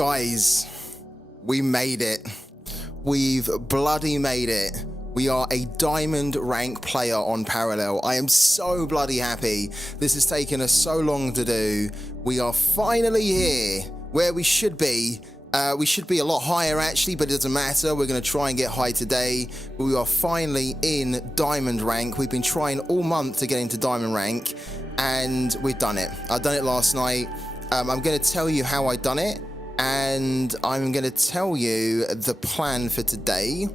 Guys, we made it. We've bloody made it. We are a diamond rank player on Parallel. I am so bloody happy. This has taken us so long to do. We are finally here where we should be. We should be a lot higher actually, but it doesn't matter. We're going to try and get high today. But we are finally in diamond rank. We've been trying all month to get into diamond rank, and we've done it. I've done it last night. I'm going to tell you how I done it, and I'm going to tell you the plan for today,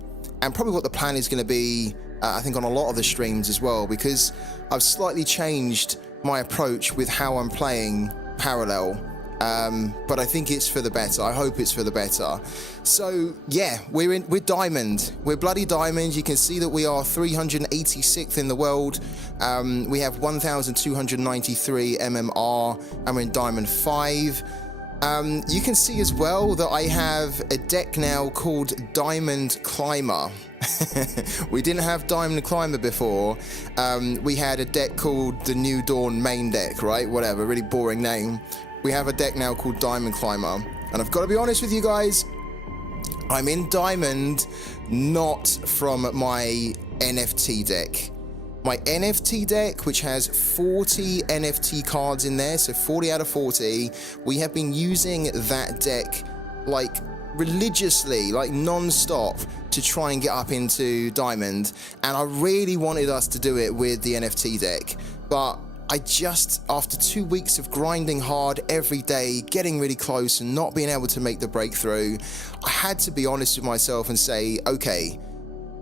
and probably what the plan is going to be, I think, on a lot of the streams as well, because I've slightly changed my approach with how I'm playing Parallel. But I think it's for the better. I hope it's for the better. So yeah, we're diamond. We're bloody diamond. You can see that we are 386th in the world. We have 1,293 MMR, and we're in diamond 5. You can see as well that I have a deck now called Diamond Climber. We didn't have Diamond Climber before. We had a deck called the New Dawn main deck, right? Whatever, really boring name. We have a deck now called Diamond Climber, and I've got to be honest with you guys, I'm in Diamond not from my NFT deck. My NFT deck, which has 40 NFT cards in there, so 40 out of 40, we have been using that deck like religiously, like non-stop, to try and get up into Diamond, and I really wanted us to do it with the NFT deck, but I just, after 2 weeks of grinding hard every day, getting really close and not being able to make the breakthrough, I had to be honest with myself and say, okay,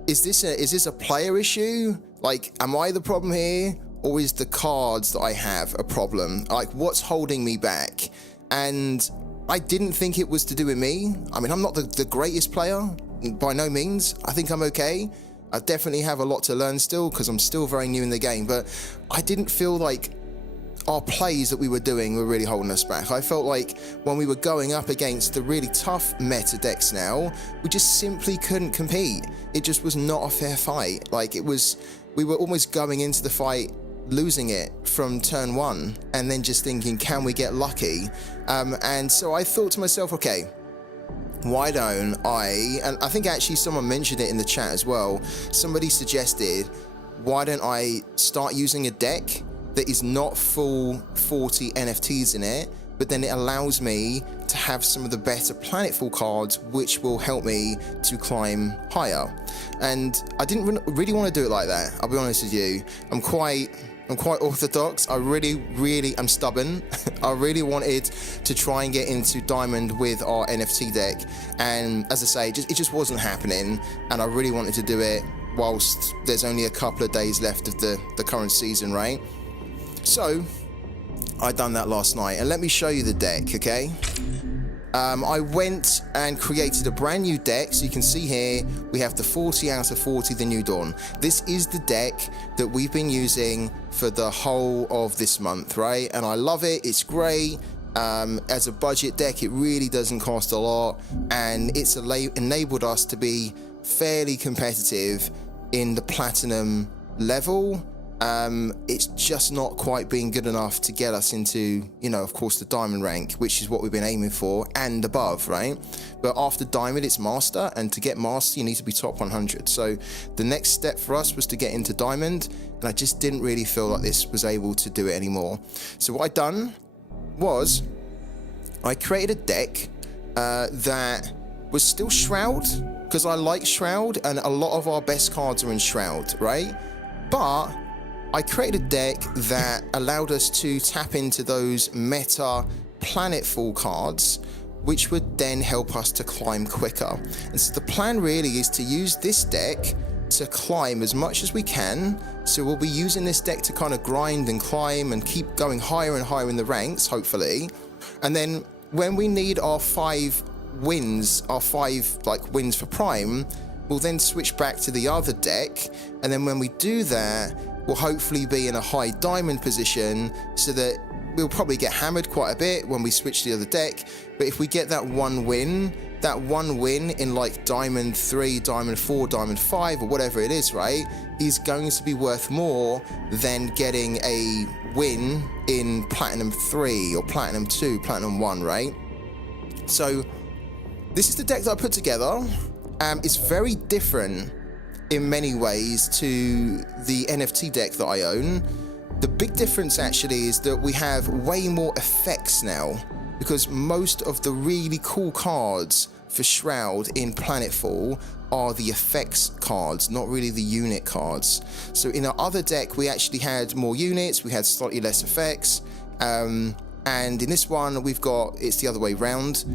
is this a player issue? Like, am I the problem here? Or is the cards that I have a problem? Like, what's holding me back? And I didn't think it was to do with me. I mean, I'm not the greatest player, by no means. I think I'm okay. I definitely have a lot to learn still, because I'm still very new in the game, but I didn't feel like our plays that we were doing were really holding us back. I felt like when we were going up against the really tough meta decks now, we just simply couldn't compete. It just was not a fair fight. Like, we were almost going into the fight losing it from turn 1, and then just thinking, can we get lucky? And so I thought to myself, okay, why don't and I think actually someone mentioned it in the chat as well, somebody suggested, why don't I start using a deck that is not full 40 NFTs in it, but then it allows me to have some of the better planetfall cards, which will help me to climb higher. And I didn't really want to do it like that, I'll be honest with you. I'm quite orthodox. I'm stubborn. I really wanted to try and get into Diamond with our NFT deck, and as I say, it just wasn't happening, and I really wanted to do it whilst there's only a couple of days left of the current season, right? So I done that last night, and let me show you the deck, okay? I went and created a brand new deck. So you can see here, we have the 40 out of 40, the New Dawn. This is the deck that we've been using for the whole of this month, right? And I love it, it's great. As a budget deck, it really doesn't cost a lot, and it's enabled us to be fairly competitive in the platinum level. It's just not quite been good enough to get us into, you know, of course, the diamond rank, which is what we've been aiming for and above, right? But after diamond, it's master, and to get master, you need to be top 100. So the next step for us was to get into diamond, and I just didn't really feel like this was able to do it anymore. So what I done was I created a deck that was still Shroud, because I like Shroud, and a lot of our best cards are in Shroud, right? But I created a deck that allowed us to tap into those meta planetfall cards, which would then help us to climb quicker. And so the plan really is to use this deck to climb as much as we can. So we'll be using this deck to kind of grind and climb and keep going higher and higher in the ranks, hopefully. And then when we need our 5 wins, wins for Prime, we'll then switch back to the other deck. And then when we do that, we'll hopefully be in a high diamond position, so that we'll probably get hammered quite a bit when we switch to the other deck. But if we get that one win in like diamond 3, diamond 4, diamond 5, or whatever it is, right, is going to be worth more than getting a win in platinum 3 or platinum 2, platinum 1, right? So this is the deck that I put together. It's very different in many ways to the NFT deck that I own. The big difference actually is that we have way more effects now, because most of the really cool cards for Shroud in Planetfall are the effects cards, not really the unit cards. So in our other deck, we actually had more units, we had slightly less effects. And in this one, we've got, it's the other way round.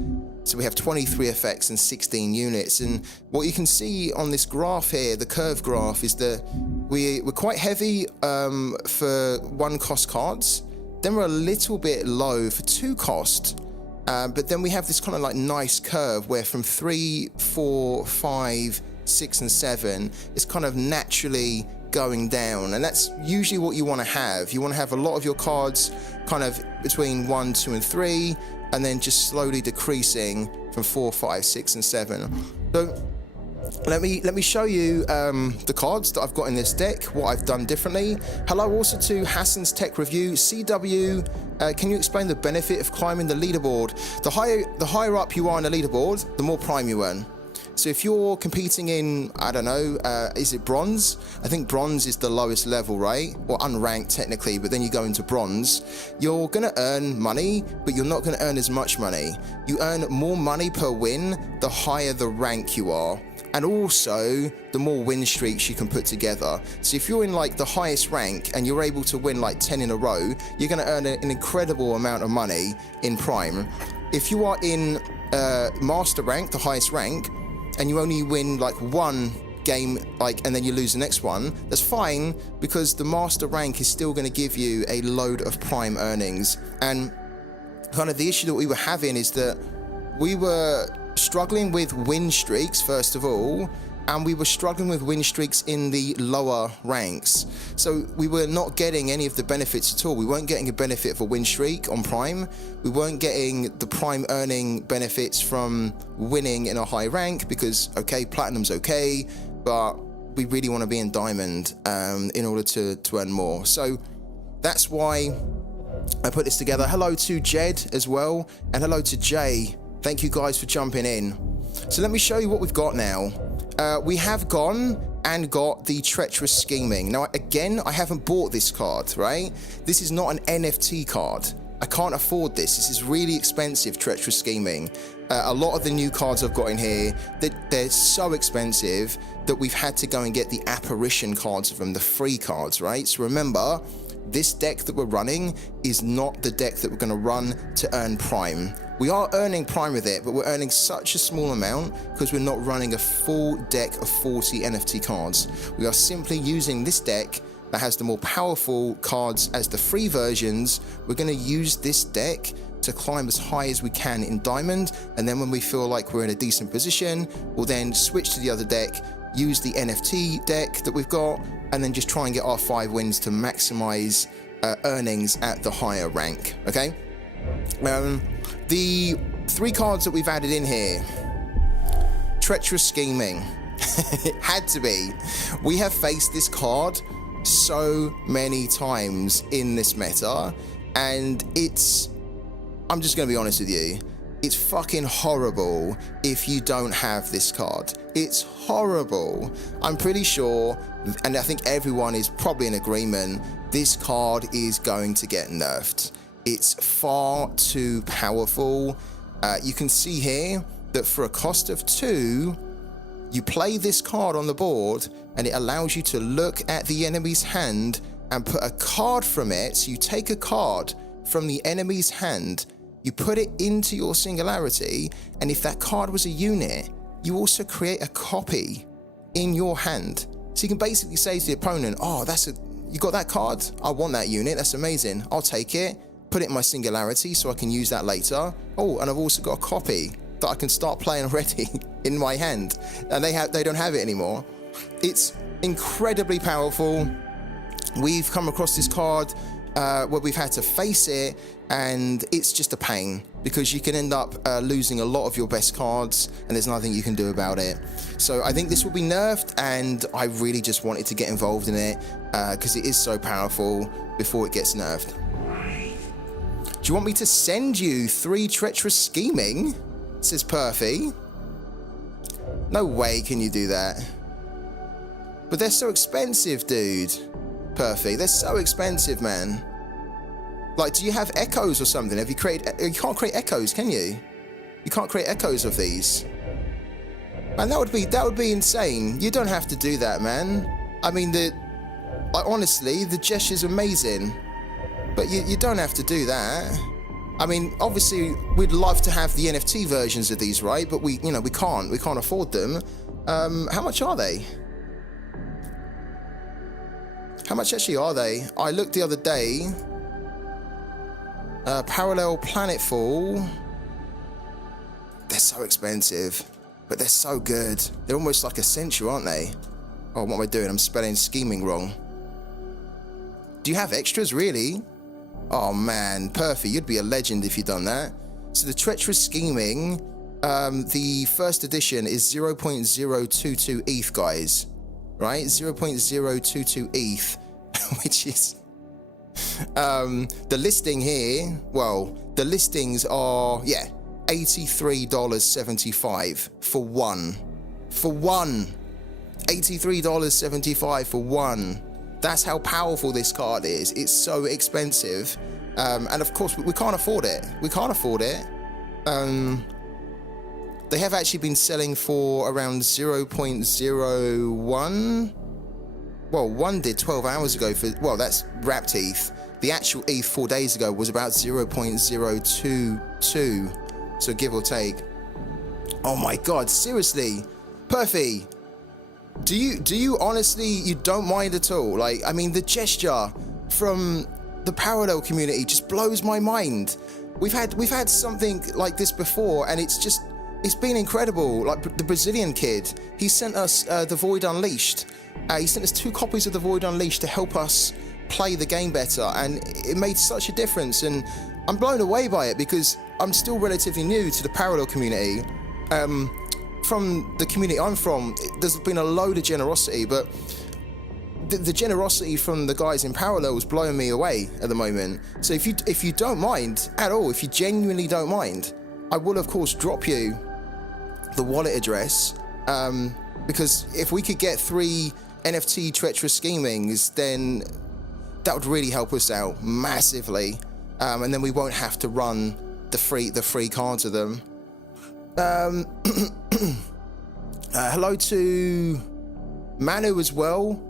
So we have 23 effects and 16 units. And what you can see on this graph here, the curve graph, is that we're quite heavy for 1 cost cards. Then we're a little bit low for 2 cost. But then we have this kind of like nice curve where from 3, 4, 5, 6, and 7, it's kind of naturally going down, and that's usually what you want to have. You want to have a lot of your cards kind of between 1, 2, and 3, and then just slowly decreasing from 4, 5, 6, and 7. So let me show you the cards that I've got in this deck, what I've done differently. Hello also to Hassan's Tech Review. CW, can you explain the benefit of climbing the leaderboard? The higher up you are on the leaderboard, the more prime you earn. So if you're competing in, I don't know, is it bronze? I think bronze is the lowest level, right? Or unranked technically, but then you go into bronze. You're gonna earn money, but you're not gonna earn as much money. You earn more money per win, the higher the rank you are. And also, the more win streaks you can put together. So if you're in like the highest rank and you're able to win like 10 in a row, you're gonna earn an incredible amount of money in Prime. If you are in Master rank, the highest rank, and you only win like 1 game, and then you lose the next one, that's fine, because the Master rank is still gonna give you a load of Prime earnings. And kind of the issue that we were having is that we were struggling with win streaks, first of all, and we were struggling with win streaks in the lower ranks. So we were not getting any of the benefits at all. We weren't getting a benefit of a win streak on Prime. We weren't getting the Prime earning benefits from winning in a high rank, because, okay, Platinum's okay, but we really want to be in Diamond in order to earn more. So that's why I put this together. Hello to Jed as well, and hello to Jay. Thank you guys for jumping in. So let me show you what we've got now. We have gone and got the Treacherous Scheming. Now, again, I haven't bought this card, right? This is not an NFT card. I can't afford this. This is really expensive, Treacherous Scheming. A lot of the new cards I've got in here, they're so expensive that we've had to go and get the apparition cards of them, the free cards, right? So remember, this deck that we're running is not the deck that we're going to run to earn Prime. We are earning Prime with it, but we're earning such a small amount because we're not running a full deck of 40 NFT cards. We are simply using this deck that has the more powerful cards as the free versions. We're going to use this deck to climb as high as we can in Diamond, and then when we feel like we're in a decent position, we'll then switch to the other deck, use the NFT deck that we've got, and then just try and get our 5 wins to maximize earnings at the higher rank, okay? The 3 cards that we've added in here, Treacherous Scheming, it had to be. We have faced this card so many times in this meta, and I'm just gonna be honest with you, it's fucking horrible if you don't have this card. It's horrible. I'm pretty sure, and I think everyone is probably in agreement, this card is going to get nerfed. It's far too powerful. You can see here that for a cost of 2, you play this card on the board and it allows you to look at the enemy's hand and put a card from it. So you take a card from the enemy's hand, you put it into your Singularity, and if that card was a unit, you also create a copy in your hand. So you can basically say to the opponent, oh, you got that card? I want that unit, that's amazing. I'll take it, put it in my Singularity so I can use that later. Oh, and I've also got a copy that I can start playing already in my hand. And they don't have it anymore. It's incredibly powerful. We've come across this card where we've had to face it, and it's just a pain because you can end up losing a lot of your best cards and there's nothing you can do about it. So I think this will be nerfed, and I really just wanted to get involved in it because it is so powerful before it gets nerfed. Do you want me to send you 3 Treacherous Scheming? Says Perfy. No way can you do that. But they're so expensive, dude. Perfect. They're so expensive, man. Like, do you have echoes or something? Have you created... You can't create echoes, can you? You can't create echoes of these. Man, that would be insane. You don't have to do that, man. I mean, honestly, the gesture's amazing. But you don't have to do that. I mean, obviously, we'd love to have the NFT versions of these, right? But we can't afford them. How much are they? How much actually are they? I looked the other day. Parallel Planetfall. They're so expensive, but they're so good. They're almost like essential, aren't they? Oh, what am I doing? I'm spelling scheming wrong. Do you have extras, really? Oh man, Perfy, you'd be a legend if you'd done that. So the treacherous scheming, the first edition is 0.022 ETH, guys. Right? 0.022 ETH, which is the listing here. Well, the listings are $83.75 for one. For one. $83.75 for one. That's how powerful this card is. It's so expensive. And of course, we can't afford it. We can't afford it. They have actually been selling for around 0.01. Well, one did 12 hours ago for, well, that's wrapped ETH. The actual ETH 4 days ago was about 0.022. So give or take. Oh my God, seriously. Perfy. Do you honestly, you don't mind at all? Like, I mean, the gesture from the Parallel community just blows my mind. We've had something like this before, and it's been incredible. Like the Brazilian kid, he sent us the Void Unleashed. He sent us 2 copies of the Void Unleashed to help us play the game better, and it made such a difference. And I'm blown away by it because I'm still relatively new to the Parallel community. From the community I'm from, there's been a load of generosity, but the generosity from the guys in Parallel is blowing me away at the moment. So if you don't mind at all, if you genuinely don't mind, I will of course drop you the wallet address, because if we could get 3 NFT treacherous schemings, then that would really help us out massively, and then we won't have to run the free cards of them. Hello to Manu as well.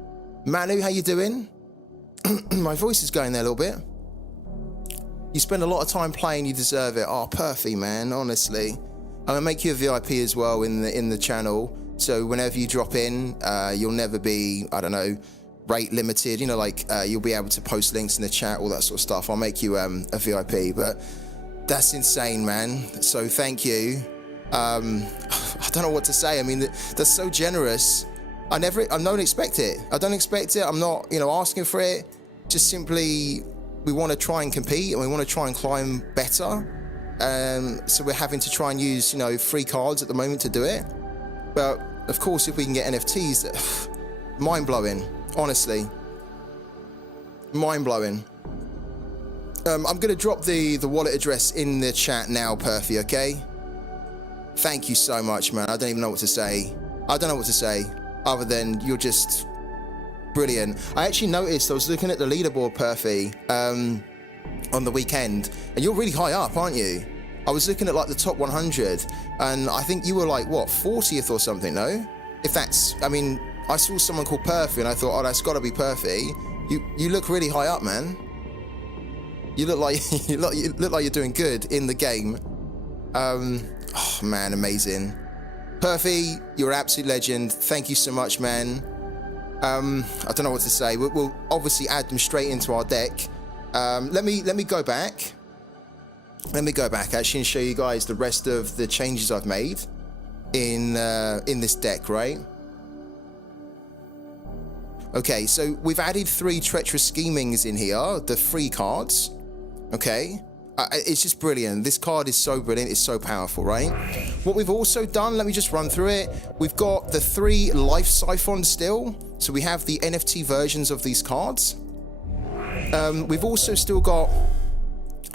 Manu, how you doing? My voice is going there a little bit. You spend a lot of time playing, you deserve it. Oh, Perfy, man, honestly. I'm gonna make you a VIP as well in the channel. So whenever you drop in, you'll never be, I don't know, rate limited. You know, like you'll be able to post links in the chat, all that sort of stuff. I'll make you a VIP, but that's insane, man. So thank you. I don't know what to say. I mean, that's so generous. I don't expect it. I don't expect it. I'm not, asking for it. Just simply, we want to try and compete and we want to try and climb better. So we're having to try and use, free cards at the moment to do it. But of course, if we can get NFTs, mind blowing. Honestly, mind blowing. I'm going to drop the wallet address in the chat now, Perfy. Okay. Thank you so much, man. I don't even know what to say. I don't know what to say other than you're just brilliant. I actually noticed, I was looking at the leaderboard, Perfy, on the weekend, and you're really high up, aren't you? I was looking at like the top 100, and I think you were like, what, 40th or something, no? If that's, I mean, I saw someone called Perfy, and I thought, oh, that's got to be Perfy. You look really high up, man. You look like you look like you're doing good in the game. Oh man, amazing. Perfy, you're an absolute legend. Thank you so much, man. I don't know what to say. We'll obviously add them straight into our deck. Let me go back. Let me go back actually and show you guys the rest of the changes I've made in this deck, right? Okay, so we've added 3 treacherous schemings in here, the free cards. Okay. It's just brilliant. This card is so brilliant. It's so powerful, right? What we've also done, let me just run through it. We've got the 3 life siphons still. So we have the NFT versions of these cards. We've also still got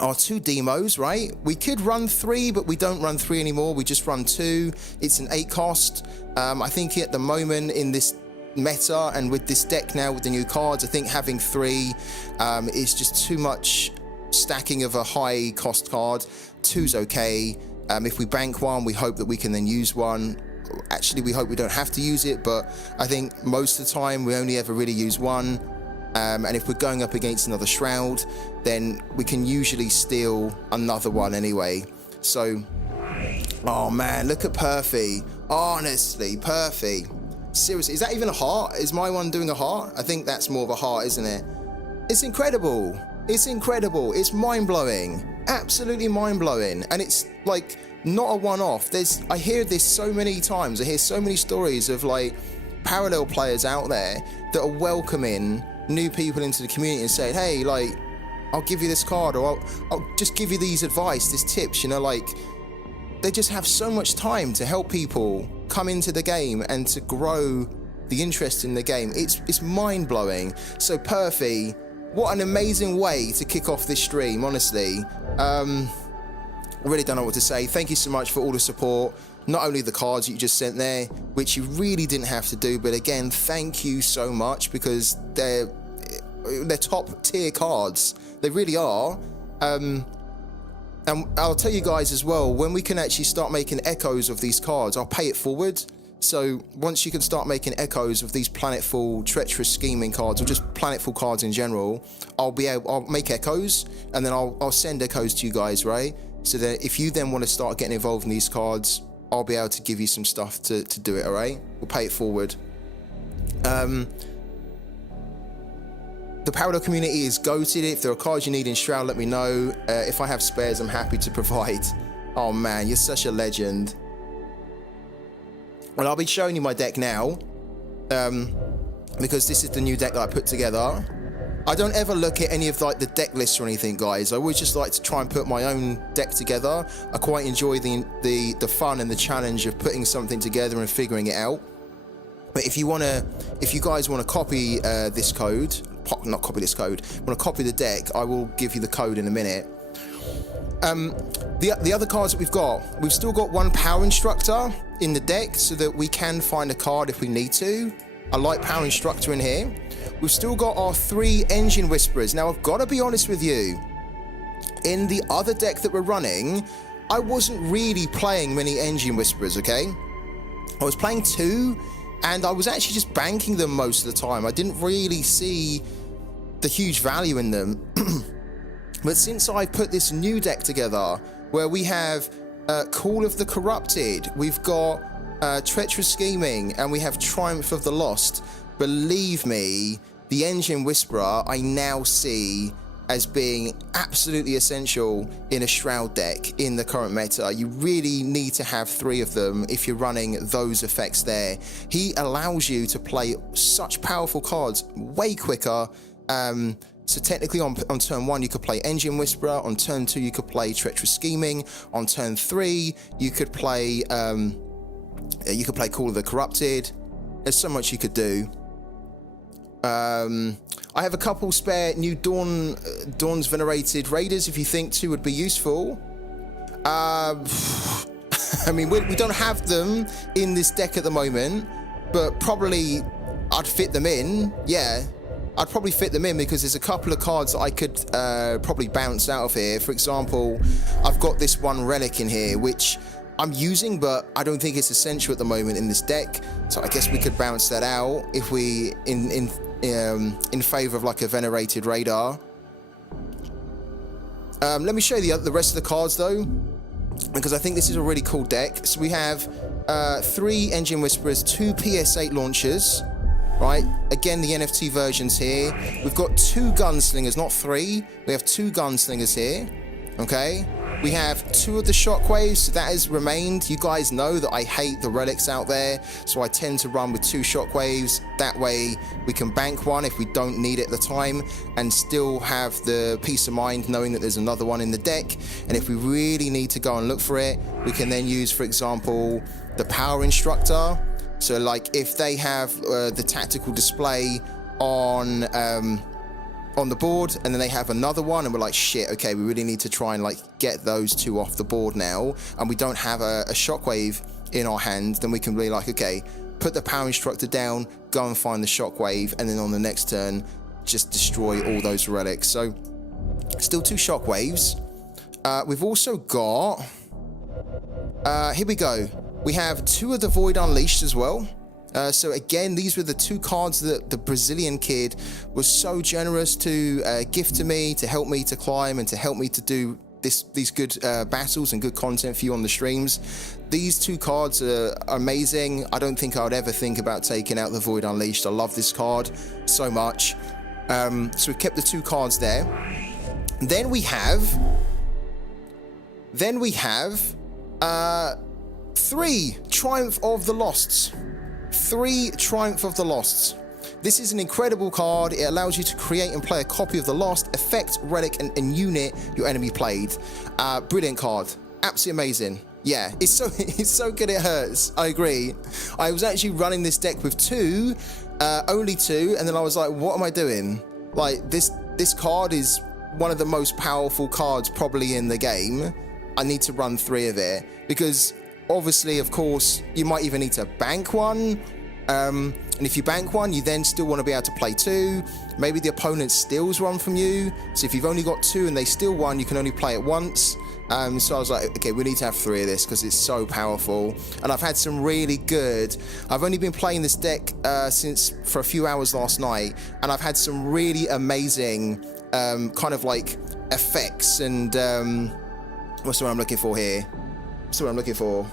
our 2 demos, right? We could run 3, but we don't run 3 anymore. We just run 2. It's an 8 cost. I think at the moment in this meta and with this deck now with the new cards, I think having 3 is just too much stacking of a high cost card. 2's okay. If we bank 1, we hope that we can then use 1. Actually, we hope we don't have to use it, but I think most of the time we only ever really use 1. And if we're going up against another Shroud, then we can usually steal another one anyway. So, oh man, look at Perfy. Honestly, Perfy. Seriously, is that even a heart? Is my one doing a heart? I think that's more of a heart, isn't it? It's incredible. It's incredible. It's mind-blowing. Absolutely mind-blowing. And it's like not a one-off. I hear this so many times. I hear so many stories of like parallel players out there that are welcoming new people into the community and saying, hey, like, I'll give you this card, or I'll just give you these advice, these tips, you know, like, they just have so much time to help people come into the game and to grow the interest in the game. It's mind-blowing. So Perfy, what an amazing way to kick off this stream, honestly. I really don't know what to say. Thank you so much for all the support. Not only the cards you just sent there, which you really didn't have to do, but again, thank you so much, because they're top tier cards. They really are. And I'll tell you guys as well, when we can actually start making echoes of these cards, I'll pay it forward. So once you can start making echoes of these Planetfall, Treacherous Scheming cards, or just Planetfall cards in general, I'll make echoes, and then I'll send echoes to you guys, right? So that if you then want to start getting involved in these cards, I'll be able to give you some stuff to do it, all right? We'll pay it forward. The Parallel community is goated. If there are cards you need in Shroud, let me know. If I have spares, I'm happy to provide. Oh man, you're such a legend. Well, I'll be showing you my deck now, because this is the new deck that I put together. I don't ever look at any of like the deck lists or anything, guys. I always just like to try and put my own deck together. I quite enjoy the fun and the challenge of putting something together and figuring it out. But if you guys want to copy this code, not copy this code, want to copy the deck, I will give you the code in a minute. The other cards that we've still got 1 Power Instructor in the deck, so that we can find a card if we need to. I like Power Instructor in here. We've still got our 3 Engine Whisperers. Now, I've got to be honest with you. In the other deck that we're running, I wasn't really playing many Engine Whisperers, okay? I was playing 2, and I was actually just banking them most of the time. I didn't really see the huge value in them. But since I put this new deck together, where we have Call of the Corrupted, we've got Treacherous Scheming, and we have Triumph of the Lost, believe me, the Engine Whisperer I now see as being absolutely essential in a Shroud deck in the current meta. You really need to have 3 of them if you're running those effects there. He allows you to play such powerful cards way quicker. So technically on turn 1 you could play Engine Whisperer, on turn 2 you could play Treacherous Scheming, on turn 3 you could play Call of the Corrupted. There's so much you could do. I have a couple spare new Dawn's Venerated Raiders if you think 2 would be useful. I mean, we don't have them in this deck at the moment, but probably I'd fit them in. Yeah, I'd probably fit them in, because there's a couple of cards that I could probably bounce out of here. For example, I've got this 1 Relic in here, which I'm using, but I don't think it's essential at the moment in this deck. So I guess we could bounce that out if we in favor of like a Venerated Radar. Let me show you the rest of the cards though, because I think this is a really cool deck. So we have 3 Engine Whisperers, 2 PS8 launchers, right? Again, the NFT versions here. We've got 2 Gunslingers, not 3. We have 2 Gunslingers here, okay? We have 2 of the Shockwaves, so that has remained. You guys know that I hate the relics out there, so I tend to run with 2 Shockwaves. That way we can bank 1 if we don't need it at the time, and still have the peace of mind knowing that there's another one in the deck. And if we really need to go and look for it, we can then use, for example, the Power Instructor. So like if they have the tactical display on on the board, and then they have another one, and we're like, shit, okay, we really need to try and like get those two off the board now, and we don't have a shockwave in our hand, then we can be like, okay, put the power instructor down, go and find the shockwave, and then on the next turn just destroy all those relics. So still 2 shockwaves. We've also got here we go, we have 2 of the Void Unleashed as well. So again, these were the 2 cards that the Brazilian kid was so generous to gift to me, to help me to climb and to help me to do these good battles and good content for you on the streams. These 2 cards are amazing. I don't think I would ever think about taking out the Void Unleashed. I love this card so much. So we've kept the 2 cards there. Then we have 3 Triumph of the Losts. 3 Triumph of the Losts. This is an incredible card. It allows you to create and play a copy of the Lost, effect, relic, and unit your enemy played. Brilliant card. Absolutely amazing. Yeah, it's so good it hurts. I agree. I was actually running this deck with 2, only 2, and then I was like, what am I doing? Like, this card is one of the most powerful cards probably in the game. I need to run 3 of it, because obviously, of course, you might even need to bank 1. And if you bank 1, you then still want to be able to play 2. Maybe the opponent steals 1 from you. So if you've only got 2 and they steal 1, you can only play it once. So I was like, okay, we need to have 3 of this because it's so powerful. And I've had some really good... I've only been playing this deck for a few hours last night, and I've had some really amazing kind of like effects and... what's the word I'm looking for here? What's the word I'm looking for?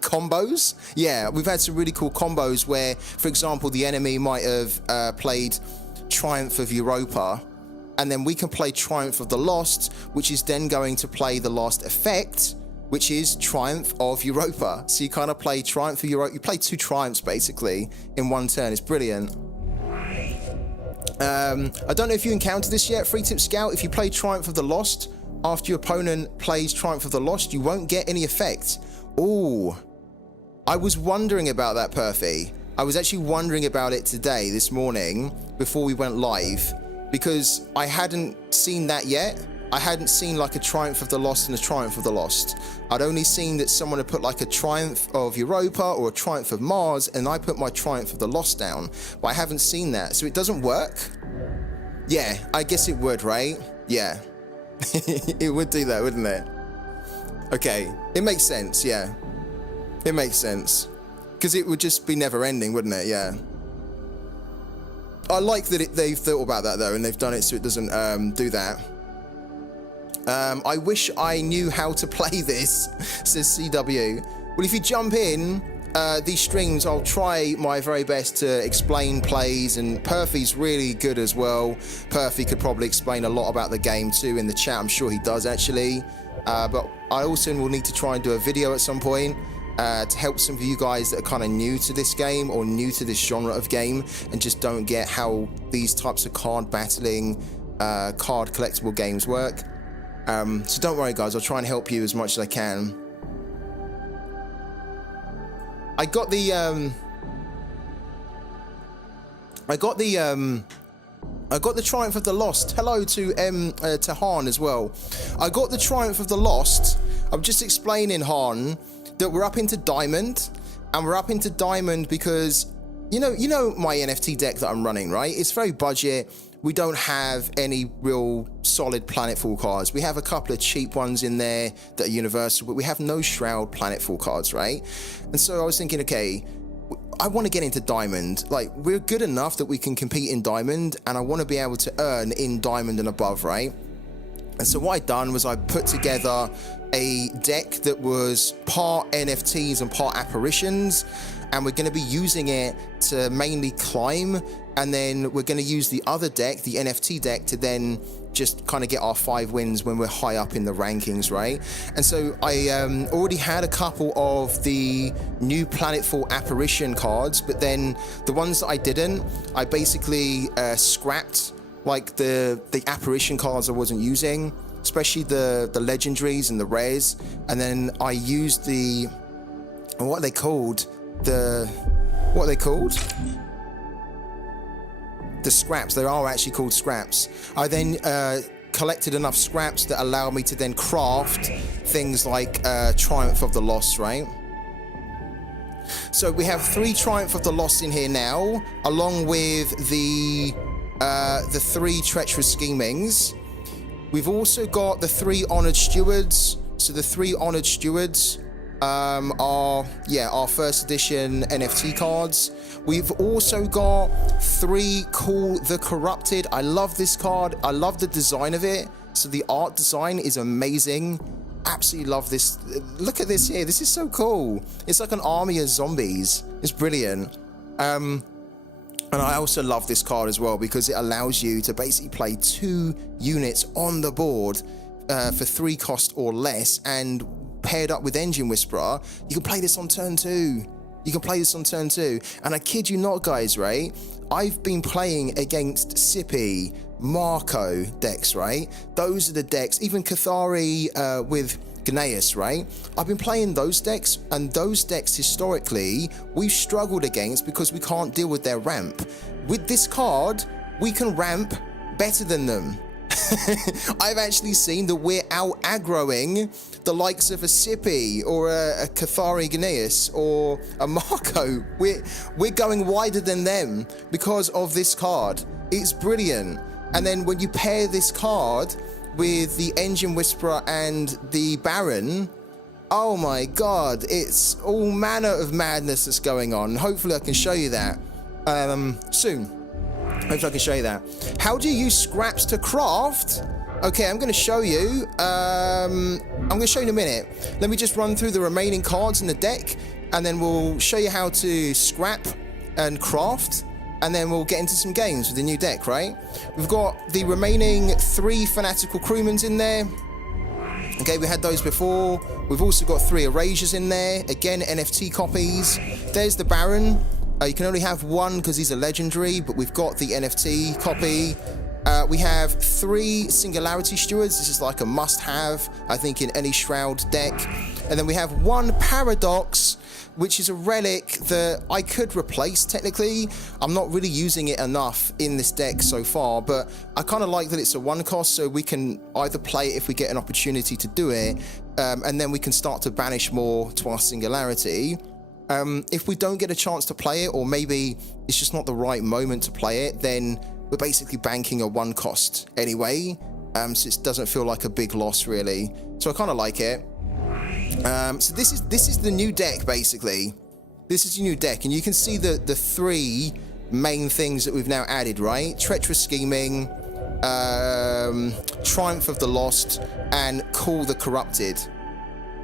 Combos. Yeah, we've had some really cool combos where, for example, the enemy might have played Triumph of Europa, and then we can play Triumph of the Lost, which is then going to play the Lost effect, which is Triumph of Europa. So you kind of play Triumph of Europa. You play 2 Triumphs basically in one turn. It's brilliant. I don't know if you encountered this yet, Free Tip Scout. If you play Triumph of the Lost after your opponent plays Triumph of the Lost, you won't get any effect. Oh, I was wondering about that, Perfy. I was actually wondering about it today, this morning, before we went live, because I hadn't seen that yet. I hadn't seen like a Triumph of the Lost and a Triumph of the Lost. I'd only seen that someone had put like a Triumph of Europa or a Triumph of Mars, and I put my Triumph of the Lost down, but I haven't seen that, so it doesn't work? Yeah, I guess it would, right? Yeah. It would do that, wouldn't it? Okay, it makes sense, yeah. It makes sense. Because it would just be never ending, wouldn't it? Yeah. I like that they've thought about that though, and they've done it so it doesn't do that. I wish I knew how to play this, says CW. Well, if you jump in, these streams, I'll try my very best to explain plays, and Perfy's really good as well. Perfy could probably explain a lot about the game too in the chat. I'm sure he does actually. But I also will need to try and do a video at some point to help some of you guys that are kind of new to this game or new to this genre of game and just don't get how these types of card battling, card collectible games work. So don't worry guys, I'll try and help you as much as I can. I got the Triumph of the Lost. Hello to Han as well. I got the Triumph of the Lost. I'm just explaining, Han, that we're up into Diamond, and we're up into Diamond because you know my NFT deck that I'm running, right? It's very budget. We don't have any real solid Planetfall cards. We have a couple of cheap ones in there that are universal, but we have no Shroud Planetfall cards, right? And so I was thinking, okay, I want to get into Diamond. Like, we're good enough that we can compete in Diamond, and I want to be able to earn in Diamond and above, right? And so what I'd done was I put together a deck that was part NFTs and part apparitions, and we're going to be using it to mainly climb, and then we're going to use the other deck, the NFT deck, to then just kind of get our 5 wins when we're high up in the rankings, right? And so I already had a couple of the new Planetfall apparition cards, but then the ones that I didn't, I basically scrapped like the apparition cards I wasn't using, especially the legendaries and the rares, and then I used the, what are they called? the scraps. They are actually called scraps. I then collected enough scraps that allow me to then craft things like Triumph of the Lost, right? So we have 3 Triumph of the Lost in here now, along with the 3 Treacherous Schemings. We've also got the 3 Honored Stewards. So the 3 Honored Stewards are our first edition NFT cards. We've also got 3 Call the Corrupted. I love this card. I love the design of it. So the art design is amazing. Absolutely love this. Look at this here. This is so cool. It's like an army of zombies. It's brilliant. And I also love this card as well because it allows you to basically play 2 units on the board for 3 cost or less, and paired up with Engine Whisperer, you can play this on turn 2. You can play this on turn 2. And I kid you not, guys, right? I've been playing against Sippy, Marco decks, right? Those are the decks, even Cathari with Gneis, right? I've been playing those decks, and those decks historically we've struggled against because we can't deal with their ramp. With this card, we can ramp better than them. I've actually seen that we're out aggroing the likes of a Sippy or a Cathari Gneis or a Marco. We're going wider than them because of this card. It's brilliant. And then when you pair this card with the Engine Whisperer and the Baron, oh my god, it's all manner of madness that's going on. Hopefully I can show you that soon. Hopefully I can show you that. How do you use scraps to craft? Okay, I'm going to show you. I'm going to show you in a minute. Let me just run through the remaining cards in the deck, and then we'll show you how to scrap and craft, and then we'll get into some games with the new deck, right? We've got the remaining 3 Fanatical Crewmans in there. Okay, we had those before. We've also got 3 Erasures in there. Again, NFT copies. There's the Baron. You can only have 1 because he's a legendary, but we've got the NFT copy. We have 3 Singularity Stewards. This is like a must-have, I think, in any Shroud deck. And then we have 1 Paradox, which is a relic that I could replace, technically. I'm not really using it enough in this deck so far, but I kind of like that it's a 1 cost, so we can either play it if we get an opportunity to do it, and then we can start to banish more to our Singularity. If we don't get a chance to play it, or maybe it's just not the right moment to play it, then we're basically banking a 1 cost anyway, so it doesn't feel like a big loss really. So I kind of like it. So this is the new deck basically. This is the new deck, and you can see the 3 main things that we've now added, right? Treacherous Scheming, Triumph of the Lost, and Call the Corrupted.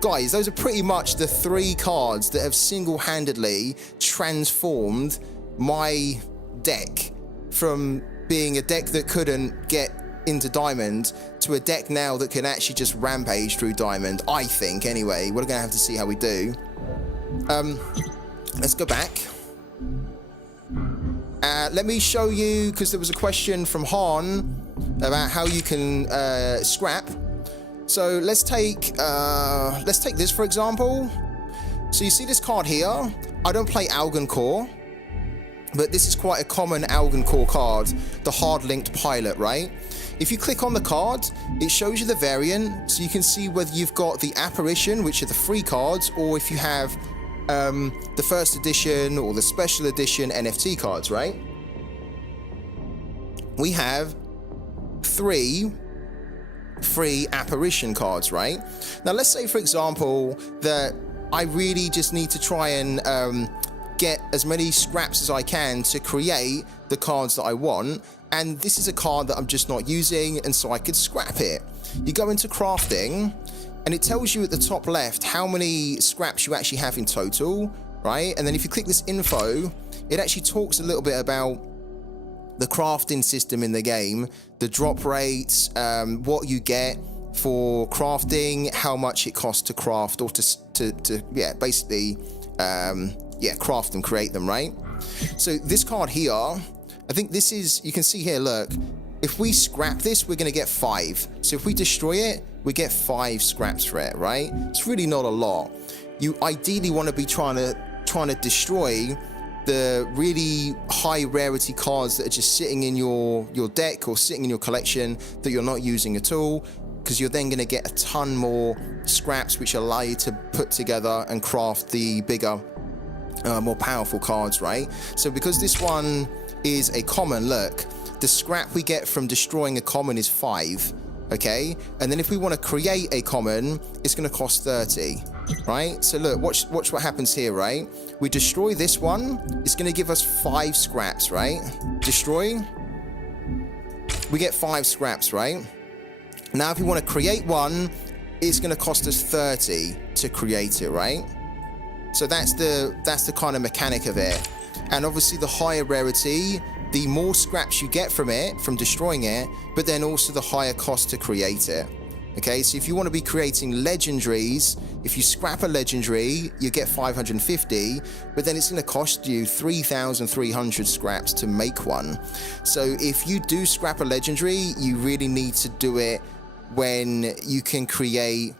Guys, those are pretty much the 3 cards that have single-handedly transformed my deck from being a deck that couldn't get into Diamond to a deck now that can actually just rampage through Diamond, I think, anyway. We're going to have to see how we do. Let's go back. Let me show you, because there was a question from Han about how you can scrap. So let's take this for example. So you see this card here. I don't play Algon Core, but this is quite a common Algon Core card, the hard-linked pilot, right? If you click on the card, it shows you the variant, so you can see whether you've got the Apparition, which are the free cards, or if you have the first edition or the special edition NFT cards, right? We have 3 free Apparition cards, right? Now let's say, for example, that I really just need to try and get as many scraps as I can to create the cards that I want, and this is a card that I'm just not using, and so I could scrap it. You go into crafting, and it tells you at the top left how many scraps you actually have in total, right? And then if you click this info, it actually talks a little bit about the crafting system in the game, the drop rates, what you get for crafting, how much it costs to craft, or to basically craft and create them, right? So this card here, I think this is, you can see here, look, if we scrap this, we're going to get 5. So if we destroy it, we get 5 scraps for it, right? It's really not a lot. You ideally want to be trying to destroy the really high rarity cards that are just sitting in your deck or sitting in your collection that you're not using at all, because you're then going to get a ton more scraps which allow you to put together and craft the bigger, more powerful cards, right? So because this one is a common, look, the scrap we get from destroying a common is 5, okay? And then if we want to create a common, it's going to cost 30, right? So look, watch what happens here, right? We destroy this one, it's going to give us 5 scraps, right? Destroy, we get 5 scraps, right? Now if we want to create one, it's going to cost us 30 to create it, right? So that's the kind of mechanic of it. And obviously the higher rarity, the more scraps you get from it, from destroying it, but then also the higher cost to create it. Okay, so if you want to be creating legendaries, if you scrap a legendary, you get 550, but then it's going to cost you 3,300 scraps to make one. So if you do scrap a legendary, you really need to do it when you can create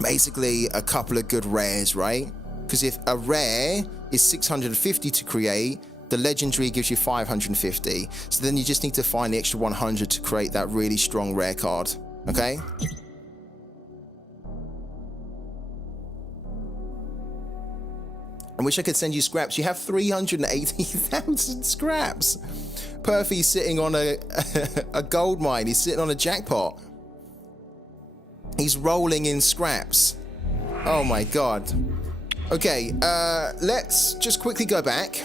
basically a couple of good rares, right? Because if a rare is 650 to create, the legendary gives you 550. So then you just need to find the extra 100 to create that really strong rare card. Okay? I wish I could send you scraps. You have 380,000 scraps. Perfy's sitting on a gold mine. He's sitting on a jackpot. He's rolling in scraps. Oh my God. Okay, let's just quickly go back.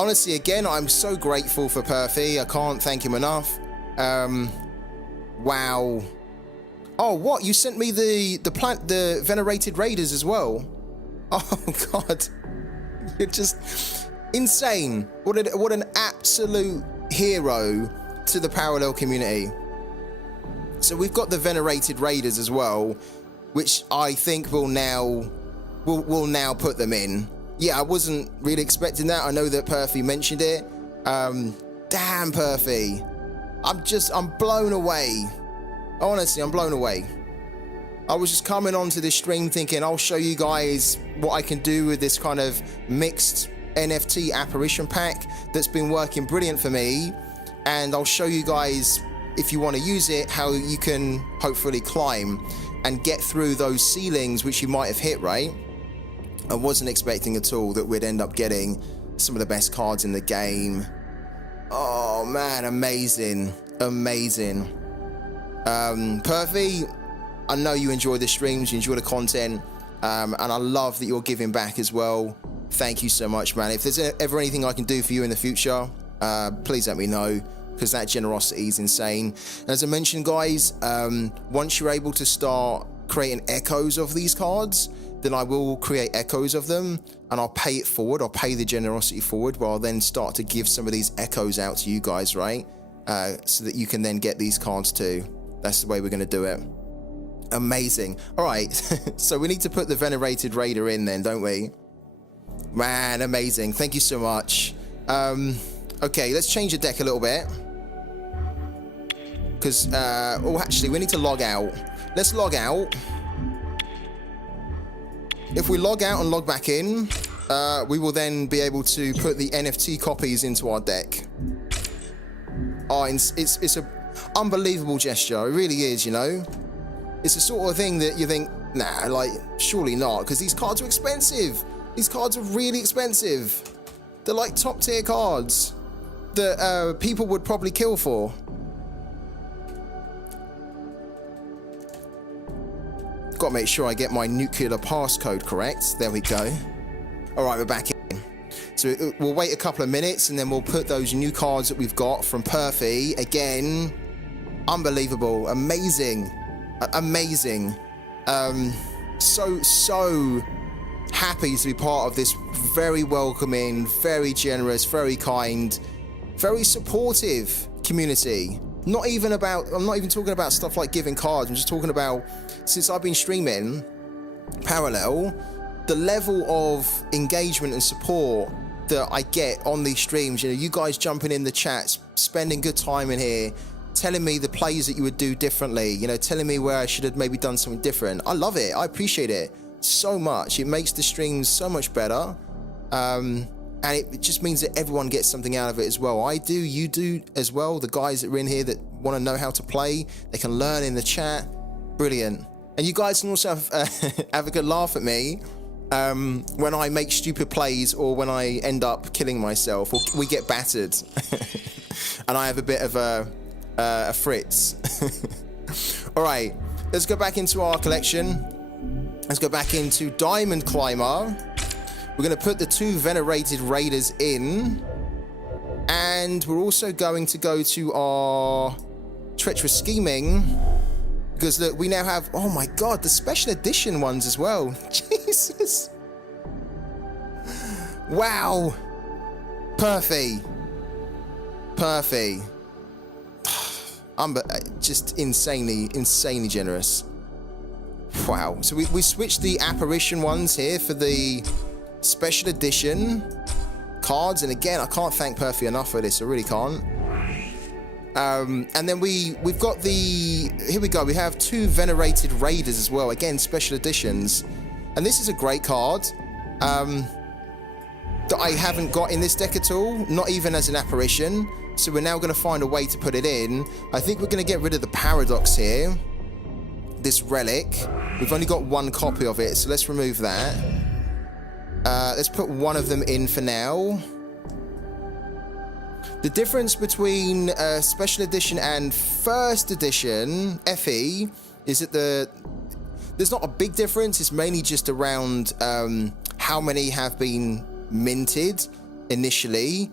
Honestly, again, I'm so grateful for Perfy. I can't thank him enough. Wow. Oh, what? You sent me the venerated raiders as well. Oh God, you're just insane. What an absolute hero to the parallel community. So we've got the venerated raiders as well, which I think will now put them in. Yeah, I wasn't really expecting that. I know that Perfy mentioned it. Damn, Perfy. I'm blown away. Honestly, I'm blown away. I was just coming onto this stream thinking I'll show you guys what I can do with this kind of mixed NFT apparition pack that's been working brilliant for me. And I'll show you guys, if you want to use it, how you can hopefully climb and get through those ceilings which you might have hit, right? I wasn't expecting at all that we'd end up getting some of the best cards in the game. Oh man, amazing, amazing. Perfy, I know you enjoy the streams, you enjoy the content, and I love that you're giving back as well. Thank you so much, man. If there's ever anything I can do for you in the future, please let me know, because that generosity is insane. And as I mentioned, guys, once you're able to start creating echoes of these cards, then I will create echoes of them and I'll pay it forward. I'll pay the generosity forward, where I'll then start to give some of these echoes out to you guys, right? So that you can then get these cards too. That's the way we're going to do it. Amazing. All right. So we need to put the venerated raider in then, don't we? Man, amazing. Thank you so much. Okay, let's change the deck a little bit. Because, oh, actually, we need to log out. Let's log out. If we log out and log back in, we will then be able to put the NFT copies into our deck. Oh, it's a unbelievable gesture. It really is, you know. It's the sort of thing that you think, nah, like, surely not, because these cards are expensive. These cards are really expensive. They're like top tier cards that people would probably kill for. Got to make sure I get my nuclear passcode correct. There we go. All right, we're back in. So we'll wait a couple of minutes and then we'll put those new cards that we've got from Perfy. Again, unbelievable, amazing, amazing. So happy to be part of this very welcoming, very generous, very kind, very supportive community. I'm not even talking about stuff like giving cards. I'm just talking about, since I've been streaming parallel, the level of engagement and support that I get on these streams. You know, you guys jumping in the chats, spending good time in here, telling me the plays that you would do differently, you know, telling me where I should have maybe done something different. I love it. I appreciate it so much. It makes the streams so much better. And it just means that everyone gets something out of it as well. I do, you do as well. The guys that are in here that want to know how to play, they can learn in the chat. Brilliant. And you guys can also have a good laugh at me when I make stupid plays or when I end up killing myself or we get battered. And I have a bit of a fritz. All right, let's go back into our collection. Let's go back into Diamond Climber. We're going to put the 2 Venerated Raiders in. And we're also going to go to our Treacherous Scheming. Because look, we now have, oh my god, the special edition ones as well. Jesus. Wow. Perfect. I'm just insanely generous. Wow. So we switched the apparition ones here for the special edition cards, and again, I can't thank Perfy enough for this. I really can't. And then we've got here we go. We have 2 Venerated Raiders as well. Again, special editions, and this is a great card that I haven't got in this deck at all, not even as an apparition. So we're now going to find a way to put it in. I think we're going to get rid of the Paradox here. This relic. We've only got 1 copy of it, so let's remove that. Let's put 1 of them in for now. The difference between Special Edition and First Edition, FE, is that there's not a big difference. It's mainly just around how many have been minted initially,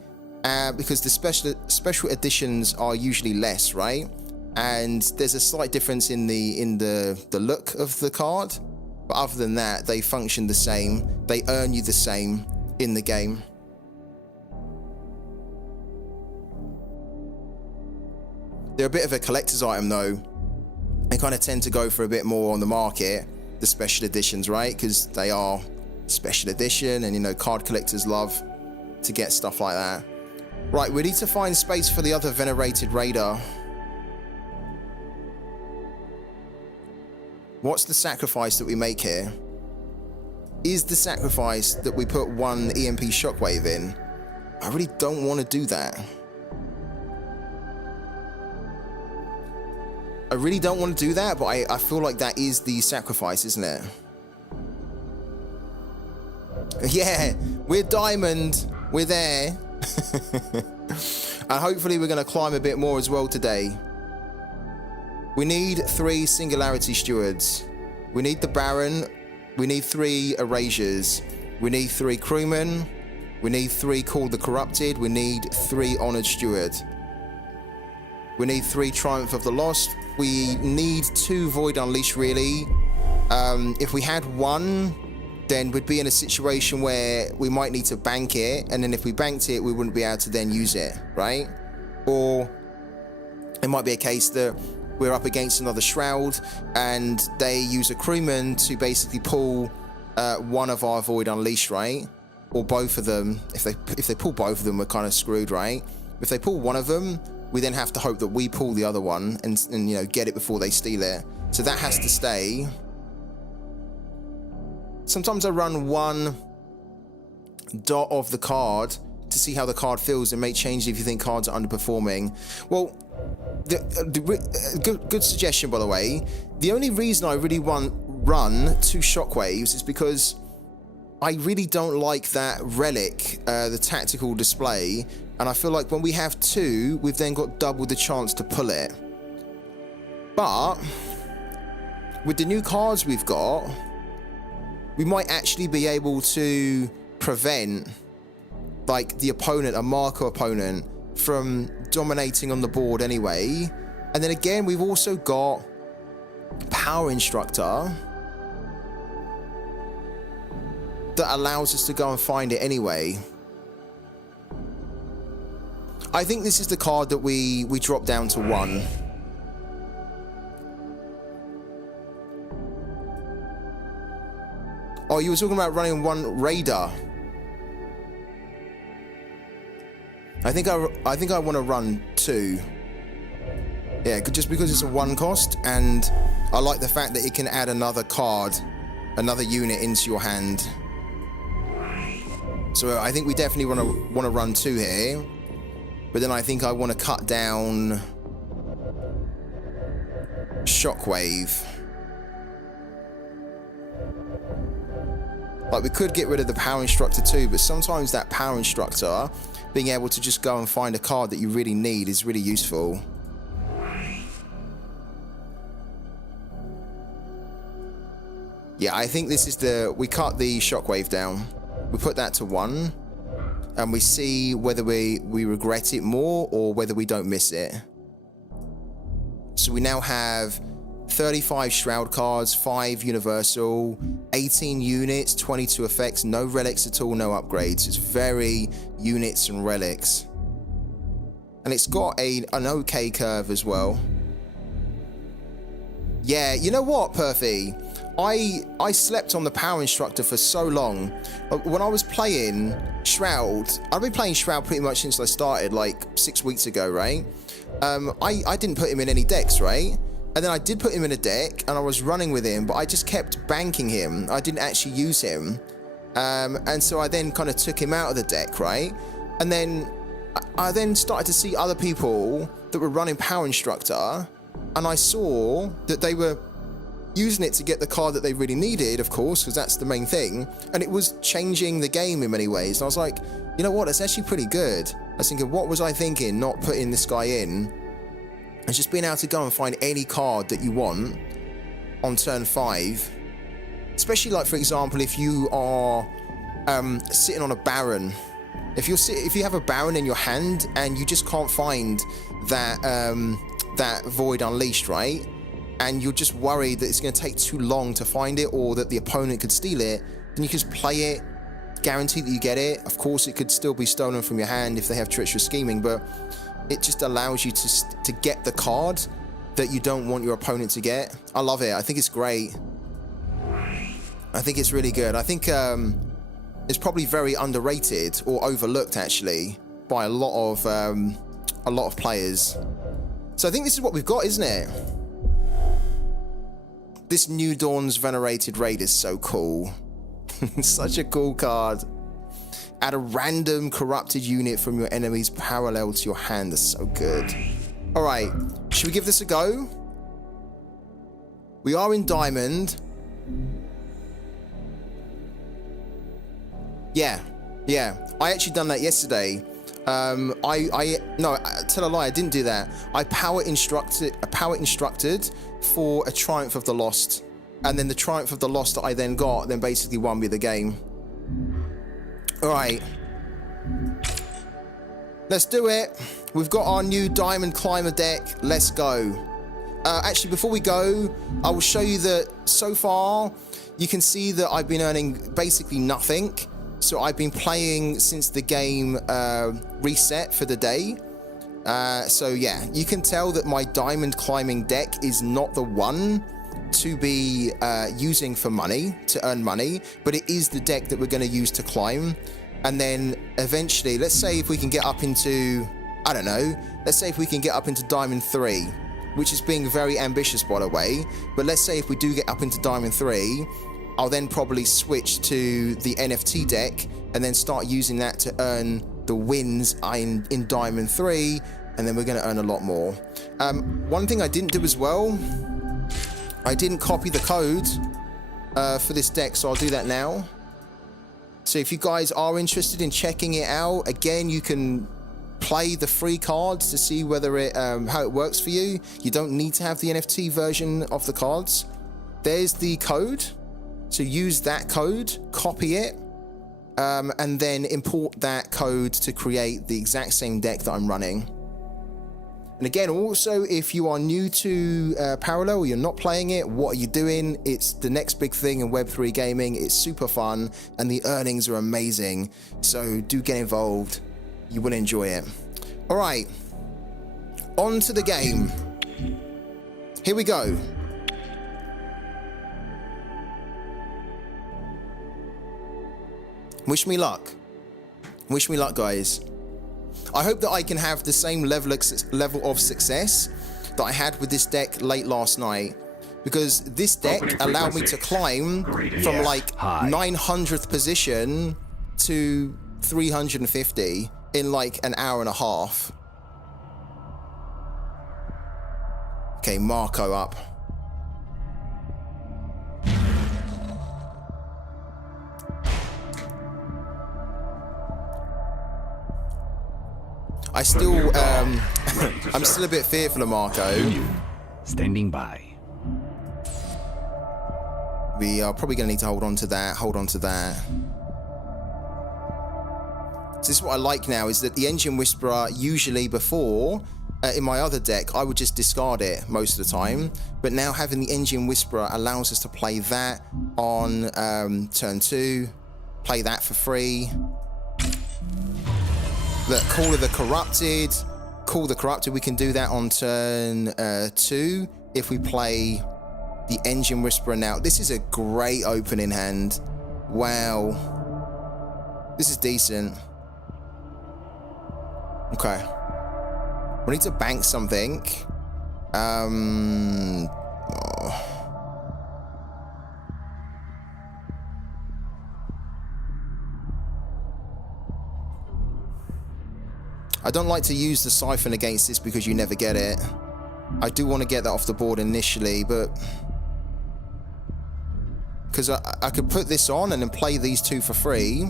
because the special editions are usually less, right? And there's a slight difference in the look of the card. But other than that, they function the same. They earn you the same in the game. They're a bit of a collector's item though. They kind of tend to go for a bit more on the market, the special editions, right? Because they are special edition, and you know, card collectors love to get stuff like that. Right, we need to find space for the other Venerated Raider. What's the sacrifice that we make here? Is the sacrifice that we put 1 EMP Shockwave in? I really don't want to do that. I really don't want to do that, but I feel like that is the sacrifice, isn't it? Yeah, we're diamond. We're there. And hopefully we're going to climb a bit more as well today. We need 3 Singularity Stewards. We need the Baron. We need 3 Erasures. We need 3 Crewmen. We need 3 Call the Corrupted. We need 3 Honored Steward. We need 3 Triumph of the Lost. We need 2 Void Unleashed, really. If we had 1, then we'd be in a situation where we might need to bank it, and then if we banked it, we wouldn't be able to then use it, right? Or it might be a case that we're up against another Shroud, and they use a Crewman to basically pull 1 of our Void Unleashed, right? Or both of them. If they pull both of them, we're kind of screwed, right? If they pull 1 of them, we then have to hope that we pull the other one and you know, get it before they steal it. So that has to stay. Sometimes I run 1 dot of the card to see how the card feels and make changes if you think cards are underperforming. Well, good suggestion, by the way. The only reason I really run 2 Shockwaves is because I really don't like that relic, the tactical display, and I feel like when we have 2, we've then got double the chance to pull it. But with the new cards we've got, we might actually be able to prevent like the opponent, a marker opponent, from dominating on the board anyway. And then again, we've also got Power Instructor that allows us to go and find it anyway. I think this is the card that we drop down to 1. Oh, you were talking about running 1 Raider. I think I want to run 2. Yeah, just because it's a 1 cost, and I like the fact that it can add another card, another unit into your hand. So I think we definitely want to run 2 here. But then I think I want to cut down Shockwave. Like, we could get rid of the Power Instructor too, but sometimes that Power Instructor, being able to just go and find a card that you really need, is really useful. Yeah, I think this is we cut the Shockwave down. We put that to 1. And we see whether we regret it more or whether we don't miss it. So we now have 35 Shroud cards, 5 Universal, 18 units, 22 effects, no relics at all, no upgrades. It's very units and relics. And it's got an okay curve as well. Yeah, you know what, Perfy? I slept on the Power Instructor for so long. When I was playing Shroud, I've been playing Shroud pretty much since I started, like 6 weeks ago, right? I didn't put him in any decks, right? And then I did put him in a deck, and I was running with him, but I just kept banking him. I didn't actually use him. And so I then kind of took him out of the deck, right? And then I then started to see other people that were running Power Instructor, and I saw that they were using it to get the card that they really needed, of course, because that's the main thing, and it was changing the game in many ways. And I was like, you know what, it's actually pretty good. I was thinking, what was I thinking not putting this guy in? It's just being able to go and find any card that you want on turn 5. Especially, like, for example, if you are sitting on a Baron. If you have a Baron in your hand and you just can't find that that Void Unleashed, right? And you're just worried that it's going to take too long to find it, or that the opponent could steal it, then you can just play it, guarantee that you get it. Of course, it could still be stolen from your hand if they have treacherous scheming, but it just allows you to get the card that you don't want your opponent to get. I love it. I think it's great. I think it's really good. I think it's probably very underrated or overlooked, actually, by a lot of players. So I think this is what we've got, isn't it? This New Dawn's Venerated Raid is so cool. Such a cool card. Add a random corrupted unit from your enemy's parallel to your hand. That's so good. Alright, should we give this a go? We are in Diamond. Yeah. I actually done that yesterday. No, tell a lie, I didn't do that. I power instructed for a Triumph of the Lost, and then the Triumph of the Lost that I then got then basically won me the game. Alright, let's do it. We've got our new Diamond Climber deck. Let's go. Actually, before we go, I will show you that so far you can see that I've been earning basically nothing. So I've been playing since the game reset for the day. So yeah, you can tell that my diamond climbing deck is not the one to be using for money, to earn money, but it is the deck that we're going to use to climb. And then eventually, let's say if we can get up into, I don't know, let's say if we can get up into Diamond 3, which is being very ambitious, by the way, but let's say if we do get up into Diamond 3, I'll then probably switch to the NFT deck and then start using that to earn the wins in Diamond 3, and then we're going to earn a lot more. One thing I didn't do as well, I didn't copy the code for this deck, so I'll do that now. So if you guys are interested in checking it out, again, you can play the free cards to see whether it how it works for you. You don't need to have the NFT version of the cards. There's the code. So use that code, copy it, and then import that code to create the exact same deck that I'm running. And again, also, if you are new to Parallel, or you're not playing it, what are you doing? It's the next big thing in Web3 gaming. It's super fun, and the earnings are amazing. So do get involved. You will enjoy it. All right, on to the game. Here we go. Wish me luck. Wish me luck, guys. I hope that I can have the same level of success that I had with this deck late last night, because this deck allowed me to climb from like 900th position to 350 in like an hour and a half. Okay, Marco up. I still, I'm still a bit fearful of Marco. Standing by. We are probably going to need to hold on to that, So this is what I like now, is that the Engine Whisperer, usually before, in my other deck, I would just discard it most of the time. But now having the Engine Whisperer allows us to play that on turn 2, play that for free. Look, Call of the Corrupted, we can do that on turn 2 if we play the Engine Whisperer now. This is a great opening hand. Wow. This is decent. Okay. We need to bank something. I don't like to use the Siphon against this because you never get it. I do want to get that off the board initially, but... because I could put this on and then play these two for free.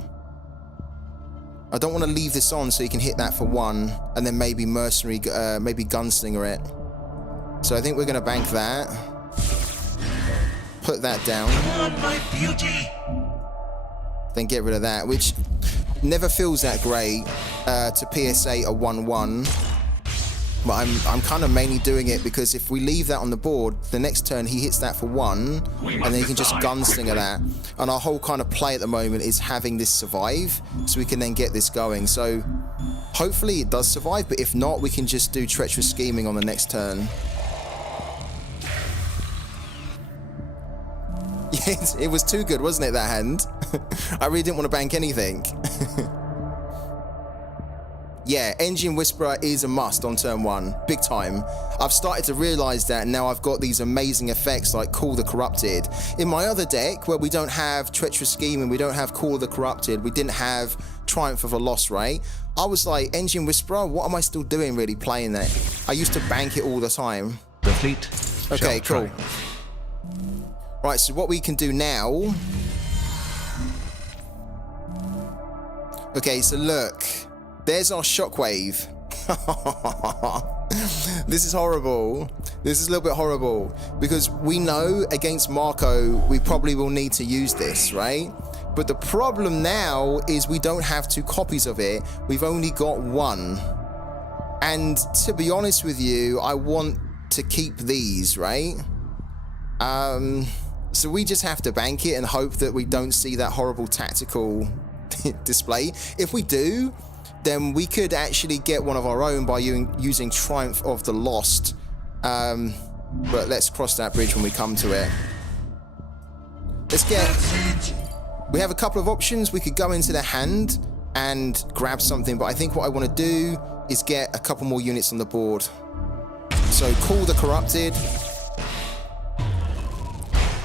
I don't want to leave this on so you can hit that for 1, and then maybe Mercenary, maybe Gunslinger it. So I think we're going to bank that. Put that down. My beauty. Then get rid of that, which never feels that great to PSA a 1-1. But I'm kind of mainly doing it because if we leave that on the board, the next turn he hits that for 1, and then he can just Gunslinger that. And our whole kind of play at the moment is having this survive, so we can then get this going. So hopefully it does survive, but if not, we can just do Treacherous Scheming on the next turn. Yes, it was too good, wasn't it, that hand? I really didn't want to bank anything. Yeah, Engine Whisperer is a must on turn 1, big time. I've started to realise that now I've got these amazing effects like Call the Corrupted. In my other deck, where we don't have Treacherous Scheming, we don't have Call the Corrupted, we didn't have Triumph of a Loss, right? I was like, Engine Whisperer, what am I still doing really playing that? I used to bank it all the time. The fleet. Okay, cool. Right, so what we can do now... Okay, so look... There's our Shockwave. This is horrible. This is a little bit horrible. Because we know against Marco, we probably will need to use this, right? But the problem now is we don't have 2 copies of it. We've only got 1. And to be honest with you, I want to keep these, right? So we just have to bank it and hope that we don't see that horrible tactical display. If we do... then we could actually get one of our own by using Triumph of the Lost. But let's cross that bridge when we come to it. Let's get... We have a couple of options. We could go into the hand and grab something, but I think what I want to do is get a couple more units on the board. So Call the Corrupted.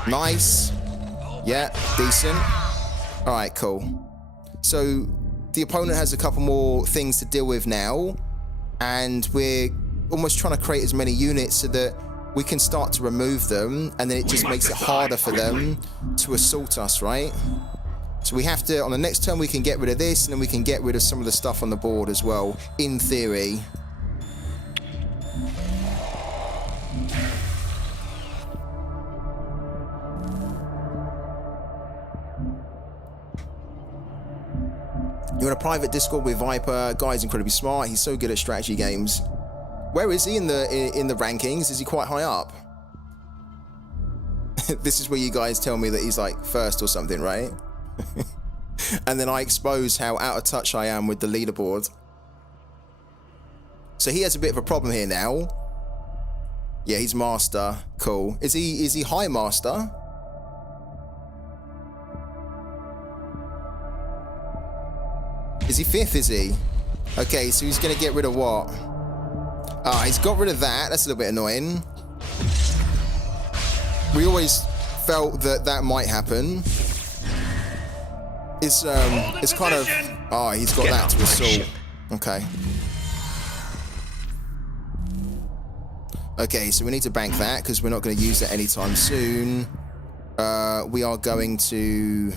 Nice. Yeah, decent. All right, cool. So... the opponent has a couple more things to deal with now, and we're almost trying to create as many units so that we can start to remove them, and then it just makes it harder for them to assault us, right? So we have to, on the next turn, we can get rid of this, and then we can get rid of some of the stuff on the board as well, in theory. You're in a private Discord with Viper. Guy's incredibly smart. He's so good at strategy games. Where is he in the rankings? Is he quite high up? This is where you guys tell me that he's like first or something, right? And then I expose how out of touch I am with the leaderboard. So he has a bit of a problem here now. Yeah, he's master. Cool. Is he high master? Is he 5th, is he? Okay, so he's going to get rid of what? Ah, he's got rid of that. That's a little bit annoying. We always felt that that might happen. It's kind of... Oh, he's got that to assault. Okay. Okay, so we need to bank that because we're not going to use it anytime soon. We are going to...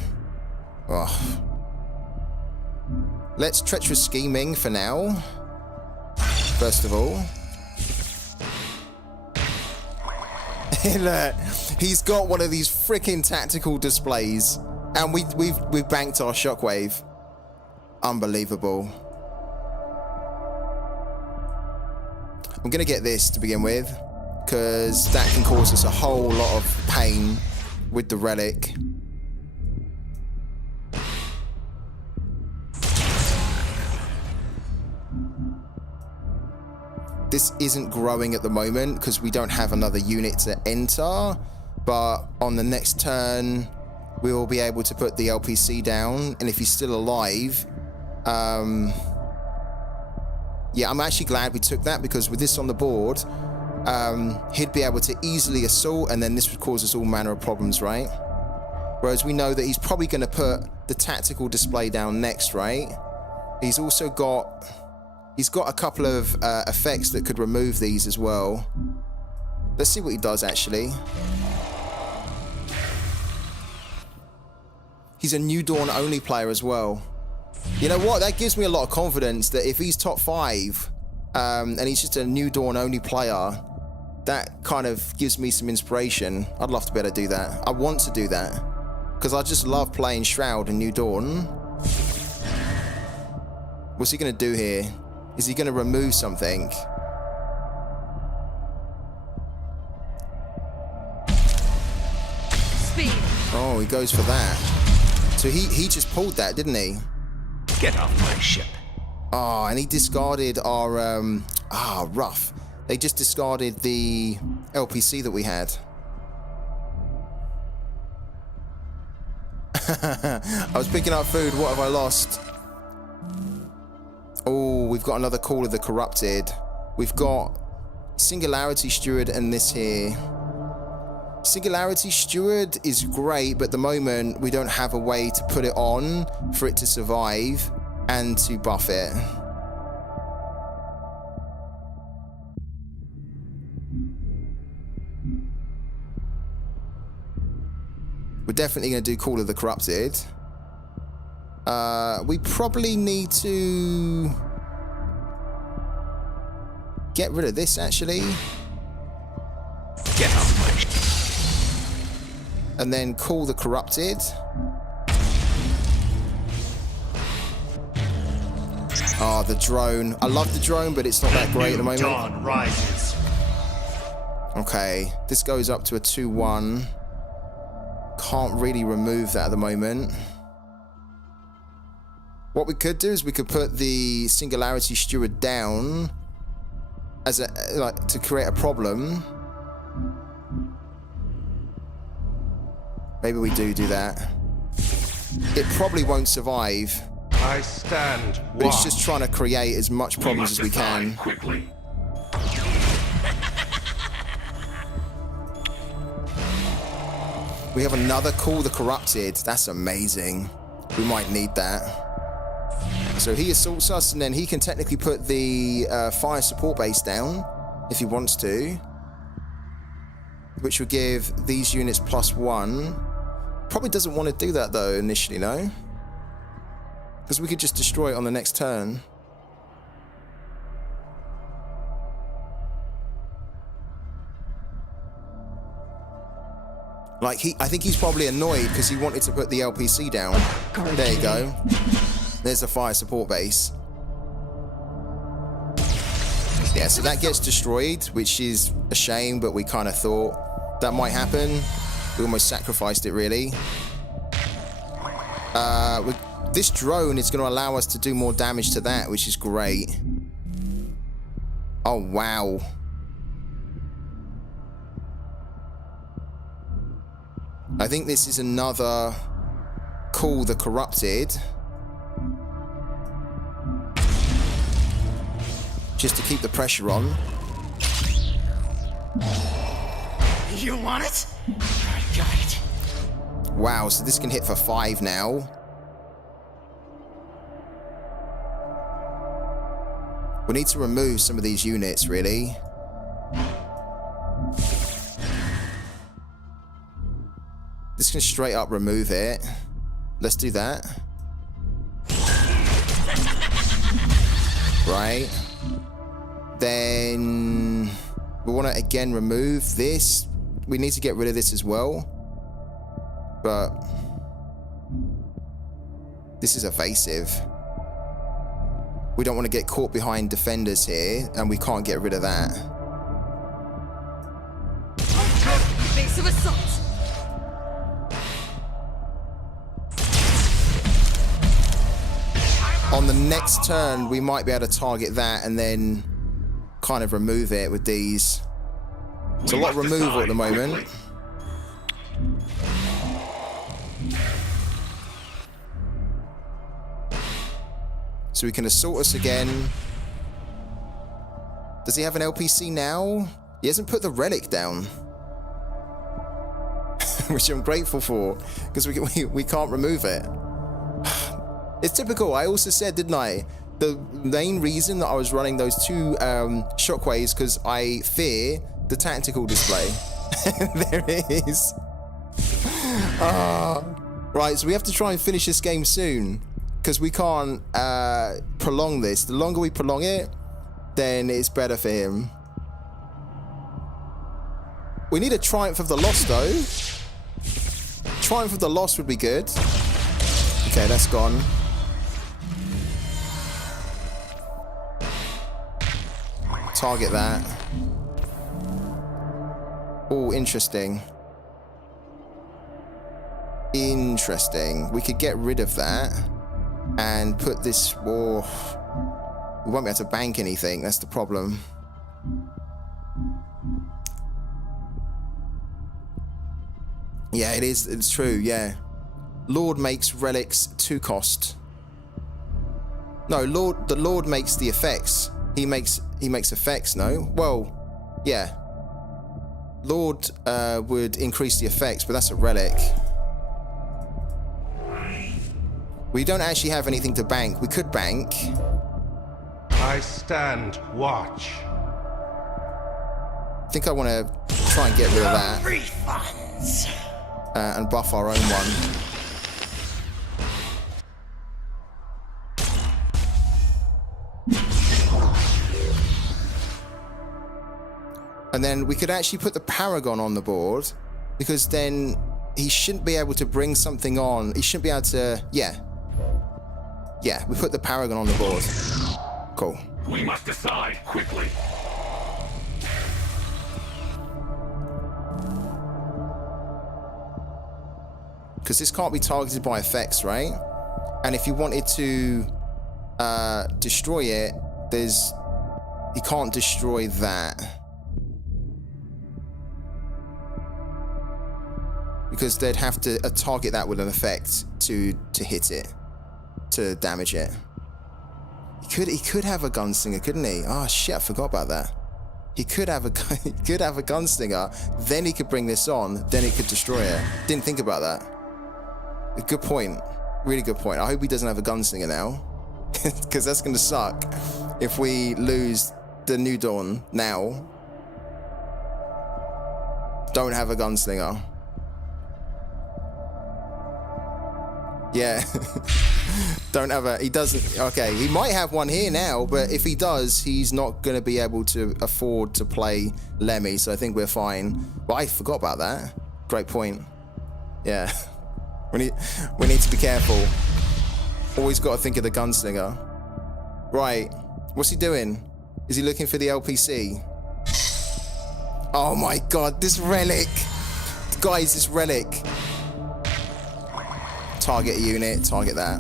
Oh. Let's treacherous scheming for now. First of all. Look, he's got one of these freaking tactical displays. And we've banked our shockwave. Unbelievable. I'm going to get this to begin with, because that can cause us a whole lot of pain with the relic. This isn't growing at the moment because we don't have another unit to enter, but on the next turn we will be able to put the LPC down, and if he's still alive, yeah, I'm actually glad we took that, because with this on the board, he'd be able to easily assault, and then this would cause us all manner of problems, right? Whereas we know that he's probably going to put the tactical display down next, right? He's also got... He's got a couple of effects that could remove these as well. Let's see what he does, actually. He's a New Dawn only player as well. You know what? That gives me a lot of confidence that if he's top 5 and he's just a New Dawn only player, that kind of gives me some inspiration. I'd love to be able to do that. I want to do that because I just love playing Shroud and New Dawn. What's he going to do here? Is he going to remove something? Speed. Oh, he goes for that. So he just pulled that, didn't he? Get off my ship. Oh, and he discarded our... rough. They just discarded the LPC that we had. I was picking up food. What have I lost? Oh, we've got another Call of the Corrupted. We've got Singularity Steward and this here. Singularity Steward is great, but at the moment we don't have a way to put it on for it to survive and to buff it. We're definitely going to do Call of the Corrupted. We probably need to get rid of this, actually. Get off my ship. And then Call the Corrupted. Ah, the drone. I love the drone, but it's not that great at the moment. Dawn rises. Okay, this goes up to a 2-1. Can't really remove that at the moment. What we could do is we could put the Singularity Steward down as a to create a problem. Maybe we do that. It probably won't survive. I stand. But it's just trying to create as much problems as we can. Quickly. We have another Call the Corrupted. That's amazing. We might need that. So he assaults us, and then he can technically put the fire support base down if he wants to, which would give these units +1. Probably doesn't want to do that though initially, no? Because we could just destroy it on the next turn. Like, I think he's probably annoyed because he wanted to put the LPC down. There you go. There's a fire support base. Yeah, so that gets destroyed, which is a shame, but we kind of thought that might happen. We almost sacrificed it, really. This drone is going to allow us to do more damage to that, which is great. Oh, wow. I think this is another Call the Corrupted. Just to keep the pressure on. You want it? I got it. Wow, so this can hit for 5 now. We need to remove some of these units, really. Just gonna straight up remove it. Let's do that. Right. Then we want to again remove this. We need to get rid of this as well. But this is evasive. We don't want to get caught behind defenders here, and we can't get rid of that. Evasive assault. On the next turn, we might be able to target that and then kind of remove it with these. It's a lot of removal at the moment. So we can assault us again. Does he have an LPC now? He hasn't put the relic down. Which I'm grateful for, because we can't remove it. It's typical. I also said, didn't I? The main reason that I was running those two shockwaves because I fear the tactical display. There it is. Right, so we have to try and finish this game soon because we can't prolong this. The longer we prolong it, then it's better for him. We need a Triumph of the Lost, though. Triumph of the Lost would be good. Okay, that's gone. Target that. Oh, interesting. Interesting. We could get rid of that and put this... Oh, we won't be able to bank anything. That's the problem. Yeah, it is. It's true, yeah. Lord makes relics 2 cost. No, the Lord makes the effects. He makes effects, no? Well, yeah. Lord would increase the effects, but that's a relic. We don't actually have anything to bank. We could bank. I stand watch. I think I want to try and get rid of that. Refunds. And buff our own one. And then we could actually put the Paragon on the board, because then he shouldn't be able to bring something on. He shouldn't be able to... Yeah. Yeah, we put the Paragon on the board. Cool. We must decide quickly. Because this can't be targeted by effects, right? And if you wanted to destroy it, you can't destroy that. Because they'd have to target that with an effect to hit it, to damage it. He could have a gunslinger, couldn't he? Oh shit, I forgot about that. He could have a gunslinger, then he could bring this on, then he could destroy it. Didn't think about that. Good point. Really good point. I hope he doesn't have a gunslinger now, because that's going to suck if we lose the New Dawn now. Don't have a gunslinger. Yeah. Don't have a... He doesn't... Okay, he might have one here now, but if he does, he's not going to be able to afford to play Lemmy, so I think we're fine. But I forgot about that. Great point. Yeah. We need to be careful. Always got to think of the gunslinger. Right. What's he doing? Is he looking for the LPC? Oh my god, this relic. Guys, this relic. Target a unit, target that.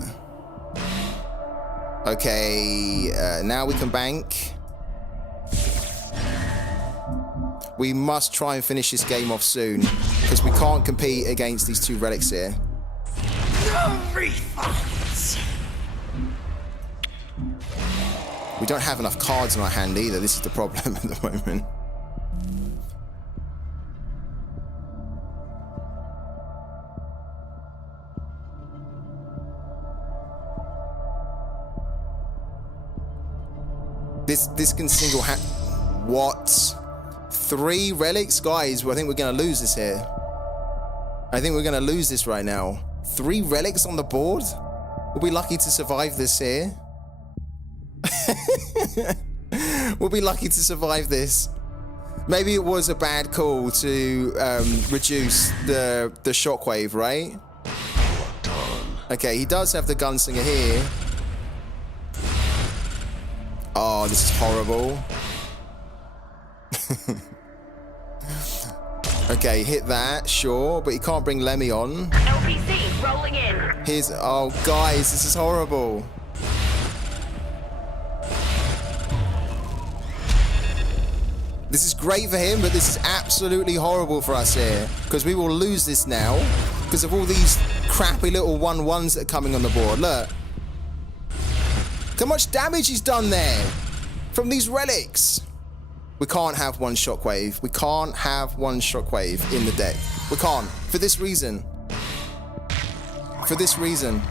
Okay, now we can bank. We must try and finish this game off soon, because we can't compete against these 2 relics here. No refunds. We don't have enough cards in our hand either. This is the problem at the moment. This can what? 3 relics? Guys, I think we're going to lose this here. I think we're going to lose this right now. 3 relics on the board? We'll be lucky to survive this here. We'll be lucky to survive this. Maybe it was a bad call to reduce the shockwave, right? Okay, he does have the gunslinger here. Oh, this is horrible. Okay, hit that, sure, but he can't bring Lemmy on. LPC rolling in. Oh, guys, this is horrible. This is great for him, but this is absolutely horrible for us here, because we will lose this now because of all these crappy little 1/1s that are coming on the board. Look. Look how much damage he's done there from these relics. We can't have 1 shockwave. We can't have 1 shockwave in the deck. We can't. For this reason. For this reason.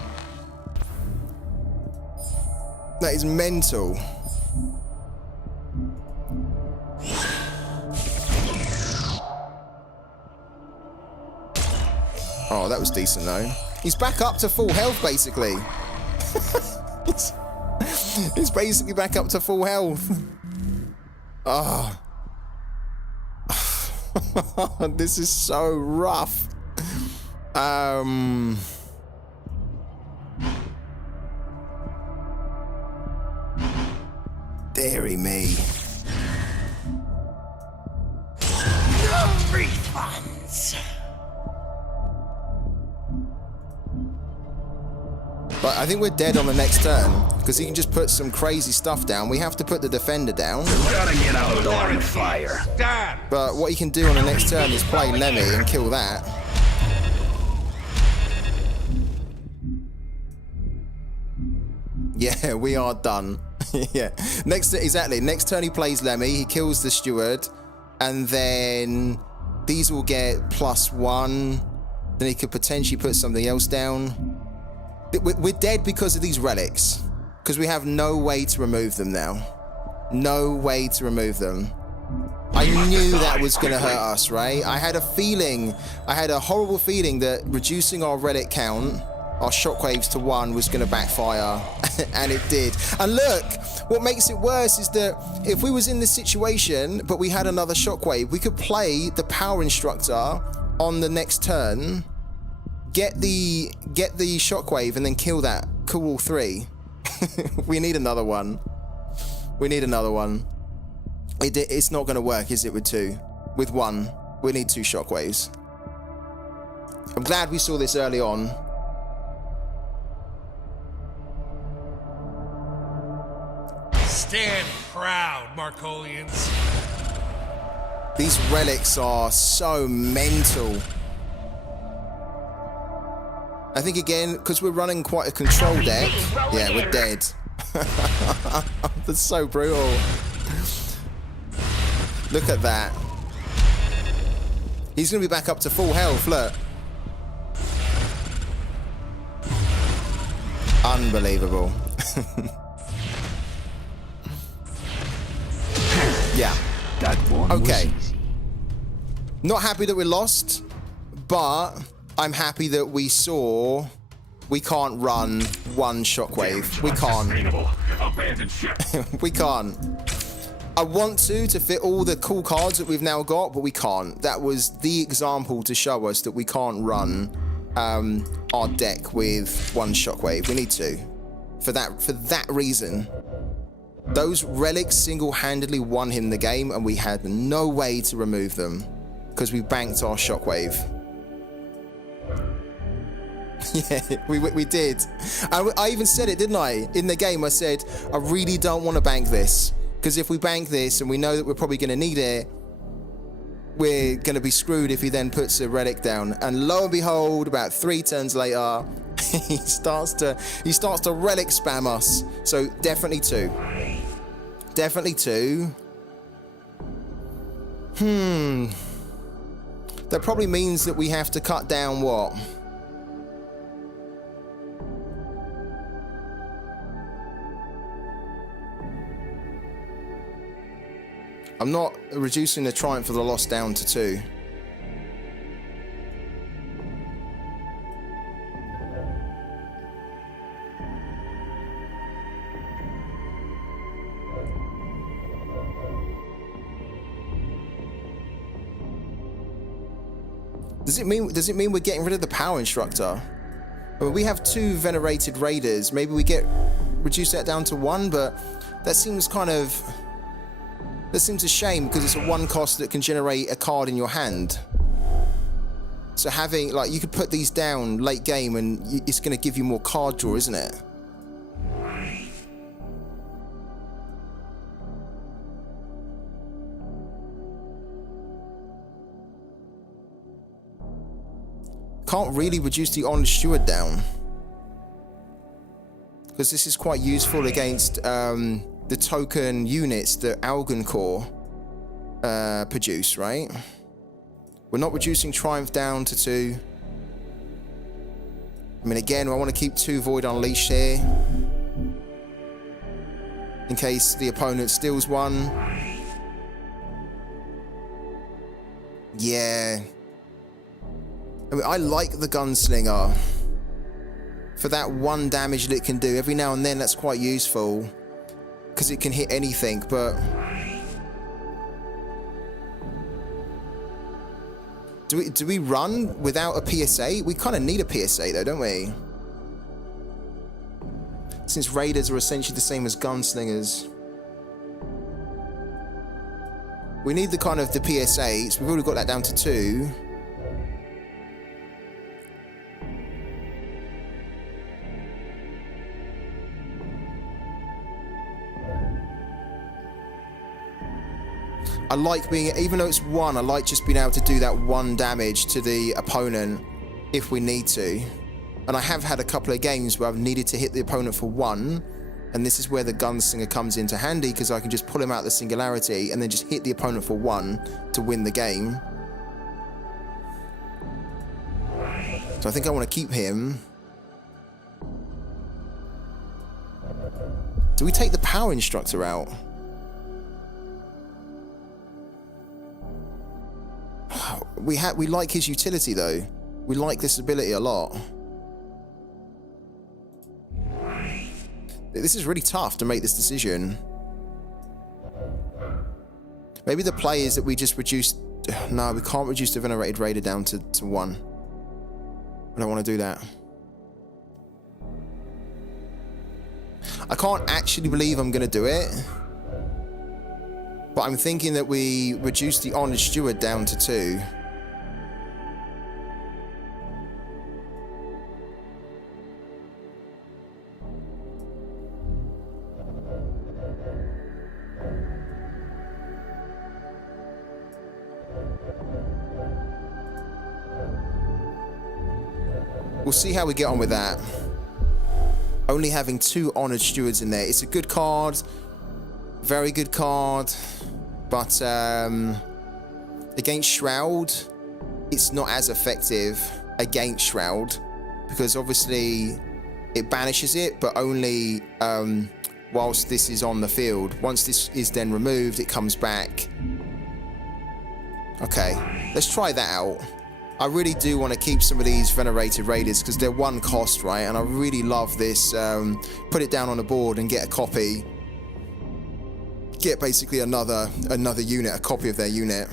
That is mental. Oh, that was decent though. He's back up to full health basically. He's basically back up to full health. Oh. This is so rough. Deary me. No refunds. But I think we're dead on the next turn because he can just put some crazy stuff down. We have to put the defender down. Gotta get out door and fire. Stand! But what he can do on the next turn is play Lemmy and kill that. Yeah, we are done. Yeah. Exactly. Next turn he plays Lemmy. He kills the steward. And then these will get +1. Then he could potentially put something else down. We're dead because of these relics. Because we have no way to remove them now. No way to remove them. I knew that was going to hurt us, right? I had a feeling, I had a horrible feeling that reducing our relic count, our shockwaves to 1 was going to backfire. And it did. And look, what makes it worse is that if we was in this situation, but we had another shockwave, we could play the power instructor on the next turn, get the shockwave and then kill that. Kill all 3. We need another one. We need another one. It's not going to work, is it, with 2? With 1. We need 2 shockwaves. I'm glad we saw this early on. Stand proud, Markolians. These relics are so mental. I think again, because we're running quite a control deck. Yeah, we're dead. That's so brutal. Look at that. He's going to be back up to full health, look. Unbelievable. Yeah. That one Okay. was easy. Not happy that we lost, but I'm happy that we saw we can't run 1 shockwave. We can't. Abandoned ship. We can't. I want to fit all the cool cards that we've now got, but we can't. That was the example to show us that we can't run our deck with 1 shockwave. We need to. For that reason. Those relics single-handedly won him the game, and we had no way to remove them because we banked our shockwave. Yeah, we did. I even said it, didn't I? In the game, I said, I really don't want to bank this because if we bank this and we know that we're probably going to need it, we're going to be screwed if he then puts a relic down. And lo and behold, about 3 turns later, he starts to relic spam us. So definitely 2. Definitely 2. That probably means that we have to cut down what? I'm not reducing the Triumph of the Lost down to 2. Does it mean we're getting rid of the power instructor? I mean, we have 2 venerated raiders. Maybe we reduce that down to 1, but that seems a shame because it's a 1 cost that can generate a card in your hand. So having, like, you could put these down late game and it's going to give you more card draw, isn't it? Can't really reduce the Honest Steward down because this is quite useful against the token units that Algon Core produce, right? We're not reducing Triumph down to 2. I mean, again, I want to keep 2 Void Unleashed here in case the opponent steals 1. Yeah. I mean, I like the Gunslinger for that 1 damage that it can do. Every now and then, that's quite useful because it can hit anything, but do we run without a PSA? We kind of need a PSA though, don't we? Since Raiders are essentially the same as Gunslingers. We need the kind of the PSA, so we've already got that down to 2. I like being, even though it's 1, I like just being able to do that 1 damage to the opponent if we need to. And I have had a couple of games where I've needed to hit the opponent for 1, and this is where the Gunslinger comes into handy because I can just pull him out of the Singularity and then just hit the opponent for 1 to win the game. So I think I want to keep him. Do we take the Power Instructor out? We like his utility though. We like this ability a lot. This is really tough to make this decision. Maybe the play is that we just reduce... No, we can't reduce the Venerated Raider down to 1. I don't want to do that. I can't actually believe I'm going to do it. But I'm thinking that we reduce the Honored Steward down to 2. We'll see how we get on with that. Only having 2 Honored Stewards in there. It's a good card. Very good card. But against Shroud, it's not as effective against Shroud. Because obviously it banishes it, but only whilst this is on the field. Once this is then removed, it comes back. Okay, let's try that out. I really do want to keep some of these Venerated Raiders because they're 1 cost, right? And I really love this. Put it down on the board and get a copy. Get basically another unit, a copy of their unit.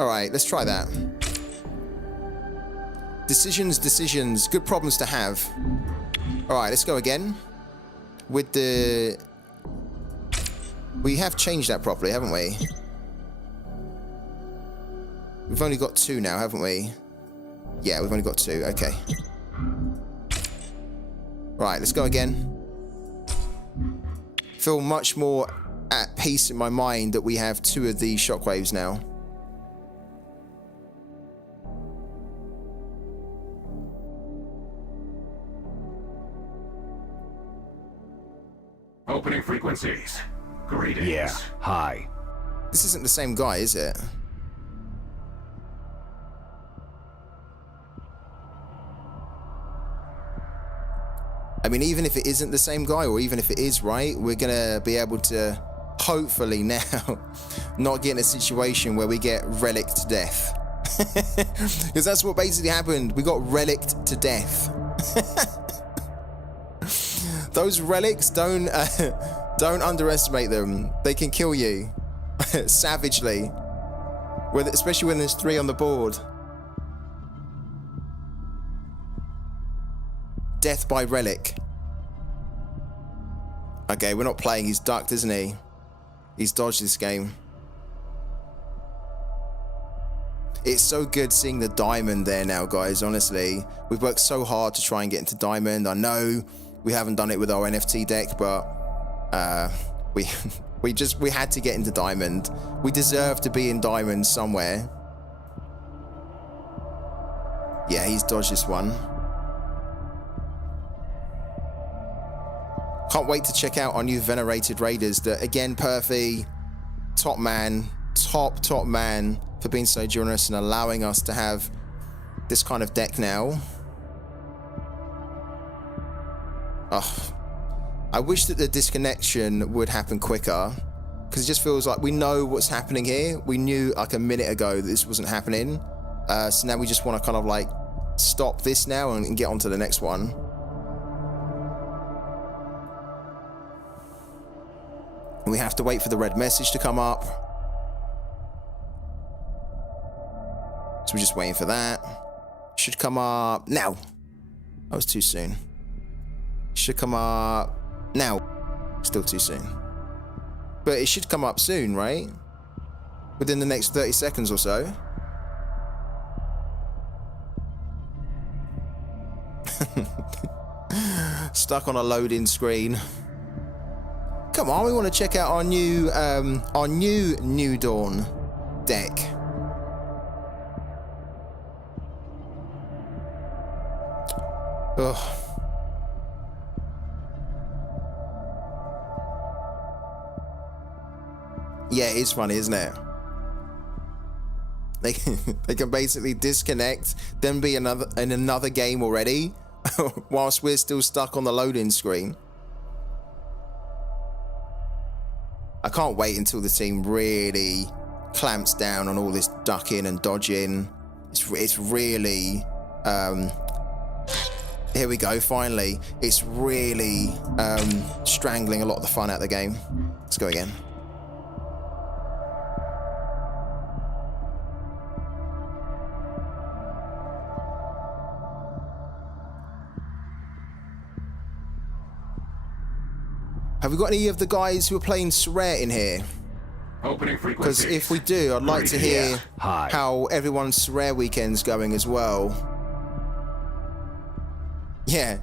All right, let's try that. Decisions. Good problems to have. All right, let's go again. With the... We have changed that properly, haven't we? We've only got 2 now, haven't we? Yeah, we've only got 2. Okay. Right, let's go again. Feel much more at peace in my mind that we have 2 of these shockwaves now. Opening frequencies. Greetings. Yeah, hi. This isn't the same guy, is it? I mean, even if it isn't the same guy, or even if it is, right, we're going to be able to hopefully now not get in a situation where we get relic to death. Because that's what basically happened. We got relicked to death. Those relics, don't underestimate them. They can kill you savagely, especially when there's 3 on the board. Death by relic. Okay, we're not playing. He's ducked, isn't he? He's dodged this game. It's so good seeing the diamond there now, guys, honestly. We've worked so hard to try and get into diamond. I know we haven't done it with our NFT deck, but we had to get into diamond. We deserve to be in diamond somewhere. Yeah, he's dodged this one. Can't wait to check out our new venerated raiders. That again, Perfy, top man, top man for being so generous and allowing us to have this kind of deck now. Oh, I wish that the disconnection would happen quicker, because it just feels like we know what's happening here. We knew like a minute ago that this wasn't happening. So now we just want to kind of like stop this now and get on to the next one. We have to wait for the red message to come up. So we're just waiting for that. Should come up now. That was too soon. Should come up now. Still too soon. But it should come up soon, right? Within the next 30 seconds or so. Stuck on a loading screen. Come on, we want to check out our new New Dawn deck. Ugh. Yeah, it is funny, isn't it? They can basically disconnect, then be in another game already, whilst we're still stuck on the loading screen. I can't wait until the team really clamps down on all this ducking and dodging. It's really here we go, finally. It's really strangling a lot of the fun out of the game. Let's go again. Have we got any of the guys who are playing sorare in here? Opening frequencies. Because if we do, I'd like to hear Hi. how everyone's sorare weekend's going as well. Yeah.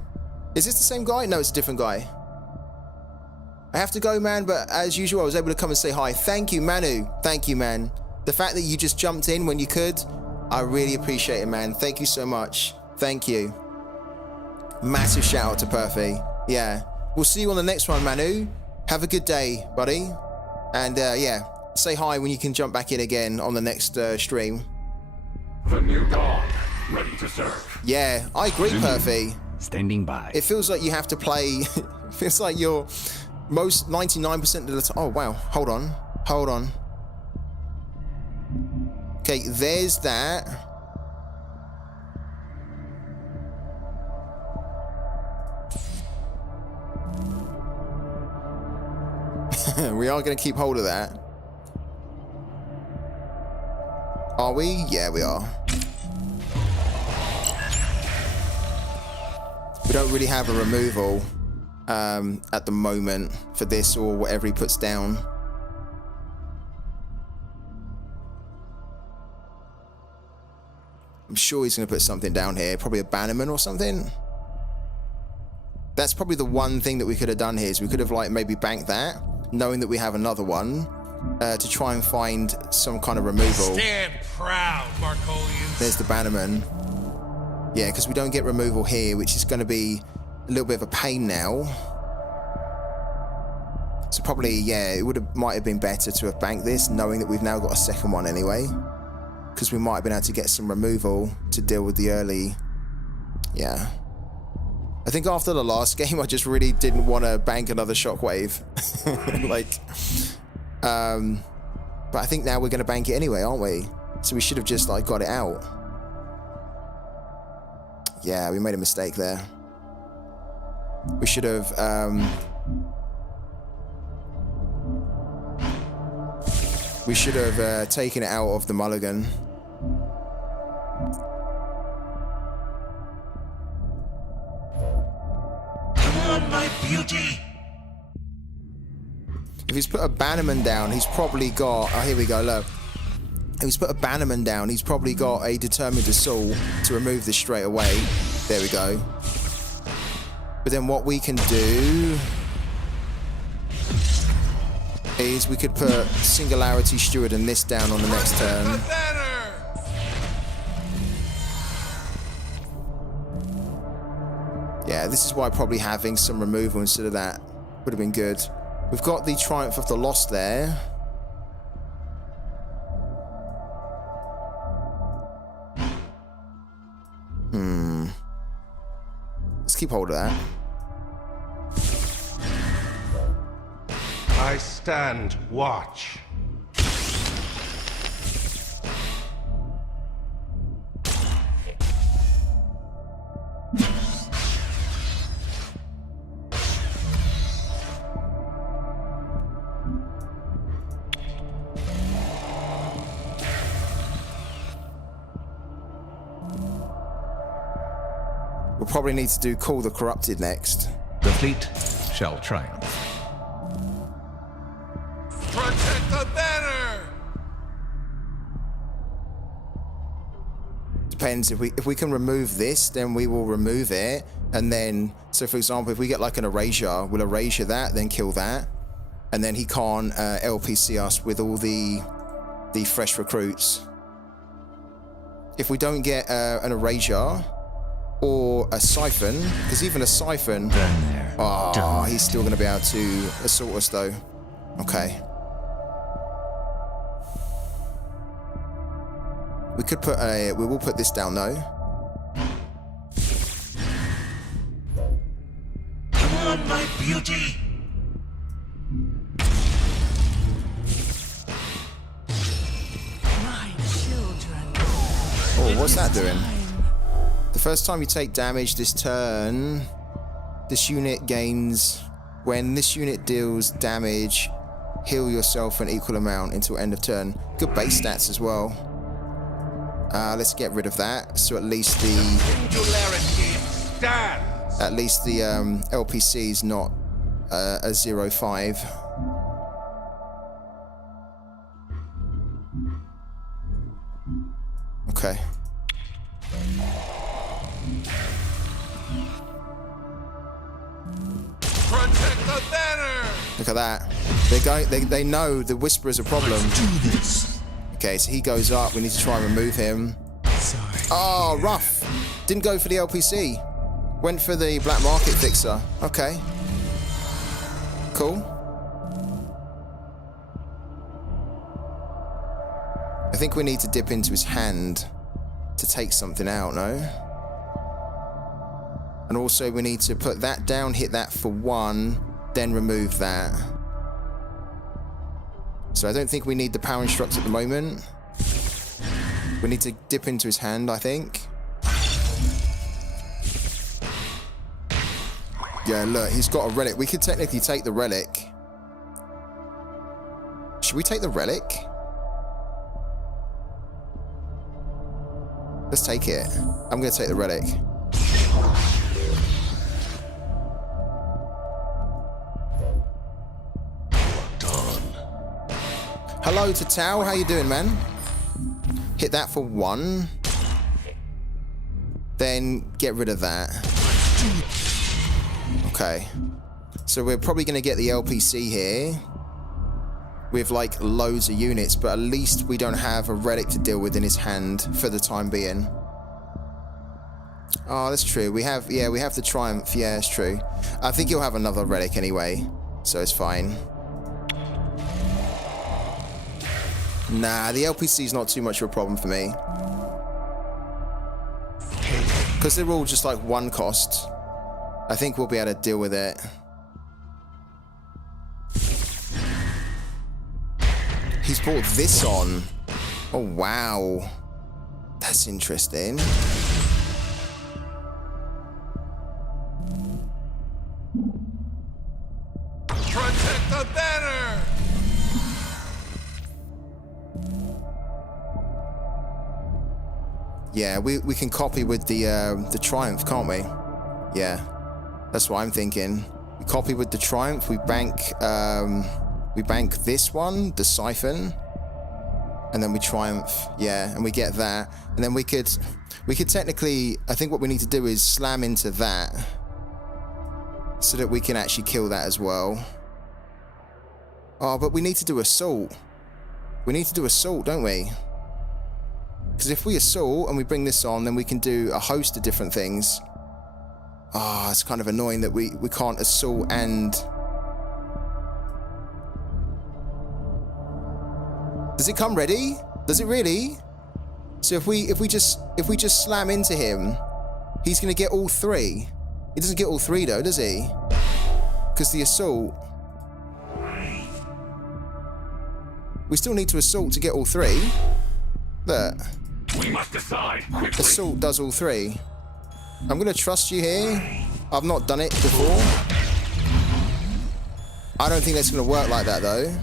Is this the same guy? No, it's a different guy. I have to go, man, but as usual, I was able to come and say hi. Thank you, Manu. Thank you, man. The fact that you just jumped in when you could, I really appreciate it, man. Thank you so much. Thank you. Massive shout out to Perfy. Yeah. We'll see you on the next one, Manu. Have a good day, buddy. And yeah, say hi when you can jump back in again on the next stream. The new dawn, ready to serve. Yeah, I agree, Perfy. Standing by. It feels like you have to play. It feels like you're most 99% of the time. Oh wow, hold on. Okay, there's that. We are going to keep hold of that. Are we? Yeah, we are. We don't really have a removal at the moment for this or whatever he puts down. I'm sure he's going to put something down here. Probably a bannerman or something. That's probably the one thing that we could have done here is we could have like maybe banked that, knowing that we have another one, to try and find some kind of removal. Stand proud, Markolians. There's the bannerman. Yeah, because we don't get removal here, which is going to be a little bit of a pain now. So probably, yeah, it might have been better to have banked this, knowing that we've now got a second one anyway. Because we might have been able to get some removal to deal with the early... Yeah. I think after the last game, I just really didn't want to bank another shockwave. Like, But I think now we're going to bank it anyway, aren't we? So we should have just like got it out. Yeah, we made a mistake there. We should have taken it out of the mulligan. Come on, my beauty. If he's put a bannerman down, he's probably got... Oh, here we go, look. If he's put a bannerman down, he's probably got a determined assault to remove this straight away. There we go. But then what we can do is we could put Singularity Steward and this down on the next turn. Yeah, this is why probably having some removal instead of that would have been good. We've got the Triumph of the Lost there. Let's keep hold of that. I stand watch. We'll probably need to do Call the Corrupted next. The fleet shall triumph. Protect the banner! Depends, if we can remove this, then we will remove it. And then, so for example, if we get like an erasure, we'll erasure that, then kill that. And then he can't LPC us with all the fresh recruits. If we don't get an erasure or a siphon, because even a siphon, oh, he's still going to be able to assault us though. Okay. We could put we will put this down though. Come on, my beauty. My children. Oh, what's that doing? The first time you take damage this turn, this unit gains... When this unit deals damage, heal yourself an equal amount until end of turn. Good base stats as well. Let's get rid of that. So at least the... Singularity stands! At least the LPC is not a 0-5. Okay. Protect the banner! Look at that. They know the Whisperer is a problem. Okay, so he goes up. We need to try and remove him. Oh, rough. Didn't go for the LPC. Went for the black market fixer. Okay. Cool. I think we need to dip into his hand to take something out, no? And also we need to put that down, hit that for 1, then remove that. So I don't think we need the power instruct at the moment. We need to dip into his hand, I think. Yeah, look, he's got a relic. We could technically take the relic. Should we take the relic? Let's take it. I'm going to take the relic. Hello to Tao, how you doing, man? Hit that for 1. Then get rid of that. Okay. So we're probably going to get the LPC here. With like loads of units, but at least we don't have a relic to deal with in his hand for the time being. Oh, that's true. We have the Triumph. Yeah, it's true. I think he'll have another relic anyway, so it's fine. Nah, the LPC is not too much of a problem for me. Because they're all just like 1 cost. I think we'll be able to deal with it. He's brought this on. Oh, wow. That's interesting. Protect the banner! Yeah, we can copy with the Triumph, can't we? Yeah, that's what I'm thinking. We copy with the Triumph. We bank this one, the Siphon, and then we Triumph. Yeah, and we get that, and then we could technically. I think what we need to do is slam into that, so that we can actually kill that as well. Oh, but we need to do assault. We need to do assault, don't we? Because if we assault and we bring this on, then we can do a host of different things. Ah, it's kind of annoying that we can't assault and... Does it come ready? Does it really? So if we just slam into him, he's gonna get all three. He doesn't get all three though, does he? Because the assault... We still need to assault to get all three. Look. We must decide quickly. Assault does all three. I'm gonna trust you here. I've not done it before. I don't think that's gonna work like that though.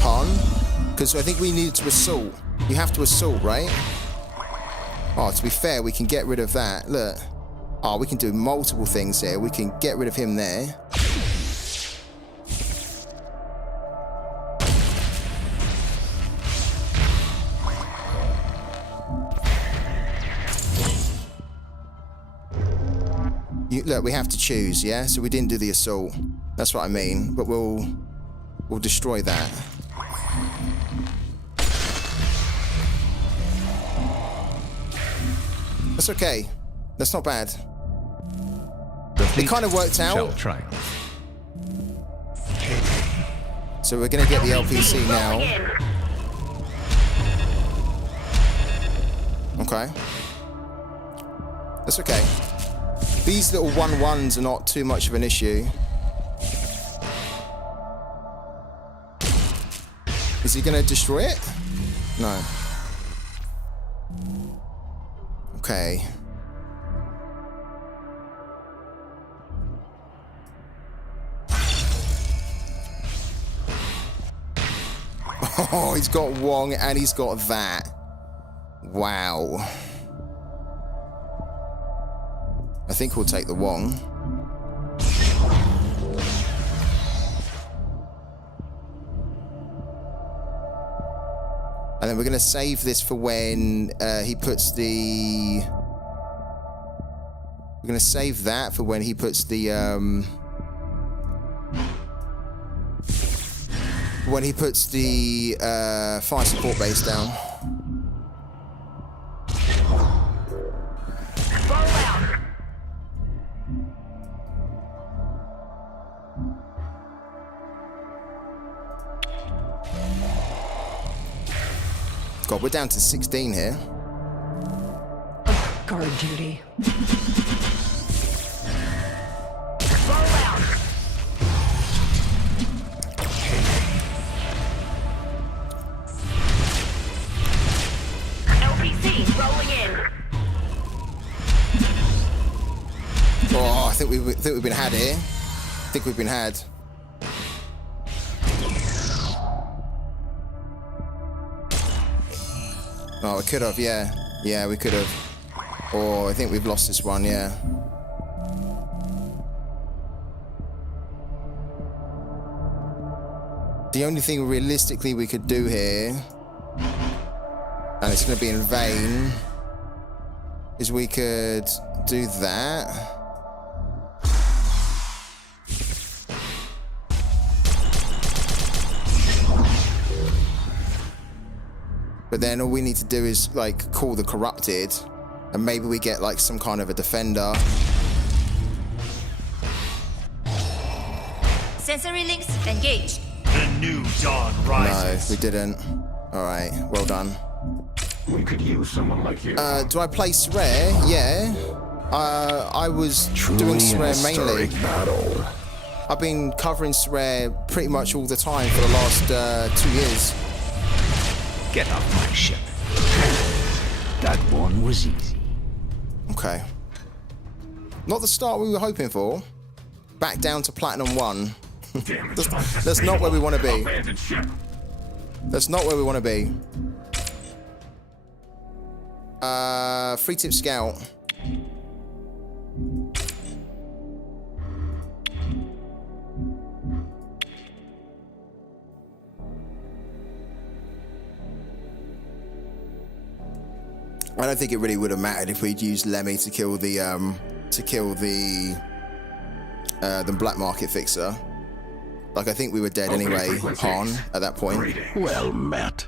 Pun. Because I think we need to assault. You have to assault, right? Oh, to be fair, we can get rid of that. Look. Oh, we can do multiple things here. We can get rid of him there. Look, we have to choose, yeah? So we didn't do the assault. That's what I mean. But we'll destroy that. That's okay. That's not bad. It kind of worked out. Shall triumph. So we're going to get the LPC now. Okay. That's okay. These little 1-1s are not too much of an issue. Is he going to destroy it? No. Okay. Oh, he's got Wong and he's got that. Wow. I think we'll take the Wong. And then we're going to save this for when he puts the... We're going to save that for when he puts the... When he puts the fire support base down. God, we're down to 16 here. Guard duty. LPC rolling in. Oh, I think we've been had here. I think we've been had. Oh, we could have, yeah. Yeah, we could have. Oh, I think we've lost this one, yeah. The only thing realistically we could do here, and it's going to be in vain, is we could do that. But then all we need to do is, like, call the Corrupted, and maybe we get, like, some kind of a defender. Sensory links engaged. The new dawn rises. No, we didn't. Alright, well done. We could use someone like you. Do I play Sorare? Yeah. I was doing Sorare mainly. Battle. I've been covering Sorare pretty much all the time for the last 2 years. Get off my ship. That one was easy. Okay. Not the start we were hoping for. Back down to Platinum 1. That's not where we want to be. Abandoned ship. That's not where we want to be. Free tip scout. I don't think it really would have mattered if we'd used Lemmy to kill the black market fixer. Like, I think we were dead anyway, Han, at that point. Well met.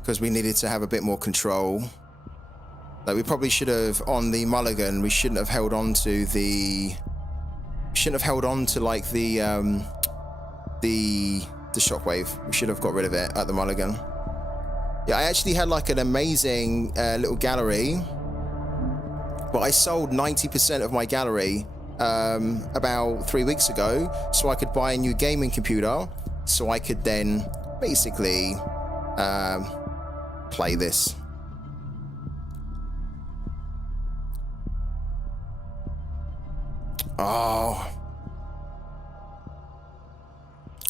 Because we needed to have a bit more control. Like, we probably should have, on the mulligan, we shouldn't have held on to the... We shouldn't have held on to, like, the shockwave. We should have got rid of it at the mulligan. Yeah, I actually had, like, an amazing little gallery. But I sold 90% of my gallery about 3 weeks ago, so I could buy a new gaming computer, so I could then basically play this. Oh.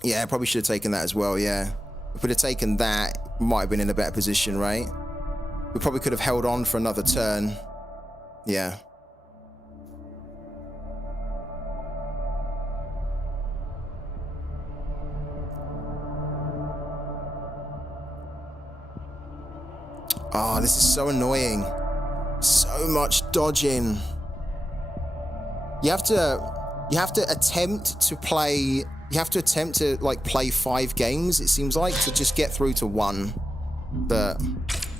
Yeah, I probably should have taken that as well, yeah. If we'd have taken that, might have been in a better position, right? We probably could have held on for another turn. Yeah. Oh, this is so annoying. So much dodging. You have to attempt to play. You have to attempt to like play 5 games. It seems like to just get through to 1. But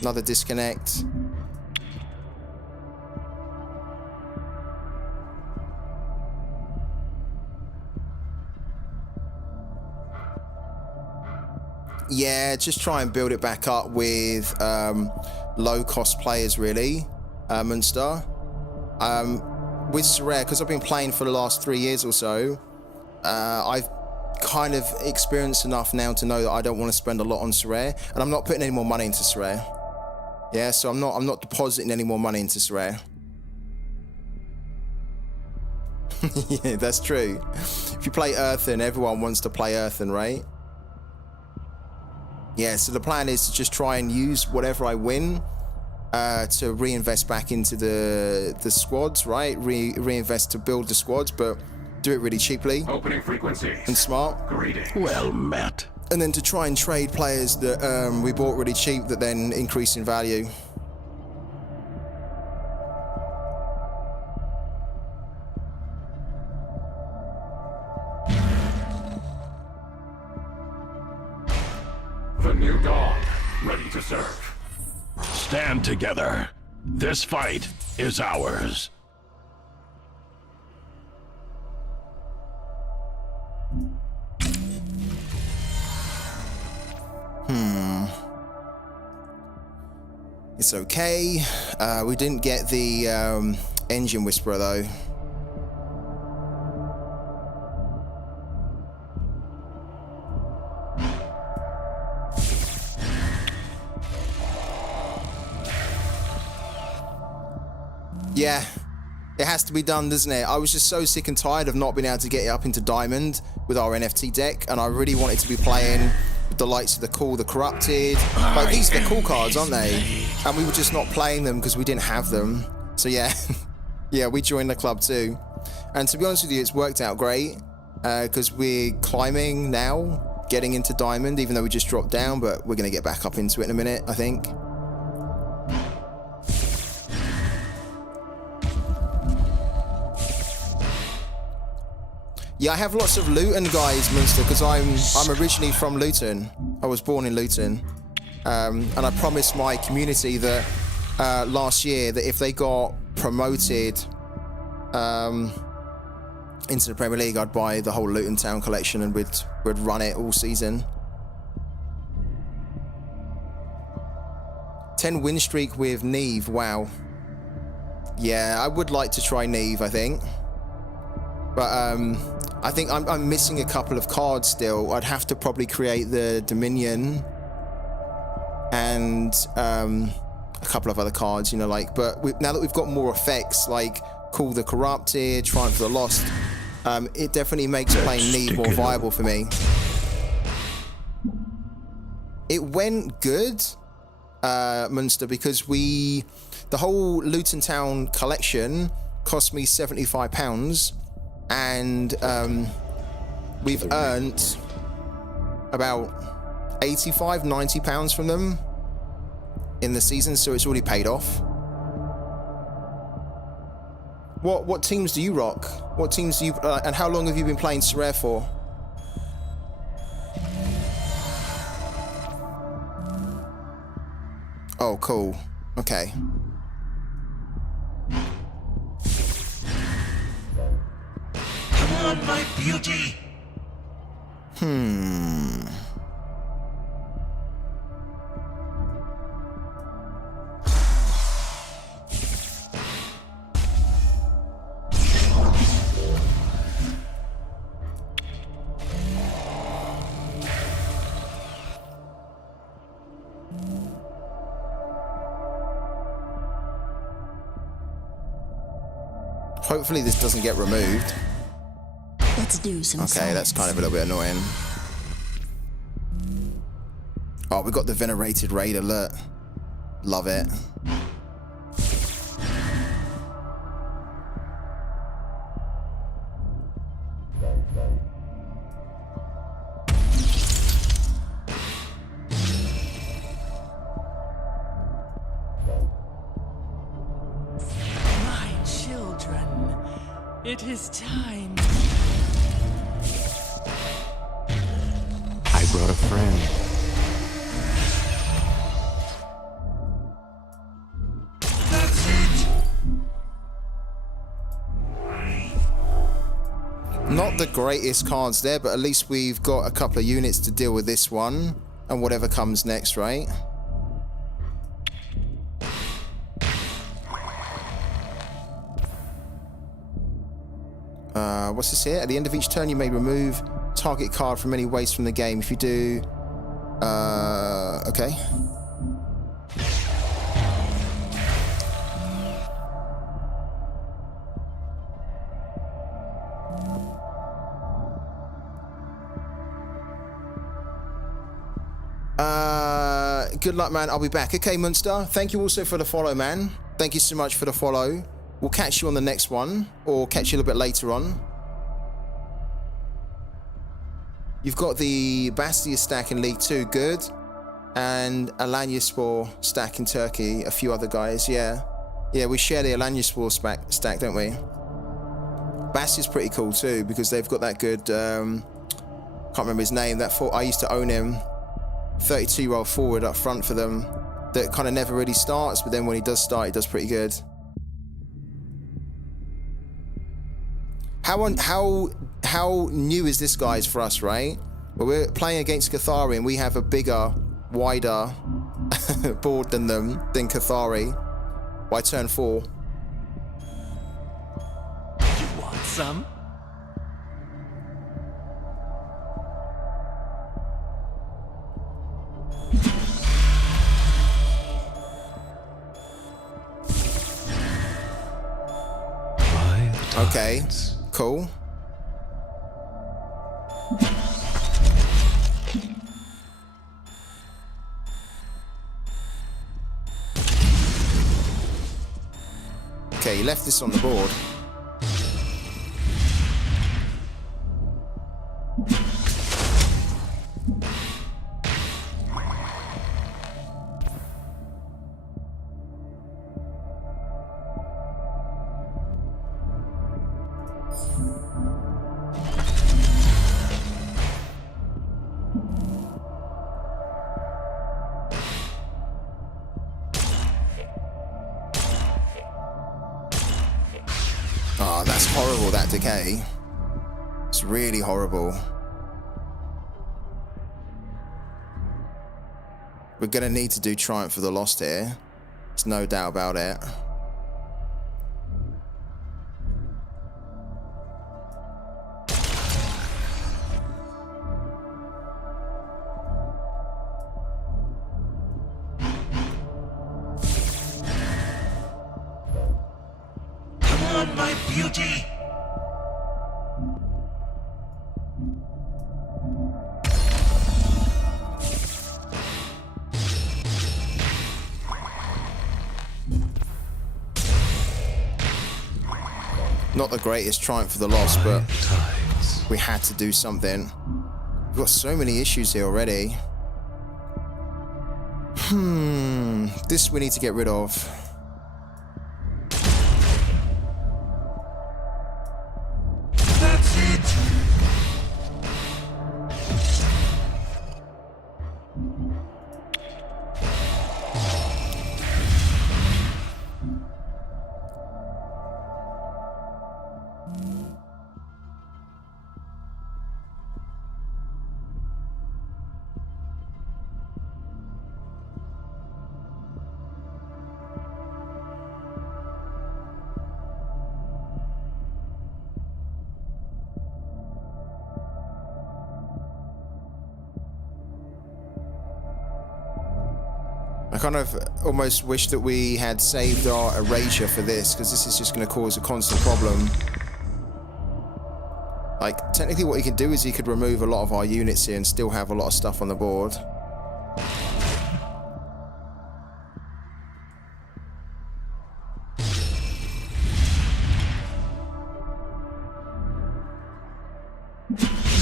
another disconnect. Yeah, just try and build it back up with low-cost players, really, Munster. With Sorare, because I've been playing for the last 3 years or so, I've kind of experienced enough now to know that I don't want to spend a lot on Sorare, and I'm not putting any more money into Sorare. Yeah, so I'm not depositing any more money into Sorare. Yeah, that's true. If you play Earthen, everyone wants to play Earthen, right? Yeah, so the plan is to just try and use whatever I win to reinvest back into the squads, right? Reinvest to build the squads, but do it really cheaply. Opening frequency. And smart. Greetings. Well met. And then to try and trade players that we bought really cheap that then increase in value. The new dawn, ready to serve. Stand together. This fight is ours. It's okay. We didn't get the engine whisperer though. Yeah, it has to be done, doesn't it? I was just so sick and tired of not being able to get it up into Diamond with our NFT deck, and I really wanted to be playing with the likes of the Cool, the Corrupted. Like, these are the cool cards, aren't they? And we were just not playing them because we didn't have them. So yeah, yeah, we joined the club too. And to be honest with you, it's worked out great because we're climbing now, getting into Diamond, even though we just dropped down, but we're going to get back up into it in a minute, I think. Yeah, I have lots of Luton guys, Munster, because I'm originally from Luton. I was born in Luton, and I promised my community that last year that if they got promoted into the Premier League, I'd buy the whole Luton Town collection and we'd run it all season. 10 win streak with Neve. Wow. Yeah, I would like to try Neve, I think. But I think I'm missing a couple of cards still. I'd have to probably create the Dominion and a couple of other cards, you know, like. But now that we've got more effects, like Call the Corrupted, Triumph of the Lost, it definitely makes playing Need more viable for me. It went good, Munster, because the whole Luton Town collection cost me £75, and we've earned about £85–90 from them in the season, so it's already paid off. What teams do you rock? What teams do you and how long have you been playing Sorare for? Oh, cool. Okay. Come on, my beauty. Hopefully this doesn't get removed. Let's do some Okay, that's kind of a little bit annoying. Oh, we got the Venerated Raid alert. Love it. My children, it is time. I brought a friend. That's it. Not the greatest cards there, but at least we've got a couple of units to deal with this one and whatever comes next, right? What's this here? At the end of each turn, you may remove target card from any waste from the game. If you do, okay. Good luck, man. I'll be back. Okay, Munster. Thank you also for the follow, man. Thank you so much for the follow. We'll catch you on the next one, or catch you a little bit later on. You've got the Bastia stack in League 2, good. And Alanyaspor stack in Turkey, a few other guys, yeah. Yeah, we share the Alanyaspor stack, don't we? Bastia's pretty cool too, because they've got that good, can't remember his name, I used to own him, 32-year-old forward up front for them, that kind of never really starts, but then when he does start, he does pretty good. How new is this, guys, for us, right? Well, we're playing against Cathari, and we have a bigger, wider board than Cathari by turn 4. You want some? Okay, cool. Okay, you left this on the board. Oh, that's horrible, that decay. It's really horrible. We're gonna need to do Triumph of the Lost here. There's no doubt about it. duty. Not the greatest triumph for the loss, but we had to do something. We've got so many issues here already. This we need to get rid of. That's it. I kind of almost wish that we had saved our erasure for this, because this is just going to cause a constant problem. Like, technically what he could do is he could remove a lot of our units here and still have a lot of stuff on the board.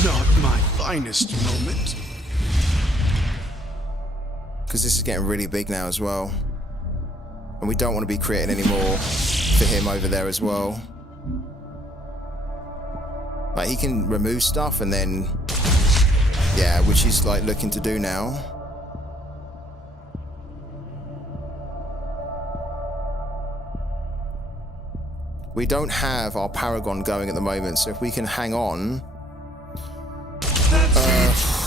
Not my finest moment. Because this is getting really big now as well. And we don't want to be creating any more for him over there as well. Like, he can remove stuff and then... yeah, which he's like looking to do now. We don't have our Paragon going at the moment, so if we can hang on...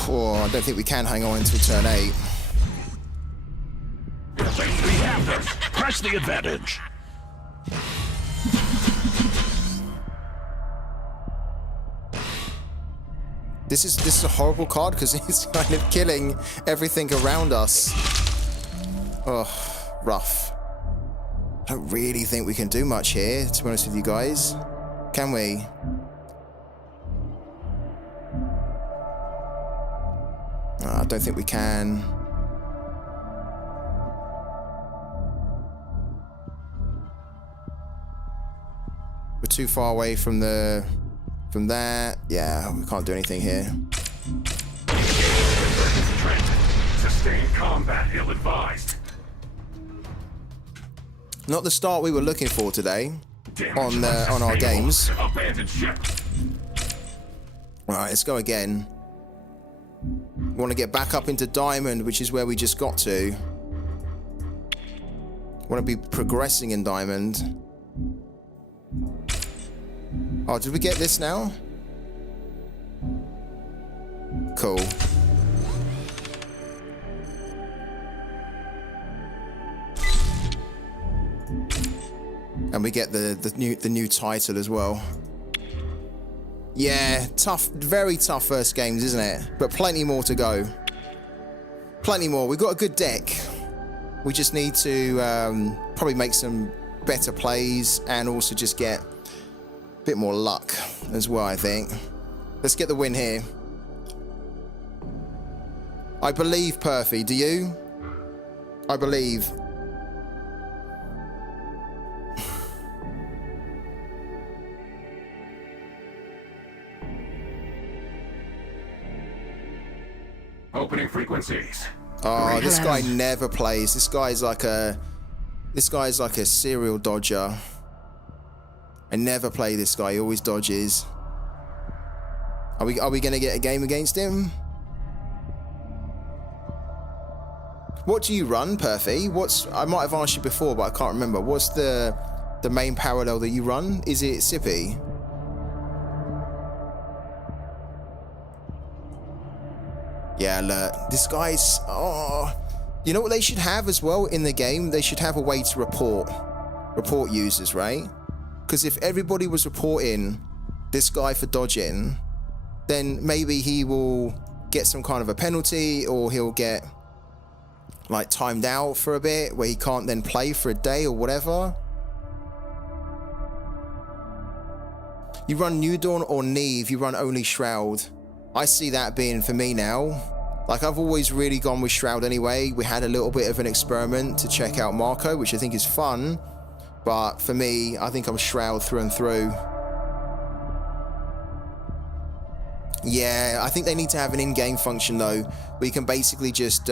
I don't think we can hang on until turn 8. We have this. Press the advantage. This is a horrible card because it's kind of killing everything around us. Oh, rough. I don't really think we can do much here, to be honest with you guys. Can we? I don't think we can. We're too far away from that. Yeah, we can't do anything here. Sustained combat ill-advised. Not the start we were looking for today on our games. Abandoned ship. All right, let's go again. We want to get back up into Diamond, which is where we just got to. Want to be progressing in Diamond. Oh, did we get this now? Cool. And we get the new title as well. Yeah, tough, very tough first games, isn't it? But plenty more to go. Plenty more. We've got a good deck. We just need to probably make some better plays and also just get a bit more luck as well, I think. Let's get the win here. I believe, Perfy. Do you? I believe. Opening frequencies. Oh, this guy never plays. This guy's like a serial dodger. I never play this guy. He always dodges. Are we gonna get a game against him? What do you run, Perfy? I might have asked you before, but I can't remember. What's the main parallel that you run? Is it Sippy? Yeah, alert. This guy's... oh. You know what they should have as well in the game? They should have a way to report users, right? Because if everybody was reporting this guy for dodging, then maybe he will get some kind of a penalty, or he'll get like timed out for a bit where he can't then play for a day or whatever. You run New Dawn or Neve, you run only Shroud. I see that being for me now. Like, I've always really gone with Shroud anyway. We had a little bit of an experiment to check out Marco, which I think is fun. But for me, I think I'm Shroud through and through. Yeah, I think they need to have an in-game function though, where you can basically just,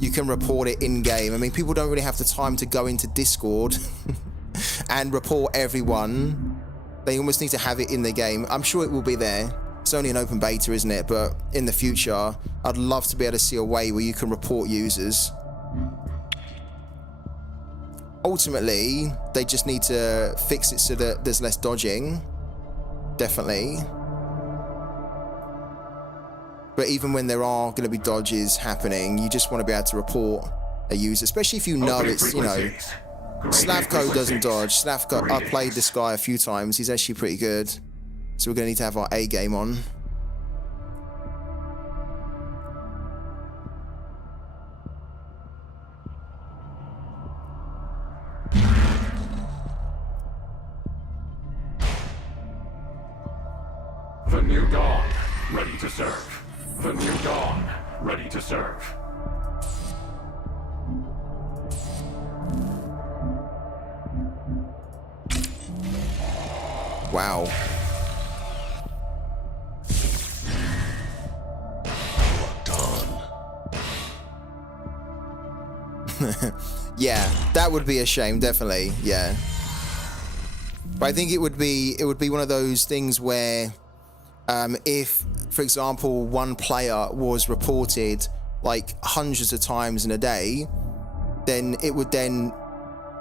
you can report it in-game. I mean, people don't really have the time to go into Discord and report everyone. They almost need to have it in the game. I'm sure it will be there. It's only an open beta, isn't it? But in the future, I'd love to be able to see a way where you can report users. Ultimately, they just need to fix it so that there's less dodging. Definitely. But even when there are going to be dodges happening, you just want to be able to report a user, especially if you know it's, you know, Slavko doesn't dodge. Slavko, I played this guy a few times. He's actually pretty good. So we're going to need to have our A game on. The New Dawn, ready to serve. The New Dawn, ready to serve. Wow. Yeah, that would be a shame, definitely. Yeah. But I think it would be one of those things where if, for example, one player was reported like hundreds of times in a day, then it would then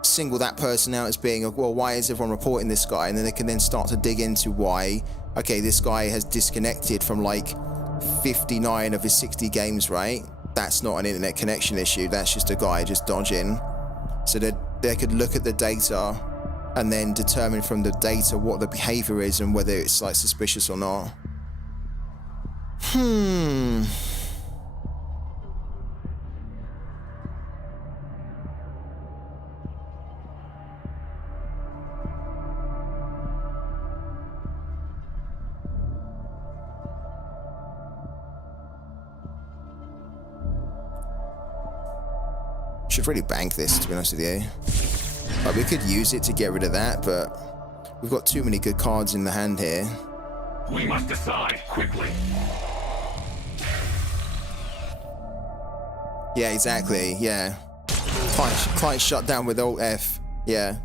single that person out as being, well, why is everyone reporting this guy? And then they can then start to dig into why, okay, this guy has disconnected from like 59 of his 60 games, right? That's not an internet connection issue. That's just a guy just dodging. So that they could look at the data and then determine from the data what the behavior is and whether it's like suspicious or not. Should really bank this, to be honest with you. Like, we could use it to get rid of that, but we've got too many good cards in the hand here. We must decide quickly. Yeah, exactly. Yeah. Client shut down with Alt F. Yeah.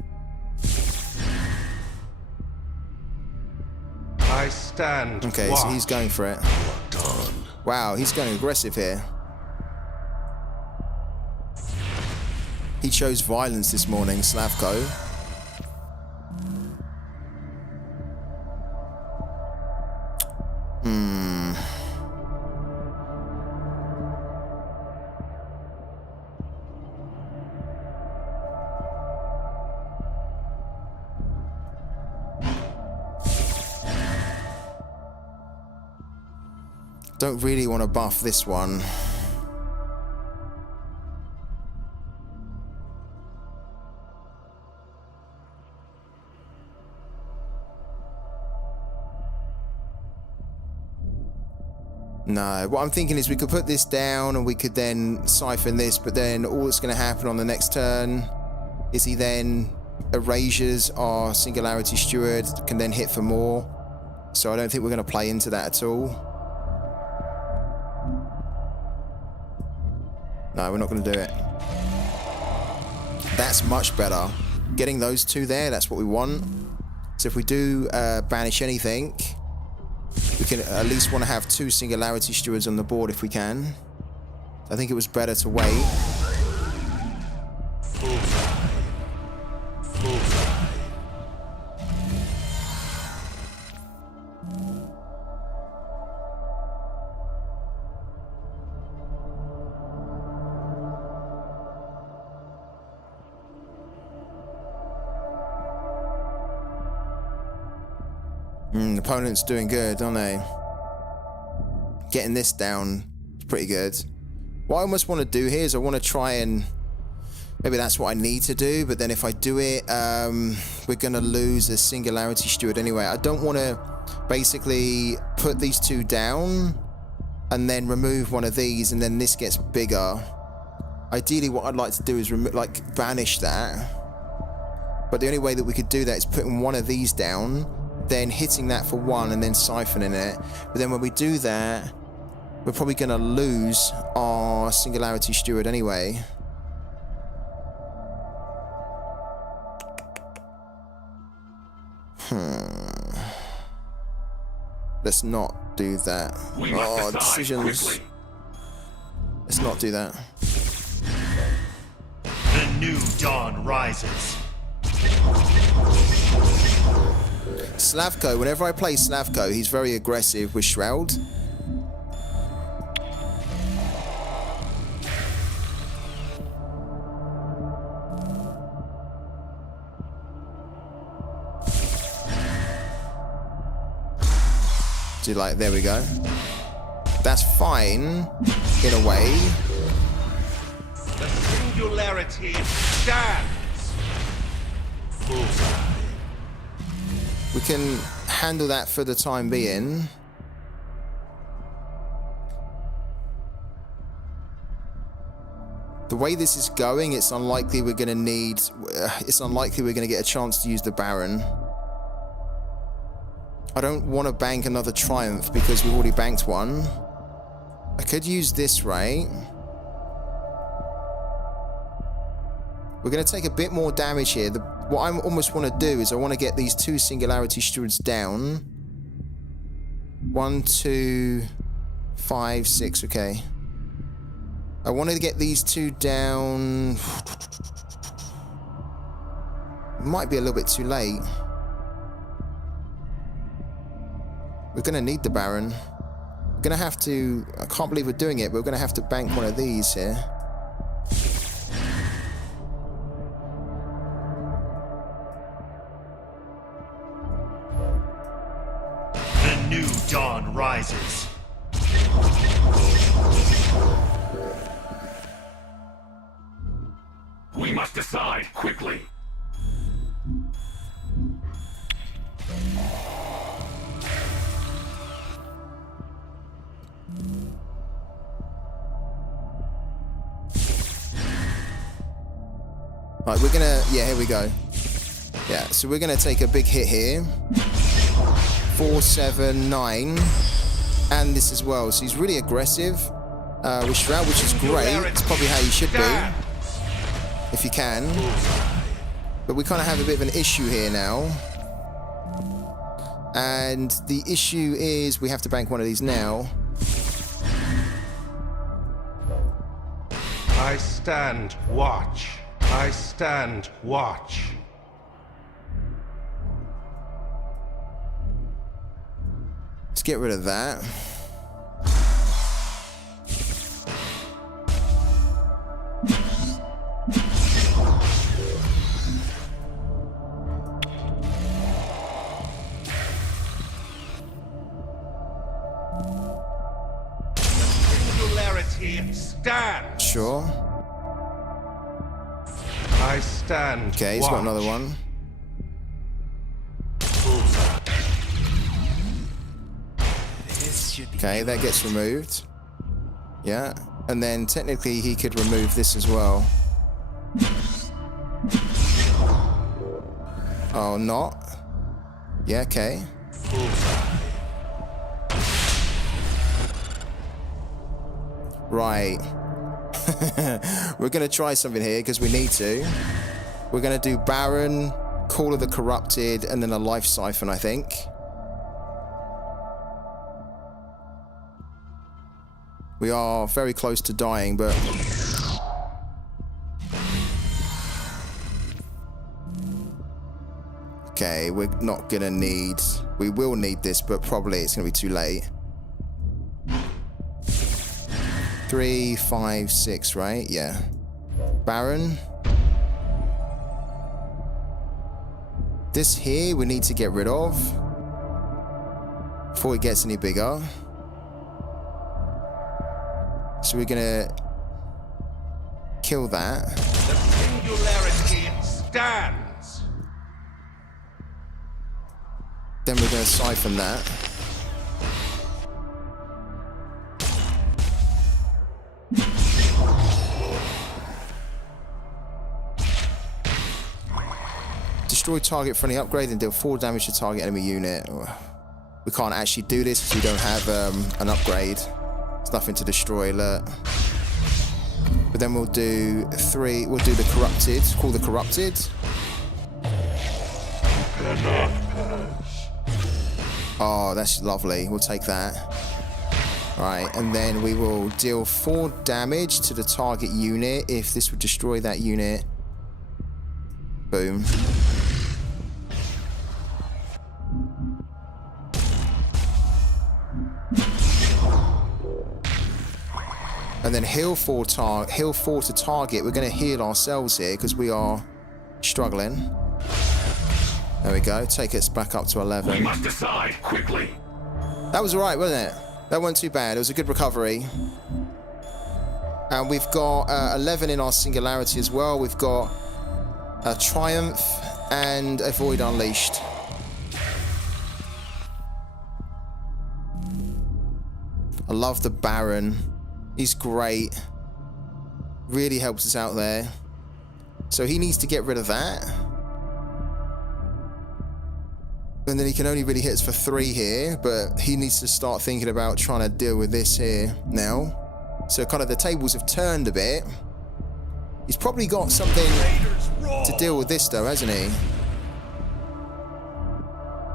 I stand. Okay, so he's going for it. Wow, he's going aggressive here. He chose violence this morning, Slavko. Don't really want to buff this one. No, what I'm thinking is we could put this down and we could then siphon this, but then all that's going to happen on the next turn is he then erasures our Singularity Steward, can then hit for more. So I don't think we're going to play into that at all. No, we're not going to do it. That's much better. Getting those two there, that's what we want. So if we do banish anything, we can at least want to have two Singularity Stewards on the board if we can. I think it was better to wait. Opponent's doing good, aren't they? Getting this down is pretty good. What I almost want to do here is I want to try and Maybe that's what I need to do, but then if I do it, we're gonna lose a singularity steward anyway. I don't want to basically put these two down and then remove one of these, and then this gets bigger. Ideally, what I'd like to do is banish that. But the only way that we could do that is putting one of these down, then hitting that for one, and then siphoning it. But then when we do that, we're probably gonna lose our singularity steward anyway. Let's not do that. Oh, decisions. Quickly. Let's not do that. The new dawn rises. Slavko, whenever I play Slavko, he's very aggressive with Shroud. Do like, there we go. That's fine, in a way. The singularity stands. Bullseye. We can handle that for the time being. The way this is going, it's unlikely we're going to need... It's unlikely we're going to get a chance to use the Baron. I don't want to bank another Triumph because we've already banked one. I could use this, right? We're going to take a bit more damage here. What I almost want to do is I want to get these two Singularity Stewards down. 1, 2, 5, 6, okay. I wanted to get these two down. Might be a little bit too late. We're going to need the Baron. We're going to have to... I can't believe we're doing it, but we're going to have to bank one of these here. The new dawn rises. We must decide quickly. Right, we're gonna... Yeah, here we go. Yeah, so we're gonna take a big hit here. 4, 7, 9. And this as well. So he's really aggressive with Shroud, which is great. It's probably how you should be. If you can. But we kind of have a bit of an issue here now. And the issue is we have to bank one of these now. I stand watch. I stand watch. Let's get rid of that. Singularity stands. Sure. I stand. Okay, he's got another one. Okay, that gets removed. Yeah, and then technically he could remove this as well. Oh, not? Yeah, okay. Right. We're going to try something here because we need to. We're going to do Baron, Call of the Corrupted, and then a Life Siphon, I think. We are very close to dying, but... Okay, we're not going to need... We will need this, but probably it's going to be too late. 3, 5, 6, right? Yeah. Baron. This here we need to get rid of before it gets any bigger. So we're gonna kill that. The singularity stands. Then we're going to siphon that. Destroy target friendly upgrade and deal 4 damage to target enemy unit. We can't actually do this because we don't have an upgrade. There's nothing to destroy alert. But then we'll do 3. We'll do the corrupted. Call the corrupted. Oh, that's lovely. We'll take that. Right, and then we will deal 4 damage to the target unit if this would destroy that unit. Boom. And then heal 4 to target. We're going to heal ourselves here because we are struggling. There we go. Take us back up to 11. We must decide quickly. That was alright, wasn't it? That wasn't too bad. It was a good recovery. And we've got 11 in our singularity as well. We've got a Triumph and a Void Unleashed. I love the Baron. He's great. Really helps us out there. So he needs to get rid of that. And then he can only really hit us for 3 here, but he needs to start thinking about trying to deal with this here now. So kind of the tables have turned a bit. He's probably got something to deal with this though, hasn't he?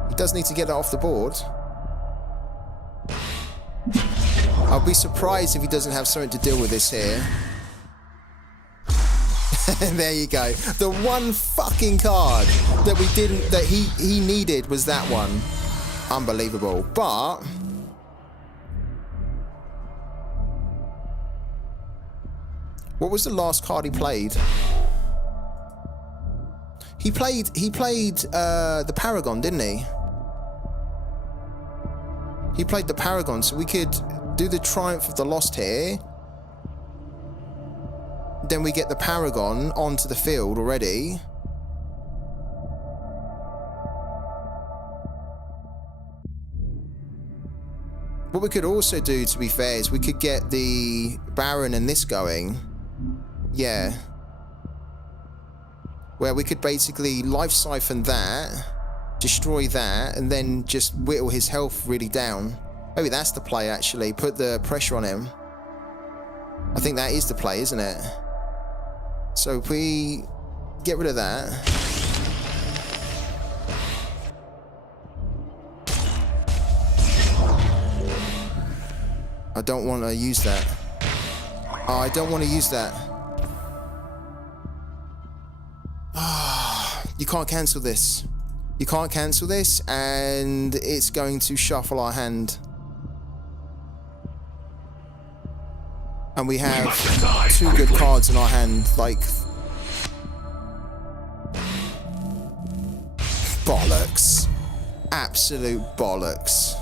He does need to get that off the board. I'll be surprised if he doesn't have something to deal with this here. And there you go. The one fucking card that we didn't, that he needed was that one. Unbelievable. But what was the last card he played? He played the Paragon, didn't he? He played the Paragon, so we could do the Triumph of the Lost here. Then we get the Paragon onto the field already. What we could also do, to be fair, is we could get the Baron and this going. Yeah. Where we could basically life siphon that, destroy that, and then just whittle his health really down. Maybe that's the play, actually. Put the pressure on him. I think that is the play, isn't it? So if we get rid of that. I don't want to use that. Oh, I don't want to use that. You can't cancel this. You can't cancel this, and it's going to shuffle our hand. And we have 2 good cards in our hand, like... bollocks. Absolute bollocks.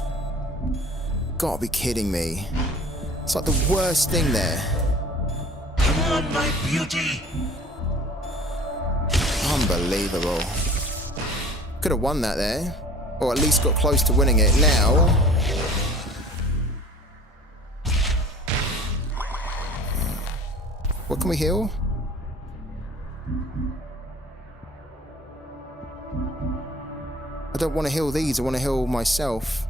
Gotta be kidding me. It's like the worst thing there. Come on, my beauty. Unbelievable. Could have won that there. Or at least got close to winning it. Now... what can we heal? I don't want to heal these. I want to heal myself.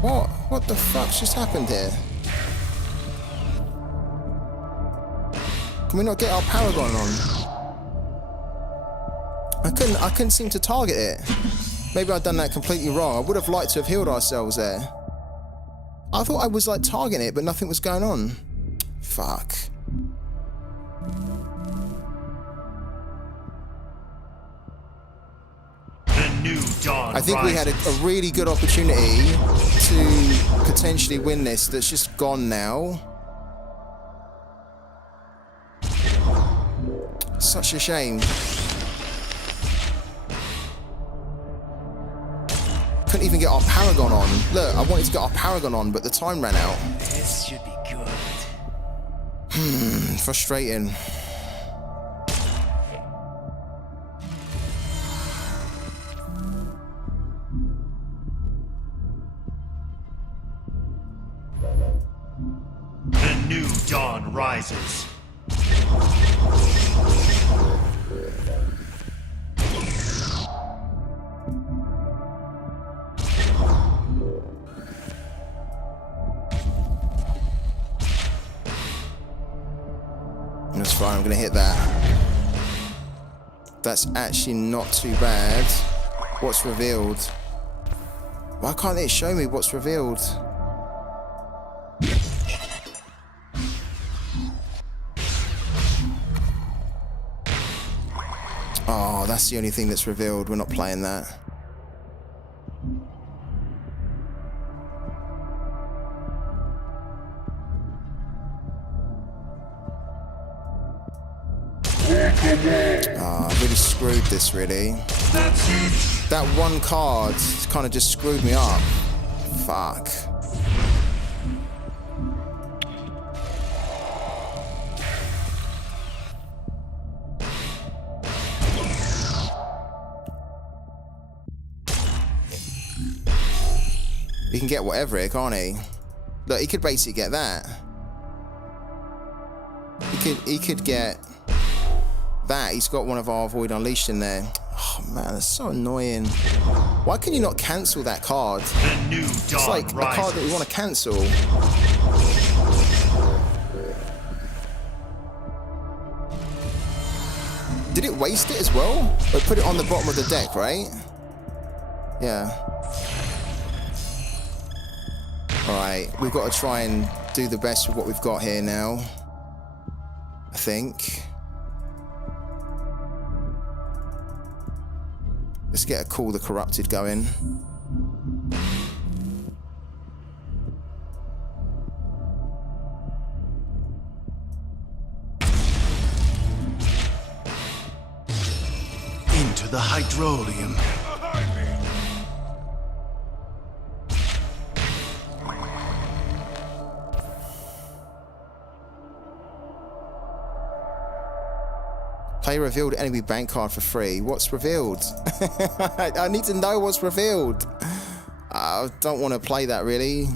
What? What the fuck's just happened here? Can we not get our Paragon on? I couldn't seem to target it. Maybe I've done that completely wrong. I would have liked to have healed ourselves there. I thought I was like targeting it, but nothing was going on. Fuck. The new dawn I think we had a really good opportunity to potentially win this that's just gone now. Such a shame. couldn't even get our Paragon on. Look, I wanted to get our Paragon on, but the time ran out. This should be good. Frustrating. The new dawn rises. That's fine, I'm gonna hit that. That's actually not too bad. What's revealed? Why can't it show me what's revealed? Oh, that's the only thing that's revealed. We're not playing that. Ah, I really screwed this, really. That one card kind of just screwed me up. Fuck. He can get whatever here, can't he? Look, he could basically get that. He could get that. He's got one of our Void Unleashed in there. Oh man, that's so annoying. Why can you not cancel that card? The new dawn It's like a card that we want to cancel. Did it waste it as well? Or put it on the bottom of the deck, right? Yeah. Alright, we've got to try and do the best with what we've got here now. I think. Let's get a Call the Corrupted going. into the hydrolium. Play revealed enemy bank card for free. What's revealed? I need to know what's revealed. I don't want to play that, really.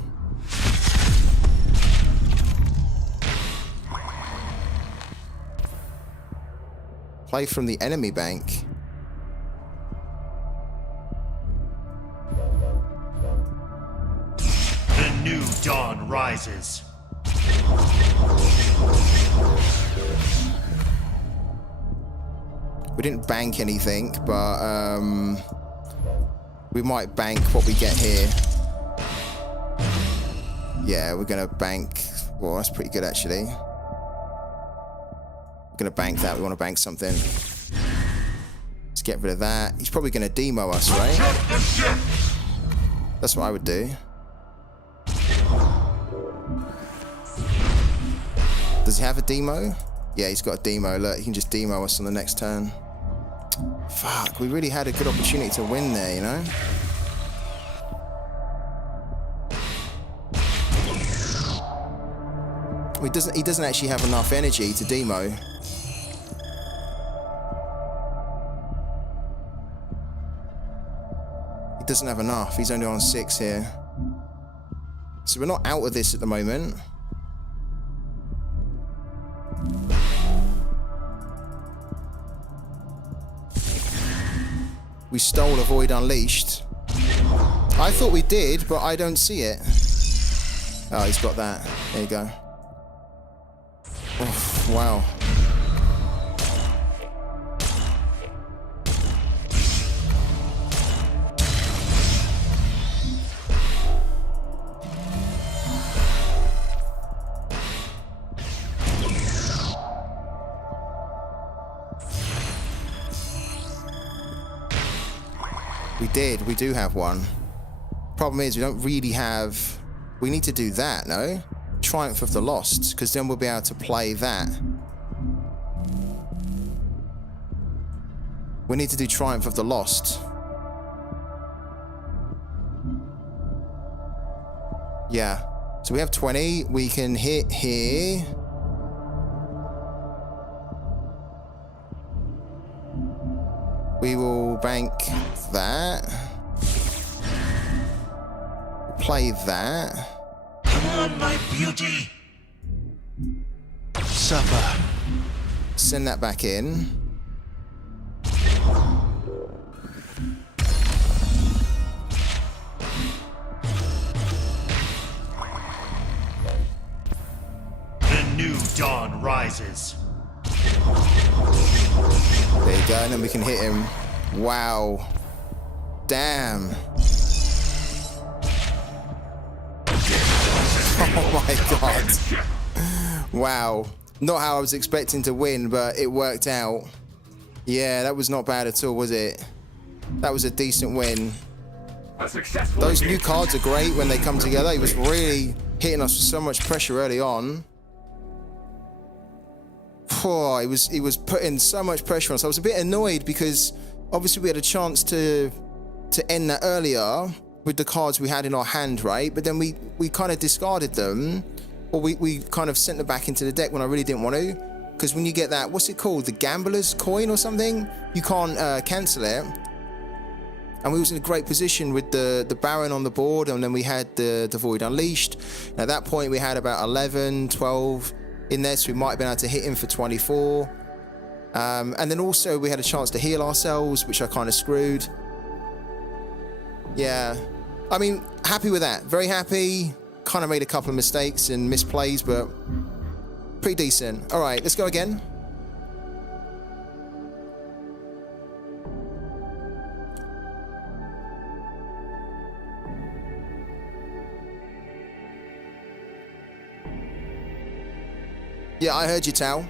Play from the enemy bank. The new dawn rises. We didn't bank anything, but we might bank what we get here. Yeah, we're gonna bank. Well, that's pretty good actually. We're gonna bank that. We want to bank something. Let's get rid of that. He's probably gonna demo us, right? That's what I would do. Does he have a demo? Yeah, he's got a demo. Look, he can just demo us on the next turn. Fuck, we really had a good opportunity to win there, you know? He doesn't actually have enough energy to demo. He doesn't have enough. He's only on 6 here. So we're not out of this at the moment. We stole a Void Unleashed. I thought we did, but I don't see it. Oh, he's got that. There you go. Oh, wow. We do have one. Problem is, we don't really have... We need to do that, no? Triumph of the Lost, because then we'll be able to play that. We need to do Triumph of the Lost. Yeah. So we have 20. We can hit here. We will bank that. Play that. Come on, my beauty. Supper. Send that back in. The new dawn rises. There you go, and then we can hit him. Wow. Damn. Oh my god. Wow. Not how I was expecting to win, but it worked out. Yeah, that was not bad at all, was it? That was a decent win. Those new cards are great when they come together. He was really hitting us with so much pressure early on. Oh, he was putting so much pressure on us. I was a bit annoyed because obviously we had a chance to end that earlier with the cards we had in our hand, right? But then we kind of discarded them, or we kind of sent them back into the deck when I really didn't want to. Because when you get that, what's it called? The gambler's coin or something? You can't cancel it. And we was in a great position with the Baron on the board, and then we had the Void Unleashed. And at that point, we had about 11, 12 in there, so we might have been able to hit him for 24. And then also we had a chance to heal ourselves, which I kind of screwed. Yeah. I mean, happy with that. Very happy. Kind of made a couple of mistakes and misplays, but pretty decent. All right, let's go again. Yeah, I heard you, Tao.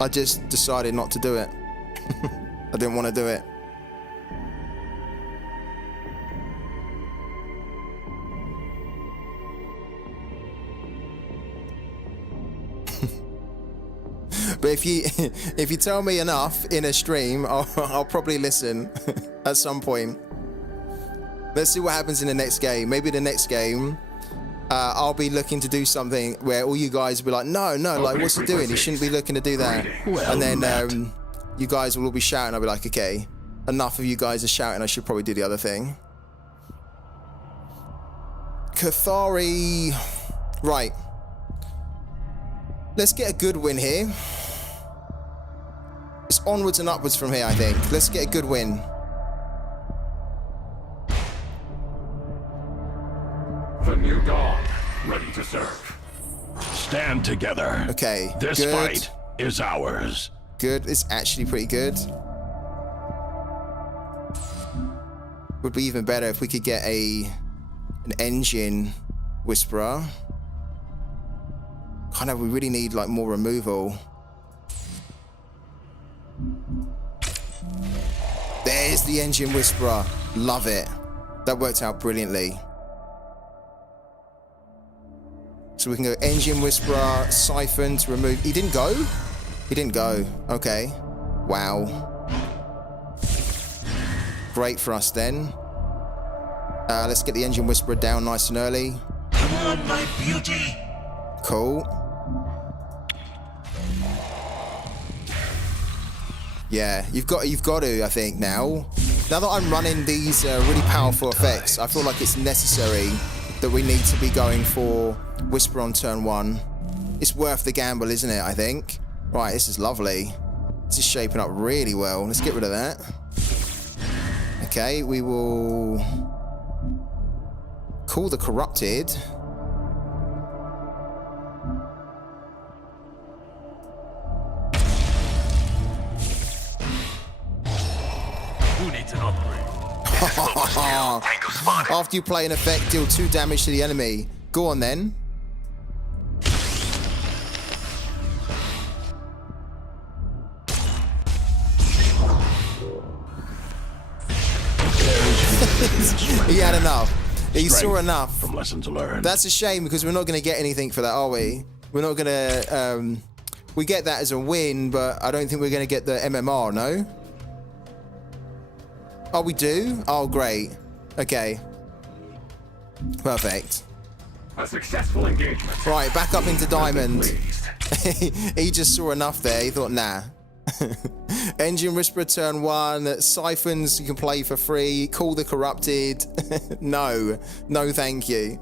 I just decided not to do it. I didn't want to do it. But if you tell me enough in a stream, I'll probably listen at some point. Let's see what happens in the next game. Maybe the next game, I'll be looking to do something where all you guys will be like, no, like, what's he doing? He shouldn't be looking to do that. And then you guys will all be shouting. I'll be like, okay, enough of you guys are shouting. I should probably do the other thing. Cathari. Right. Let's get a good win here. It's onwards and upwards from here, I think. Let's get a good win. The new dawn, ready to serve. Stand together. Okay, This good. fight is ours. Good. It's actually pretty good. Would be even better if we could get an engine whisperer. Kind of, we really need like more removal. There's the engine whisperer. Love it. That worked out brilliantly. So we can go engine whisperer, siphon to remove. He didn't go? He didn't go. Okay. Wow. Great for us then. Let's get the engine whisperer down nice and early. Come on, my beauty. Cool. Yeah, you've got to, I think, now. Now that I'm running these really powerful effects, I feel like it's necessary that we need to be going for Whisper on turn 1. It's worth the gamble, isn't it, I think? Right, this is lovely. This is shaping up really well. Let's get rid of that. Okay, we will call the Corrupted. Who needs an upgrade? After you play an effect, deal 2 damage to the enemy. Go on then. He had enough. He saw enough. From lessons learned. That's a shame because we're not going to get anything for that, are we? We're not going to... we get that as a win, but I don't think we're going to get the MMR, no? Oh, we do? Oh, great. Okay. Perfect. A successful engagement. Right, back up into diamond. Pleased. He just saw enough there. He thought, nah. Engine Whisperer turn 1. Siphons you can play for free. Call the Corrupted. No, thank you.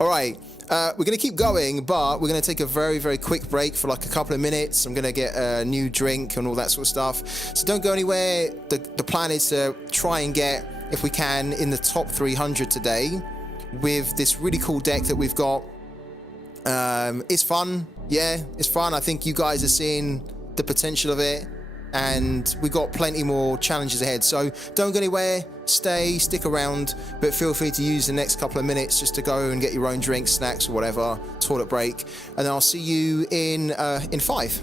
All right, we're going to keep going, but we're going to take a very, very quick break for like a couple of minutes. I'm going to get a new drink and all that sort of stuff. So don't go anywhere. The plan is to try and get, if we can, in the top 300 today with this really cool deck that we've got. It's fun. Yeah, it's fun. I think you guys are seeing the potential of it, and we've got plenty more challenges ahead. So don't go anywhere. Stick around, but feel free to use the next couple of minutes just to go and get your own drinks, snacks, or whatever, toilet break, and then I'll see you in 5.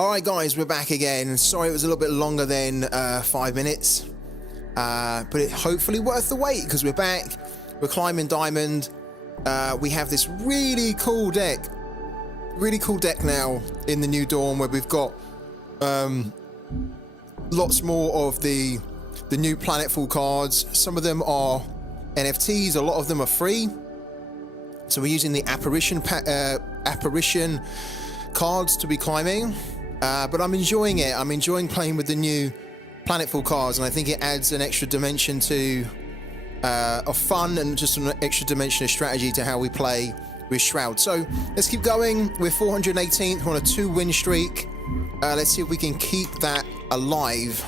Alright guys, we're back again. Sorry it was a little bit longer than 5 minutes. But it hopefully worth the wait because we're back. We're climbing Diamond. We have this really cool deck. Really cool deck now in the new Dawn where we've got lots more of the new Planetfall cards. Some of them are NFTs, a lot of them are free. So we're using the Apparition cards to be climbing. But I'm enjoying it. I'm enjoying playing with the new Planetfall cards, and I think it adds an extra dimension to of fun and just an extra dimension of strategy to how we play with Shroud. So let's keep going. We're 418th. We're on a 2-win streak. Let's see if we can keep that alive.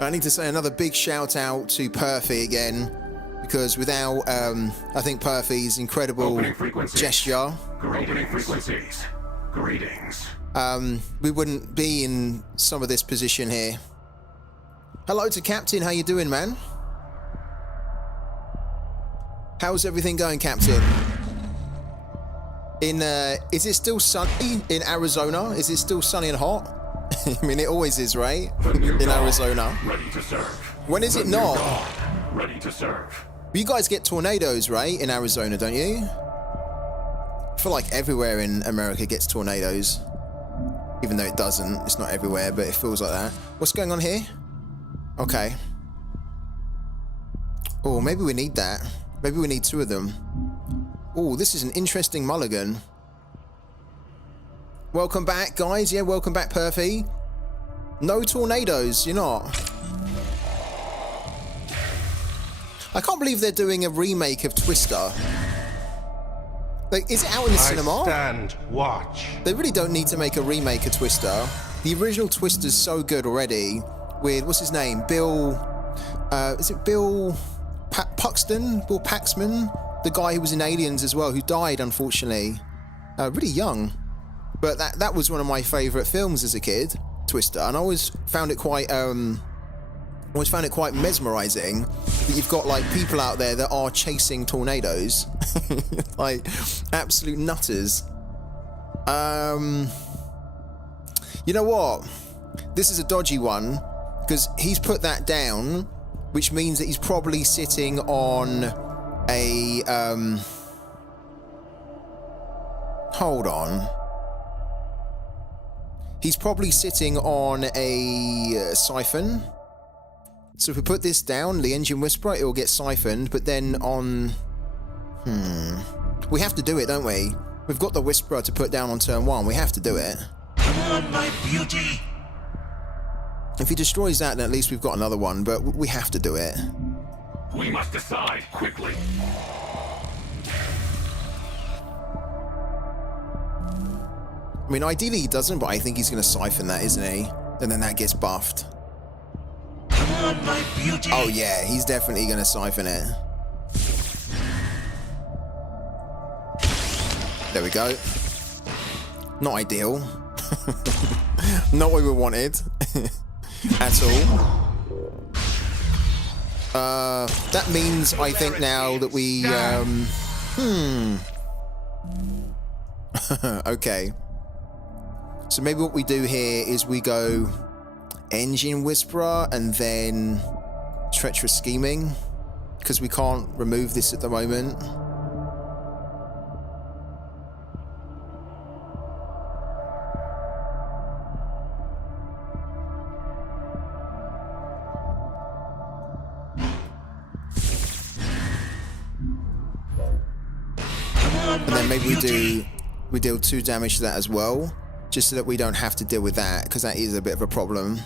I need to say another big shout out to Perfy again, because without I think Perfy's incredible gesture, Greetings. We wouldn't be in some of this position here. Hello to Captain, how you doing, man? How's everything going, Captain? Is it still sunny in Arizona? Is it still sunny and hot? I mean, it always is, right? In Arizona. Ready to serve. When is it not? Ready to serve. You guys get tornadoes, right? In Arizona, don't you? I feel like everywhere in America gets tornadoes. Even though it doesn't. It's not everywhere, but it feels like that. What's going on here? Okay. Oh, maybe we need that. Maybe we need 2 of them. Oh, this is an interesting mulligan. Welcome back, guys. Yeah, welcome back, Perfy. No tornadoes, you're not. I can't believe they're doing a remake of Twister. Like, is it out in the cinema? Stand watch. They really don't need to make a remake of Twister. The original Twister's so good already. With, what's his name? Bill... is it Bill Paxton? Bill Paxman? The guy who was in Aliens as well, who died, unfortunately. Really young. But that was one of my favourite films as a kid, Twister. And I always found it quite... mesmerizing that you've got like people out there that are chasing tornadoes. Like absolute nutters. You know what? This is a dodgy one because he's put that down, which means that he's probably sitting on a hold on. He's probably sitting on a siphon. So if we put this down, the Engine Whisperer, it will get siphoned, but then on... We have to do it, don't we? We've got the Whisperer to put down on turn 1. We have to do it. Come on, my beauty! If he destroys that, then at least we've got another one, but we have to do it. We must decide quickly. I mean, ideally he doesn't, but I think he's going to siphon that, isn't he? And then that gets buffed. Come on, my beauty! Oh yeah, he's definitely going to siphon it. There we go. Not ideal. Not what we wanted. At all. That means, I think now that we... Okay. So maybe what we do here is we go... Engine Whisperer and then Treacherous Scheming, because we can't remove this at the moment. And then maybe we deal 2 damage to that as well, just so that we don't have to deal with that, because that is a bit of a problem.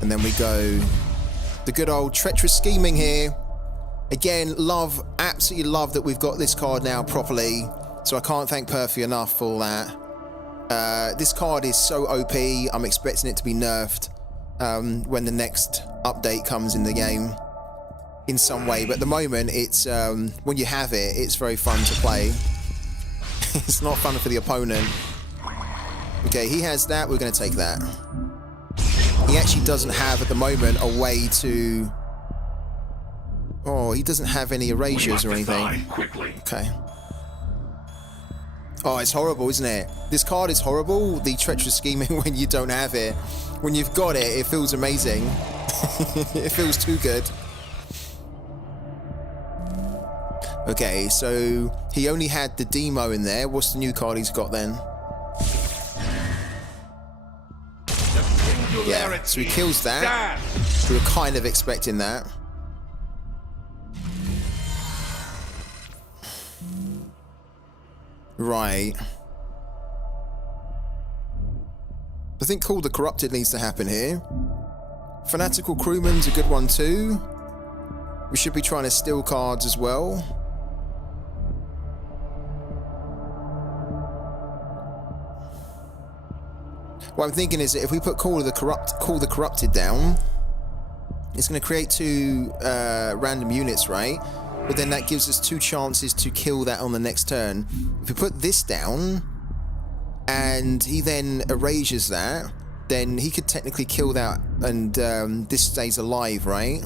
And then we go the good old Treacherous Scheming here. Again, absolutely love that we've got this card now properly. So I can't thank Perfy enough for that. This card is so OP. I'm expecting it to be nerfed when the next update comes in the game in some way. But at the moment, it's when you have it, it's very fun to play. It's not fun for the opponent. Okay, he has that. We're going to take that. He actually doesn't have, at the moment, a way to... Oh, he doesn't have any erasures or anything. Quickly. Okay. Oh, it's horrible, isn't it? This card is horrible. The treacherous scheming when you don't have it. When you've got it, it feels amazing. It feels too good. Okay, so he only had the demo in there. What's the new card he's got then? Yeah, so he kills that. We were kind of expecting that. Right. I think Call the Corrupted needs to happen here. Fanatical Crewman's a good one too. We should be trying to steal cards as well. What I'm thinking is that if we put Call the Corrupted down, it's going to create 2 random units, right? But then that gives us 2 chances to kill that on the next turn. If we put this down, and he then erases that, then he could technically kill that, and this stays alive, right?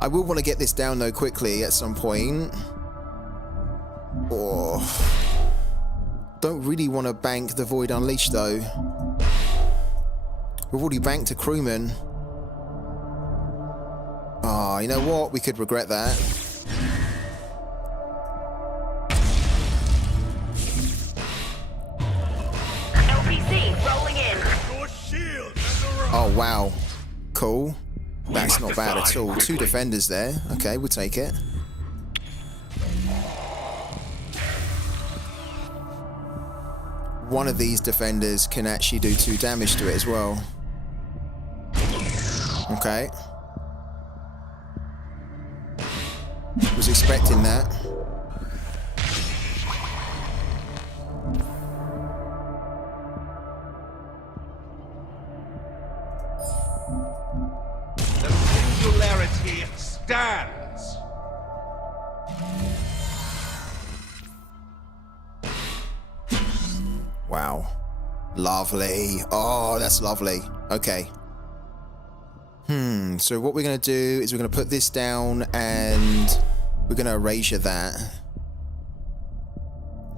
I will want to get this down though quickly at some point. Oh, don't really want to bank the Void Unleashed though. We've already banked a crewman. Ah, you know what? We could regret that. LPC rolling in. Oh, wow. Cool. That's not bad at all. 2 defenders there. Okay, we'll take it. One of these defenders can actually do 2 damage to it as well. Okay. Was expecting that. The singularity stands. Wow. Lovely. Oh, that's lovely. Okay. So what we're going to do is we're going to put this down and we're going to erasure that.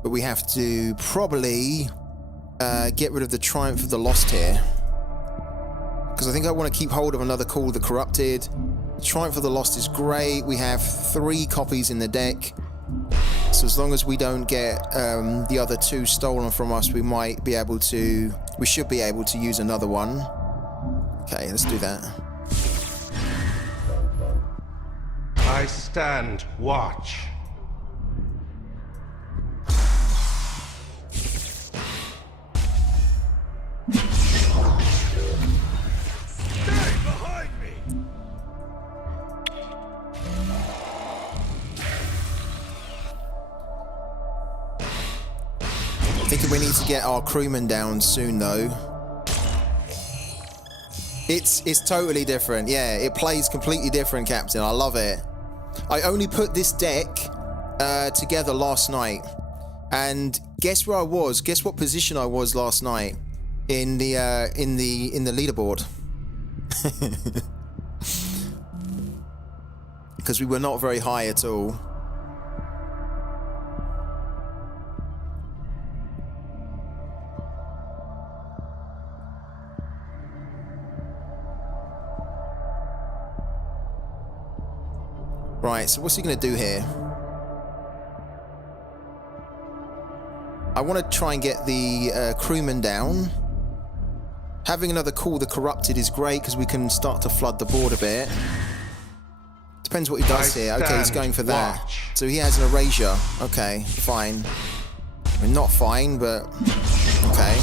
But we have to probably get rid of the Triumph of the Lost here. Because I think I want to keep hold of another Call of the Corrupted. The Triumph of the Lost is great. We have 3 copies in the deck. So as long as we don't get the other 2 stolen from us, we might be able to... We should be able to use another one. Okay, let's do that. I stand watch. Stay behind me. I think we need to get our crewman down soon, though. It's totally different. Yeah, it plays completely different, Captain. I love it. I only put this deck together last night, and guess where I was? Guess what position I was last night in the leaderboard? Because we were not very high at all. Right, so what's he going to do here? I want to try and get the crewman down. Having another Call the Corrupted is great because we can start to flood the board a bit. Depends what he does here. Okay, he's going for that. So he has an erasure. Okay, fine. I mean, not fine, but okay.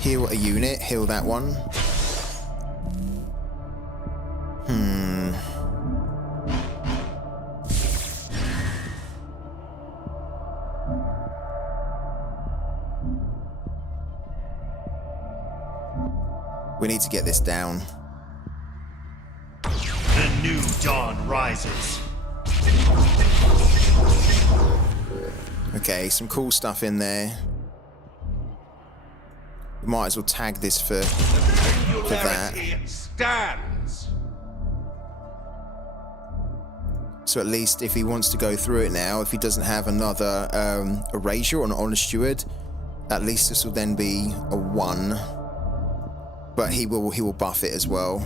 Heal a unit, heal that one. We need to get this down. dawn rises. Okay, some cool stuff in there. We might as well tag this for that. Singularity stands. So at least if he wants to go through it now, if he doesn't have another erasure or an honor steward, at least this will then be a 1. But he will buff it as well.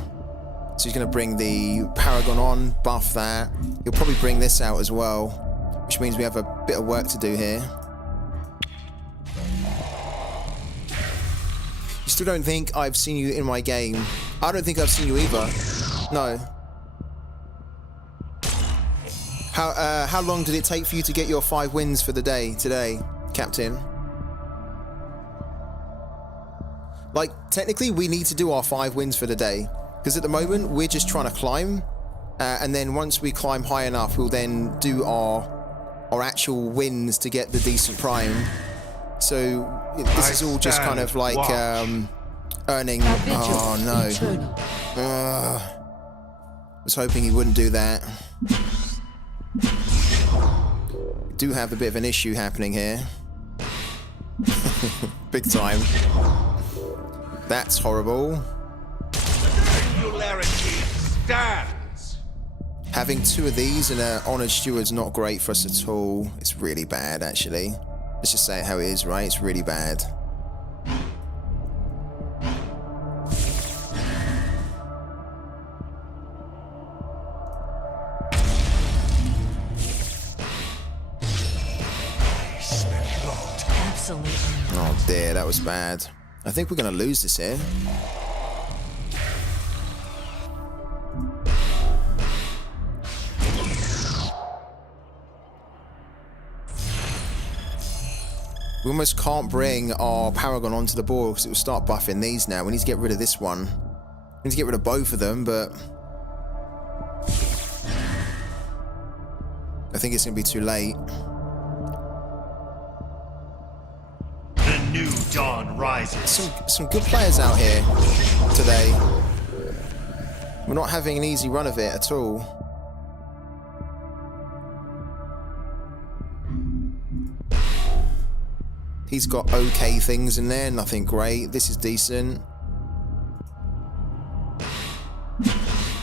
So he's going to bring the Paragon on, buff that. He'll probably bring this out as well, which means we have a bit of work to do here. You still don't think I've seen you in my game? I don't think I've seen you either. No. How long did it take for you to get your 5 wins for the day today, Captain? Like, technically, we need to do our 5 wins for the day. Because at the moment, we're just trying to climb. And then once we climb high enough, we'll then do our actual wins to get the decent prime. So, this is all just kind of like earning... Oh, no. I was hoping he wouldn't do that. We do have a bit of an issue happening here. Big time. That's horrible. Singularity stands. Having 2 of these and an honoured steward's not great for us at all. It's really bad, actually. Let's just say it how it is, right? It's really bad. Absolutely. Oh dear, that was bad. I think we're going to lose this here. We almost can't bring our Paragon onto the board because it will start buffing these now. We need to get rid of this one. We need to get rid of both of them, but... I think it's going to be too late. The new dawn rises. Some good players out here today. We're not having an easy run of it at all. He's got okay things in there, nothing great. This is decent.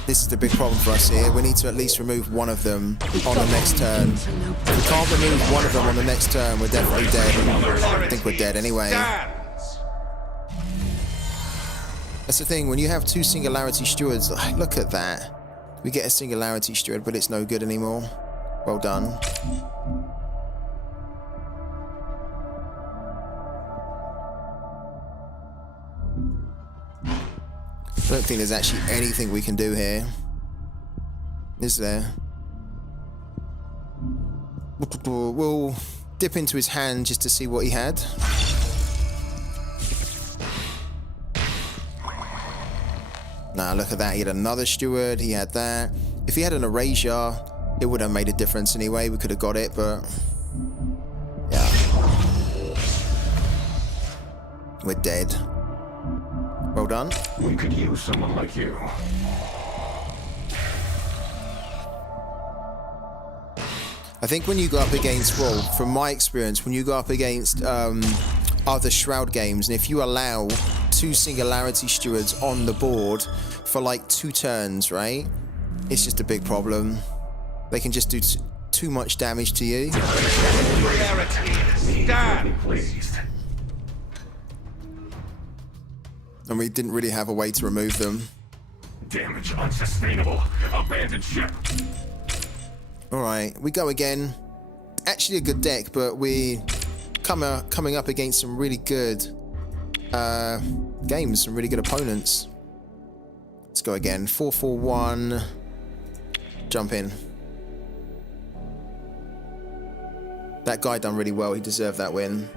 This is the big problem for us here. We need to at least remove one of them on the next turn. If we can't remove one of them on the next turn, we're definitely dead. I think we're dead anyway. That's the thing, when you have 2 Singularity Stewards, look at that. We get a Singularity Steward, but it's no good anymore. Well done. I don't think there's actually anything we can do here. Is there? We'll dip into his hand just to see what he had. Nah, look at that. He had another steward. He had that. If he had an erasure, it would have made a difference anyway. We could have got it, but... yeah. We're dead. Well done. We could use someone like you. I think when you go up against, well, from my experience, when you go up against other Shroud games, and if you allow 2 Singularity Stewards on the board for like 2 turns, right? It's just a big problem. They can just do too much damage to you. Pleased. And we didn't really have a way to remove them. Damage unsustainable. Abandoned ship. Alright, we go again. Actually a good deck, but we coming up against some really good games, some really good opponents. Let's go again. 4-4-1. Jump in. That guy done really well. He deserved that win.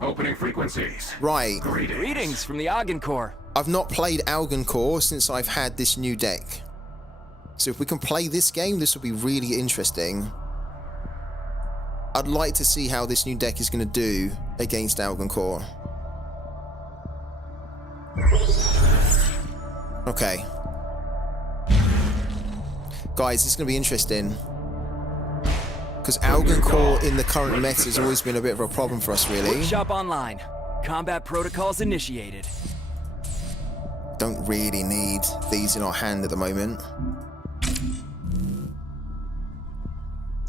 Opening frequencies. Right. Greetings from the Argon Core. I've not played Algon Core since I've had this new deck. So if we can play this game, this will be really interesting. I'd like to see how this new deck is going to do against Algoncore. Okay. Guys, this is going to be interesting. Because Algoncore in the current meta has always been a bit of a problem for us, really. Workshop online. Combat protocols initiated. Don't really need these in our hand at the moment.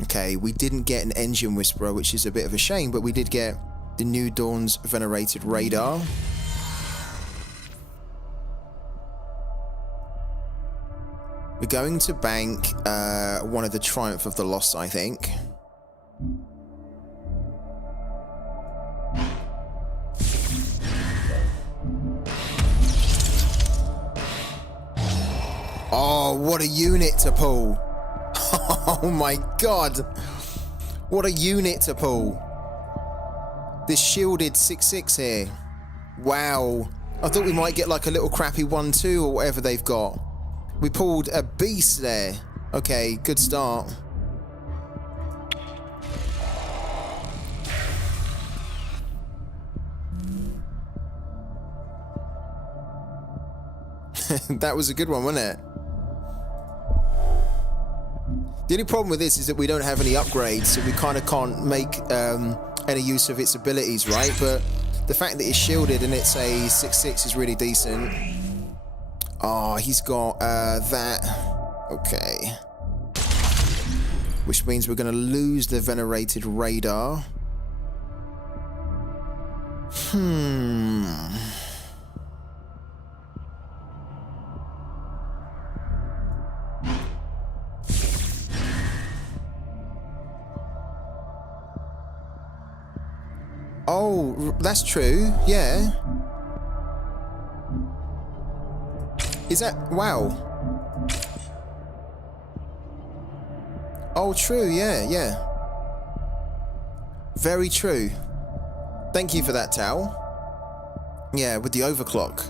Okay, we didn't get an Engine Whisperer, which is a bit of a shame, but we did get the New Dawn's Venerated Radar. We're going to bank one of the Triumph of the Lost, I think. Oh, what a unit to pull. Oh my god. What a unit to pull. This shielded 6/6 here. Wow. I thought we might get like a little crappy 1/2 or whatever they've got. We pulled a beast there. Okay, good start. That was a good one, wasn't it? The only problem with this is that we don't have any upgrades, so we kind of can't make any use of its abilities, right? But the fact that it's shielded and it's a 6/6 is really decent. Oh, he's got that. Okay. Which means we're going to lose the Venerated Radar. Oh, that's true. Yeah. Is that... Wow. Oh, true. Yeah, yeah. Very true. Thank you for that, Tao. Yeah, with the overclock.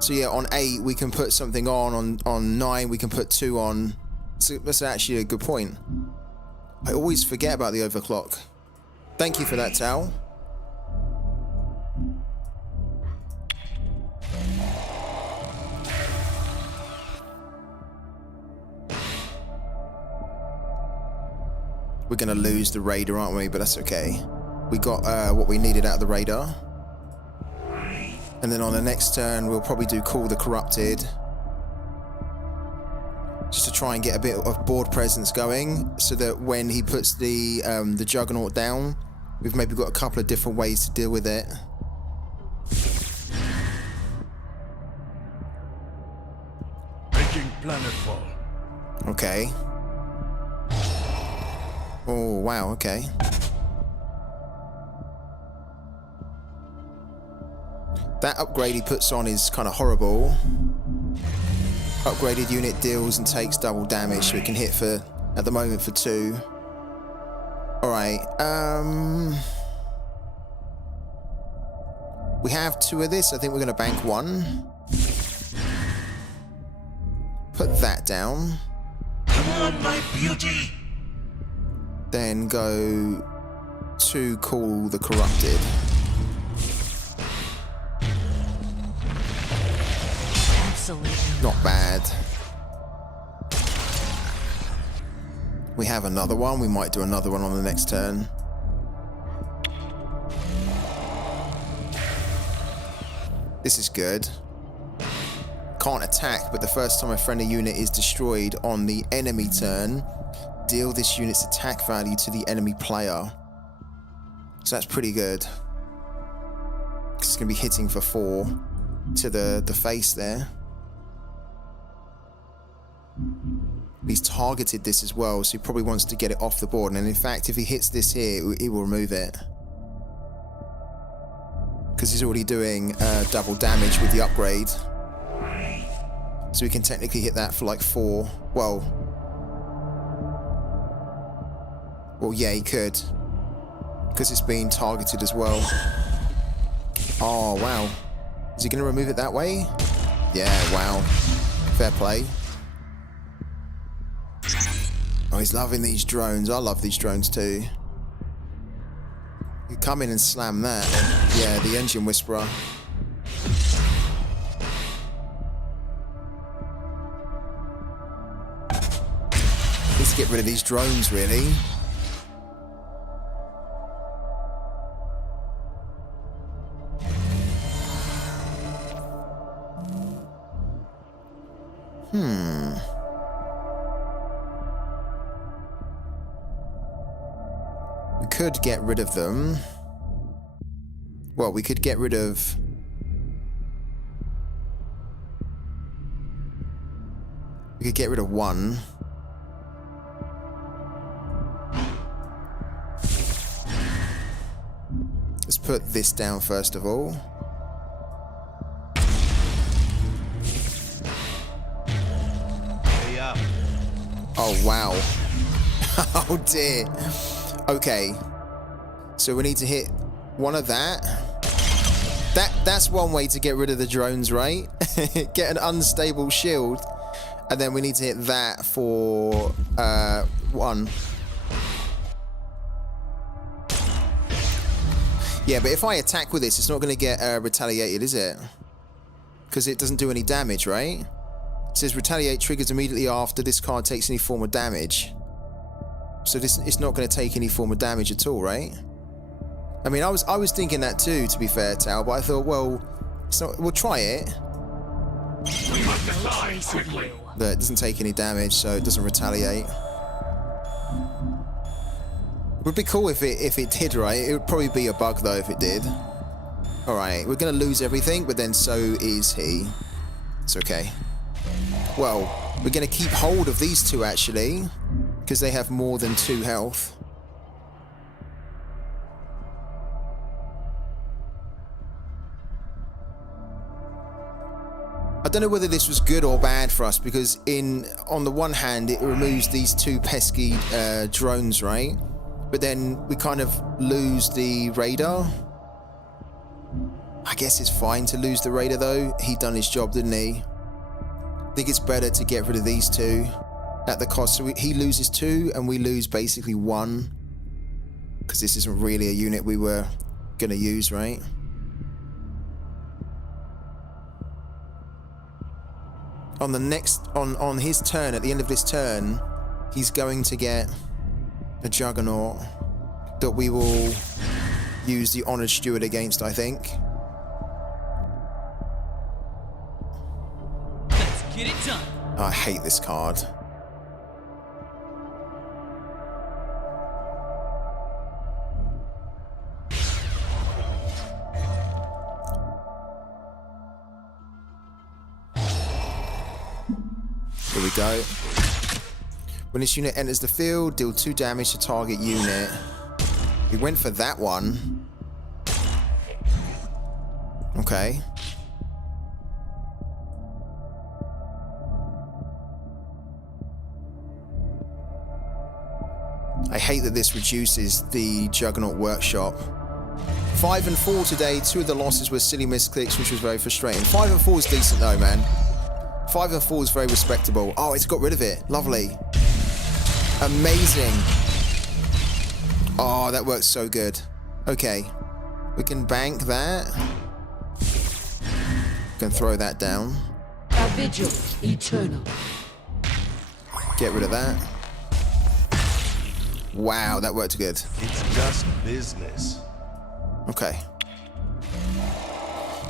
So yeah, on 8 we can put something on 9 we can put 2 on. So that's actually a good point. I always forget about the overclock. Thank you for that, Tao. We're going to lose the radar, aren't we? But that's okay. We got what we needed out of the radar. And then on the next turn, we'll probably do Call the Corrupted. Just to try and get a bit of board presence going, so that when he puts the Juggernaut down, we've maybe got a couple of different ways to deal with it. Making planetfall. Okay. Oh, wow, okay. That upgrade he puts on is kind of horrible. Upgraded unit deals and takes double damage, so it can hit for, at the moment, for 2. Alright, we have 2 of this. I think we're going to bank 1. Put that down. Come on, my beauty. Then go to Call the Corrupted. Absolutely. Not bad. We have another one. We might do another one on the next turn. This is good. Can't attack, but the first time a friendly unit is destroyed on the enemy turn, deal this unit's attack value to the enemy player. So that's pretty good. It's going to be hitting for 4 to the face there. He's targeted this as well, so he probably wants to get it off the board. And in fact, if he hits this here, he will remove it. Because he's already doing double damage with the upgrade. So we can technically hit that for like 4. Well, yeah, he could. Because it's being targeted as well. Oh, wow. Is he going to remove it that way? Yeah, wow. Fair play. Oh, he's loving these drones. I love these drones too. Come in and slam that. Yeah, the engine whisperer. Let's get rid of these drones, really. We could get rid of them. Well, we could get rid of... We could get rid of one. Let's put this down first of all. Hey up. Oh, wow. Oh, dear. Okay. So we need to hit one of that. That's one way to get rid of the drones, right? Get an unstable shield. And then we need to hit that for one. Yeah, but if I attack with this, it's not going to get retaliated, is it? Because it doesn't do any damage, right? It says retaliate triggers immediately after this card takes any form of damage. So it's not going to take any form of damage at all, right? I mean, I was thinking that too, to be fair, Tal, but I thought, well, we'll try it. We must decide quickly. That it doesn't take any damage, so it doesn't retaliate. Would be cool if it did, right? It would probably be a bug though if it did. All right, we're gonna lose everything, but then so is he. It's okay. Well, we're gonna keep hold of these two actually, because they have more than 2 health. I don't know whether this was good or bad for us, because on the one hand it removes these 2 pesky drones, right? But then we kind of lose the radar. I guess it's fine to lose the radar though. He done his job, didn't he? I think it's better to get rid of these 2 at the cost. So he loses 2 and we lose basically 1, because this isn't really a unit we were gonna use, right? On the next, on his turn, at the end of this turn, he's going to get a Juggernaut that we will use the Honored Steward against, I think. Let's get it done. I hate this card. Here we go. When this unit enters the field, deal 2 damage to target unit. We went for that one. Okay. I hate that this reduces the Juggernaut Workshop. 5 and 4 today. 2 of the losses were silly misclicks, which was very frustrating. 5 and 4 is decent though, man. 5 and 4 is very respectable. Oh, it's got rid of it. Lovely. Amazing. Oh, that works so good. Okay. We can bank that. We can throw that down. A vigil eternal. Get rid of that. Wow, that worked good. It's just business. Okay.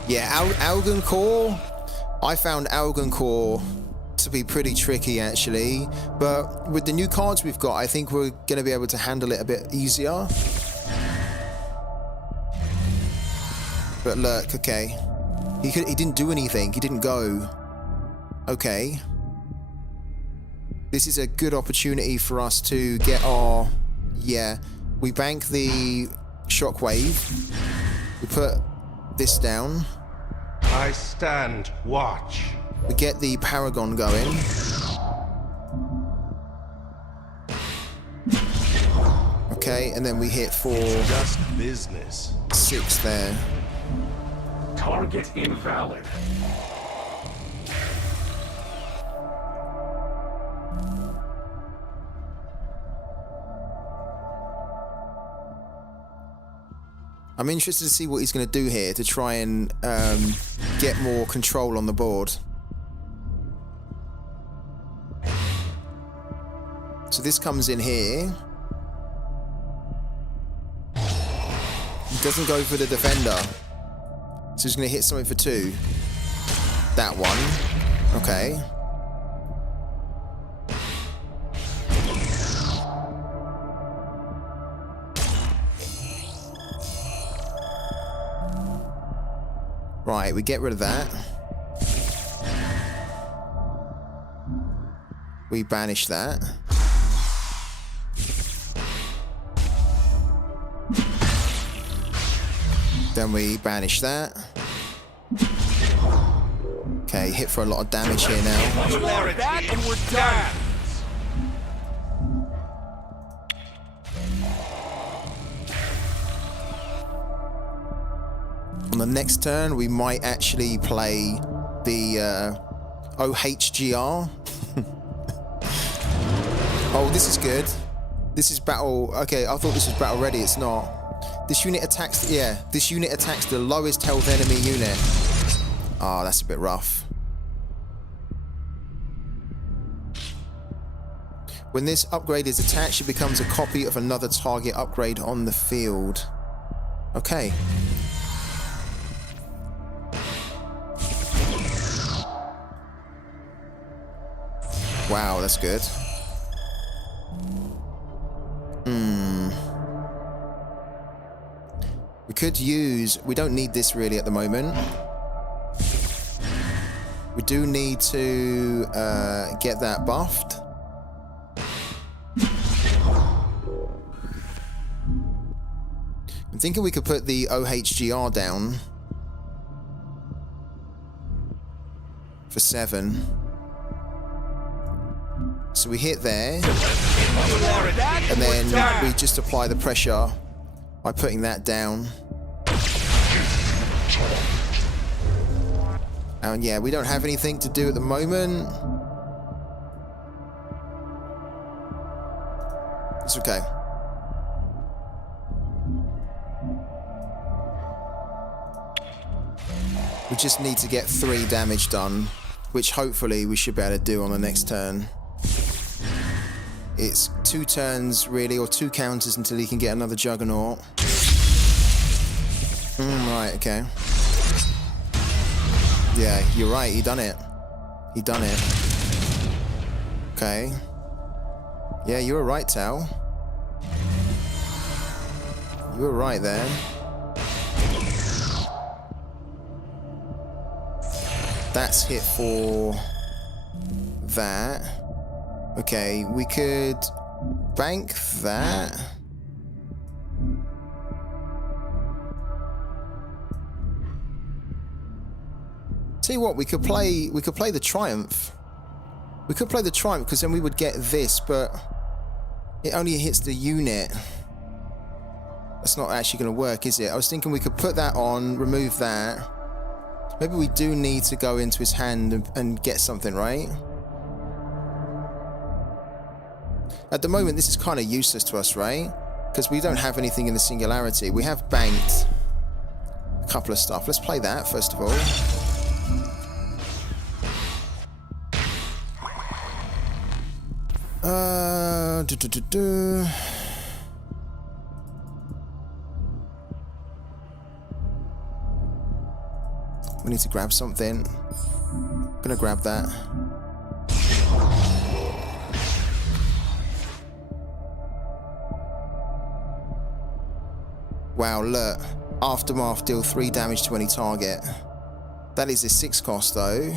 Yeah, Algon Core. I found Algon Core to be pretty tricky actually, but with the new cards we've got, I think we're going to be able to handle it a bit easier. But look, okay, he didn't do anything. He didn't go. Okay, this is a good opportunity for us to get our we bank the shockwave. We put this down. I stand watch. We get the Paragon going. Okay, and then we hit for Just business. 6 there. Target invalid. I'm interested to see what he's going to do here to try and get more control on the board. So this comes in here. He doesn't go for the defender. So he's going to hit something for 2. That one. Okay. Right, we get rid of that. We banish that. Then we banish that. Okay, hit for a lot of damage here now. That and we're done. On the next turn, we might actually play the OHGR. Oh, this is good. This is battle. Okay, I thought this was battle ready. It's not. This unit attacks. Yeah, this unit attacks the lowest health enemy unit. Oh, that's a bit rough. When this upgrade is attached, it becomes a copy of another target upgrade on the field. Okay. Wow, that's good. We could use... We don't need this really at the moment. We do need to get that buffed. I'm thinking we could put the OHGR down for 7. So we hit there, and then we just apply the pressure by putting that down. And yeah, we don't have anything to do at the moment. It's okay. We just need to get 3 damage done, which hopefully we should be able to do on the next turn. It's 2 turns really, or 2 counters until he can get another Juggernaut. Right, okay. Yeah, you're right, he done it. He done it. Okay. Yeah, you were right, Tao. You were right there. That's hit for that. Okay, we could bank that. Tell you what, we could play the Triumph. We could play the Triumph because then we would get this, but it only hits the unit. That's not actually going to work, is it? I was thinking we could put that on, remove that. Maybe we do need to go into his hand and get something, right? At the moment, this is kind of useless to us, right? Because we don't have anything in the Singularity. We have banked a couple of stuff. Let's play that, first of all. We need to grab something. Gonna grab that. Wow, look. Aftermath, deal 3 damage to any target. That is a 6 cost though.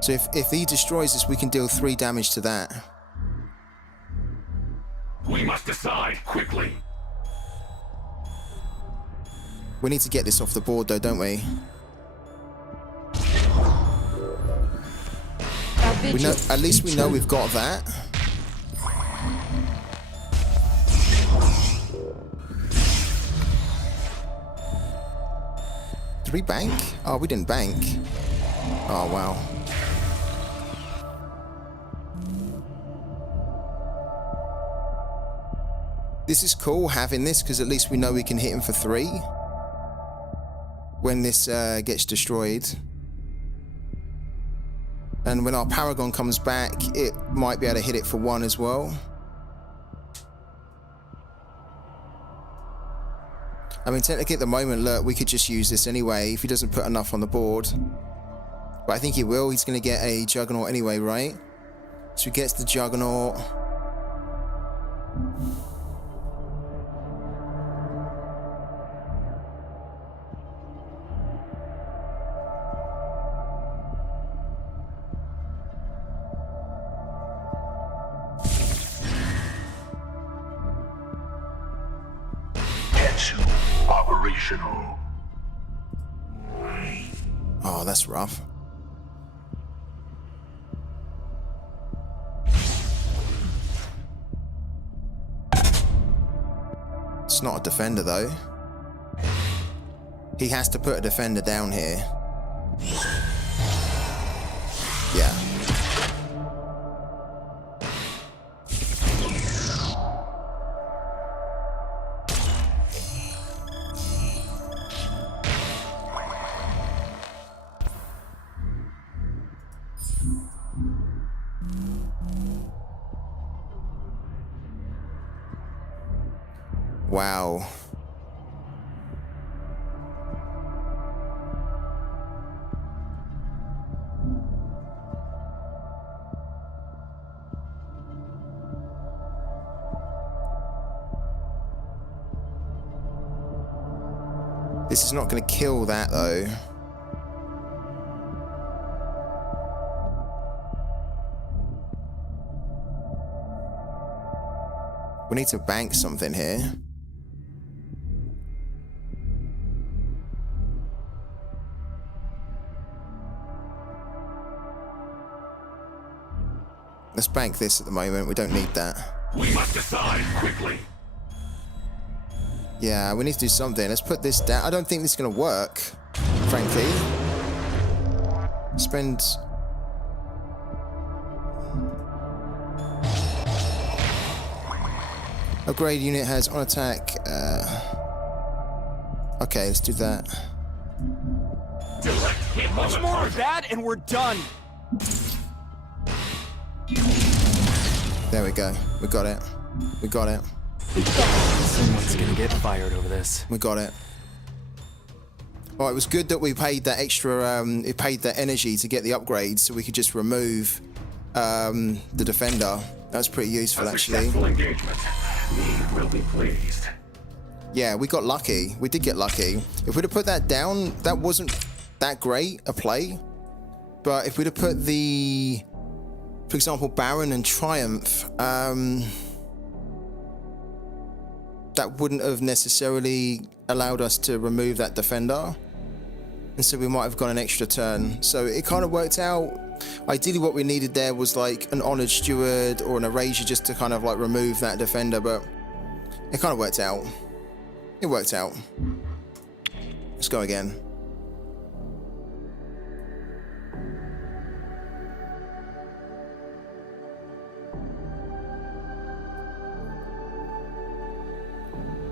So if he destroys this, we can deal 3 damage to that. We must decide quickly. We need to get this off the board though, don't we? We know, at least we know we've got that. Did we bank? Oh, we didn't bank. Oh, wow. This is cool having this because at least we know we can hit him for 3 when this gets destroyed. And when our Paragon comes back, it might be able to hit it for 1 as well. I mean, technically at the moment, look, we could just use this anyway if he doesn't put enough on the board. But I think he will. He's going to get a Juggernaut anyway, right? So he gets the Juggernaut. Operational. Oh, that's rough. It's not a defender though. He has to put a defender down here. Yeah. Wow. This is not going to kill that though. We need to bank something here. Let's bank this at the moment. We don't need that. We must decide quickly. Yeah, we need to do something. Let's put this down. I don't think this is going to work, frankly. Spend... Upgrade unit has on attack. Okay, let's do that. Direct hit on Much the more of target. that, and we're done. There we go. We got it. We got it. Someone's gonna get fired over this. We got it. Well, it was good that we paid that extra, it paid that energy to get the upgrades so we could just remove the defender. That was pretty useful, A actually. successful engagement. Need will be pleased. Yeah, we got lucky. We did get lucky. If we'd have put that down, that wasn't that great a play. But if we'd have put the, for example, Baron and Triumph, that wouldn't have necessarily allowed us to remove that defender. And so we might have got an extra turn. So it kind of worked out. Ideally what we needed there was like an Honored Steward or an Erasure just to kind of like remove that defender, but it kind of worked out. It worked out. Let's go again.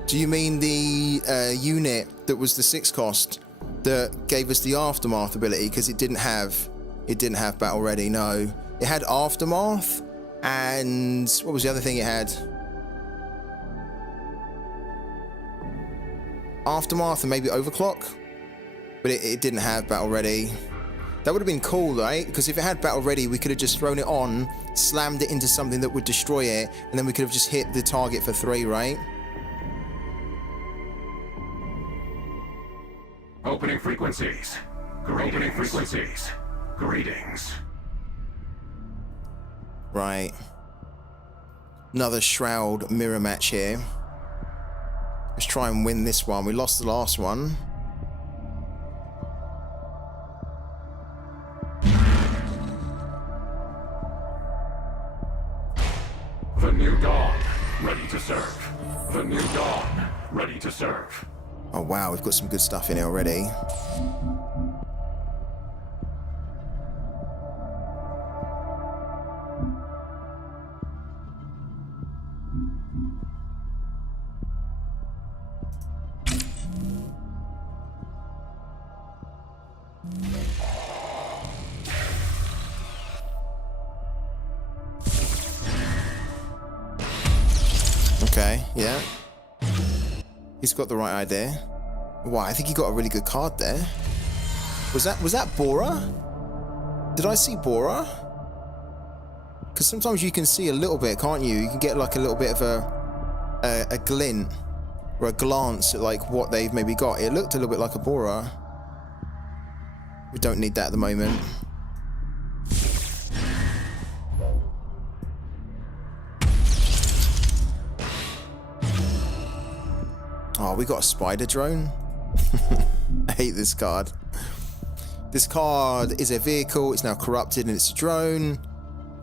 Do you mean the unit that was the 6 cost that gave us the Aftermath ability? Because it didn't have Battle Ready, no. It had Aftermath, and what was the other thing it had? Aftermath and maybe Overclock, but it didn't have Battle Ready. That would have been cool, right? Because if it had Battle Ready, we could have just thrown it on, slammed it into something that would destroy it, and then we could have just hit the target for 3, right? Opening frequencies. Opening frequencies. Greetings. Right. Another Shroud mirror match here. Let's try and win this one. We lost the last one. The new dawn, ready to serve. The new dawn, ready to serve. Oh wow, we've got some good stuff in here already. Okay, yeah. He's got the right idea. Wow, I think he got a really good card there. Was that Bora? Did I see Bora? Because sometimes you can see a little bit, can't you? You can get like a little bit of a glint or a glance at like what they've maybe got. It looked a little bit like a Bora. We don't need that at the moment. Oh, we got a spider drone. I hate this card. This card is a vehicle, it's now corrupted and it's a drone.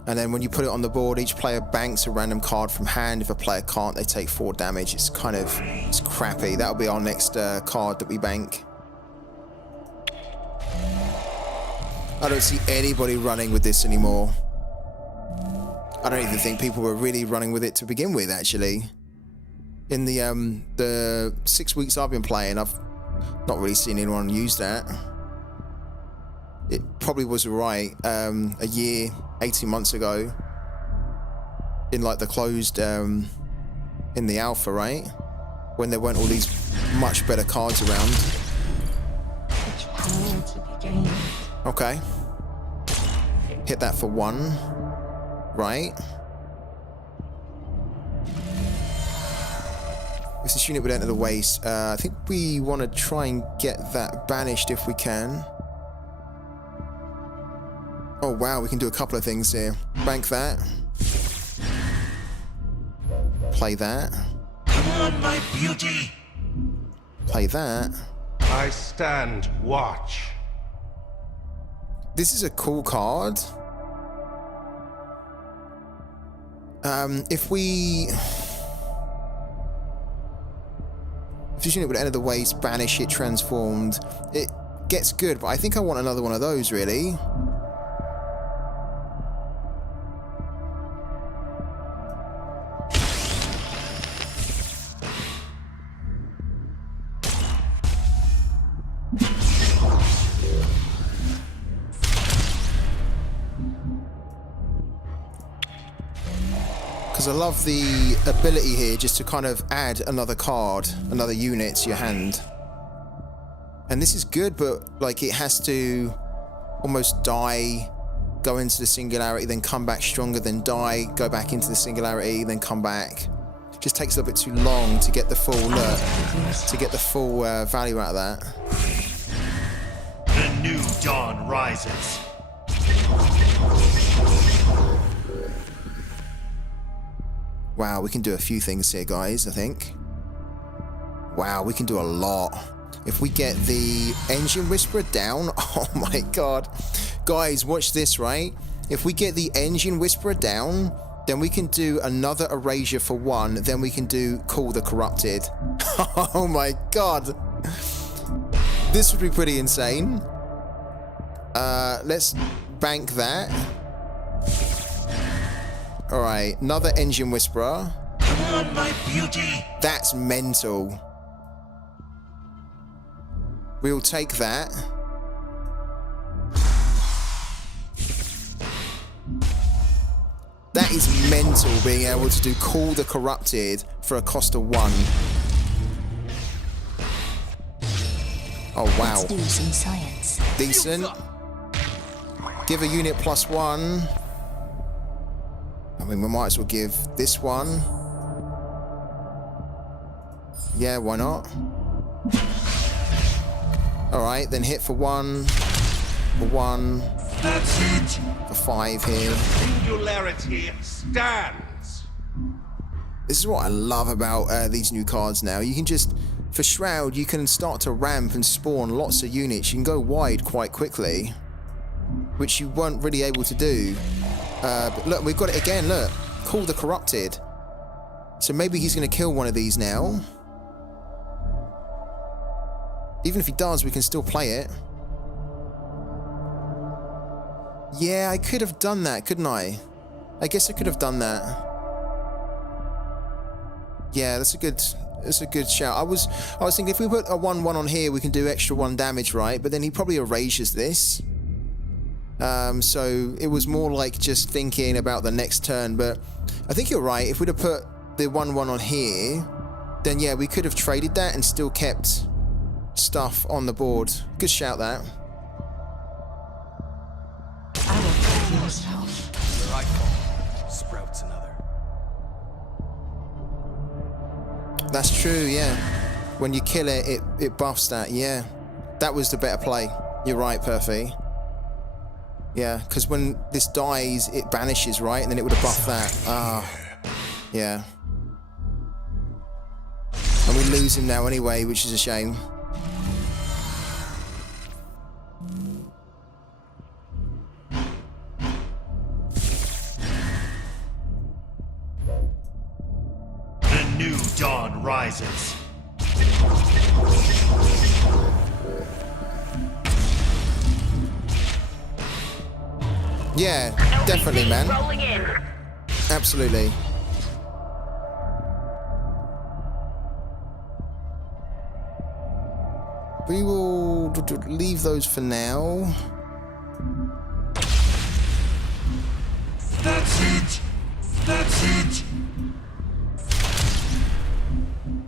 And then when you put it on the board, each player banks a random card from hand. If a player can't, they take 4 damage. It's crappy. That'll be our next card that we bank. I don't see anybody running with this anymore. I don't even think people were really running with it to begin with, actually. In the 6 weeks I've been playing, I've not really seen anyone use that. It probably was right a year, 18 months ago, in like the closed, in the alpha, right? When there weren't all these much better cards around. Okay. Hit that for 1. Right. If this unit would enter the waste, I think we want to try and get that banished if we can. Oh wow, we can do a couple of things here. Bank that. Play that. Come on, my beauty. Play that. I stand watch. This is a cool card. If this unit would enter the waste, banish it, transformed, it gets good, but I think I want another one of those, really. I love the ability here just to kind of add another card, another unit to your hand. And this is good, but like it has to almost die, go into the singularity, then come back stronger, then die, go back into the singularity, then come back. It just takes a little bit too long to get the full value out of that. The new dawn rises. Wow, we can do a few things here, guys, I think. Wow, we can do a lot. If we get the Engine Whisperer down, oh my god. Guys, watch this, right? If we get the Engine Whisperer down, then we can do another Erasure for 1, then we can do Call the Corrupted. Oh my god. This would be pretty insane. Let's bank that. Alright, another Engine Whisperer. Come on, my beauty. That's mental. We'll take that. That is mental, being able to do Call the Corrupted for a cost of 1. Oh wow. Let's do some science. Decent. Give a unit +1. I mean, we might as well give this one. Yeah, why not? Alright, then hit for 1. For 1. That's it. For 5 here. Singularity stands. This is what I love about these new cards now. You can just, for Shroud, you can start to ramp and spawn lots of units. You can go wide quite quickly, which you weren't really able to do. But look, we've got it again, look. Call the Corrupted. So maybe he's going to kill one of these now. Even if he does, we can still play it. Yeah, I could have done that, couldn't I? I guess I could have done that. Yeah, that's a good It's a good shout. I was thinking if we put a 1/1 on here, we can do extra 1 damage, right? But then he probably erases this. So it was more like just thinking about the next turn. But I think you're right. If we'd have put the 1/1 on here, then yeah, we could have traded that and still kept stuff on the board. Good shout, that. I will kill yourself. Where I fall, sprouts another. That's true, yeah. When you kill it, it buffs that, yeah. That was the better play. You're right, Perfy. Yeah, because when this dies, it banishes, right? And then it would have buffed that. Ah, yeah. And we lose him now anyway, which is a shame. The new dawn rises. Yeah, definitely, man. Rolling in. Absolutely. We will leave those for now. That's it! That's it!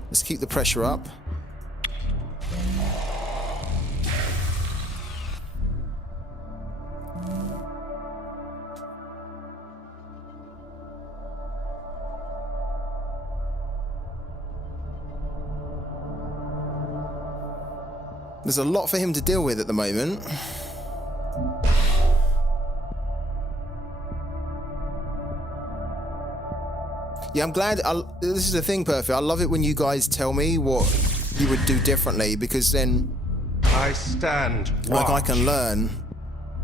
Let's keep the pressure up. There's a lot for him to deal with at the moment. Yeah, I'm glad. This is the thing, Perfect. I love it when you guys tell me what you would do differently, because then I stand like I watch. can learn.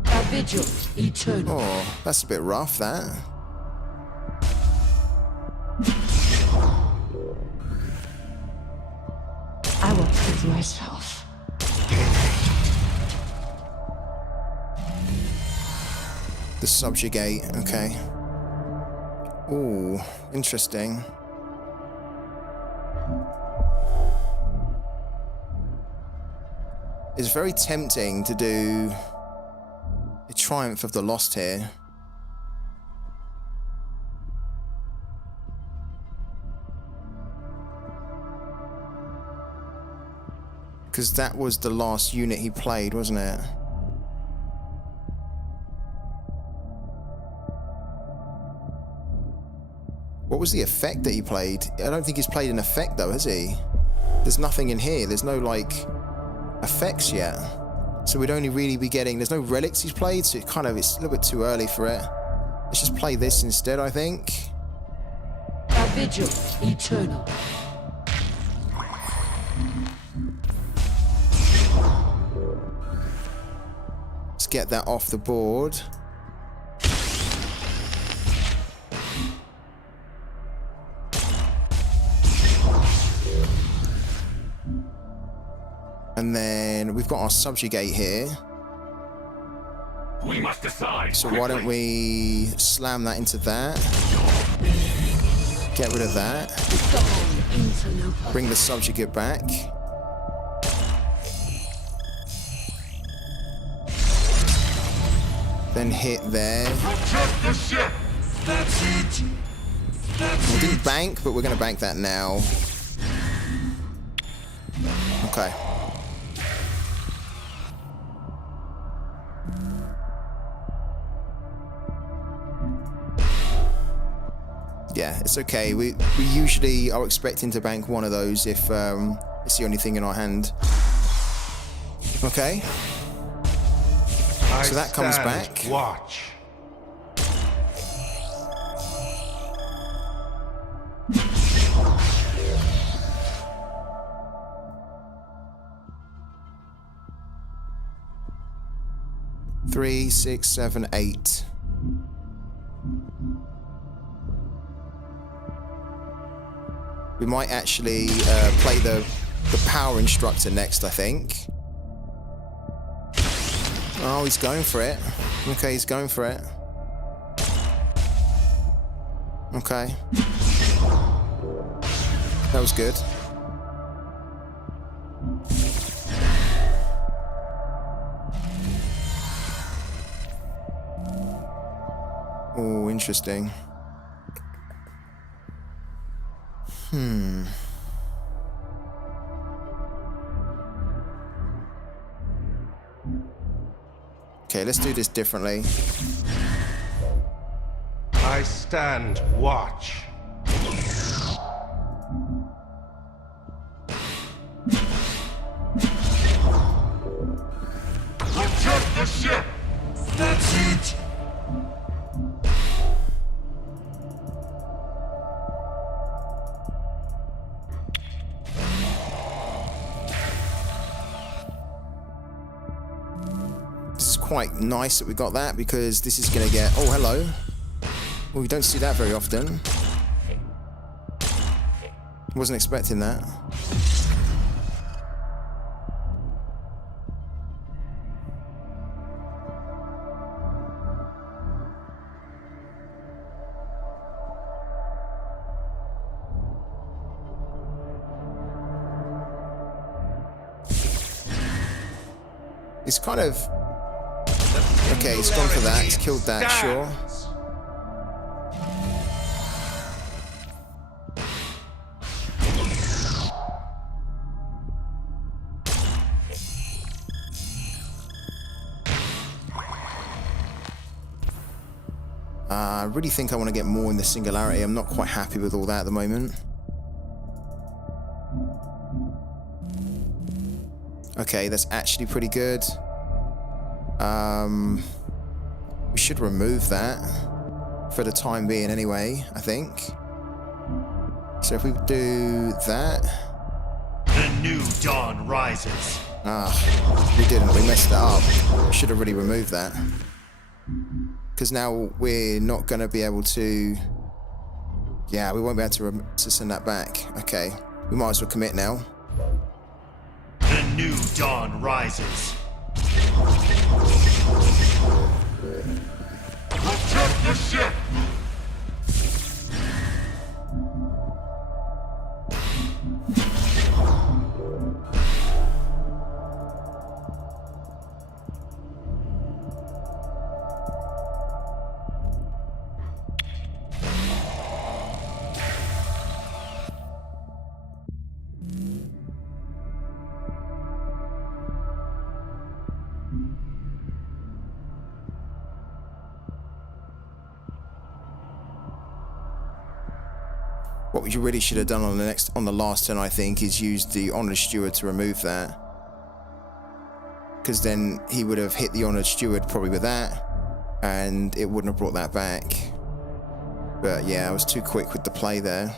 A vigil eternal. Oh, that's a bit rough, that. I will kill myself. The subjugate, okay. Ooh, interesting. It's very tempting to do a Triumph of the Lost here. Because that was the last unit he played, wasn't it? What was the effect that he played? I don't think he's played an effect though, has he? There's nothing in here. There's no like effects yet. So we'd only really be getting, there's no relics he's played, so it's a little bit too early for it. Let's just play this instead, I think. A vigil eternal. Let's get that off the board. And then we've got our subjugate here. We must decide. So why don't we slam that into that? Get rid of that. Bring the subjugate back. Then hit there. Protect the ship! That's it! We didn't bank, but we're going to bank that now. Okay. Yeah, it's okay. We usually are expecting to bank one of those if it's the only thing in our hand. Okay. So that comes back. Watch. Three, 6, 7, 8. We might actually play the power instructor next, I think. Oh, he's going for it. Okay, he's going for it. Okay. That was good. Oh, interesting. Okay, let's do this differently. I stand watch. Protect the ship! That's it! This is quite nice that we got that, because this is going to get... Oh, hello. Well, we don't see that very often. Wasn't expecting that. It's kind of... Okay, it's gone for that. It's killed that, sure. I really think I want to get more in the singularity. I'm not quite happy with all that at the moment. Okay, that's actually pretty good. We should remove that for the time being anyway, I think. So if we do that... The new dawn rises. We didn't. We messed that up. We should have really removed that. Because now we're not going to be able to... Yeah, we won't be able to send that back. Okay, we might as well commit now. The new dawn rises. Protect the ship! What you really should have done on the last turn, I think, is use the Honoured Steward to remove that. Because then he would have hit the Honoured Steward probably with that, and it wouldn't have brought that back. But yeah, I was too quick with the play there.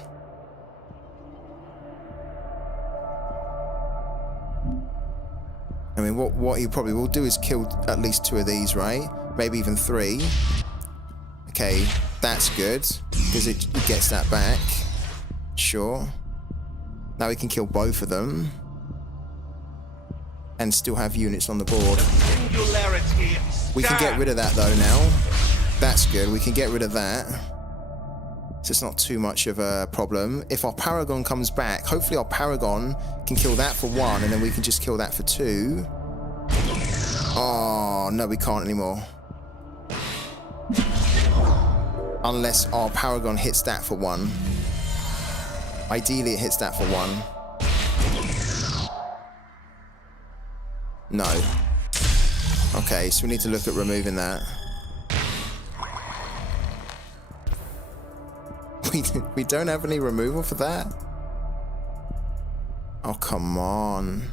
I mean, what he probably will do is kill at least 2 of these, right? Maybe even 3. Okay, that's good, because it gets that back. Sure. Now we can kill both of them. And still have units on the board. We can get rid of that though now. That's good, we can get rid of that. So it's not too much of a problem. If our Paragon comes back, hopefully our Paragon can kill that for 1, and then we can just kill that for 2. Oh, no, we can't anymore. Unless our Paragon hits that for 1. Ideally, it hits that for 1. No. Okay, so we need to look at removing that. We don't have any removal for that? Oh, come on.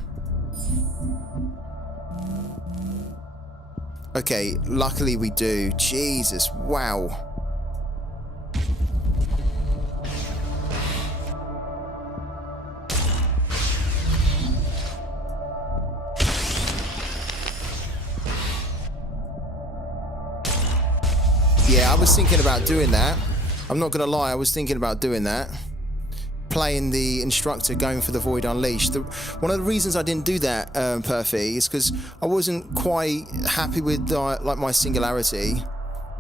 Okay, luckily we do. Jesus, wow. Yeah, I was thinking about doing that. I'm not gonna lie, I was thinking about doing that. Playing the Instructor, going for the Void Unleashed. One of the reasons I didn't do that, Perfy, is because I wasn't quite happy with like my Singularity.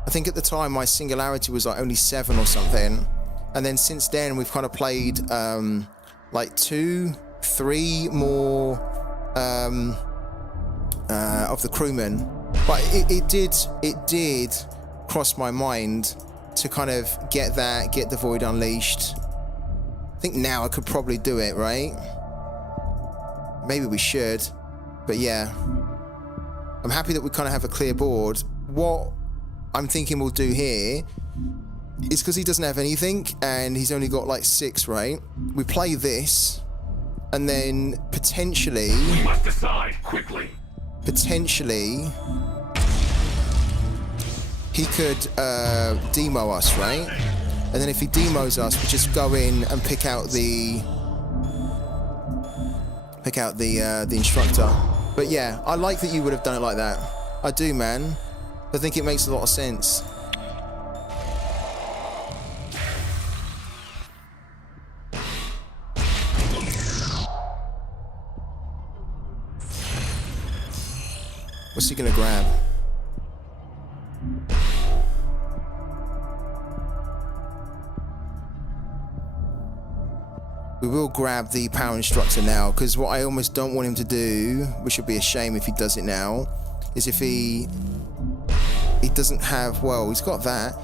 I think at the time my Singularity was like only 7 or something. And then since then we've kind of played like 2, 3 more of the crewmen. But it did crossed my mind to kind of get the Void Unleashed. I think now I could probably do it, right? Maybe we should, but yeah. I'm happy that we kind of have a clear board. What I'm thinking we'll do here is, because he doesn't have anything and he's only got like 6, right? We play this, and then potentially... We must decide quickly. Potentially... he could demo us, right? And then if he demos us, we just go in and pick out the instructor. But yeah, I like that you would have done it like that. I do, man. I think it makes a lot of sense. What's he gonna grab? We will grab the power instructor now, because what I almost don't want him to do, which would be a shame if he does it now, is if he doesn't have, well, he's got that.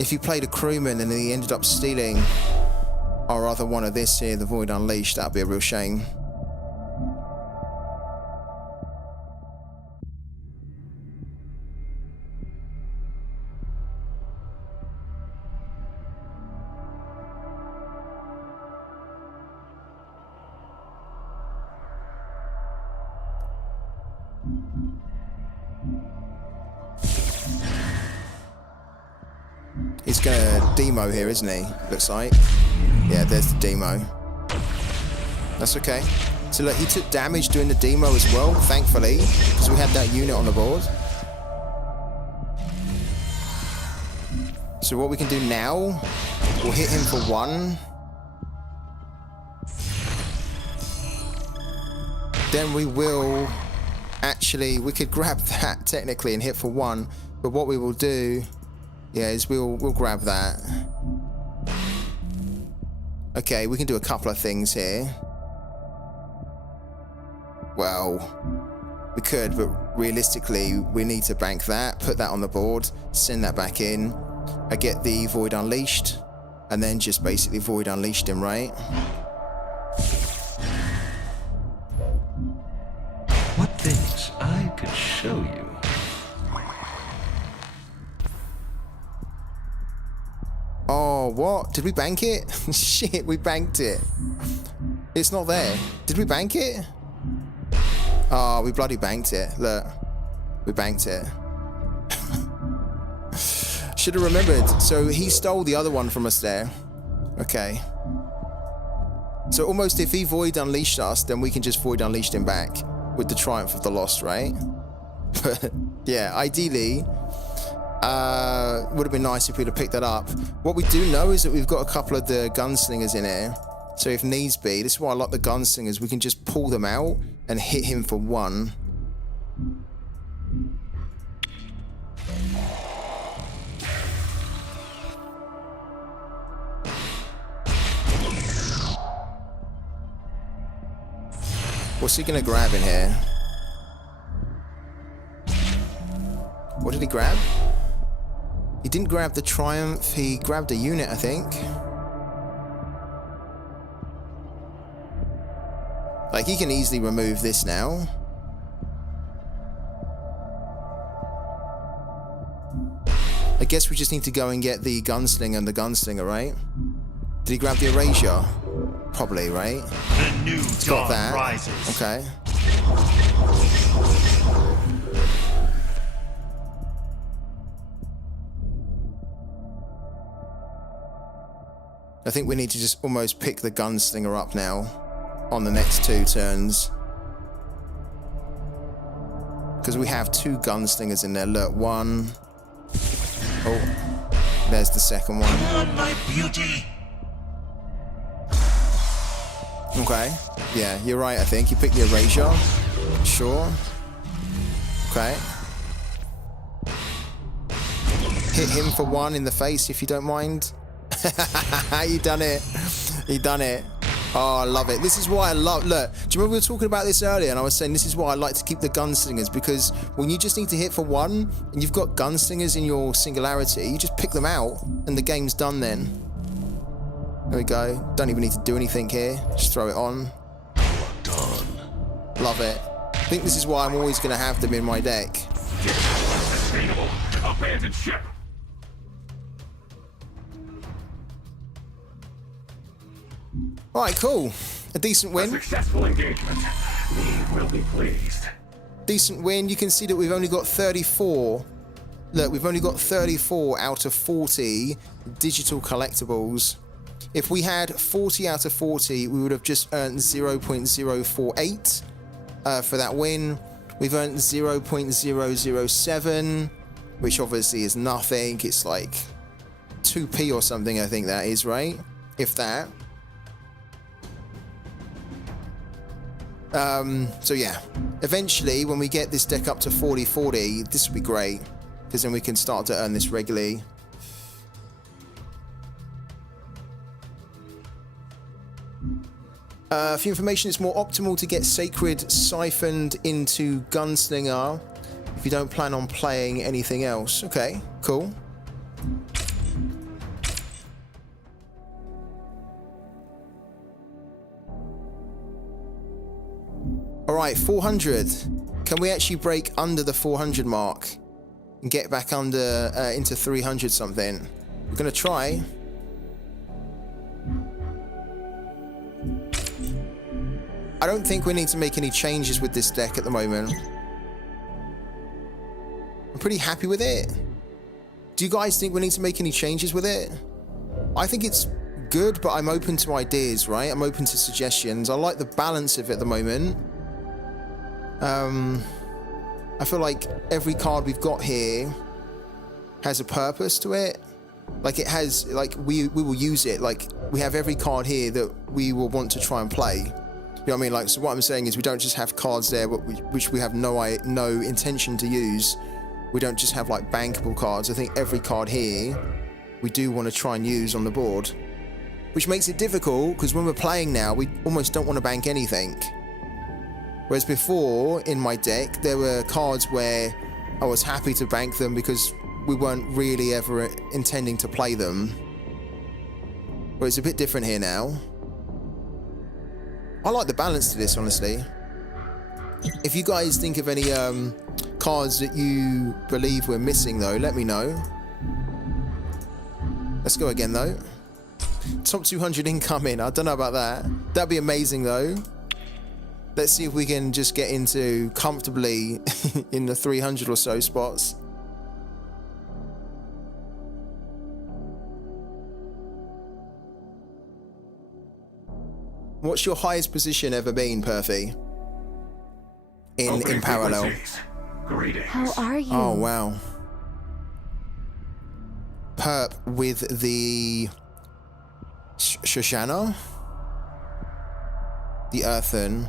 If he played a crewman and he ended up stealing our other one of this here, the Void Unleashed, that'd be a real shame. He's gonna demo here, isn't he? Looks like. Yeah, there's the demo. That's okay. So look, he took damage doing the demo as well, thankfully, because we had that unit on the board. So what we can do now, we'll hit him for 1. Then we will actually, we could grab that technically and hit for 1, but what we will do, yeah, is we'll grab that. Okay, we can do a couple of things here. Well, we could, but realistically, we need to bank that, put that on the board, send that back in. I get the Void Unleashed, and then just basically Void Unleashed him, right? What things I could show you. Oh, what? Did we bank it? Shit, we banked it. It's not there. Did we bank it? Oh, we bloody banked it. Look. We banked it. Should have remembered. So he stole the other one from us there. Okay. So almost if he Void Unleashed us, then we can just Void Unleashed him back with the Triumph of the Lost, right? But yeah, ideally... would have been nice if we'd have picked that up. What we do know is that we've got a couple of the gunslingers in here. So if needs be, this is why I like the gunslingers. We can just pull them out and hit him for 1. What's he gonna grab in here? What did he grab? He didn't grab the Triumph, he grabbed a unit, I think. Like, he can easily remove this now. I guess we just need to go and get the Gunslinger and the Gunslinger, right? Did he grab the Erasure? Probably, right? The new dawn Got that. rises. Okay. I think we need to just almost pick the Gunslinger up now on the next 2 turns. Because we have 2 Gunslingers in there. Look, 1. Oh, there's the second one. Come on, my beauty. Okay. Yeah, you're right, I think. You picked the Erasure. Sure. Okay. Hit him for 1 in the face if you don't mind. You done it. You done it. Oh, I love it. This is why I love... Look, do you remember we were talking about this earlier, and I was saying this is why I like to keep the gunslingers, because when you just need to hit for one, and you've got gunslingers in your singularity, you just pick them out, and the game's done then. There we go. Don't even need to do anything here. Just throw it on. Done. Love it. I think this is why I'm always going to have them in my deck. Unsustainable. Abandoned ship. Alright, cool. A decent A win. successful engagement. We will be pleased. Decent win. You can see that we've only got 34. Look, we've only got 34 out of 40 digital collectibles. If we had 40 out of 40, we would have just earned 0.048 for that win. We've earned 0.007, which obviously is nothing. It's like 2p or something, I think that is, right? If that. So yeah, eventually when we get this deck up to 40-40, this will be great, because then we can start to earn this regularly. For information, it's more optimal to get Sacred siphoned into Gunslinger if you don't plan on playing anything else. Okay, cool. Alright, 400. Can we actually break under the 400 mark and get back under into 300 something? We're gonna try. I don't think we need to make any changes with this deck at the moment. I'm pretty happy with it. Do you guys think we need to make any changes with it? I think it's good, but I'm open to ideas, right? I'm open to suggestions. I like the balance of it at the moment. I feel like every card we've got here has a purpose to it. Like it has, like we will use it. Like we have every card here that we will want to try and play. You know what I mean? Like, so what I'm saying is we don't just have cards there which we have no intention to use. We don't just have like bankable cards. I think every card here we do want to try and use on the board, which makes it difficult because when we're playing now, we almost don't want to bank anything. Whereas before, in my deck, there were cards where I was happy to bank them because we weren't really ever intending to play them. But it's a bit different here now. I like the balance to this, honestly. If you guys think of any cards that you believe we're missing, though, let me know. Let's go again, though. Top 200 incoming. I don't know about that. That'd be amazing, though. Let's see if we can just get into comfortably in the 300 or so spots. What's your highest position ever been, Perfy? In parallel. Greetings. How are you? Oh, wow. Perp with the Shoshana? The Earthen.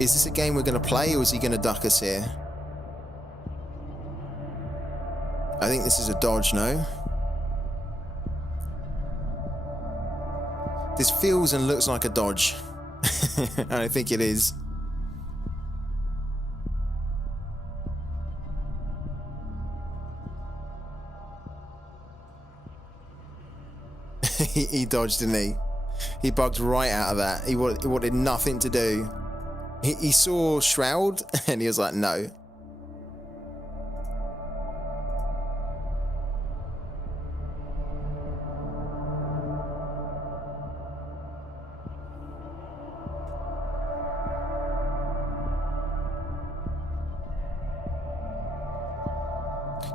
Is this a game we're going to play, or is he going to duck us here? I think this is a dodge, no? This feels and looks like a dodge. And I think it is. He dodged, didn't he? He bugged right out of that. He wanted nothing to do. He saw Shroud and he was like, no.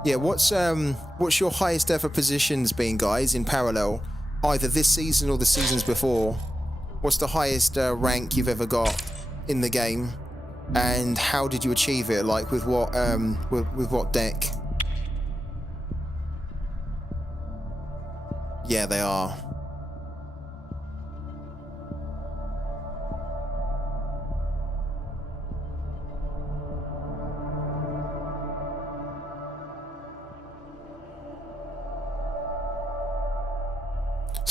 Yeah, what's your highest ever positions been, guys, in parallel? Either this season or the seasons before. What's the highest rank you've ever got in the game, and how did you achieve it? Like with what deck? Yeah, they are.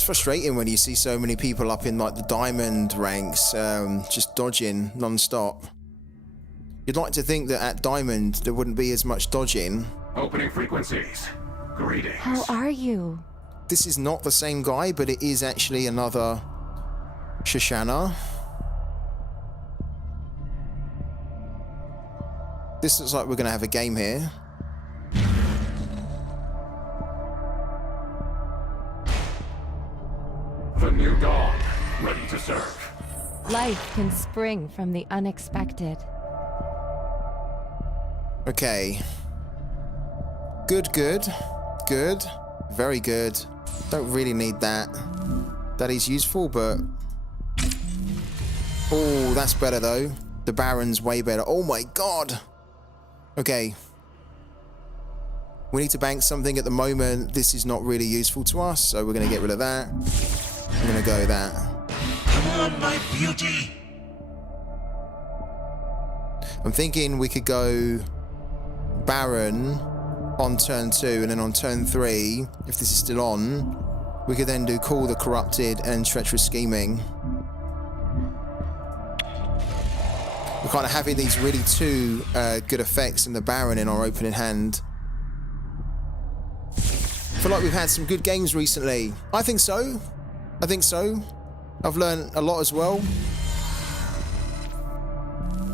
frustrating when you see so many people up in like the diamond ranks, just dodging non-stop. You'd like to think that at diamond there wouldn't be as much dodging. Opening frequencies. Greetings. How are you? This is not the same guy, but it is actually another Shoshana. This looks like we're going to have a game here. The new dawn, ready to serve. Life can spring from the unexpected. Okay. Good, good. Good. Very good. Don't really need that. That is useful, but... Oh, that's better though. The Baron's way better. Oh my god! Okay. We need to bank something at the moment. This is not really useful to us, so we're going to get rid of that. I'm going to go with that. Come on, my beauty! I'm thinking we could go Baron on turn 2, and then on turn 3, if this is still on, we could then do Call the Corrupted and Treacherous Scheming. We're kind of having these really two good effects in the Baron in our opening hand. I feel like we've had some good games recently. I think so. I think so. I've learned a lot as well.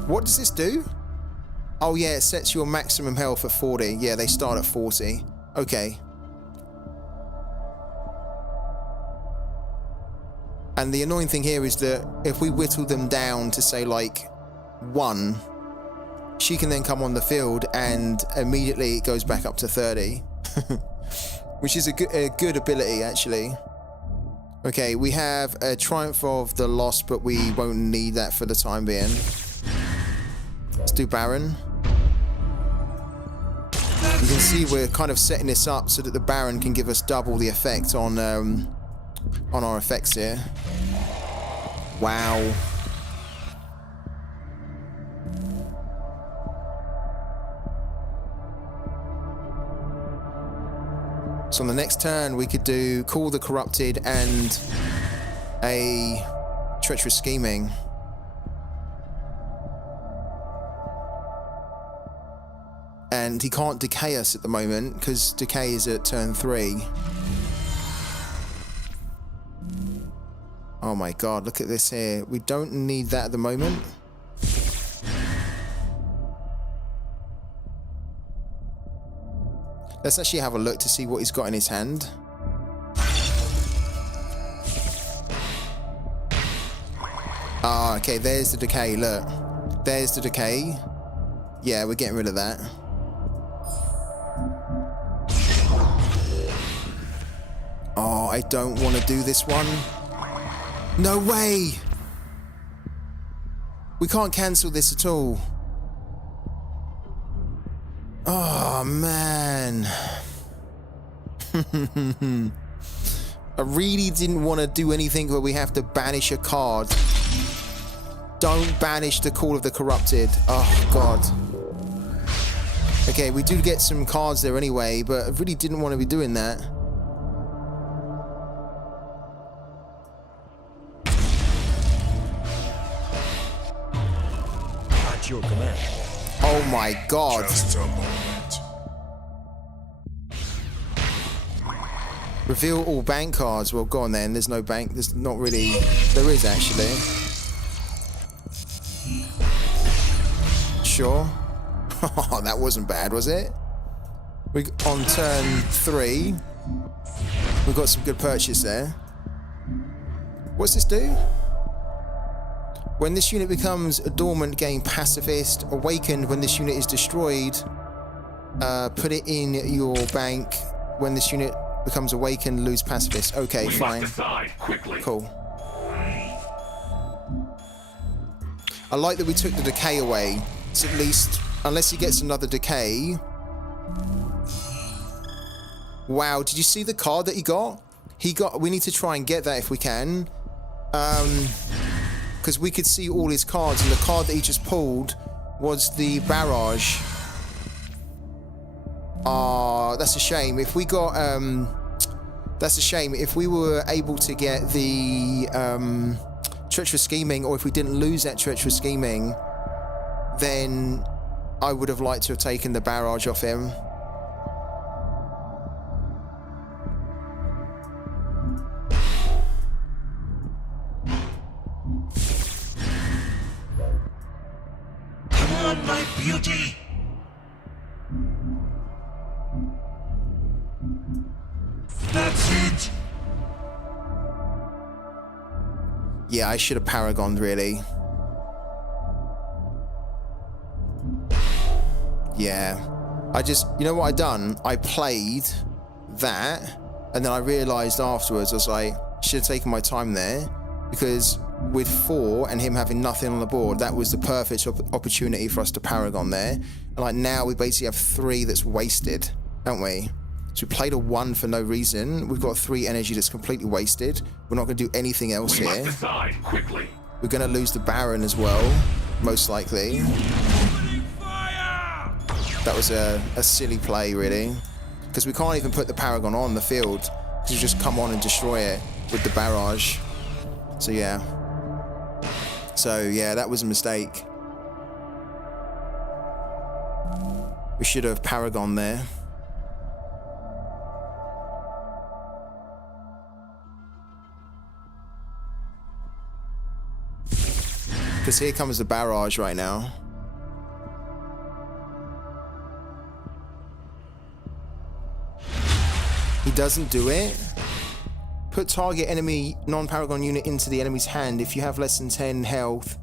What does this do? Oh yeah, it sets your maximum health at 40. Yeah, they start at 40. Okay. And the annoying thing here is that if we whittle them down to say like 1, she can then come on the field and immediately it goes back up to 30. Which is a good ability actually. Okay, we have a Triumph of the Lost, but we won't need that for the time being. Let's do Baron. You can see we're kind of setting this up so that the Baron can give us double the effect on our effects here. Wow. So on the next turn, we could do Call the Corrupted and a Treacherous Scheming. And he can't decay us at the moment, because decay is at turn 3. Oh my god, look at this here. We don't need that at the moment. Let's actually have a look to see what he's got in his hand. Ah, okay, there's the decay, look. There's the decay. Yeah, we're getting rid of that. Oh, I don't want to do this one. No way! We can't cancel this at all. Oh, man. I really didn't want to do anything where we have to banish a card. Don't banish the Call of the Corrupted. Oh, God. Okay, we do get some cards there anyway, but I really didn't want to be doing that. At your command. Oh my god. Just a moment. Reveal all bank cards. Well, go on then. There's no bank. There's not really. There is actually. Sure. Oh, that wasn't bad, was it? We on turn 3. We've got some good purchase there. What's this do? When this unit becomes a dormant, gain pacifist. Awakened when this unit is destroyed. Put it in your bank. When this unit becomes awakened, lose pacifist. Okay, fine. Must decide quickly. Cool. I like that we took the decay away. It's at least, unless he gets another decay. Wow, did you see the card that he got? We need to try and get that if we can. Because we could see all his cards, and the card that he just pulled was the barrage. Ah, that's a shame. If we got That's a shame. If we were able to get the treacherous scheming, or if we didn't lose that treacherous scheming, then I would have liked to have taken the barrage off him. Come on, my beauty! That's it! Yeah, I should have paragoned, really. Yeah. I just, you know what I done? I played that, and then I realised afterwards, I was like, should have taken my time there, because with 4 and him having nothing on the board, that was the perfect opportunity for us to paragon there. And like now we basically have 3 that's wasted, don't we? So we played a 1 for no reason. We've got 3 energy that's completely wasted. We're not going to do anything else We here. must decide quickly. We're going to lose the Baron as well, most likely. That was a silly play, really. Because we can't even put the Paragon on the field. Because you just come on and destroy it with the barrage. So yeah. That was a mistake. We should have Paragon there. Because here comes the barrage right now. He doesn't do it. Put target enemy non-paragon unit into the enemy's hand. If you have less than 10 health,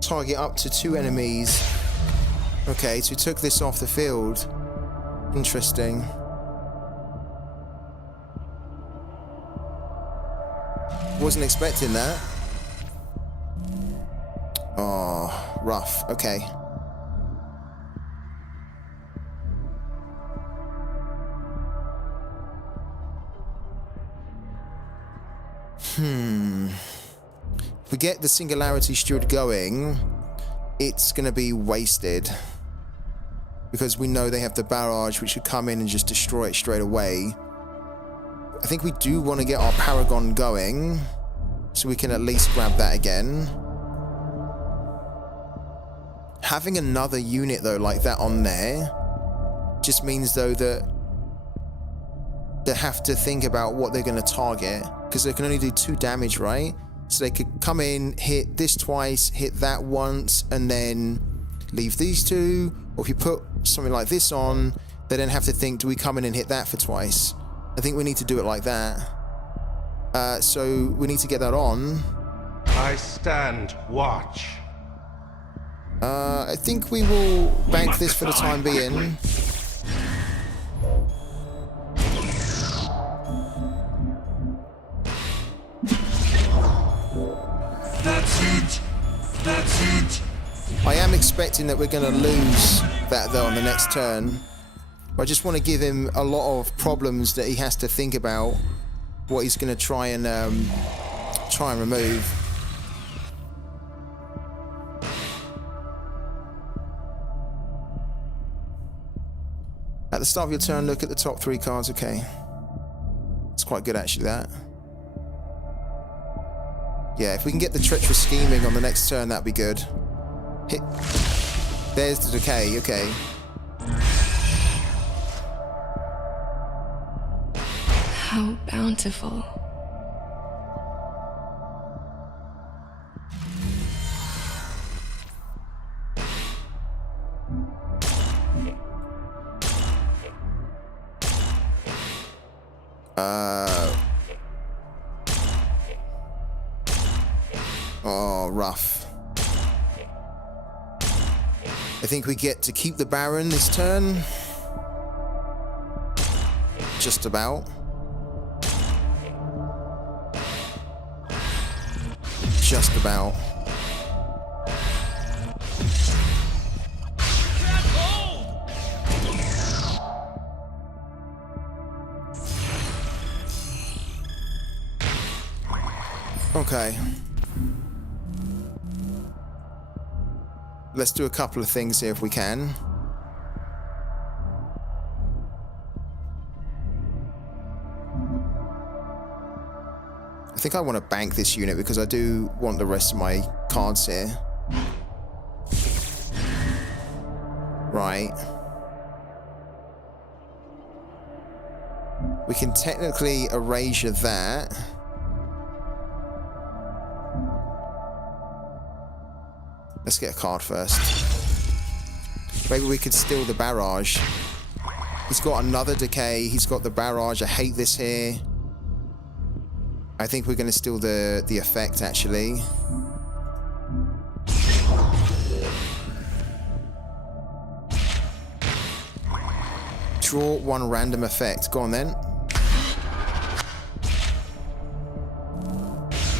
target up to 2 enemies. Okay, so he took this off the field. Interesting. Wasn't expecting that. Oh, rough. Okay. If we get the Singularity Steward going, it's going to be wasted. Because we know they have the barrage, which should come in and just destroy it straight away. I think we do want to get our Paragon going, so we can at least grab that again. Having another unit, though, like that on there, just means, though, that they have to think about what they're going to target, because they can only do 2 damage, right? So they could come in, hit this twice, hit that once, and then leave these 2. Or if you put something like this on, they then have to think, do we come in and hit that for twice? I think we need to do it like that. So we need to get that on. I stand watch. I think we will bank this for the time being. That's it! That's it! I am expecting that we're going to lose that, though, on the next turn. I just want to give him a lot of problems that he has to think about what he's going to try and remove. At the start of your turn, look at the top 3 cards. Okay. It's quite good, actually, that. Yeah, if we can get the treacherous scheming on the next turn, that'd be good. Hit. There's the decay, okay. How bountiful. Oh, rough. I think we get to keep the Baron this turn. Just about. Just about. Okay. Let's do a couple of things here if we can. I think I want to bank this unit because I do want the rest of my cards here. Right. We can technically erasure that. Let's get a card first. Maybe we could steal the barrage. He's got another decay. He's got the barrage. I hate this here. I think we're going to steal the effect, actually. Draw one random effect. Go on, then.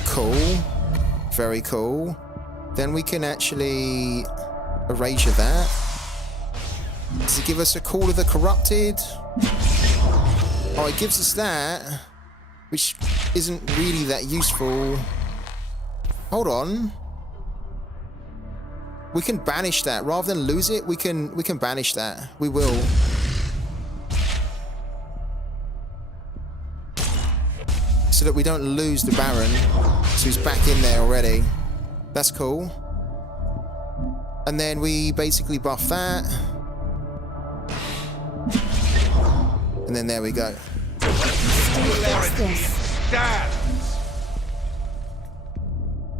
Cool. Very cool. Then we can actually erasure that. Does it give us a Call of the Corrupted? Oh, it gives us that, which isn't really that useful. Hold on. We can banish that. Rather than lose it, we can banish that. We will. So that we don't lose the Baron. So he's back in there already. That's cool. And then we basically buff that. And then there we go.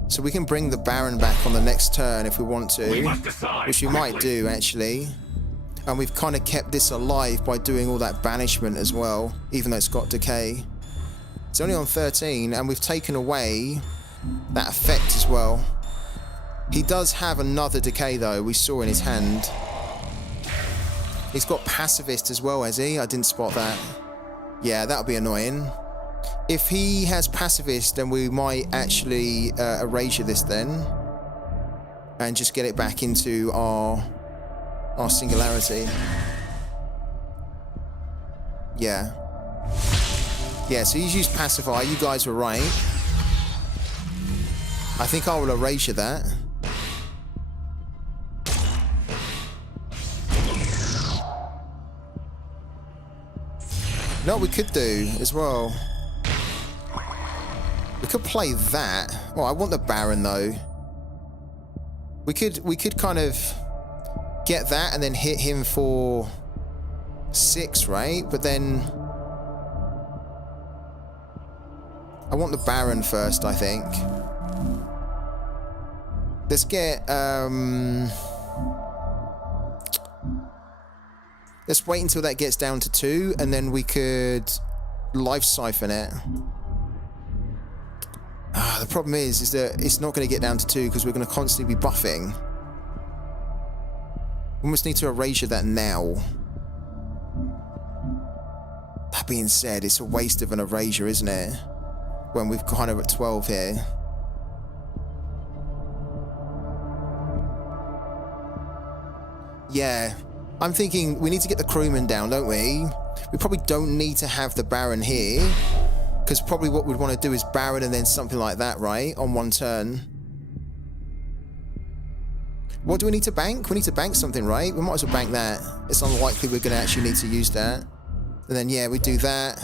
So we can bring the Baron back on the next turn if we want to, which we might do actually. And we've kind of kept this alive by doing all that banishment as well, even though it's got decay. It's only on 13, and we've taken away that effect as well. He does have another decay though, we saw in his hand. He's got pacifist as well, has he? I didn't spot that. Yeah, that'll be annoying. If he has pacifist, then we might actually erasure this then. And just get it back into our singularity. Yeah. Yeah, so he's used pacify. You guys were right. I think I will erasure that. No, we could do as well. We could play that. Well, I want the Baron though. We could kind of get that and then hit him for 6, right? But then I want the Baron first, I think. Let's get let's wait until that gets down to 2, and then we could life siphon it. The problem is that it's not going to get down to 2 because we're going to constantly be buffing. We almost need to erasure that now. That being said, it's a waste of an erasure, isn't it? When we've kind of at 12 here. Yeah. I'm thinking we need to get the crewman down, don't we? We probably don't need to have the Baron here, because probably what we'd want to do is Baron and then something like that, right? On one turn. What do we need to bank? We need to bank something, right? We might as well bank that. It's unlikely we're going to actually need to use that. And then, yeah, we do that.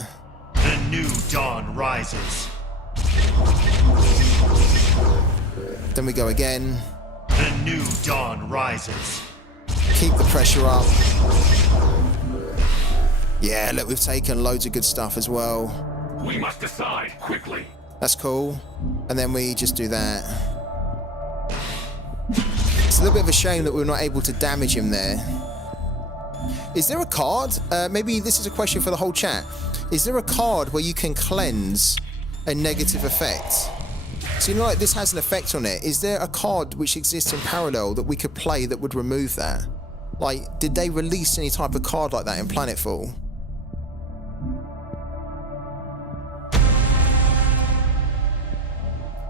The new dawn rises. Then we go again. The new dawn rises. Keep the pressure up. Yeah, look, we've taken loads of good stuff as well. We must decide quickly. That's cool. And then we just do that. It's a little bit of a shame that we were not able to damage him there. Is there a card? Maybe this is a question for the whole chat. Is there a card where you can cleanse a negative effect? So you know, like this has an effect on it. Is there a card which exists in parallel that we could play that would remove that? Like, did they release any type of card like that in Planetfall?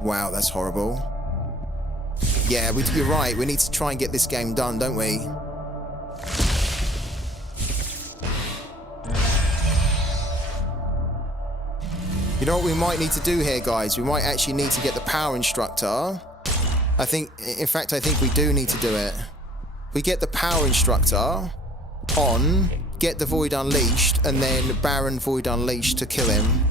Wow, that's horrible. Yeah, you're right. We need to try and get this game done, don't we? You know what we might need to do here, guys? We might actually need to get the Power Instructor. I think, in fact, I think we do need to do it. We get the Power Instructor on, get the Void Unleashed, and then Baron Void Unleashed to kill him.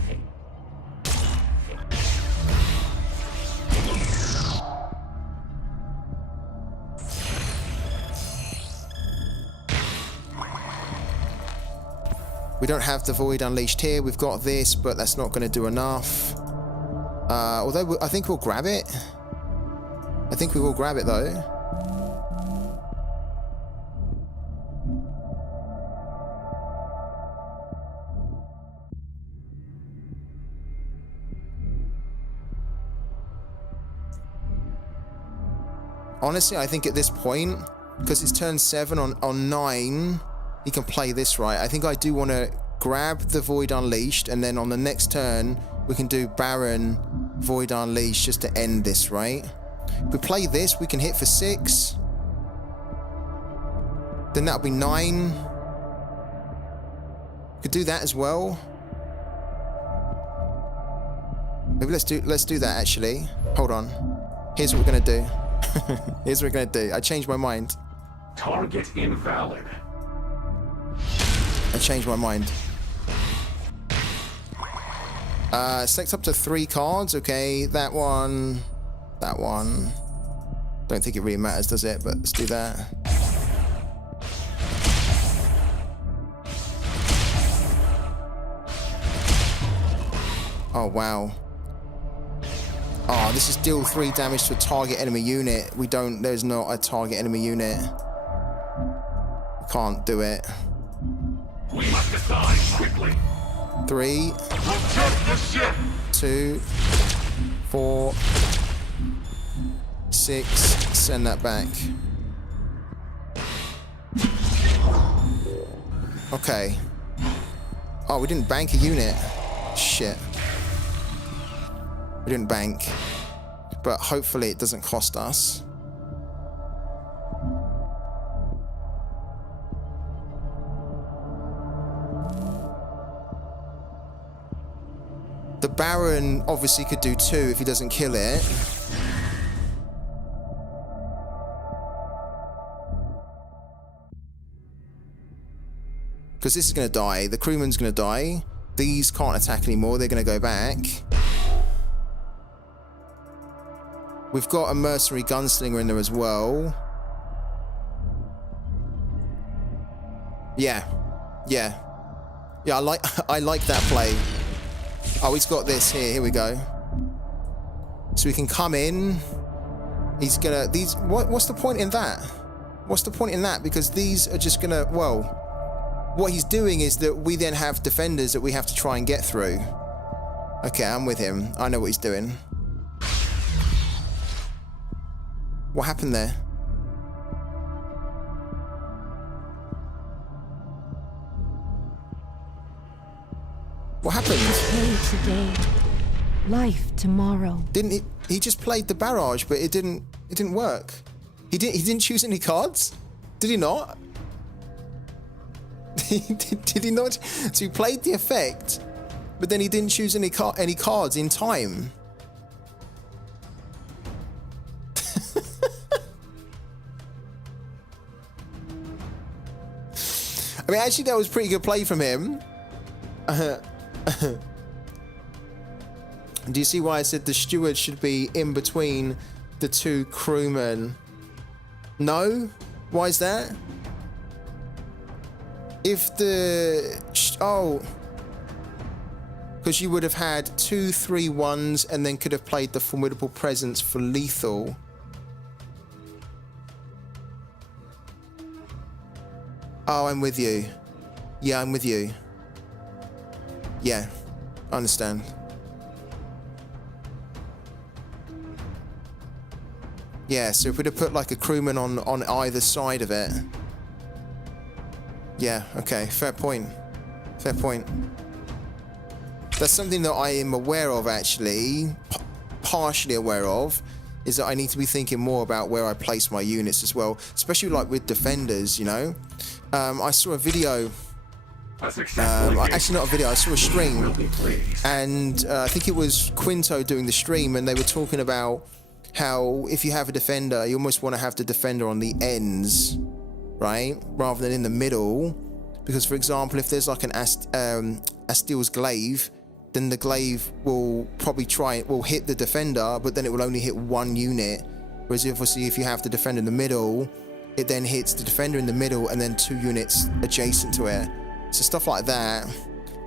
We don't have the Void Unleashed here. We've got this, but that's not going to do enough. Although I think we'll grab it. I think we will grab it though. Honestly, I think at this point, because it's turn 7 on 9, he can play this right. I think I do want to grab the Void Unleashed, and then on the next turn, we can do Baron Void Unleashed just to end this, right? If we play this, we can hit for 6. Then that'll be 9. Could do that as well. Maybe let's do that actually. Hold on. Here's what we're gonna do. Here's what we're gonna do. I changed my mind. Target invalid. I changed my mind. Select up to 3 cards. Okay, that one. That one. Don't think it really matters, does it? But let's do that. Oh, wow. Oh, this is deal 3 damage to a target enemy unit. There's not a target enemy unit. We can't do it. We must decide quickly. 3, 2, 4, 6. Send that back. Okay. Oh, we didn't bank a unit. Shit. We didn't bank. But hopefully it doesn't cost us. The Baron obviously could do 2 if he doesn't kill it. Because this is going to die. The crewman's going to die. These can't attack anymore. They're going to go back. We've got a mercenary gunslinger in there as well. Yeah. Yeah. Yeah, I like that play. Oh, he's got this here. Here we go. So we can come in. He's gonna... What's the point in that? What's the point in that? Because these are just gonna... Well, what he's doing is that we then have defenders that we have to try and get through. Okay, I'm with him. I know what he's doing. What happened there? What happened? Day today, life tomorrow. Didn't he just played the barrage, but it didn't work. He didn't choose any cards? Did he not? Did he not? So he played the effect, but then he didn't choose any cards in time. I mean, actually, that was pretty good play from him. Do you see why I said the steward should be in between the 2 crewmen? No? Why is that? If the... Oh. Because you would have had 2 3/1s and then could have played the Formidable Presence for lethal. Oh, I'm with you. Yeah, I'm with you. Yeah, I understand. Yeah, so if we'd have put like a crewman on either side of it. Yeah, okay, fair point. Fair point. That's something that I am aware of, actually, partially aware of, is that I need to be thinking more about where I place my units as well, especially like with defenders, you know. I saw a video, actually not a video, I saw a stream, and I think it was Quinto doing the stream, and they were talking about how if you have a defender, you almost want to have the defender on the ends, right, rather than in the middle, because for example, if there's like an Astile's glaive, then the glaive will probably will hit the defender, but then it will only hit 1 unit, whereas obviously if you have the defender in the middle, it then hits the defender in the middle and then 2 units adjacent to it. So stuff like that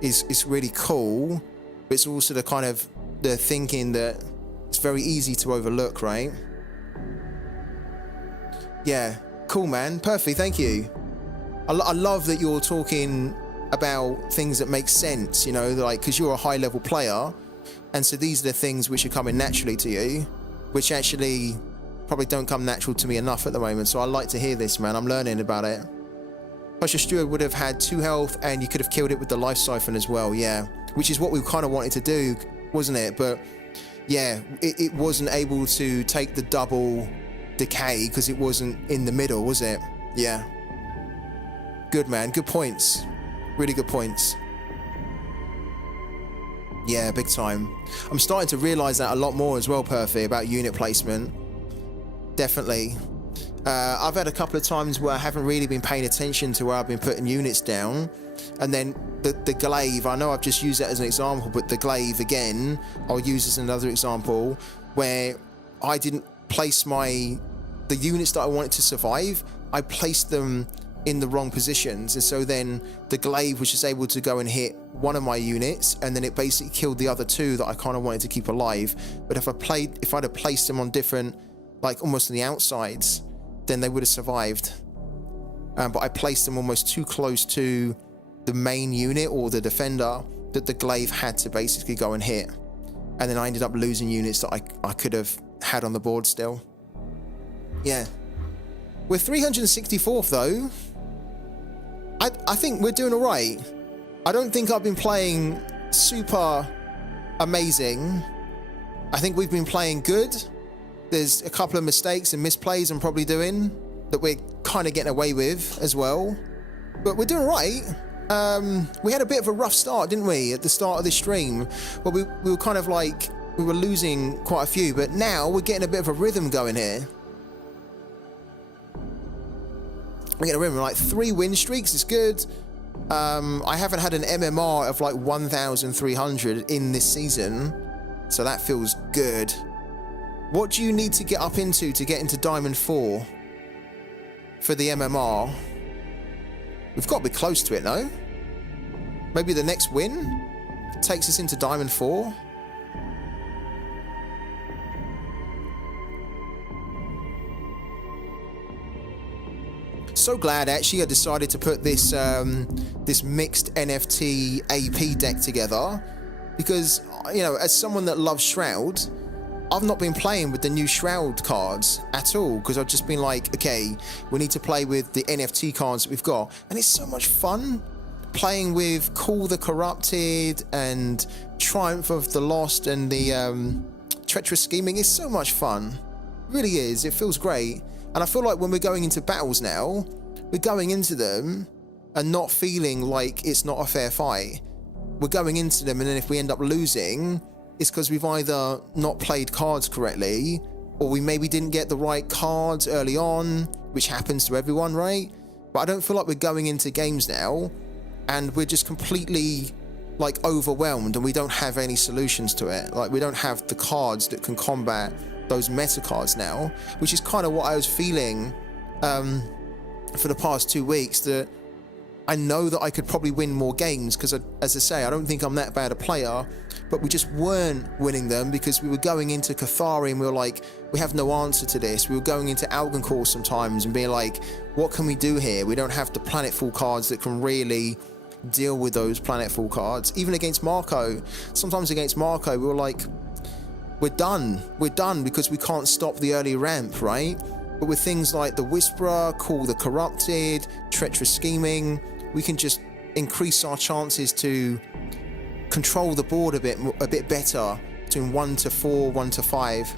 is really cool, but it's also the kind of the thinking that it's very easy to overlook, right? Yeah, cool, man. Perfect, thank you. I love that you're talking about things that make sense, you know, like, because you're a high level player, and so these are the things which are coming naturally to you, which actually probably don't come natural to me enough at the moment. So I like to hear this, man. I'm learning about it. Plus your steward would have had 2 health and you could have killed it with the life siphon as well, yeah, which is what we kind of wanted to do, wasn't it? But yeah, it wasn't able to take the double decay because it wasn't in the middle, was it? Yeah. Good, man. Good points. Really good points. Yeah, big time. I'm starting to realize that a lot more as well, Perfy, about unit placement. Definitely. I've had a couple of times where I haven't really been paying attention to where I've been putting units down, and then the glaive, I know I've just used that as an example, but the glaive again I'll use as another example where I didn't place the units that I wanted to survive. I placed them in the wrong positions, and so then the glaive was just able to go and hit one of my units, and then it basically killed the other 2 that I kind of wanted to keep alive. But if I'd have placed them on different, like almost on the outsides, then they would have survived. But I placed them almost too close to the main unit or the defender that the glaive had to basically go and hit, and then I ended up losing units that I could have had on the board still. Yeah, we're 364th though. I think we're doing all right. I don't think I've been playing super amazing. I think we've been playing good. There's a couple of mistakes and misplays I'm probably doing that we're kind of getting away with as well, but we're doing all right. We had a bit of a rough start, didn't we, at the start of this stream? Well, we were kind of like, we were losing quite a few, but now we're getting a bit of a rhythm going here. We're getting a rhythm, like 3 win streaks is good. I haven't had an MMR of like 1,300 in this season, so that feels good. What do you need to get up into to get into Diamond 4 for the MMR? We've got to be close to it, no? Maybe the next win takes us into Diamond 4. So glad actually I decided to put this this mixed NFT AP deck together, because, you know, as someone that loves Shroud, I've not been playing with the new Shroud cards at all, because I've just been like, okay, we need to play with the NFT cards that we've got, and it's so much fun playing with Call the Corrupted and Triumph of the Lost and the Treacherous Scheming. Is so much fun, it really is. It feels great. And I feel like when we're going into battles now, we're going into them and not feeling like it's not a fair fight. We're going into them, and then if we end up losing, it's because we've either not played cards correctly, or we maybe didn't get the right cards early on, which happens to everyone, right? But I don't feel like we're going into games now and we're just completely like overwhelmed and we don't have any solutions to it. Like, we don't have the cards that can combat those meta cards now, which is kind of what I was feeling for the past 2 weeks, that I know that I could probably win more games because, as I say, I don't think I'm that bad a player, but we just weren't winning them because we were going into Cathari and we were like, we have no answer to this. We were going into Algoncor sometimes and being like, what can we do here? We don't have the Planetfall cards that can really deal with those Planetfall cards. Even against Marco, sometimes against Marco, we were like, we're done because we can't stop the early ramp, right? But with things like the Whisperer, Call the Corrupted, Treacherous Scheming, we can just increase our chances to control the board a bit better, between 1 to 4, 1 to 5.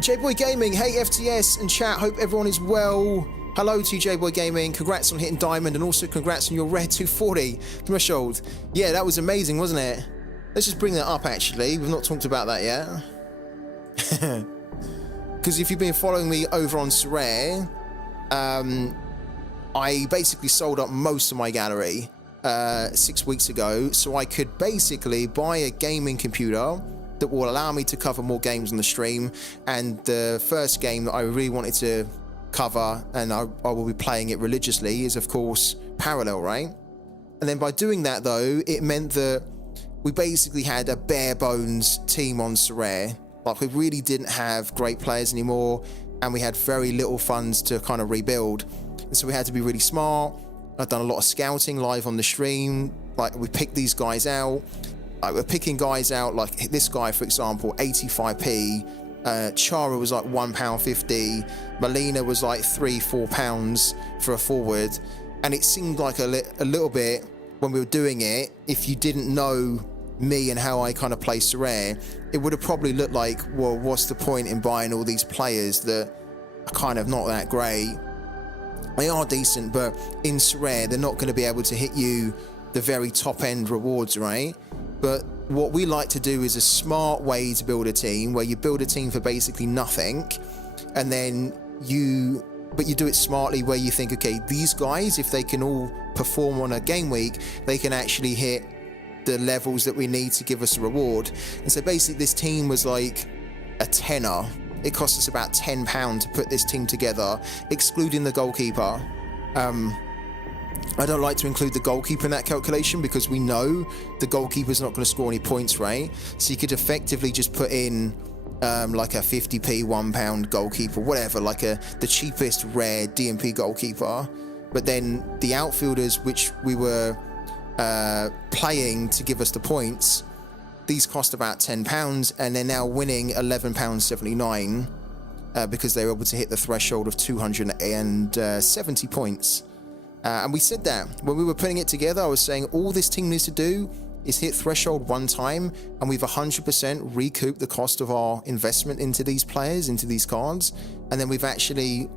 J-Boy Gaming, hey FTS and chat, hope everyone is well. Hello to you, J-Boy Gaming. Congrats on hitting Diamond, and also congrats on your rare 240 threshold. Yeah, that was amazing, wasn't it? Let's just bring that up, actually. We've not talked about that yet. Because if you've been following me over on Sorare, I basically sold up most of my gallery 6 weeks ago, so I could basically buy a gaming computer that will allow me to cover more games on the stream. And the first game that I really wanted to cover, and I will be playing it religiously, is of course Parallel, right? And then by doing that though, it meant that we basically had a bare bones team on Sorare. Like, we really didn't have great players anymore, and we had very little funds to kind of rebuild. And so we had to be really smart. I've done a lot of scouting live on the stream. Like, we picked these guys out. Like, we're picking guys out, like this guy, for example, 85p. Chara was like £1.50. Melina was like £3-4 for a forward. And it seemed like a little bit, when we were doing it, if you didn't know me and how I kind of play Sorare, it would have probably looked like, well, what's the point in buying all these players that are kind of not that great? They are decent, but in Sorare, they're not going to be able to hit you the very top end rewards, right? But what we like to do is a smart way to build a team, where you build a team for basically nothing, and then you do it smartly, where you think, okay, these guys, if they can all perform on a game week, they can actually hit the levels that we need to give us a reward. And so basically this team was like a tenner. It cost us about £10 to put this team together, excluding the goalkeeper. I don't like to include the goalkeeper in that calculation, because we know the goalkeeper's not going to score any points, right? So you could effectively just put in like a 50p £1 goalkeeper, whatever, like the cheapest rare DMP goalkeeper. But then the outfielders, which we were playing to give us the points, these cost about £10, and they're now winning £11.79 because they were able to hit the threshold of 270 points. And we said that when we were putting it together, I was saying all this team needs to do is hit threshold one time, and we've 100% recouped the cost of our investment into these players, into these cards. And then we've actually,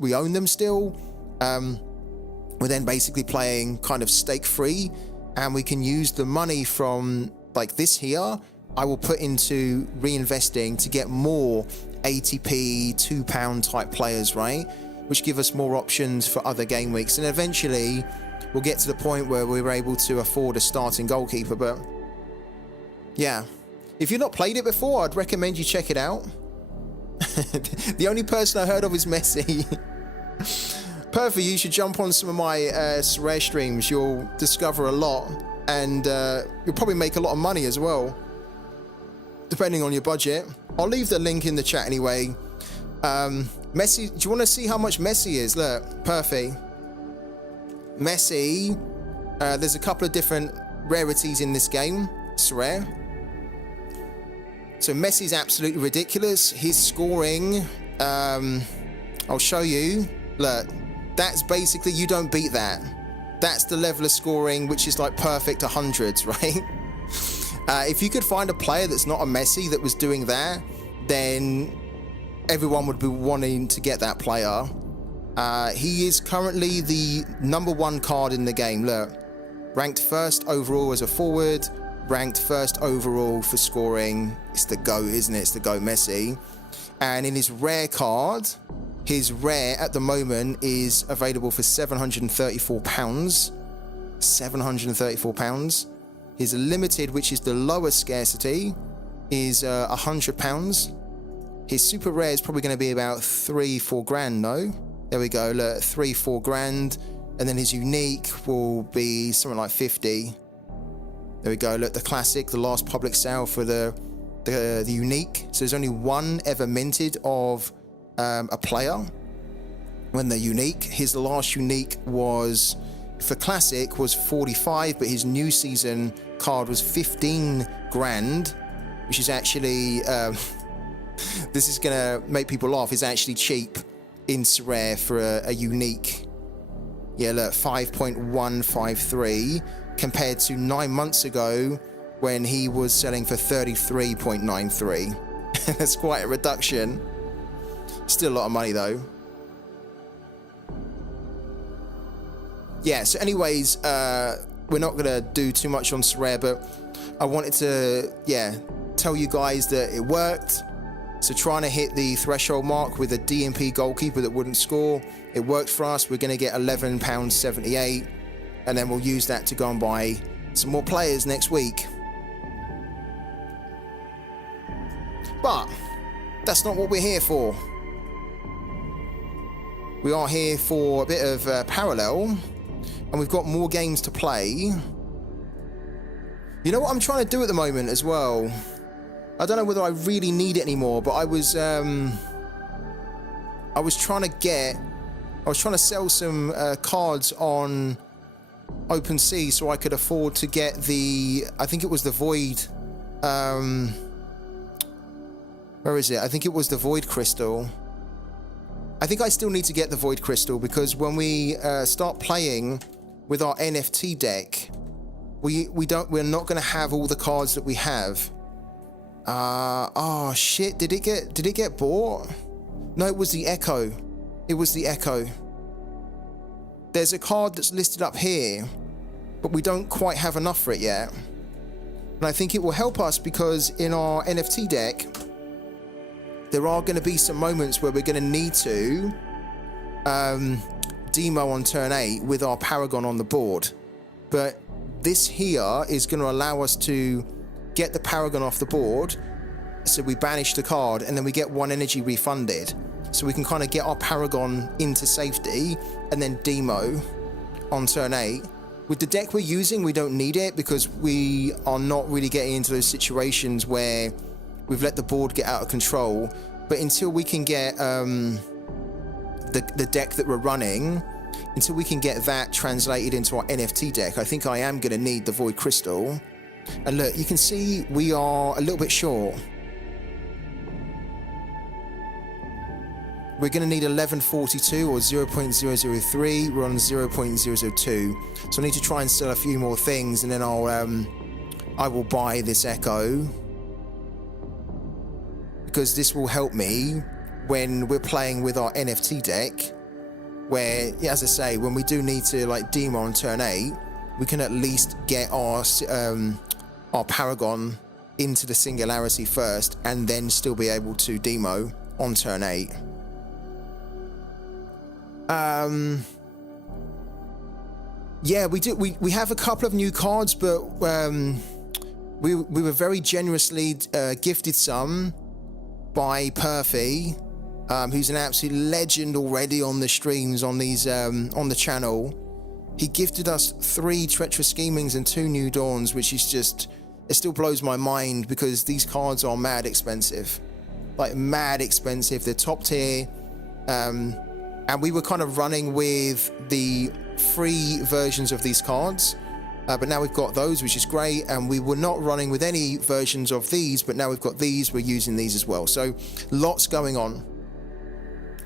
we own them still. We're then basically playing kind of stake free, and we can use the money from like this here, I will put into reinvesting to get more ATP £2 type players, right? Which give us more options for other game weeks. And eventually we'll get to the point where we're able to afford a starting goalkeeper. But yeah, if you've not played it before, I'd recommend you check it out. The only person I heard of is Messi. Perfect, you should jump on some of my Sorare streams. You'll discover a lot, and you'll probably make a lot of money as well, depending on your budget. I'll leave the link in the chat anyway. Messi, do you want to see how much Messi is? Look, perfect. Messi, there's a couple of different rarities in this game, Sorare. So Messi's absolutely ridiculous. His scoring, I'll show you. Look, that's basically, you don't beat that. That's the level of scoring, which is like perfect 100s, right? If you could find a player that's not a Messi that was doing that, then everyone would be wanting to get that player. He is currently the #1 card in the game. Look, ranked first overall as a forward, ranked first overall for scoring. It's the GOAT, isn't it? It's the GOAT Messi. And in his rare card, his rare at the moment is available for £734. £734. His limited, which is the lowest scarcity, is £100. His super rare is probably going to be about 3-4 grand, no? There we go, look, 3-4 grand. And then his unique will be something like 50. There we go, look, the classic, the last public sale for the unique. So there's only one ever minted of a player when they're unique. His last unique was, for classic, was 45, but his new season card was 15 grand, which is actually, this is gonna make people laugh, is actually cheap in Sorare for a unique. Yeah, look, 5.153 compared to 9 months ago when he was selling for 33.93. That's quite a reduction. Still a lot of money though. Yeah, so anyways, we're not gonna do too much on Sorare, but I wanted to, tell you guys that it worked. So trying to hit the threshold mark with a DMP goalkeeper that wouldn't score, it worked for us. We're gonna get £11.78, and then we'll use that to go and buy some more players next week. But that's not what we're here for. We are here for a bit of parallel, and we've got more games to play. You know what I'm trying to do at the moment as well? I don't know whether I really need it anymore, but I was trying to sell some cards on OpenSea so I could afford to get the, I think it was the Void, where is it? I think it was the Void Crystal. I think I still need to get the Void Crystal because when we start playing with our NFT deck, we're not going to have all the cards that we have. Oh shit! Did it get bought? No, it was the Echo. It was the Echo. There's a card that's listed up here, but we don't quite have enough for it yet. And I think it will help us because in our NFT deck, there are going to be some moments where we're going to need to demo on turn 8 with our Paragon on the board. But this here is going to allow us to get the Paragon off the board, so we banish the card and then we get 1 energy refunded. So we can kind of get our Paragon into safety and then demo on turn 8. With the deck we're using, we don't need it because we are not really getting into those situations where we've let the board get out of control. But until we can get the deck that we're running, until we can get that translated into our NFT deck, I think I am going to need the Void Crystal. And look, you can see we are a little bit short. We're going to need 1142 or 0.003. We're on 0.002. So I need to try and sell a few more things, and then I will buy this Echo, because this will help me when we're playing with our NFT deck, where, as I say, when we do need to like demo on turn 8, we can at least get our Paragon into the Singularity first and then still be able to demo on turn 8. Yeah, we have a couple of new cards, but we were very generously gifted some by Perfy, who's an absolute legend already on the streams on these on the channel. He gifted us 3 Treacherous Schemings and 2 New Dawns, which is just, it still blows my mind because these cards are mad expensive, like mad expensive. They're top tier, and we were kind of running with the free versions of these cards, but now we've got those, which is great. And we were not running with any versions of these, but now we've got these. We're using these as well. So lots going on.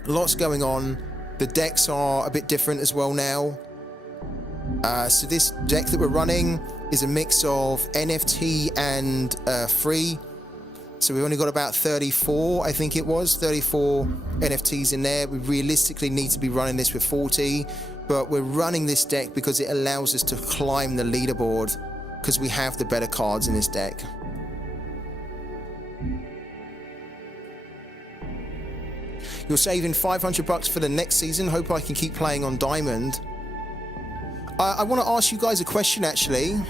Lots going on. The decks are a bit different as well now. So this deck that we're running is a mix of NFT and free. So we've only got about 34, I think it was, 34 NFTs in there. We realistically need to be running this with 40, but we're running this deck because it allows us to climb the leaderboard because we have the better cards in this deck. You're saving $500 for the next season. Hope I can keep playing on Diamond. I want to ask you guys a question, actually.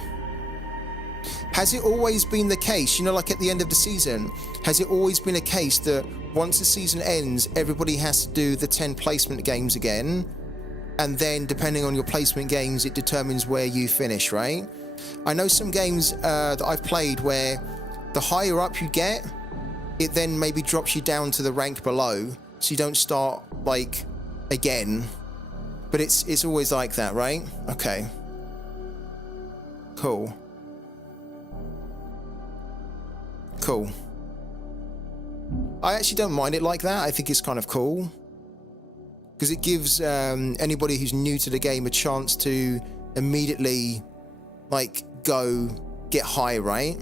Has it always been the case, you know, like at the end of the season, has it always been a case that once the season ends, everybody has to do the 10 placement games again? And then depending on your placement games, it determines where you finish, right? I know some games that I've played where the higher up you get, it then maybe drops you down to the rank below, so you don't start like again. But it's always like that, right? Okay. Cool. Cool. I actually don't mind it like that. I think it's kind of cool because it gives anybody who's new to the game a chance to immediately like go get high, right?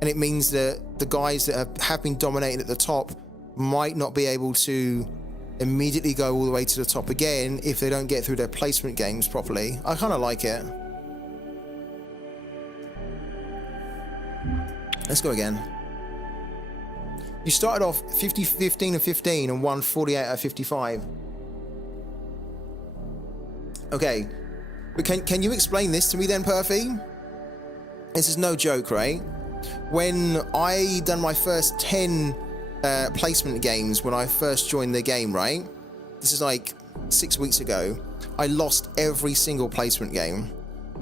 And it means that the guys that have been dominating at the top might not be able to immediately go all the way to the top again if they don't get through their placement games properly. I kind of like it. Let's go again. You started off 15 and 15 and won 48 out of 55. Okay, but can you explain this to me then, Perfy? This is no joke, right? When I done my first 10 placement games when I first joined the game, right? this is like 6 weeks ago, I lost every single placement game.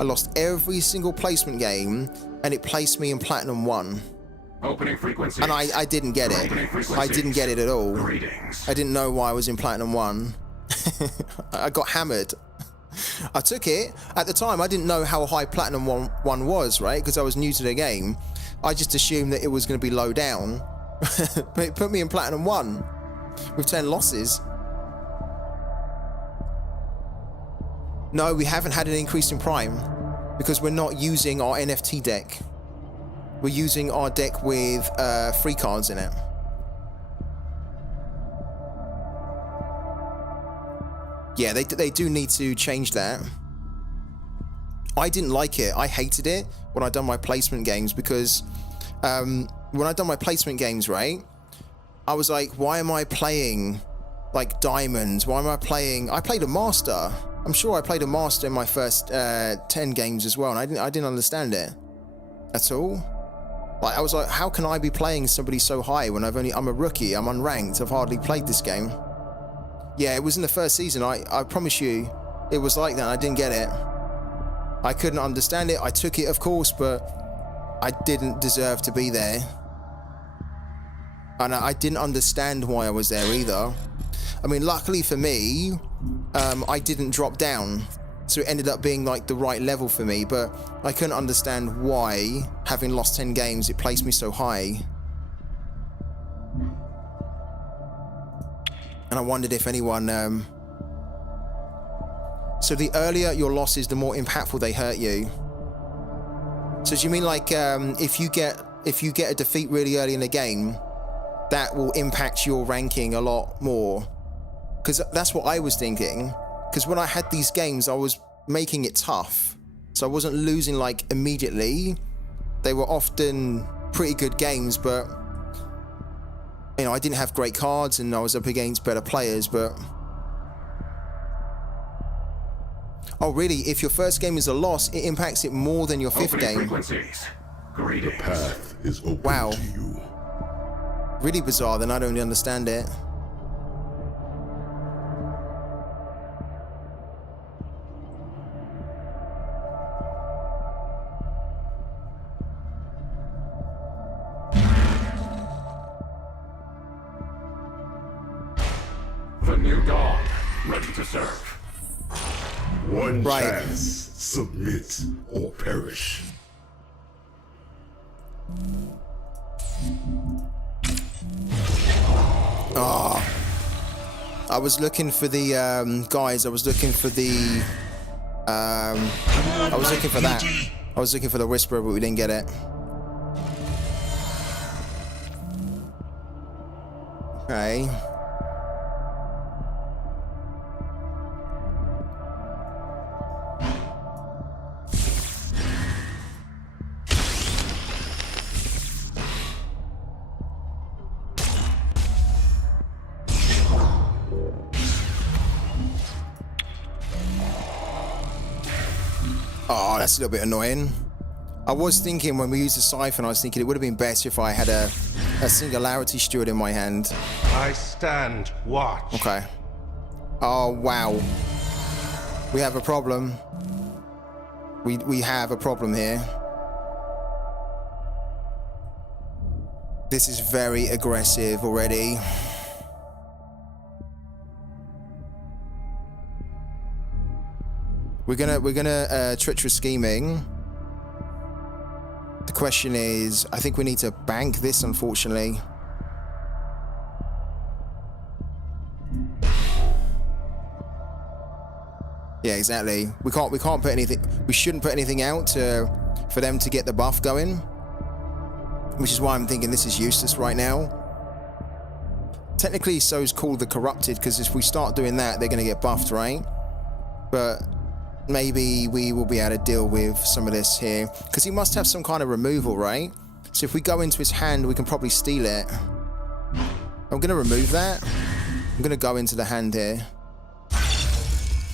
I lost every single placement game, and it placed me in Platinum 1. Opening frequency. And I didn't get it. I didn't get it at all. Greetings. I didn't know why I was in Platinum 1. I got hammered. I took it. At the time, I didn't know how high Platinum 1 was, right? Because I was new to the game. I just assumed that it was going to be low down. But it put me in Platinum 1 with 10 losses. No, we haven't had an increase in Prime because we're not using our NFT deck. We're using our deck with free cards in it. Yeah, they do need to change that. I didn't like it. I hated it when I done my placement games because when I done my placement games, right, I was like, why am I playing like diamonds? Why am I playing? I played a master. I'm sure I played a master in my first 10 games as well, and I didn't understand it at all. Like, I was like, how can I be playing somebody so high when I'm a rookie, I'm unranked, I've hardly played this game. Yeah, it was in the first season. I promise you, it was like that. I didn't get it. I couldn't understand it. I took it, of course, but I didn't deserve to be there. And I didn't understand why I was there either. I mean, luckily for me, I didn't drop down. So it ended up being like the right level for me, but I couldn't understand why, having lost 10 games, it placed me so high. And I wondered if anyone... So the earlier your losses, the more impactful they hurt you. So do you mean like if you get a defeat really early in the game, that will impact your ranking a lot more? Because that's what I was thinking. Because when I had these games, I was making it tough. So I wasn't losing like immediately. They were often pretty good games, but you know, I didn't have great cards and I was up against better players, but... Oh really? If your first game is a loss, it impacts it more than your fifth game. Frequencies. Greetings. The path is open Wow. to you. Really bizarre, then I don't really understand it. The new dawn, ready to serve. One Right. chance. Submit or perish. Oh. I was looking for the guys, I was looking for the I was looking for that. I was looking for the Whisperer, but we didn't get it. Okay. Oh, that's a little bit annoying. I was thinking when we used the Siphon, I was thinking it would have been better if I had a Singularity Steward in my hand. I stand watch. Okay. Oh, wow. We have a problem. We have a problem here. This is very aggressive already. We're gonna treacherous scheming. The question is, I think we need to bank this, unfortunately. Yeah, exactly. We can't put anything. We shouldn't put anything out for them to get the buff going. Which is why I'm thinking this is useless right now. Technically, so's called the Corrupted, because if we start doing that, they're gonna get buffed, right? But maybe we will be able to deal with some of this here, because he must have some kind of removal, right? So if we go into his hand, we can probably steal it. I'm gonna remove that. I'm gonna go into the hand here.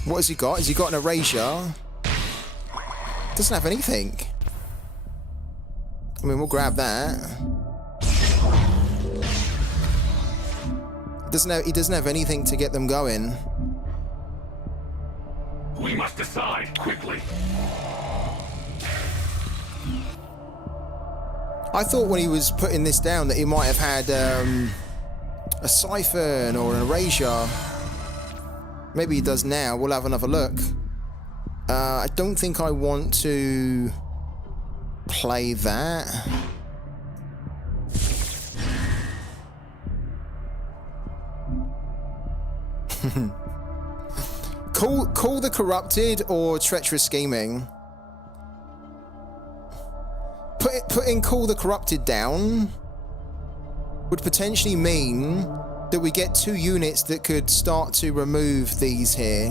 What has he got? Has he got an erasure? Doesn't have anything. I mean, we'll grab that. He doesn't have anything to get them going. We must decide quickly. I thought when he was putting this down that he might have had a siphon or an erasure. Maybe he does now. We'll have another look. I don't think I want to play that. Call the corrupted or treacherous scheming. Putting call the corrupted down would potentially mean that we get 2 units that could start to remove these here.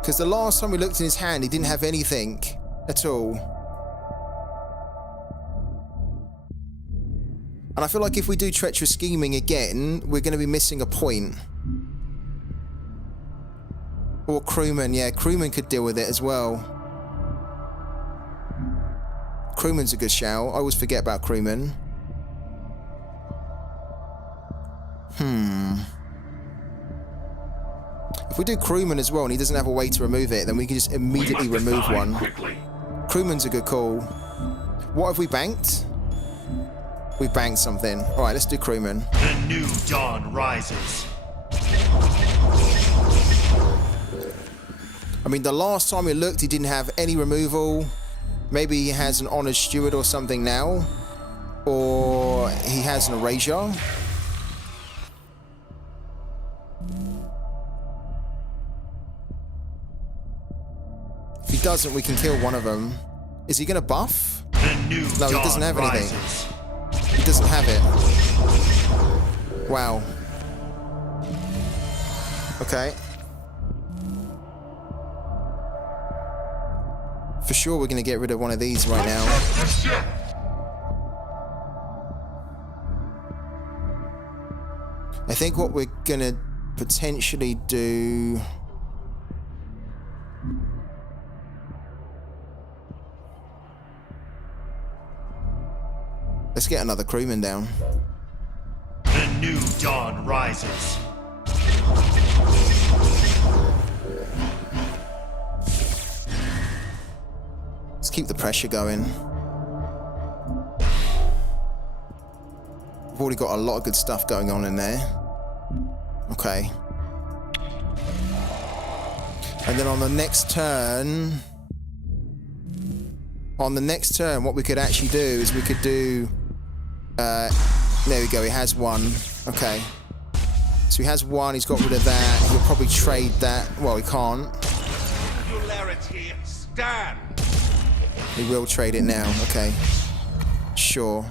Because the last time we looked in his hand, he didn't have anything at all. And I feel like if we do treacherous scheming again, we're going to be missing a point. Or crewman, yeah, crewman could deal with it as well. Crewman's a good shout. I always forget about crewman. If we do crewman as well and he doesn't have a way to remove it, then we can just immediately remove one. Quickly. Crewman's a good call. What have we banked? We banked something. Alright, let's do crewman. The new dawn rises. I mean, the last time we looked, he didn't have any removal. Maybe he has an honoured steward or something now. Or he has an erasure. If he doesn't, we can kill one of them. Is he going to buff? No, he doesn't have anything. He doesn't have it. Wow. Okay. For sure we're going to get rid of one of these right now. I think what we're going to potentially do... Let's get another crewman down. The new dawn rises. Let's keep the pressure going. We've already got a lot of good stuff going on in there. Okay. And then on the next turn... what we could actually do is we could do... there we go, he has one. Okay. So he has one, he's got rid of that. He'll probably trade that. Well, he can't. Singularity, stand! He will trade it now. Okay. Sure.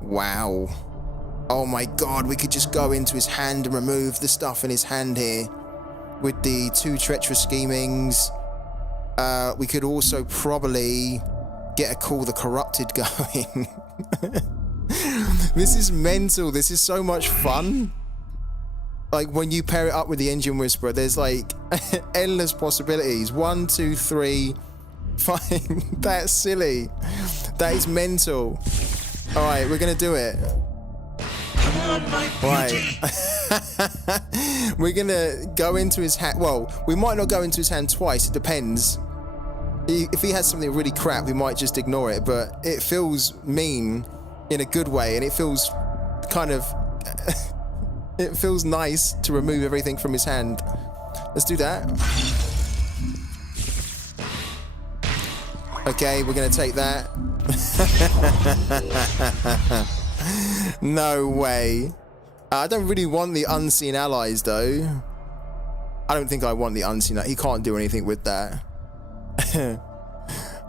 Wow. Oh my god, we could just go into his hand and remove the stuff in his hand here. With the 2 treacherous schemings. We could also probably get a call the corrupted going. This is mental. This is so much fun. Like when you pair it up with the engine whisperer, there's like endless possibilities. 1, 2, 3, 5. That's silly. That is mental. All right, we're gonna do it. Right. We're gonna go into his hand. Well, we might not go into his hand twice. It depends. If he has something really crap, we might just ignore it. But it feels mean in a good way, and it feels kind of... it feels nice to remove everything from his hand. Let's do that. Okay, we're gonna take that. No way. I don't really want the unseen allies, though. I don't think I want the unseen... He can't do anything with that.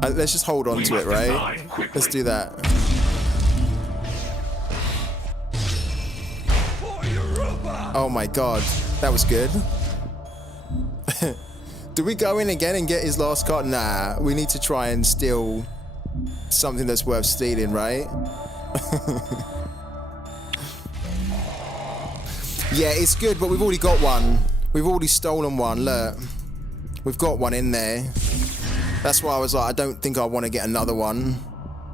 Let's just hold on to it, right? Let's do that. Oh my god. That was good. Do we go in again and get his last card? Nah. We need to try and steal something that's worth stealing, right? Yeah, it's good, but we've already got one. We've already stolen one, look. We've got one in there. That's why I was like, I don't think I want to get another one.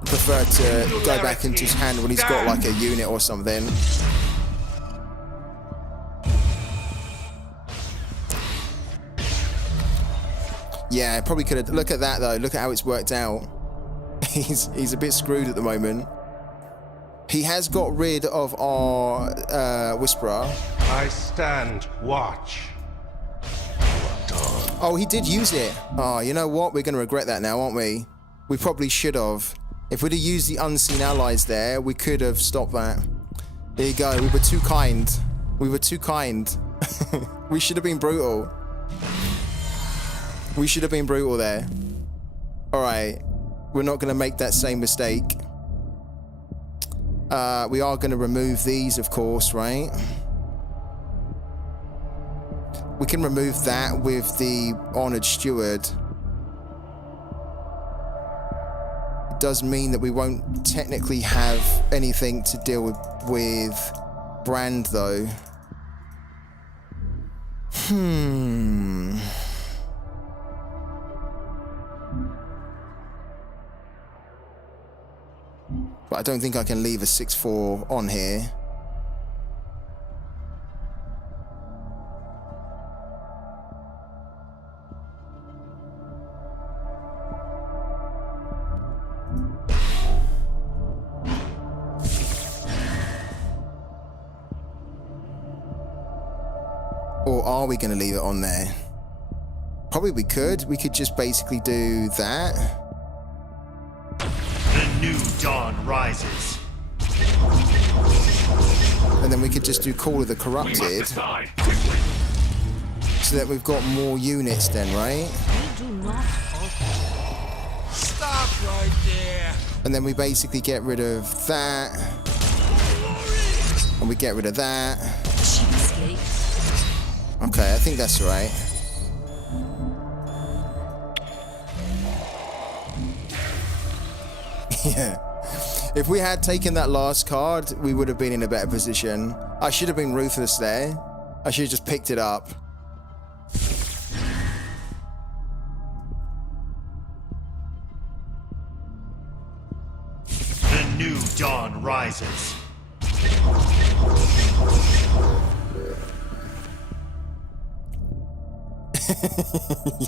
prefer to go back into his hand when he's got like a unit or something. Yeah, probably could have. Look at that though. Look at how it's worked out. He's a bit screwed at the moment. He has got rid of our Whisperer. I stand watch. Oh, he did use it. Oh, you know what? We're going to regret that now, aren't we? We probably should have. If we'd have used the unseen allies there, we could have stopped that. There you go. We were too kind. We were too kind. We should have been brutal. We should have been brutal there. All right. We're not going to make that same mistake. We are going to remove these, of course, right? We can remove that with the Honored Steward. It does mean that we won't technically have anything to deal with Brand, though. But I don't think I can leave a 6-4 on here. Or are we going to leave it on there? Probably we could. We could just basically do that. The new dawn rises. And then we could just do Call of the Corrupted. So that we've got more units then, right? Stop right there. And then we basically get rid of that. And we get rid of that. Okay, I think that's right. Yeah. If we had taken that last card, we would have been in a better position. I should have been ruthless there. I should have just picked it up. The new dawn rises.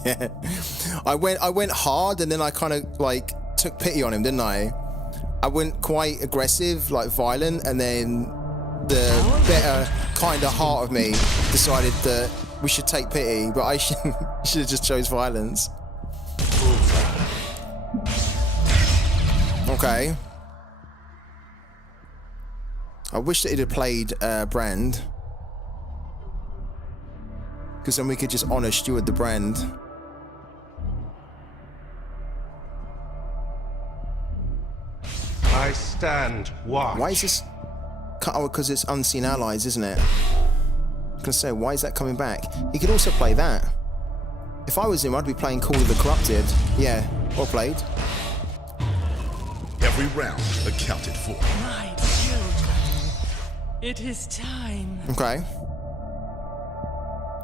Yeah. I went hard and then I kind of like took pity on him, didn't I? I went quite aggressive, like violent, and then the better kind of heart of me decided that we should take pity, but I should have just chose violence. Okay. I wish that it had played Brand. Because then we could just honor Steward the Brand. I stand watch. Why is this? Oh, because it's Unseen Allies, isn't it? I was gonna say, why is that coming back? He could also play that. If I was him, I'd be playing Call of the Corrupted. Yeah, well played. Every round accounted for. My children, it is time. Okay.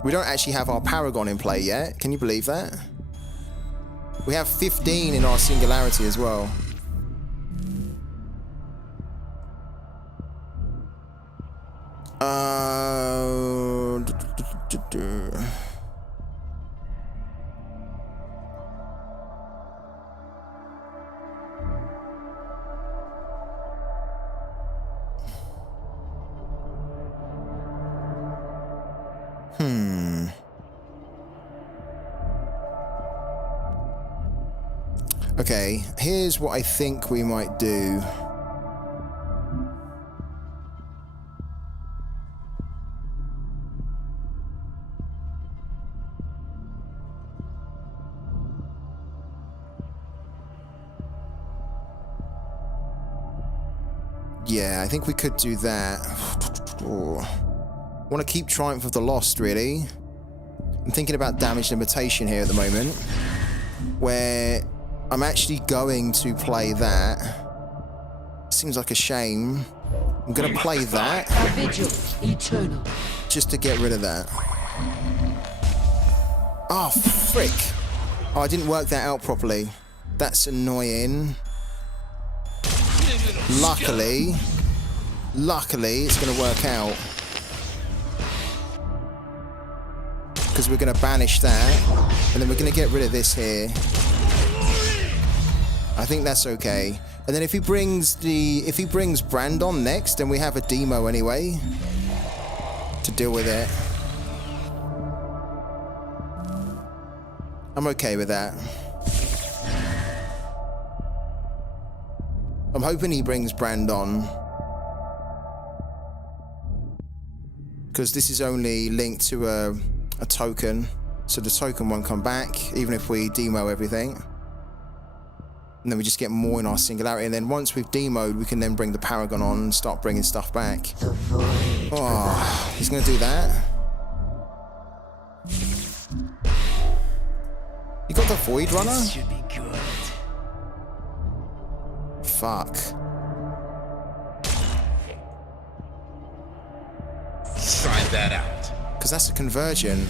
We don't actually have our Paragon in play yet. Can you believe that? We have 15 in our Singularity as well. Okay, here's what I think we might do. Yeah, I think we could do that. Want to keep Triumph of the Lost, really. I'm thinking about damage limitation here at the moment, where I'm actually going to play that. Seems like a shame. I'm going to play that. Vigil, eternal. Just to get rid of that. Oh, frick. Oh, I didn't work that out properly. That's annoying. Luckily, it's going to work out. Because we're going to banish that. And then we're going to get rid of this here. I think that's okay. And then if he brings Brandon next, then we have a demo anyway to deal with it. I'm okay with that. I'm hoping he brings Brandon, because this is only linked to a token, so the token won't come back even if we demo everything. And then we just get more in our singularity, and then once we've demoed, we can then bring the Paragon on and start bringing stuff back. Oh, he's gonna do that. You got the Void Runner? This should be good. Fuck. Try that out. Because that's a conversion.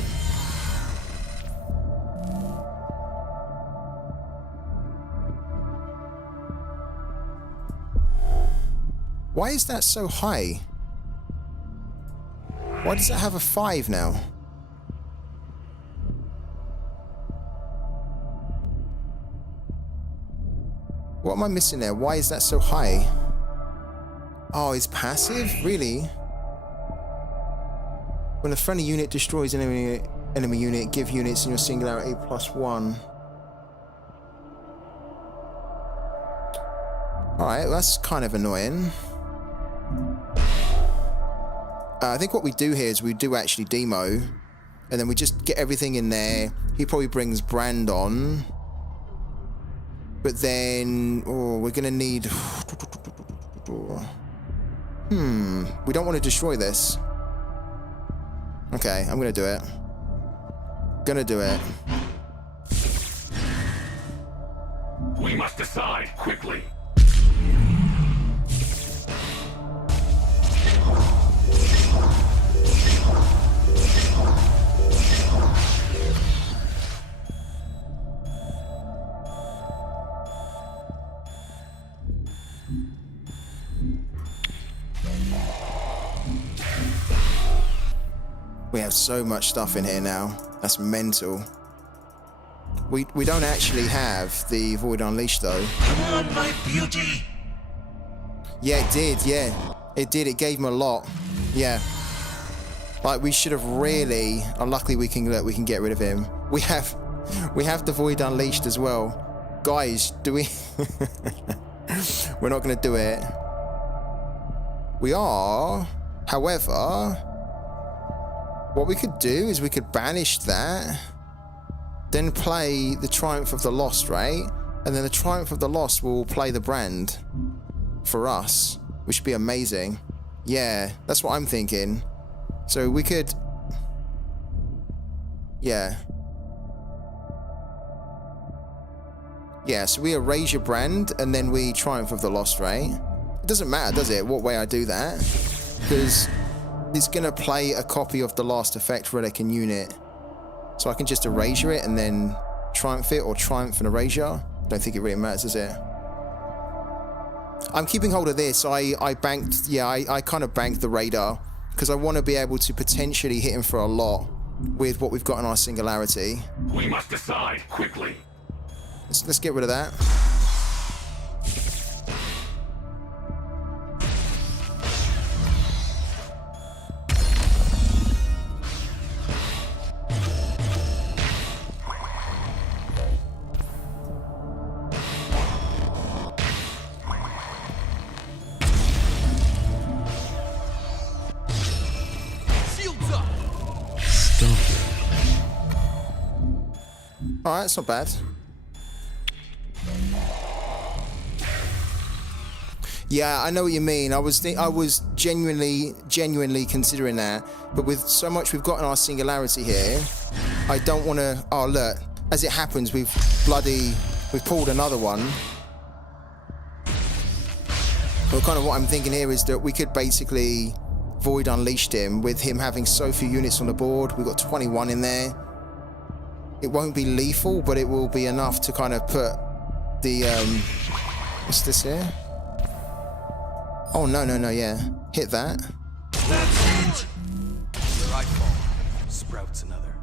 Why is that so high? Why does it have a 5 now? What am I missing there? Why is that so high? Oh, it's passive? Really? When a friendly unit destroys an enemy unit, give units in your singularity +1. Alright, well, that's kind of annoying. I think what we do here is we do actually demo, and then we just get everything in there. He probably brings Brandon. But then, we're gonna need... we don't want to destroy this. Okay, I'm gonna do it. Gonna do it. We must decide quickly. We have so much stuff in here now. That's mental. We don't actually have the Void Unleashed though. Come on, my beauty. Yeah, it did. Yeah, it did. It gave him a lot. Yeah. Like we should have really. Luckily, we can get rid of him. We have the Void Unleashed as well, guys. Do we? We're not going to do it. We are, however. What we could do is we could banish that, then play the Triumph of the Lost, right? And then the Triumph of the Lost will play the brand for us, which would be amazing. Yeah, that's what I'm thinking. So we could... Yeah. Yeah, so we erase your brand, and then we Triumph of the Lost, right? It doesn't matter, does it, what way I do that? Because... it's going to play a copy of the last effect relic and unit. So I can just erasure it and then triumph it, or triumph and erasure. Don't think it really matters, does it? I'm keeping hold of this. I banked, yeah, I kind of banked the radar because I want to be able to potentially hit him for a lot with what we've got in our singularity. We must decide quickly. Let's get rid of that. Alright, it's not bad. Yeah, I know what you mean. I was genuinely considering that, but with so much we've got in our singularity here, I don't want to. Oh look, as it happens, we've pulled another one. Well, kind of what I'm thinking here is that we could basically Void Unleashed him with him having so few units on the board. We've got 21 in there. It won't be lethal, but it will be enough to kind of put the what's this here? Oh, no, no, no, yeah. Hit that. That's it! Where I fall, sprouts another.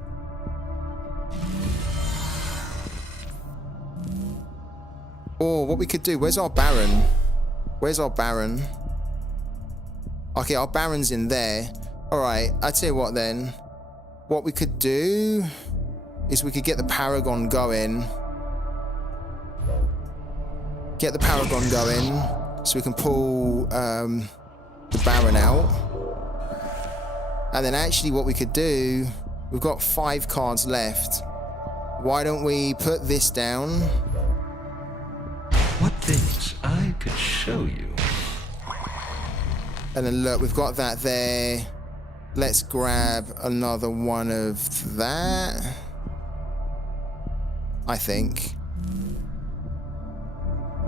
Or what we could do, where's our Baron? Where's our Baron? Okay, our Baron's in there. Alright, I tell you what then. What we could do is we could get the Paragon going. Get the Paragon going so we can pull the Baron out. And then actually what we could do, we've got 5 cards left. Why don't we put this down? What things I could show you. And then look, we've got that there. Let's grab another one of that. I think.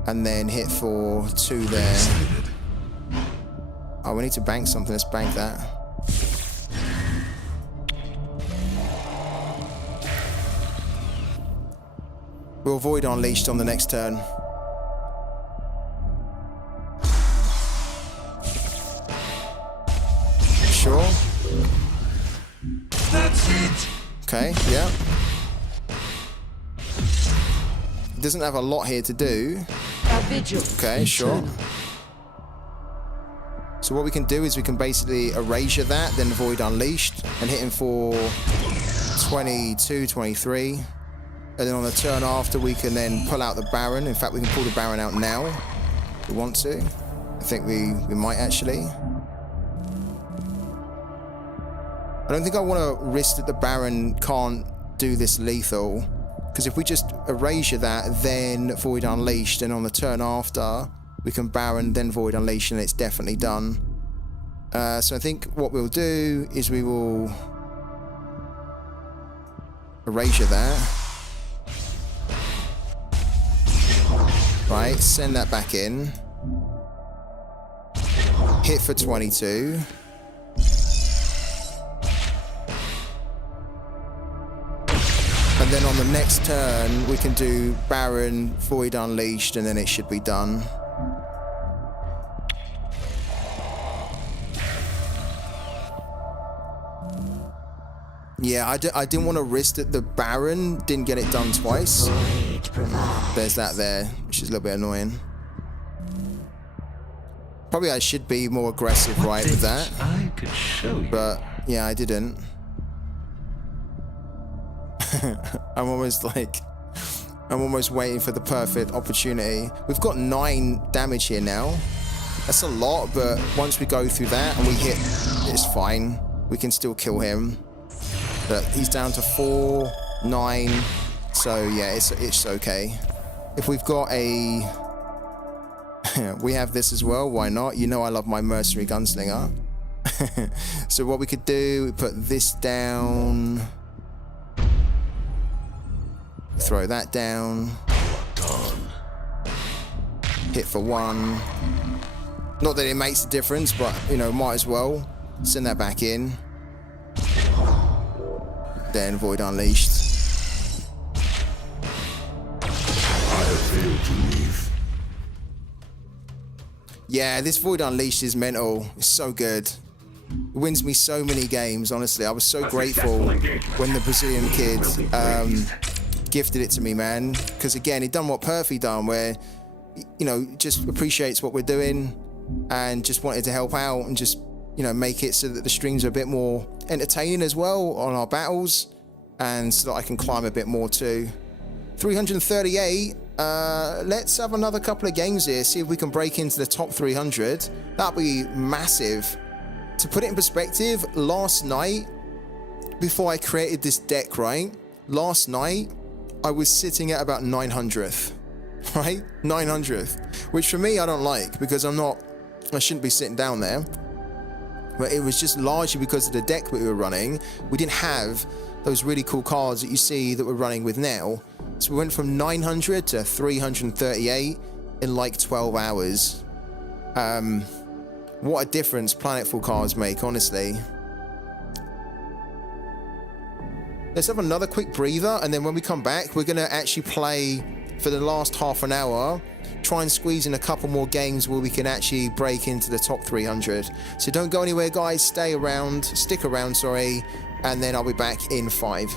And then hit for 2 there. Oh, we need to bank something. Let's bank that. We'll avoid Unleashed on the next turn. Sure. That's it! Okay, yeah. It doesn't have a lot here to do. Okay, sure. So what we can do is we can basically erasure that, then avoid Unleashed, and hit him for 22, 23. And then on the turn after, we can then pull out the Baron. In fact, we can pull the Baron out now, if we want to. I think we might actually. I don't think I want to risk that the Baron can't do this lethal, because if we just erasure that, then Void Unleashed, and on the turn after, we can Baron, then Void Unleashed, and it's definitely done. So I think what we'll do is we will erasure that. Right, send that back in. Hit for 22. And then on the next turn, we can do Baron, Void Unleashed, and then it should be done. Yeah, I didn't want to risk that the Baron didn't get it done twice. There's that there, which is a little bit annoying. Probably I should be more aggressive, right, with that. I could show you. But, yeah, I didn't. I'm almost waiting for the perfect opportunity. We've got 9 damage here now. That's a lot, but once we go through that and we hit, it's fine. We can still kill him. But he's down to 4, 9. So yeah, it's okay. If we've got a... we have this as well, why not? You know I love my Mercenary Gunslinger. So what we could do, we put this down... Throw that down. Done. Hit for 1. Not that it makes a difference, but, you know, might as well. Send that back in. Then Void Unleashed. I have failed to leave. Yeah, this Void Unleashed is mental. It's so good. It wins me so many games, honestly. I was so grateful when the Brazilian kid gifted it to me, man. Because again, he done what Perfy done, where, you know, just appreciates what we're doing and just wanted to help out and just, you know, make it so that the streams are a bit more entertaining as well on our battles, and so that I can climb a bit more too. 338. Let's have another couple of games here, see if we can break into the top 300. That'd be massive. To put it in perspective, last night, before I created this deck, right? Last night, I was sitting at about 900th, right? 900th, which for me, I don't like, because I shouldn't be sitting down there. But it was just largely because of the deck we were running. We didn't have those really cool cards that you see that we're running with now. So we went from 900 to 338 in like 12 hours. What a difference Planetful cards make, honestly. Let's have another quick breather, and then when we come back, we're going to actually play for the last half an hour, try and squeeze in a couple more games where we can actually break into the top 300. So don't go anywhere, guys. Stick around, sorry, and then I'll be back in 5.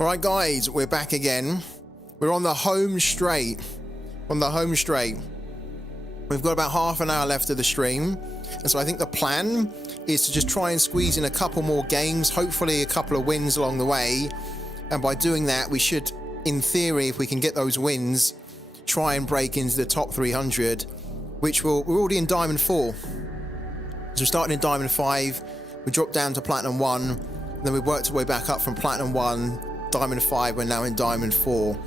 All right, guys, we're back again. We're on the home straight. On the home straight. We've got about half an hour left of the stream. And so I think the plan is to just try and squeeze in a couple more games, hopefully a couple of wins along the way. And by doing that, we should, in theory, if we can get those wins, try and break into the top 300, which we're already in Diamond 4. So we're starting in Diamond 5, we dropped down to Platinum 1, then we worked our way back up from Platinum 1, Diamond 5, we're now in Diamond 4.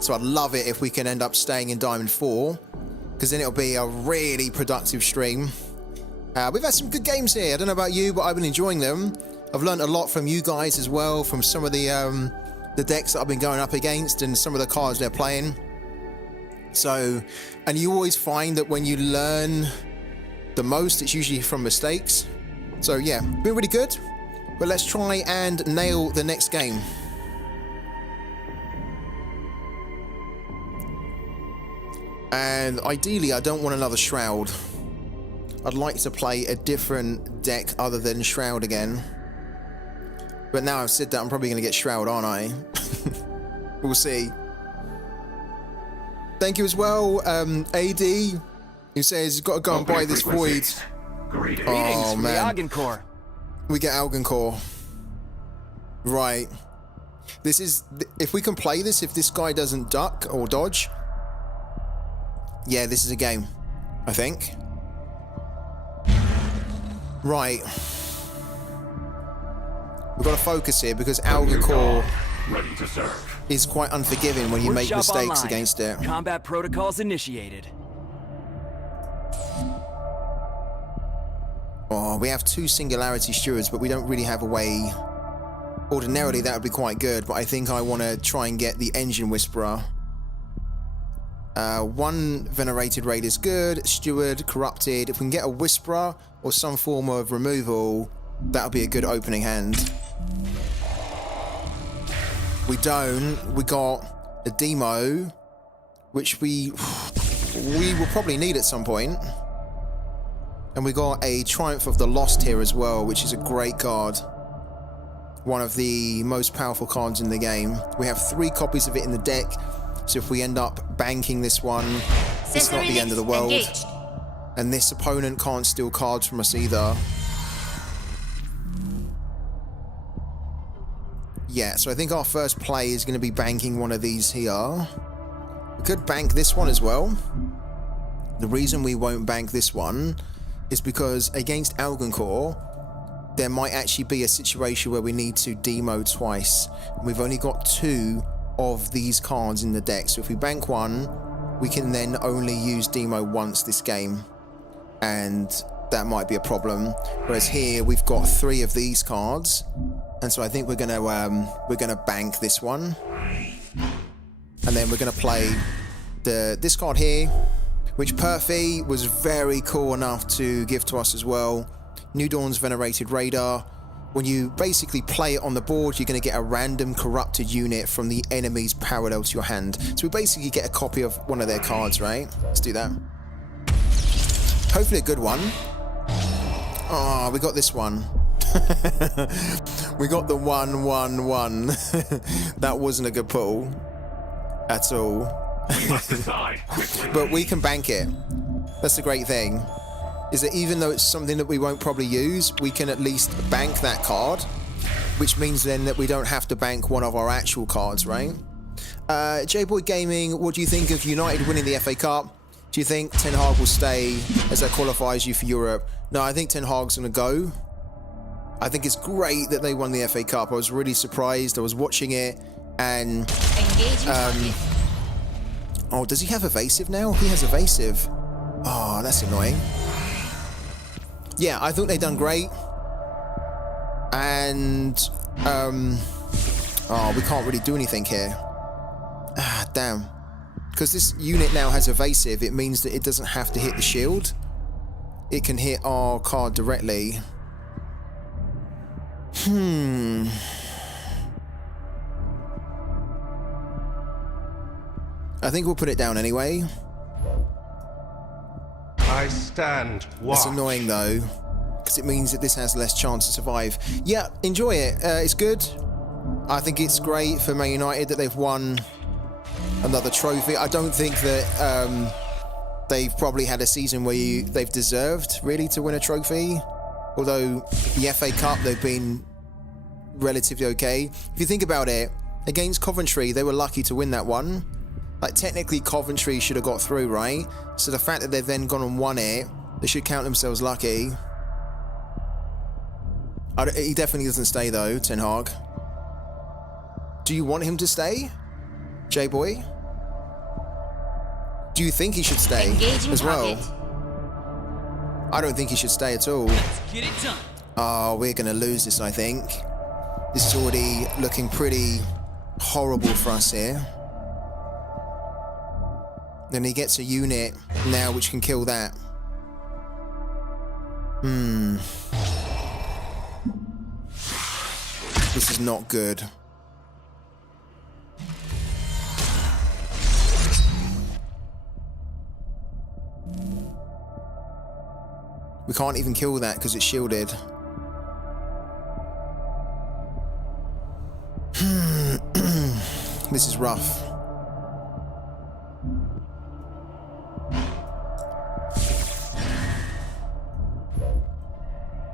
So I'd love it if we can end up staying in Diamond 4, because then it'll be a really productive stream. We've had some good games here. I don't know about you, but I've been enjoying them. I've learned a lot from you guys as well, from some of the decks that I've been going up against and some of the cards they're playing. So, and you always find that when you learn the most, it's usually from mistakes. So yeah, been really good. But let's try and nail the next game. And ideally, I don't want another Shroud. I'd like to play a different deck other than Shroud again. But now I've said that, I'm probably going to get Shroud, aren't I? We'll see. Thank you as well, AD, who says you've got to go and buy this Void. Oh, man. We get Algoncore. Right. This is... If we can play this, if this guy doesn't duck or dodge... Yeah, this is a game, I think. Right. We've got to focus here because Algoncore is quite unforgiving when you make mistakes against it. Combat protocols initiated. Oh, we have 2 Singularity Stewards, but we don't really have a way. Ordinarily, that would be quite good, but I think I want to try and get the Engine Whisperer. 1 Venerated Raid is good, Steward, Corrupted. If we can get a Whisperer or some form of removal, that'll be a good opening hand. We don't. We got a Demo, which we will probably need at some point. And we got a Triumph of the Lost here as well, which is a great card. One of the most powerful cards in the game. We have 3 copies of it in the deck. So if we end up banking this one, it's not the end of the world. Engaged. And this opponent can't steal cards from us either. Yeah, so I think our first play is going to be banking one of these here. We could bank this one as well. The reason we won't bank this one is because against Algoncore, there might actually be a situation where we need to demo twice. We've only got 2 of these cards in the deck, so if we bank one, we can then only use demo once this game, and that might be a problem. Whereas here we've got 3 of these cards, and so I think we're gonna bank this one, and then we're gonna play this card here, which Perfy was very cool enough to give to us as well. New Dawn's Venerated Radar. When you basically play it on the board, you're going to get a random corrupted unit from the enemy's parallel to your hand. So we basically get a copy of one of their cards, right? Let's do that. Hopefully a good one. Oh, we got this one. We got the 1/1/1. That wasn't a good pull at all. But we can bank it. That's the great thing. Is that even though it's something that we won't probably use, we can at least bank that card, which means then that we don't have to bank one of our actual cards, right? J-Boy Gaming, what do you think of United winning the FA Cup? Do you think Ten Hag will stay as that qualifies you for Europe? No, I think Ten Hag's going to go. I think it's great that they won the FA Cup. I was really surprised. I was watching it and... oh, does he have evasive now? He has evasive. Oh, that's annoying. Yeah, I thought they done great. And, oh, we can't really do anything here. Ah, damn. Because this unit now has evasive, it means that it doesn't have to hit the shield. It can hit our card directly. I think we'll put it down anyway. I stand watch. That's annoying though, because it means that this has less chance to survive. Yeah, enjoy it. It's good. I think it's great for Man United that they've won another trophy. I don't think that they've probably had a season where they've deserved really to win a trophy. Although the FA Cup, they've been relatively okay. If you think about it, against Coventry, they were lucky to win that one. Like, technically, Coventry should have got through, right? So the fact that they've then gone and won it, they should count themselves lucky. He definitely doesn't stay, though, Ten Hag. Do you want him to stay, J-Boy? Do you think he should stay as well? I don't think he should stay at all. Let's get it done. Oh, we're going to lose this, I think. This is already looking pretty horrible for us here. Then he gets a unit now which can kill that. This is not good. We can't even kill that because it's shielded. This is rough.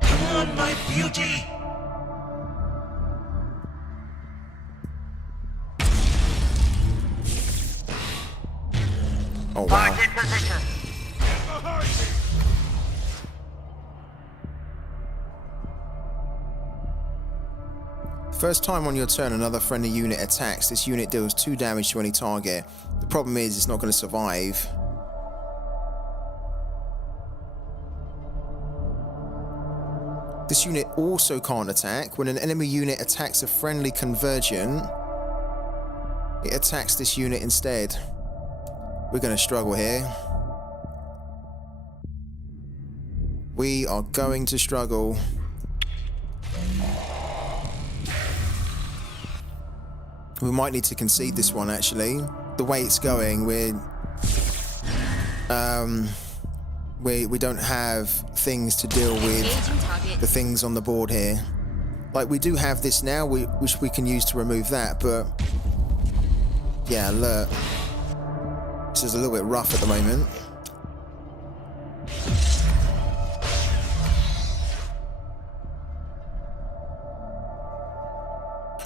Come on, my beauty! Oh, wow. Marked in position. First time on your turn another friendly unit attacks, this unit deals 2 damage to any target. The problem is it's not going to survive. This unit also can't attack. When an enemy unit attacks a friendly convergent, it attacks this unit instead. We're going to struggle here. We are going to struggle. We might need to concede this one, actually. The way it's going, we don't have things to deal with the things on the board here. Like, we do have this now, which we can use to remove that, but yeah, look. This is a little bit rough at the moment.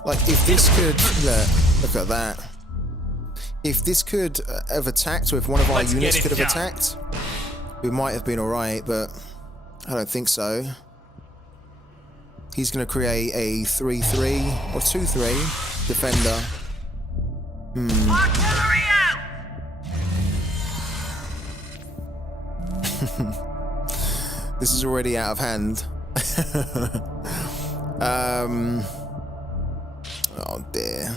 Like, if this could... Look at that. If this could have attacked, or if one of our units could have attacked, we might have been alright, but I don't think so. He's going to create a 3-3 or 2-3 defender. Artillery out! This is already out of hand. Oh dear.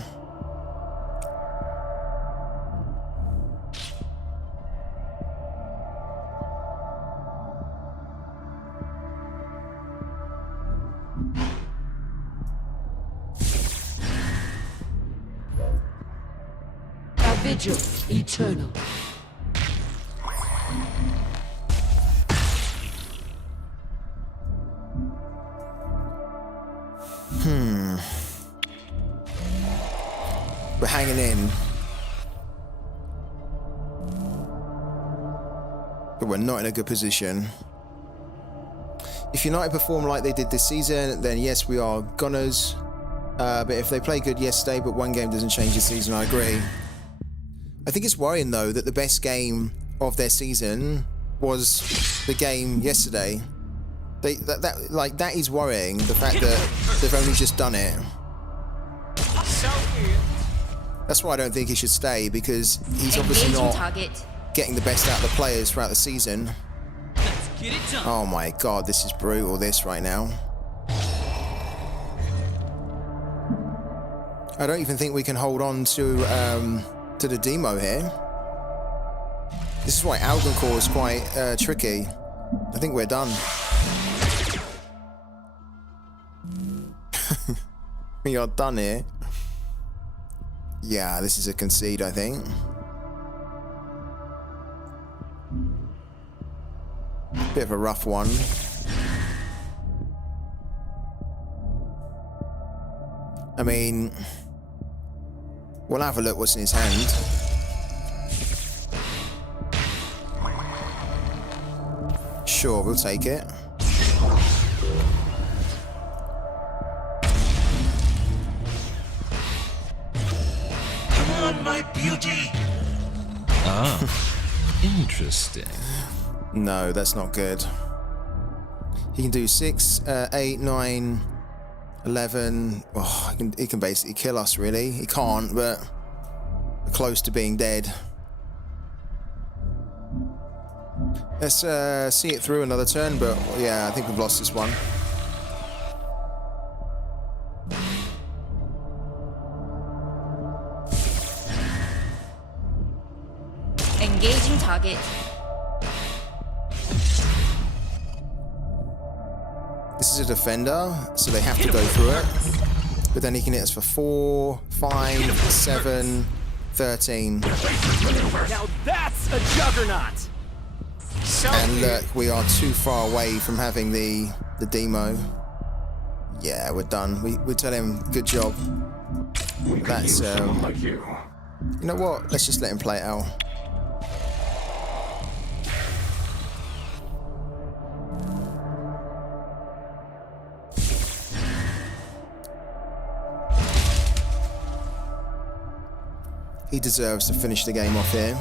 A vigil eternal. We're hanging in. But we're not in a good position. If United perform like they did this season, then yes, we are gunners. But if they play good yesterday, but one game doesn't change the season, I agree. I think it's worrying, though, that the best game of their season was the game yesterday. That is worrying, the fact that they've only just done it. So weird. That's why I don't think he should stay, because he's obviously not getting the best out of the players throughout the season. Let's get it done. Oh my god, this is brutal, this right now. I don't even think we can hold on to the demo here. This is why Algoncore is quite tricky. I think we're done. We are done here. Yeah, this is a concede, I think. Bit of a rough one. I mean, we'll have a look what's in his hand. Sure, we'll take it. Come on, my beauty. Ah, interesting. No, that's not good. He can do 6, 8, 9, 11. Oh, he can basically kill us, really. He can't, but we're close to being dead. Let's see it through another turn, but yeah, I think we've lost this one. Engaging target. This is a defender, so they have to go through it. But then he can hit us for 4, 5, 7, 13. Now that's a juggernaut! And look, we are too far away from having the demo. Yeah, we're done. We tell him, good job. That's like you. You know what? Let's just let him play it out. He deserves to finish the game off here.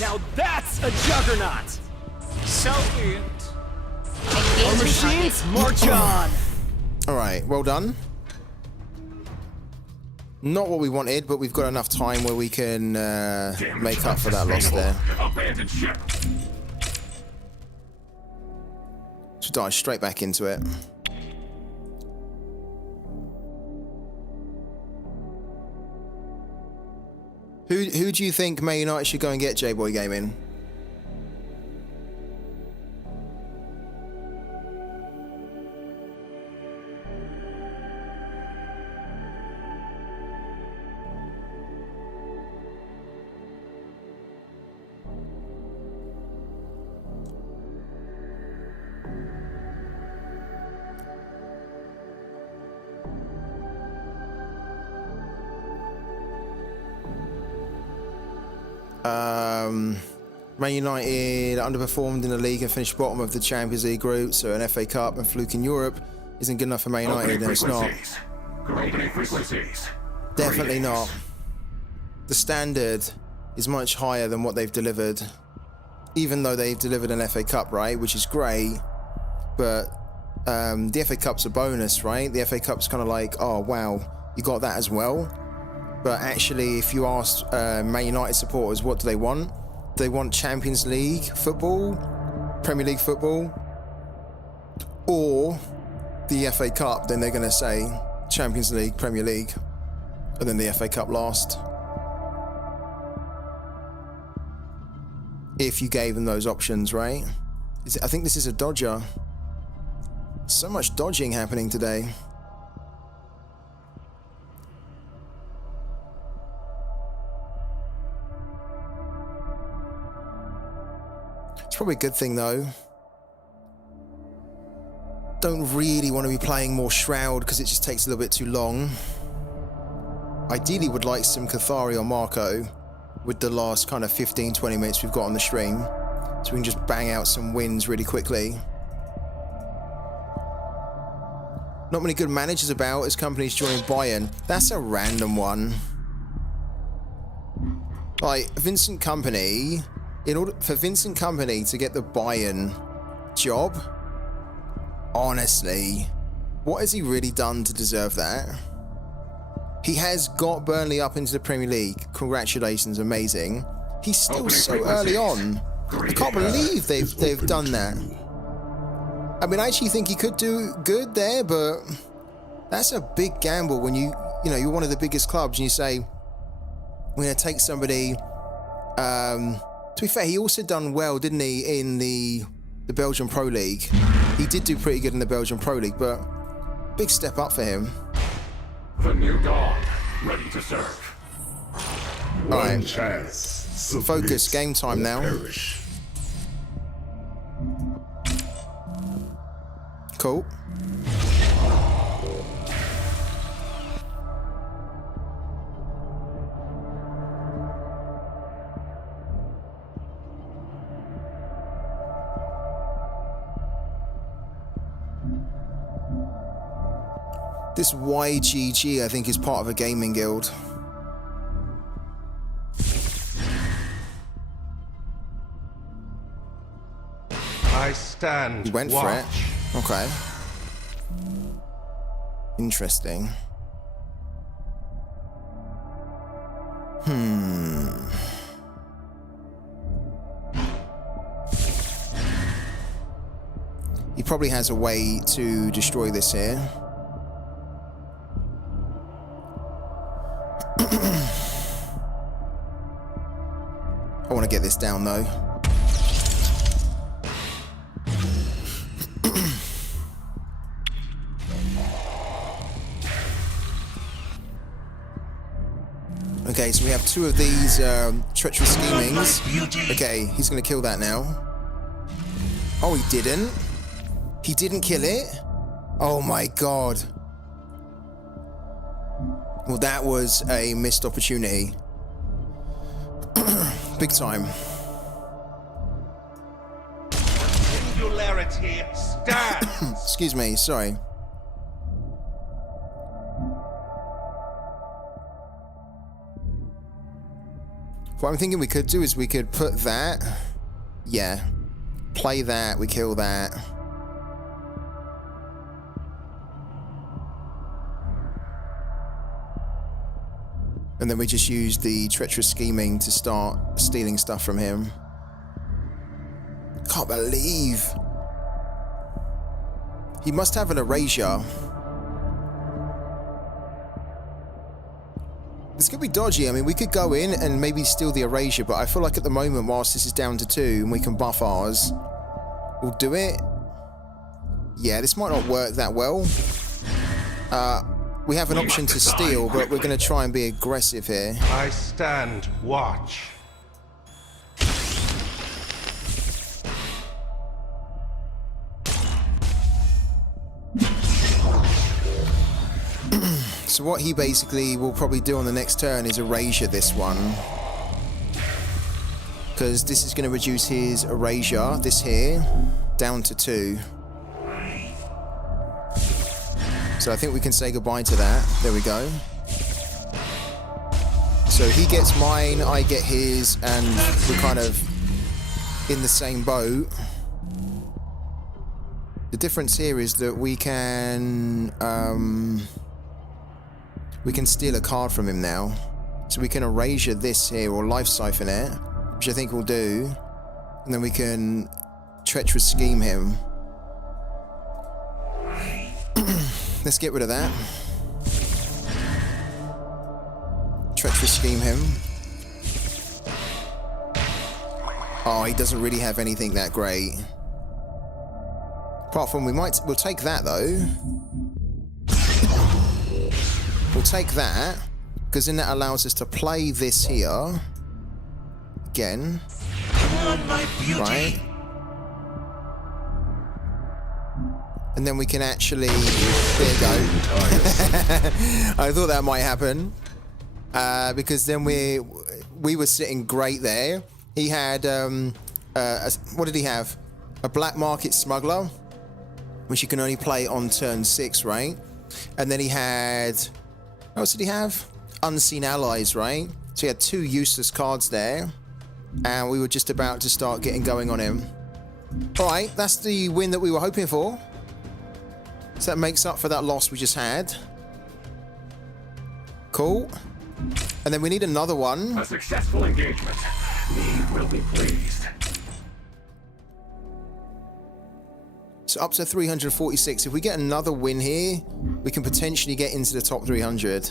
Now that's a juggernaut! So weird. Our machines, march on! Alright, well done. Not what we wanted, but we've got enough time where we can make up for that loss there. Abandoned ship. To dive straight back into it. Who do you think Man United should go and get, J-Boy Gaming? Man United underperformed in the league and finished bottom of the Champions League group, so an FA Cup and fluke in Europe isn't good enough for Man United. No, it's not. Opening frequencies. Definitely not. The standard is much higher than what they've delivered, even though they've delivered an FA Cup, right, which is great, but the FA Cup's a bonus, right? The FA Cup's kind of like, oh wow, you got that as well. But actually, if you ask Man United supporters, what do they want? They want Champions League football, Premier League football, or the FA Cup. Then they're going to say Champions League, Premier League, and then the FA Cup last. If you gave them those options, right? I think this is a dodger. So much dodging happening today. It's probably a good thing though. Don't really want to be playing more Shroud because it just takes a little bit too long. Ideally would like some Cathari or Marco with the last kind of 15-20 minutes we've got on the stream, so we can just bang out some wins really quickly. Not many good managers about as companies join Bayern. That's a random one. Like Vincent Kompany, in order for Vincent Kompany to get the Bayern job, honestly, what has he really done to deserve that? He has got Burnley up into the Premier League. Congratulations, amazing. He's still so early on. I can't believe they've done that. I mean, I actually think he could do good there, but that's a big gamble when you're one of the biggest clubs and you say, we're going to take somebody. To be fair, he also done well, didn't he, in the Belgian Pro League? He did do pretty good in the Belgian Pro League, but big step up for him. The new dawn, ready to serve. One chance, Focus, game time now. Perish. Cool. This YGG, I think, is part of a gaming guild. I stand. He went for it. Okay. Interesting. He probably has a way to destroy this here. I want to get this down though. Okay, so we have two of these treacherous schemings. Okay, he's going to kill that now. Oh, he didn't? He didn't kill it? Oh my god. Well, that was a missed opportunity. Big time. Singularity stands. Excuse me, sorry. What I'm thinking we could do is we could put that. Yeah. Play that, we kill that. And then we just use the treacherous scheming to start stealing stuff from him. Can't believe. He must have an erasure. This could be dodgy. I mean, we could go in and maybe steal the erasure, but I feel like at the moment, whilst this is down to 2 and we can buff ours, we'll do it. Yeah, this might not work that well. We have an option to steal, but we're going to try and be aggressive here. I stand watch. So what he basically will probably do on the next turn is erasure this one. Because this is going to reduce his erasure, this here, down to 2. So I think we can say goodbye to that. There we go. So he gets mine, I get his, and we're kind of in the same boat. The difference here is that we can steal a card from him now. So we can erasure this here, or life siphon it, which I think we'll do. And then we can treacherous scheme him. Let's get rid of that. Treacherous scheme him. Oh, he doesn't really have anything that great. Apart from we'll take that though. We'll take that, because then that allows us to play this here. Again. Come on, my beauty. Right. And then we can actually... There you go. I thought that might happen. Because then we were sitting great there. He had... what did he have? A black market smuggler, which you can only play on turn 6, right? And then he had... What else did he have? Unseen allies, right? So he had 2 useless cards there. And we were just about to start getting going on him. Alright, that's the win that we were hoping for. So that makes up for that loss we just had. Cool. And then we need another one. A successful engagement. Me will be pleased. So up to 346. If we get another win here, we can potentially get into the top 300.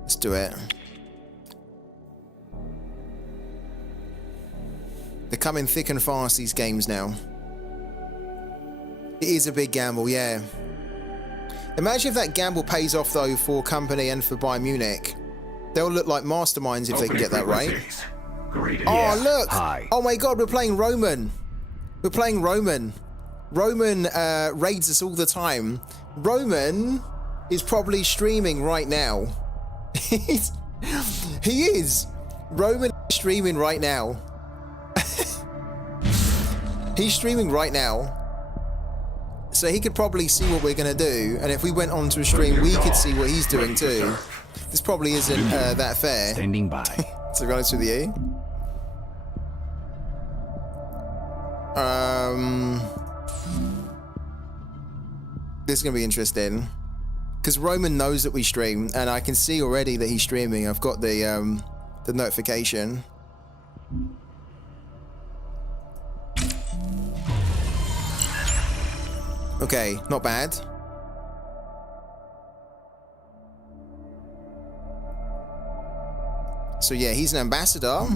Let's do it. They're coming thick and fast, these games now. It is a big gamble, yeah. Imagine if that gamble pays off, though, for Company and for Bayern Munich. They'll look like masterminds if they can get that right. Greetings. Oh, look! Hi. Oh my god, we're playing Roman. We're playing Roman. Roman raids us all the time. Roman is probably streaming right now. He is. Roman is streaming right now. He's streaming right now. So he could probably see what we're going to do. And if we went onto a stream, we could see what he's doing too. This probably isn't that fair. Standing by. To be honest with you. This is going to be interesting. Because Roman knows that we stream. And I can see already that he's streaming. I've got the notification. Okay, not bad. So yeah, he's an ambassador.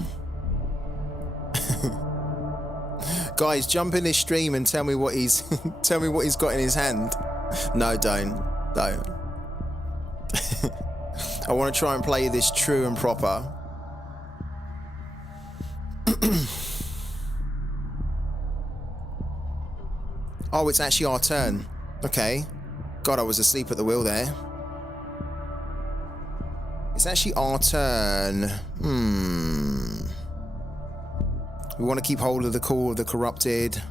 Guys, jump in this stream and tell me what he's tell me what he's got in his hand. No, don't. I want to try and play this true and proper. Oh, it's actually our turn. Okay. God, I was asleep at the wheel there. It's actually our turn. We want to keep hold of the core of the corrupted.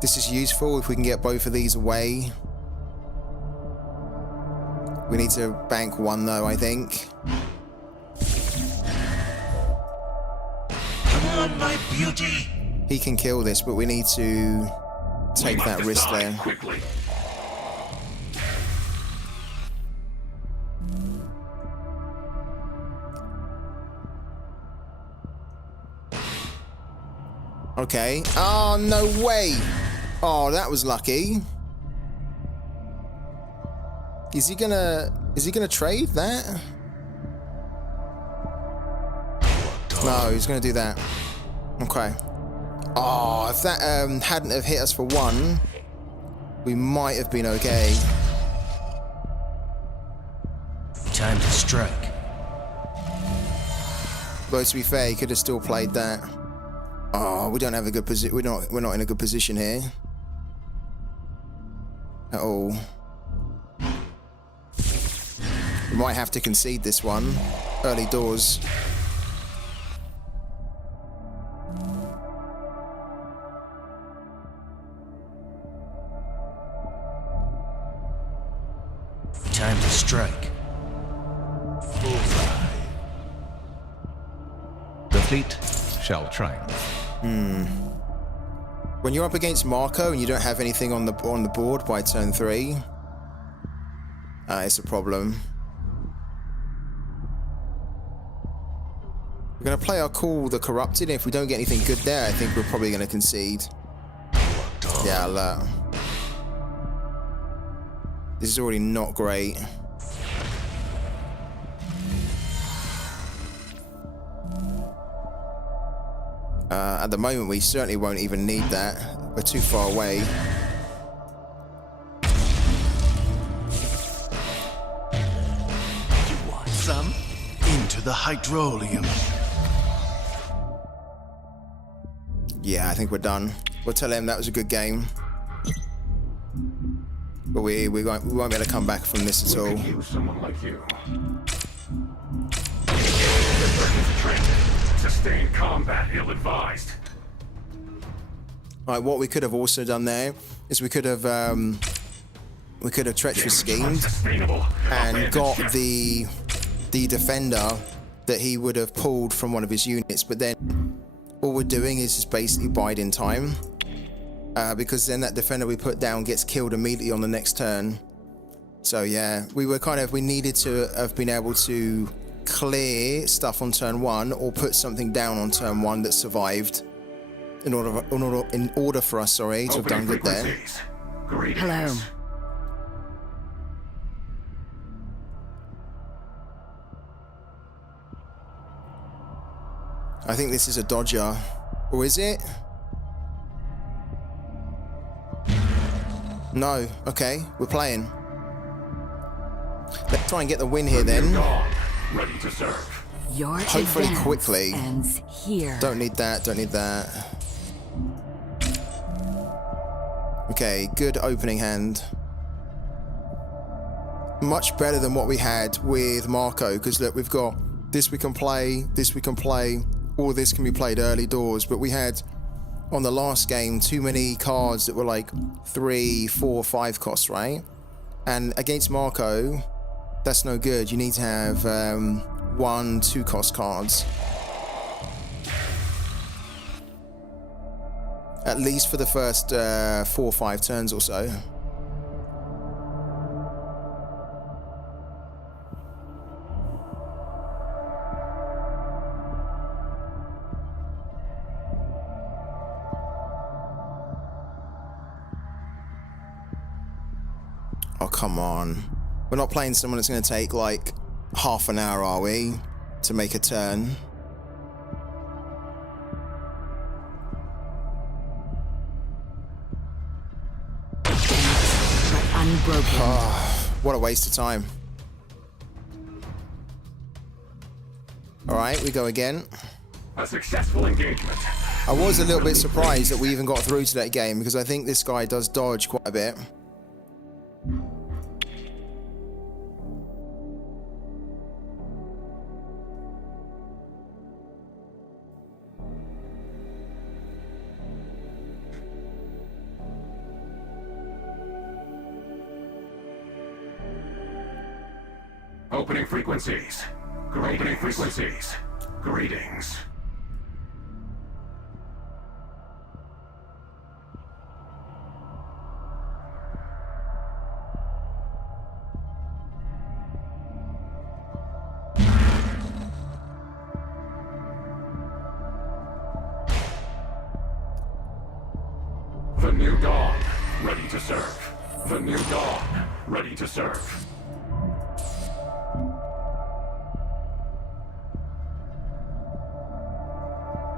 This is useful if we can get both of these away. We need to bank one though, I think. Come on, my beauty. He can kill this, but we need to take that risk there. Quickly. Okay. Oh, no way. Oh, that was lucky. Is he gonna trade that? No, he's gonna do that. Okay. Oh, if that hadn't have hit us for one, we might have been okay. Time to strike. Though to be fair, he could have still played that. Oh, we don't have a good position. We're not in a good position here at all. We might have to concede this one. Early doors. Time to strike. Bullseye. The fleet shall triumph. When you're up against Marco and you don't have anything on the board by turn 3, it's a problem. We're going to play our call, the corrupted. And if we don't get anything good there, I think we're probably going to concede. Yeah, this is already not great. At the moment, we certainly won't even need that. We're too far away. You want some? Into the hydrolium. Yeah, I think we're done. We'll tell him that was a good game. But we won't be able to come back from this at all. Use someone like you. Sustained combat ill-advised. Right, what we could have also done there is we could have treacherous schemed and got the defender that he would have pulled from one of his units, but then all we're doing is just basically biding time. Because then that defender we put down gets killed immediately on the next turn. So yeah, we needed to have been able to clear stuff on turn 1 or put something down on turn 1 that survived in order for us, to have done good there. Hello. I think this is a dodger. Or is it? No. Okay, we're playing. Let's try and get the win here then. Ready to serve. Your hopefully advance quickly. ends here. Don't need that, don't need that. Okay, good opening hand. Much better than what we had with Marco, because look, we've got this we can play, this we can play, all this can be played early doors, but we had on the last game too many cards that were like 3, 4, 5 costs, right? And against Marco, that's no good. You need to have 1, 2 cost cards. At least for the first 4 or 5 turns or so. Oh, come on. We're not playing someone that's going to take like half an hour, are we? To make a turn. But unbroken. Oh, what a waste of time. Alright, we go again. A successful engagement. I was a little bit surprised that we even got through to that game, because I think this guy does dodge quite a bit. Opening frequencies. Opening frequencies. Greetings. The new dawn, ready to serve. The new dawn, ready to serve.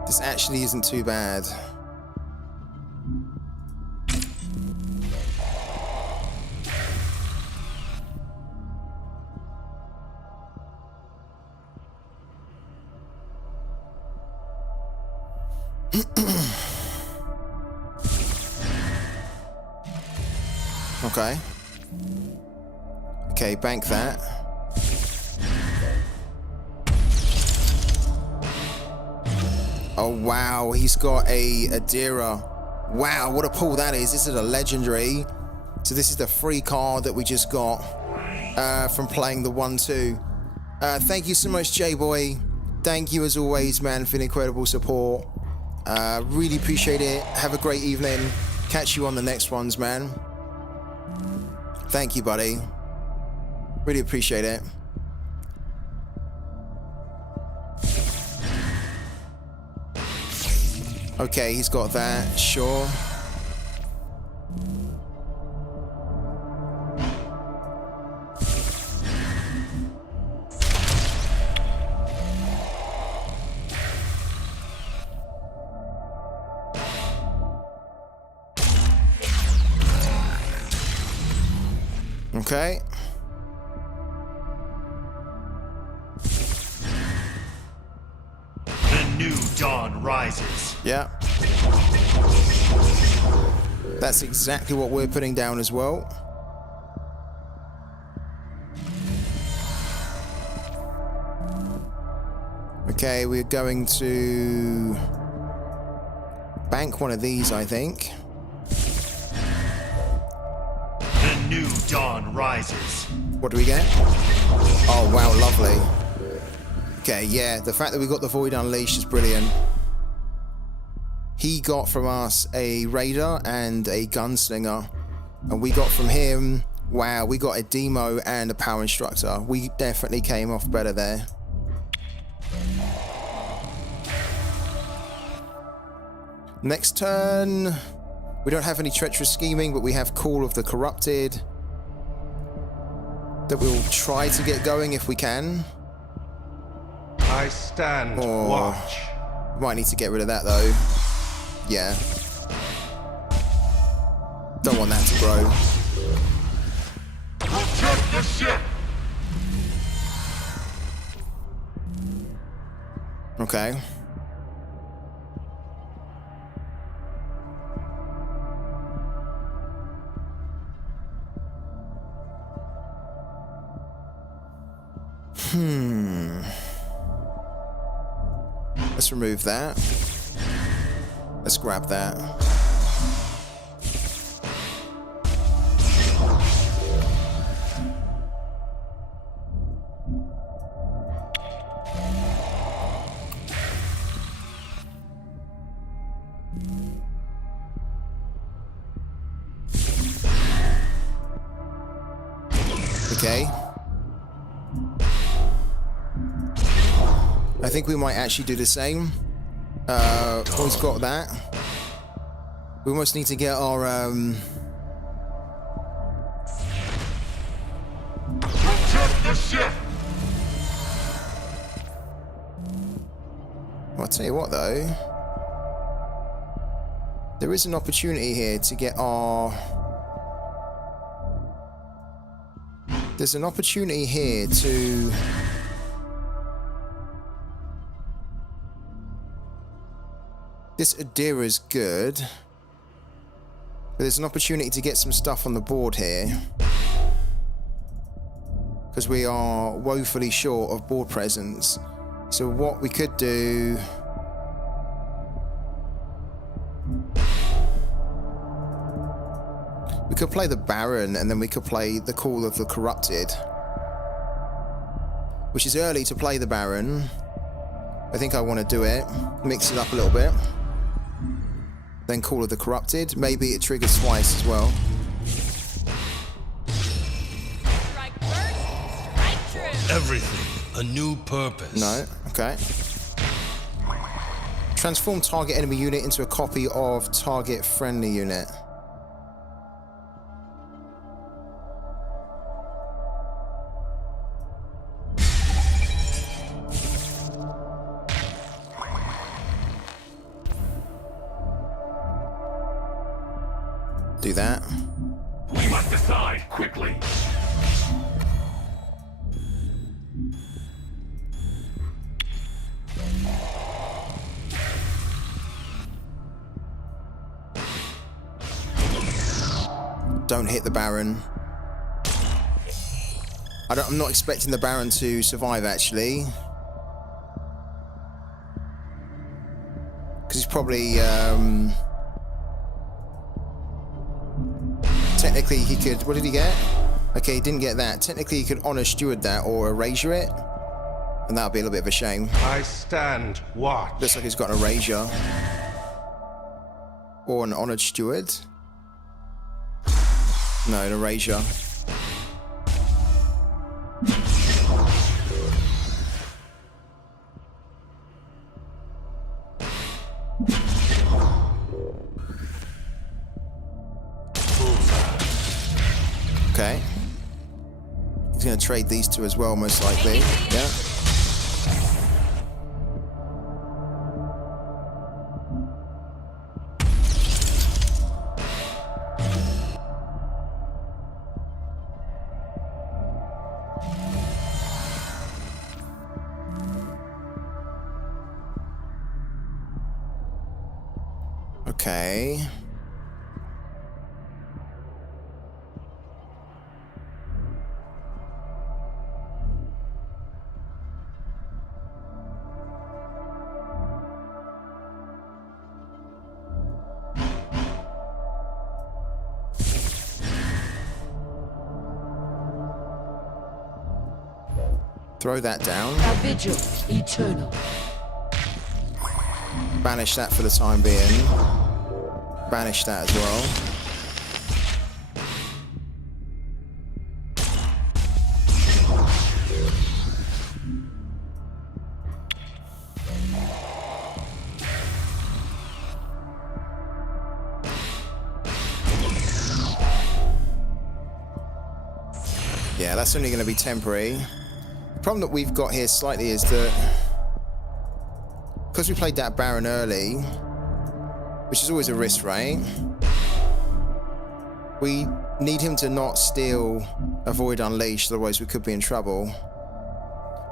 This actually isn't too bad. Okay. Okay, bank that. Oh wow, he's got a Adira. Wow, what a pull that is. This is a legendary. So this is the free card that we just got from playing the 1-2. Thank you so much, J-Boy. Thank you as always, man, for the incredible support. Really appreciate it. Have a great evening. Catch you on the next ones, man. Thank you, buddy. Really appreciate it. Okay, he's got that, sure. Okay. The new dawn rises. Yeah. That's exactly what we're putting down as well. Okay, we're going to bank one of these, I think. The new dawn rises. What do we get? Oh, wow, lovely. Okay, yeah, the fact that we got the Void Unleashed is brilliant. He got from us a Raider and a Gunslinger. And we got from him, wow, we got a Demo and a Power Instructor. We definitely came off better there. Next turn, we don't have any Treacherous Scheming, but we have Call of the Corrupted that we'll try to get going if we can. I stand watch. Might need to get rid of that though. Yeah. Don't want that to grow. Protect the ship! Okay. Let's remove that. Let's grab that. Okay. I think we might actually do the same. We've got that. We almost need to get our Protect the ship! Well, I'll tell you what though. There is an opportunity here to get our... There's an opportunity here to... This Adira's good. But there's an opportunity to get some stuff on the board here. Because we are woefully short of board presence. So what we could do... We could play the Baron and then we could play the Call of the Corrupted. Which is early to play the Baron. I think I want to do it. Mix it up a little bit. Then Call of the Corrupted. Maybe it triggers twice as well. Strike first, strike true. Everything, a new purpose. No, okay. Transform target enemy unit into a copy of target friendly unit. Do that. We must decide quickly. Don't hit the Baron. I'm not expecting the Baron to survive actually. Because he's probably technically he could, what did he get? Okay, he didn't get that. Technically he could honor steward that or erasure it. And that would be a little bit of a shame. I stand watch. Looks like he's got an erasure. Or an honored steward. No, an erasure. Okay. He's going to trade these two as well, most likely. Yeah. Okay. Throw that down. A vigil eternal. Banish that for the time being. Banish that as well. Yeah, that's only going to be temporary. The problem that we've got here slightly is that because we played that Baron early, which is always a risk, right? We need him to not steal Avoid Unleashed, otherwise we could be in trouble.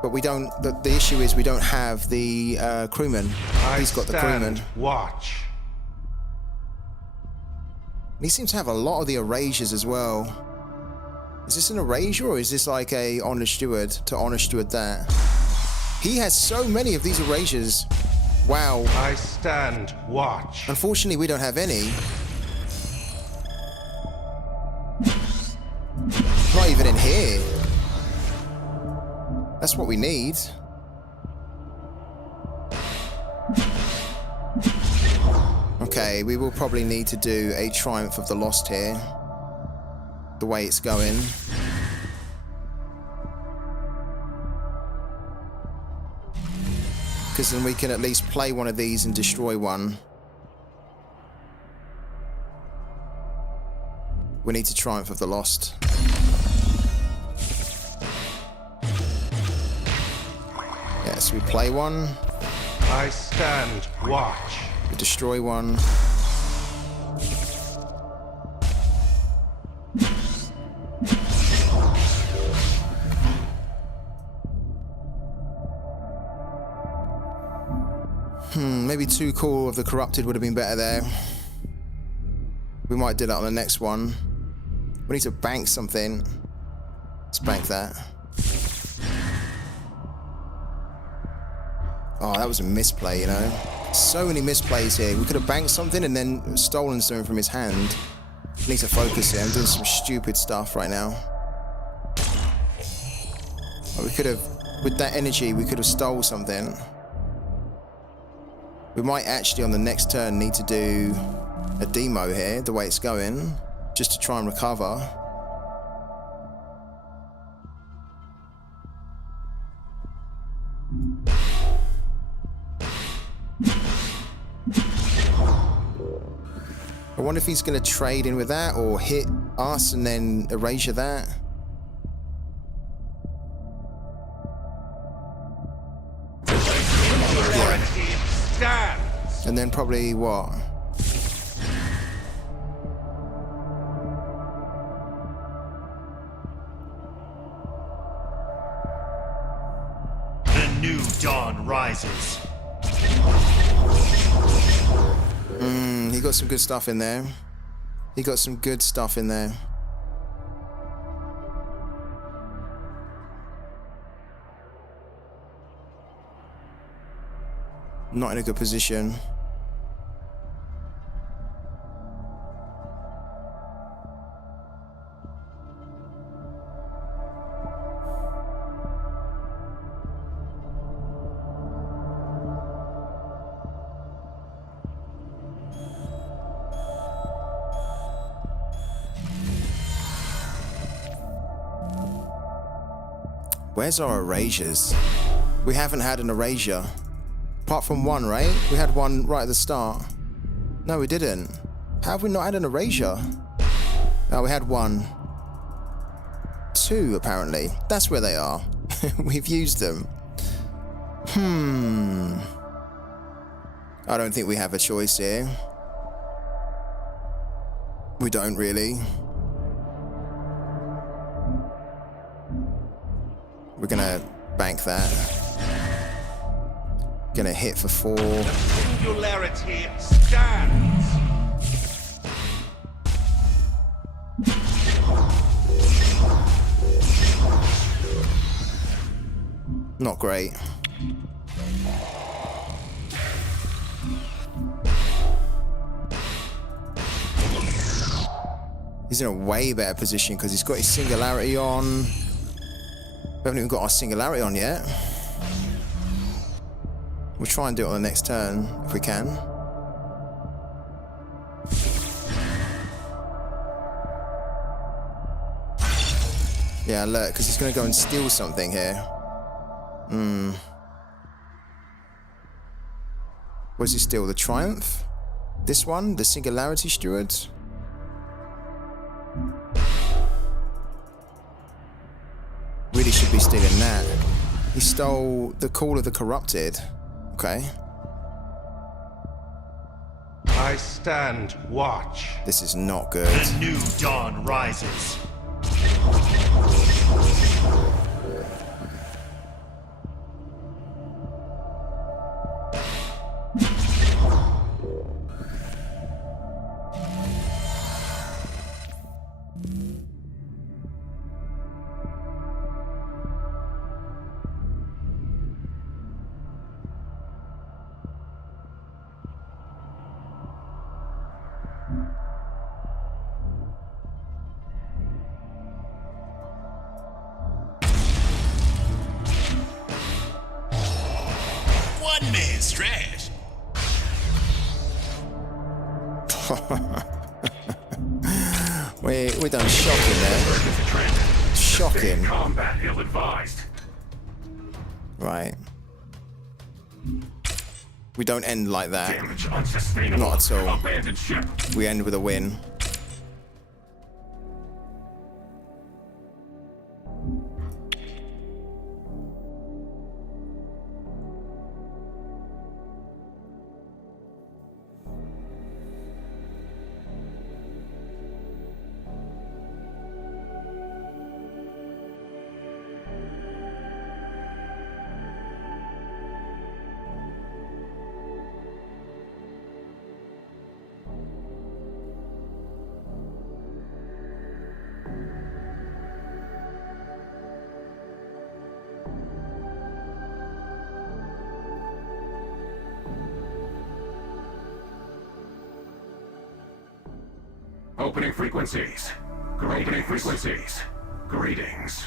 But we don't, the issue is we don't have the crewman. He's got the crewman. Watch. He seems to have a lot of the erasures as well. Is this an erasure or is this like a honor steward to honor steward that? He has so many of these erasures. Wow. I stand watch. Unfortunately, we don't have any. Not even in here. That's what we need. Okay, we will probably need to do a Triumph of the Lost here. The way it's going. Because then we can at least play one of these and destroy one. We need to Triumph of the Lost. Yes, we play one. I stand watch. We destroy one. Maybe Too Cool of the Corrupted would have been better there. We might do that on the next one. We need to bank something. Let's bank that. Oh, that was a misplay, you know. So many misplays here. We could have banked something and then stolen something from his hand. Need to focus here. I'm doing some stupid stuff right now. We could have, with that energy, we could have stole something. We might actually on the next turn need to do a demo here, the way it's going, just to try and recover. I wonder if he's going to trade in with that or hit us and then erasure that. And then probably what? The new dawn rises. He got some good stuff in there. He got some good stuff in there. Not in a good position. Where's our erasures? We haven't had an erasure. Apart from one, right? We had one right at the start. No, we didn't. How have we not had an erasure? Oh, we had one. Two, apparently. That's where they are. We've used them. I don't think we have a choice here. We don't really. We're gonna bank that. Gonna hit for 4. Singularity stands. Not great. He's in a way better position because he's got his singularity on. We haven't even got our singularity on yet. We'll try and do it on the next turn if we can. Yeah, alert, because he's going to go and steal something here. What does he steal? The Triumph? This one? The Singularity Steward? Really should be stealing that. He stole the Call of the Corrupted. Okay. I stand watch. This is not good. The new dawn rises. One man's trash. we done shocking there. Shocking. Combat ill-advised. Right. We don't end like that. Damage unsustainable. Not at all. Abandoned ship. We end with a win. Opening frequencies. Opening frequencies. Greetings.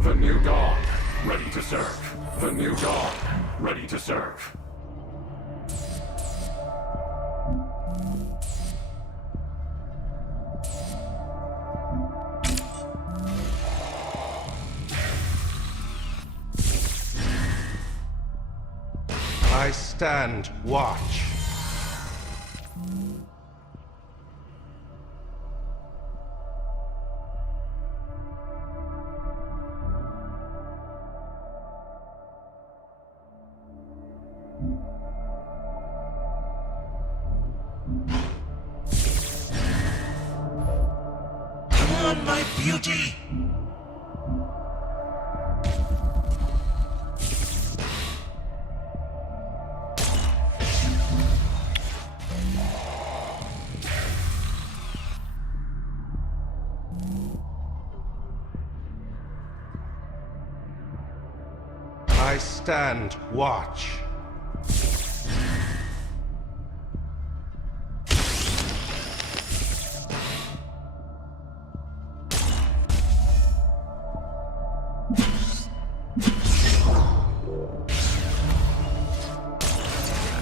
The new dawn, ready to serve. The new dawn, ready to serve. I stand watch. Come on, my beauty! I stand watch.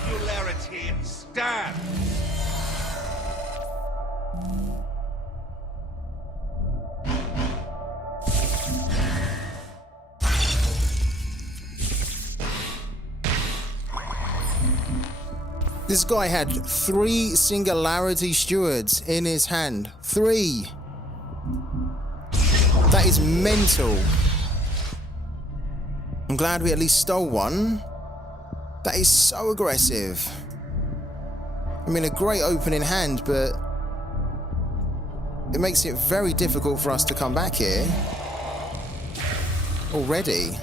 Singularity, stand! This guy had 3 singularity stewards in his hand. 3. That is mental. I'm glad we at least stole one. That is so aggressive. I mean, a great opening hand, but it makes it very difficult for us to come back here. Already.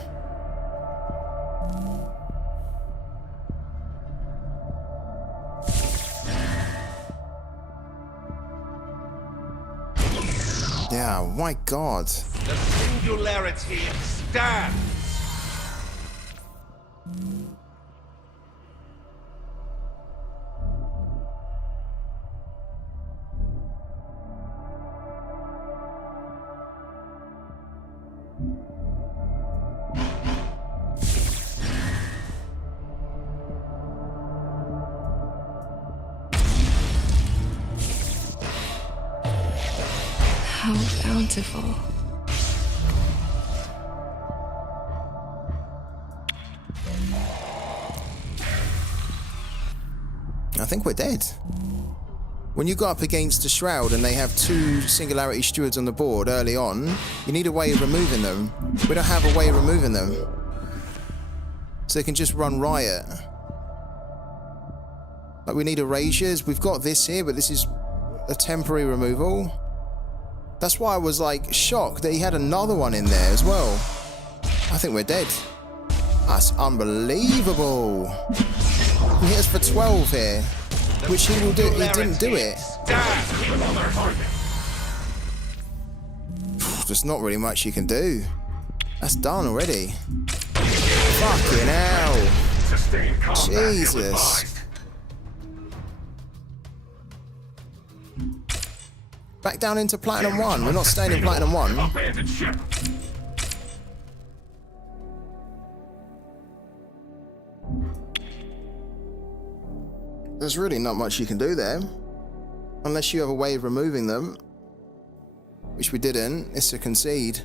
Yeah, my God. The singularity stands! How bountiful. I think we're dead. When you go up against a Shroud and they have 2 Singularity Stewards on the board early on, you need a way of removing them. We don't have a way of removing them. So they can just run riot. Like, we need erasures. We've got this here, but this is a temporary removal. That's why I was like shocked that he had another one in there as well. I think we're dead. That's unbelievable. He hit us for 12 here, which he will do. He didn't do it. There's not really much you can do. That's done already. Fucking hell. Jesus. Back down into Platinum 1. We're not staying in Platinum 1. Abandoned ship. There's really not much you can do there. Unless you have a way of removing them. Which we didn't. It's a concede.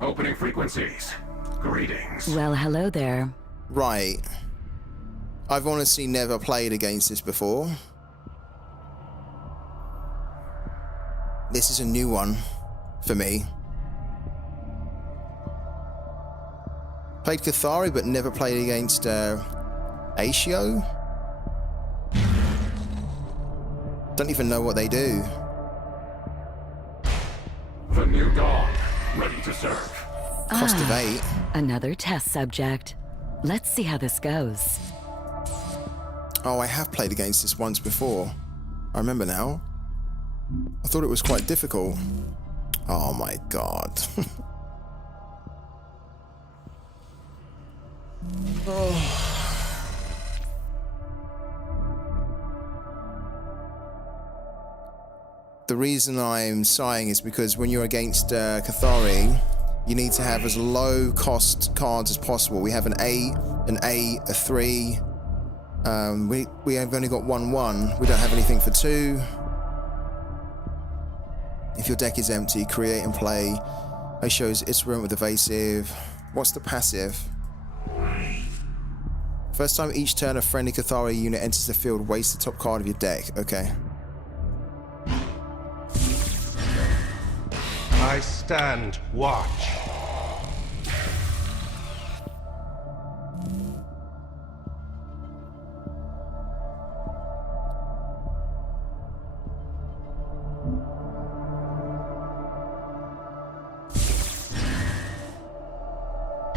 Opening frequencies. Greetings. Well, hello there. Right. I've honestly never played against this before. This is a new one for me. Played Cathari, but never played against Asio. Don't even know what they do. The new dawn. Ready to serve. Cost of 8. Another test subject. Let's see how this goes. Oh, I have played against this once before. I remember now. I thought it was quite difficult. Oh my god. The reason I'm sighing is because when you're against Cathari, you need to have as low cost cards as possible. We have an 8, an 8, a 3. We have only got 1/1. We don't have anything for 2. If your deck is empty, create and play. It shows its room with evasive. What's the passive? First time each turn a friendly Cathari unit enters the field, waste the top card of your deck. Okay. I stand watch.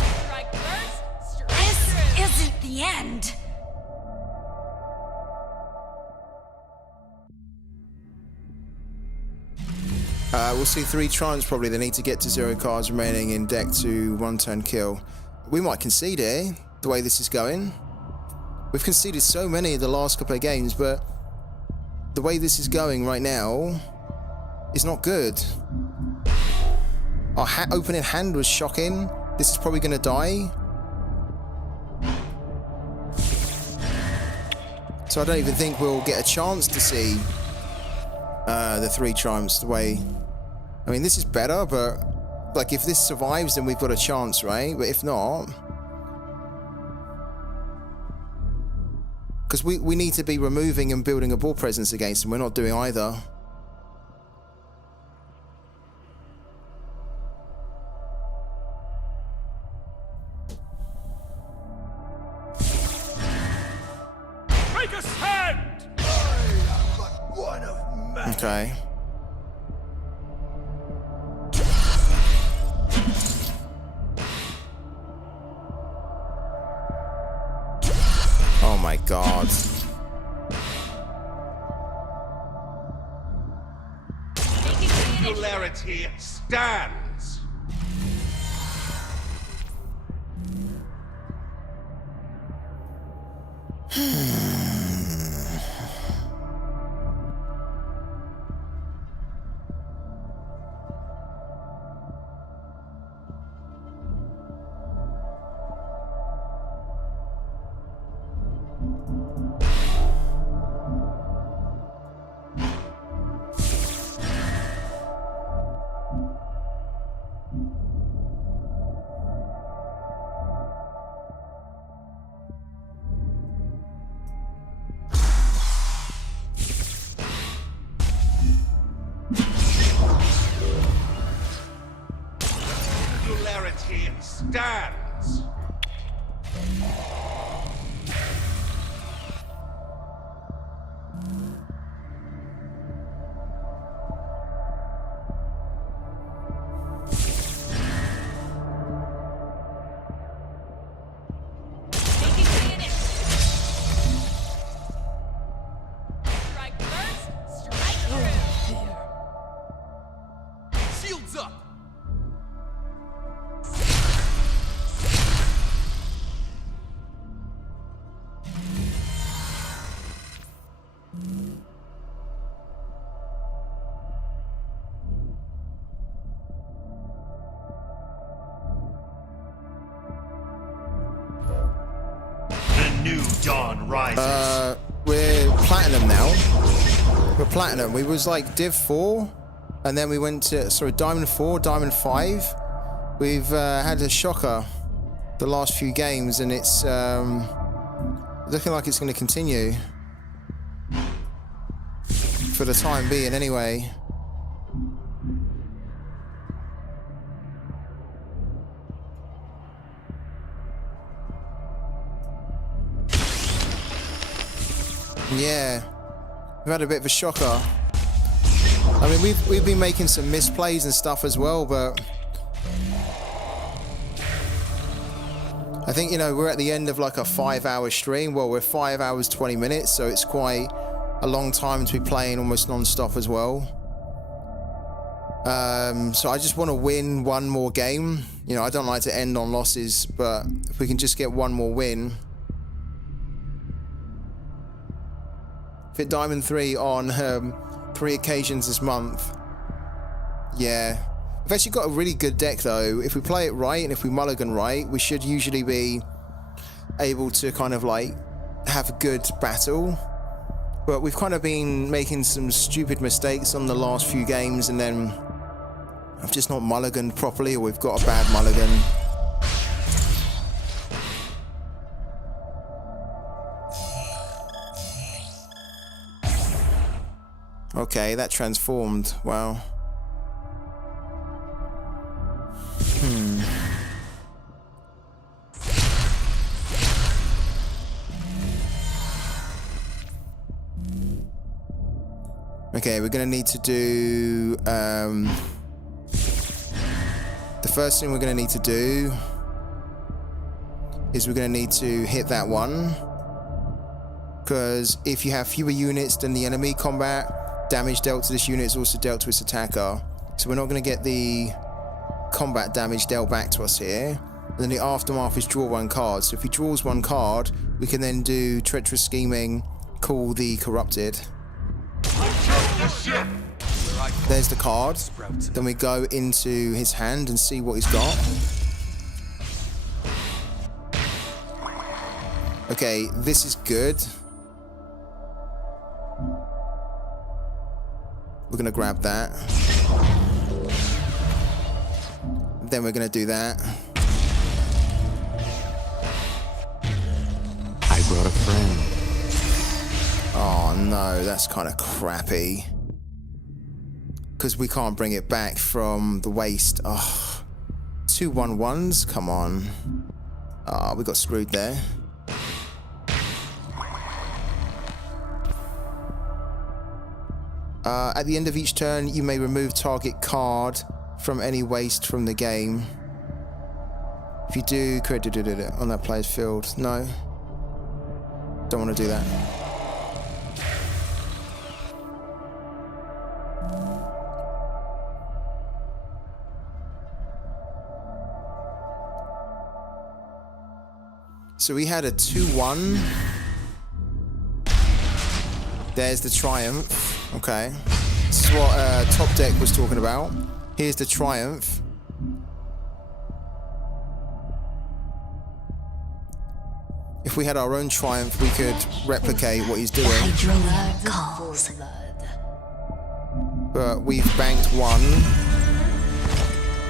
Strike first, strike through. This isn't the end. We'll see 3 triumphs probably. They need to get to 0 cards remaining in deck to 1 turn kill. We might concede here, the way this is going. We've conceded so many in the last couple of games, but the way this is going right now is not good. Our opening hand was shocking. This is probably going to die. So I don't even think we'll get a chance to see the 3 triumphs the way... I mean, this is better, but like if this survives, then we've got a chance, right? But if not... Because we need to be removing and building a ball presence against them. We're not doing either. Make a stand! Okay. Oh my god. Singularity stands. stands. Strike first, strike through. Shields up! The new dawn rises. We're platinum now. We're platinum. We was like Div 4, and then we went to, sorry, Diamond 4, Diamond 5. We've had a shocker the last few games, and it's looking like it's going to continue. For the time being, anyway. Yeah, we've had a bit of a shocker. I mean, we've been making some misplays and stuff as well, but I think, you know, we're at the end of like a 5-hour stream. Well, we're 5 hours 20 minutes, so it's quite a long time to be playing almost non-stop as well. So I just want to win one more game. You know, I don't like to end on losses, but if we can just get one more win. Hit Diamond 3 on 3 occasions this month. Yeah. We've actually got a really good deck though. If we play it right and if we mulligan right, we should usually be able to kind of like have a good battle. But we've kind of been making some stupid mistakes on the last few games, and then I've just not mulliganed properly, or we've got a bad mulligan. Okay, that transformed. Wow. Okay, we're gonna need to do the first thing we're gonna need to do is we're gonna need to hit that one, because if you have fewer units than the enemy, combat damage dealt to this unit is also dealt to its attacker. So we're not gonna get the combat damage dealt back to us here. And then the aftermath is draw one card. So if he draws one card, we can then do treacherous scheming, call the corrupted. There's the card. Then we go into his hand and see what he's got. Okay, this is good. We're gonna grab that. Then we're gonna do that. I brought a friend. Oh no, that's kind of crappy. Because we can't bring it back from the waste. Oh, 2 1-1s, come on. Ah, we got screwed there. At the end of each turn, you may remove target card from any waste from the game. If you do, create on that player's field. No. Don't want to do that. So we had a 2-1. There's the Triumph. Okay. This is what Top Deck was talking about. Here's the Triumph. If we had our own Triumph, we could replicate what he's doing. Calls. But we've banked one.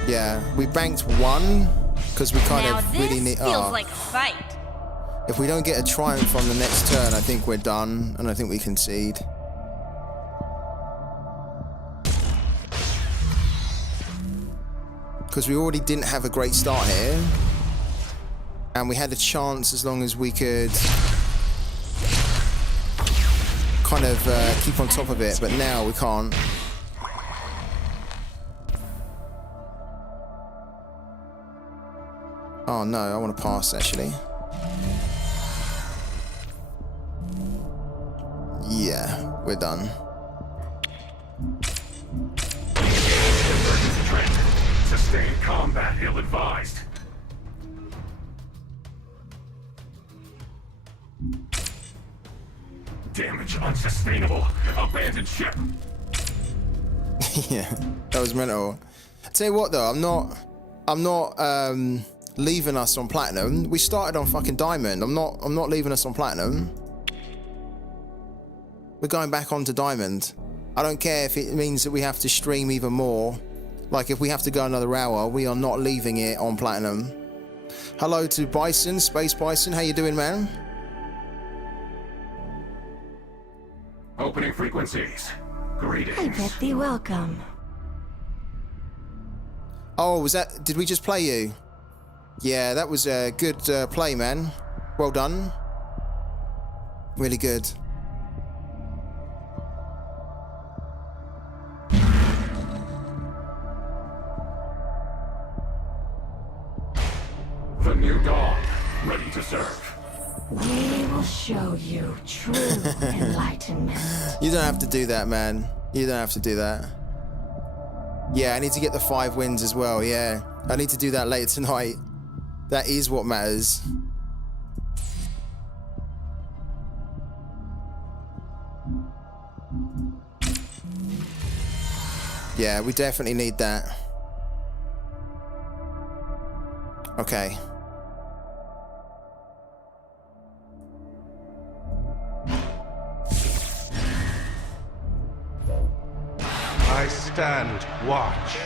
Yeah, we banked one because we kind of really need. Feels like a fight. If we don't get a Triumph on the next turn, I think we're done, and I think we concede. Because we already didn't have a great start here. And we had a chance as long as we could kind of keep on top of it, but now we can't. Oh no, I want to pass actually. Yeah, we're done. Sustained combat ill-advised. Damage unsustainable. Abandoned ship. Yeah, that was mental. Tell you what though, I'm not leaving us on platinum. We started on fucking diamond. I'm not leaving us on platinum. We're going back onto diamond. I don't care if it means that we have to stream even more. Like if we have to go another hour, we are not leaving it on platinum. Hello to Bison, Space Bison. How you doing, man? Opening frequencies. Greetings. I bid thee welcome. Oh, was that? Did we just play you? Yeah, that was a good play, man. Well done. Really good. The new dawn, ready to serve. We will show you true enlightenment. You don't have to do that, man. You don't have to do that. Yeah, I need to get the 5 wins as well, yeah. I need to do that later tonight. That is what matters. Yeah, we definitely need that. Okay. I stand watch.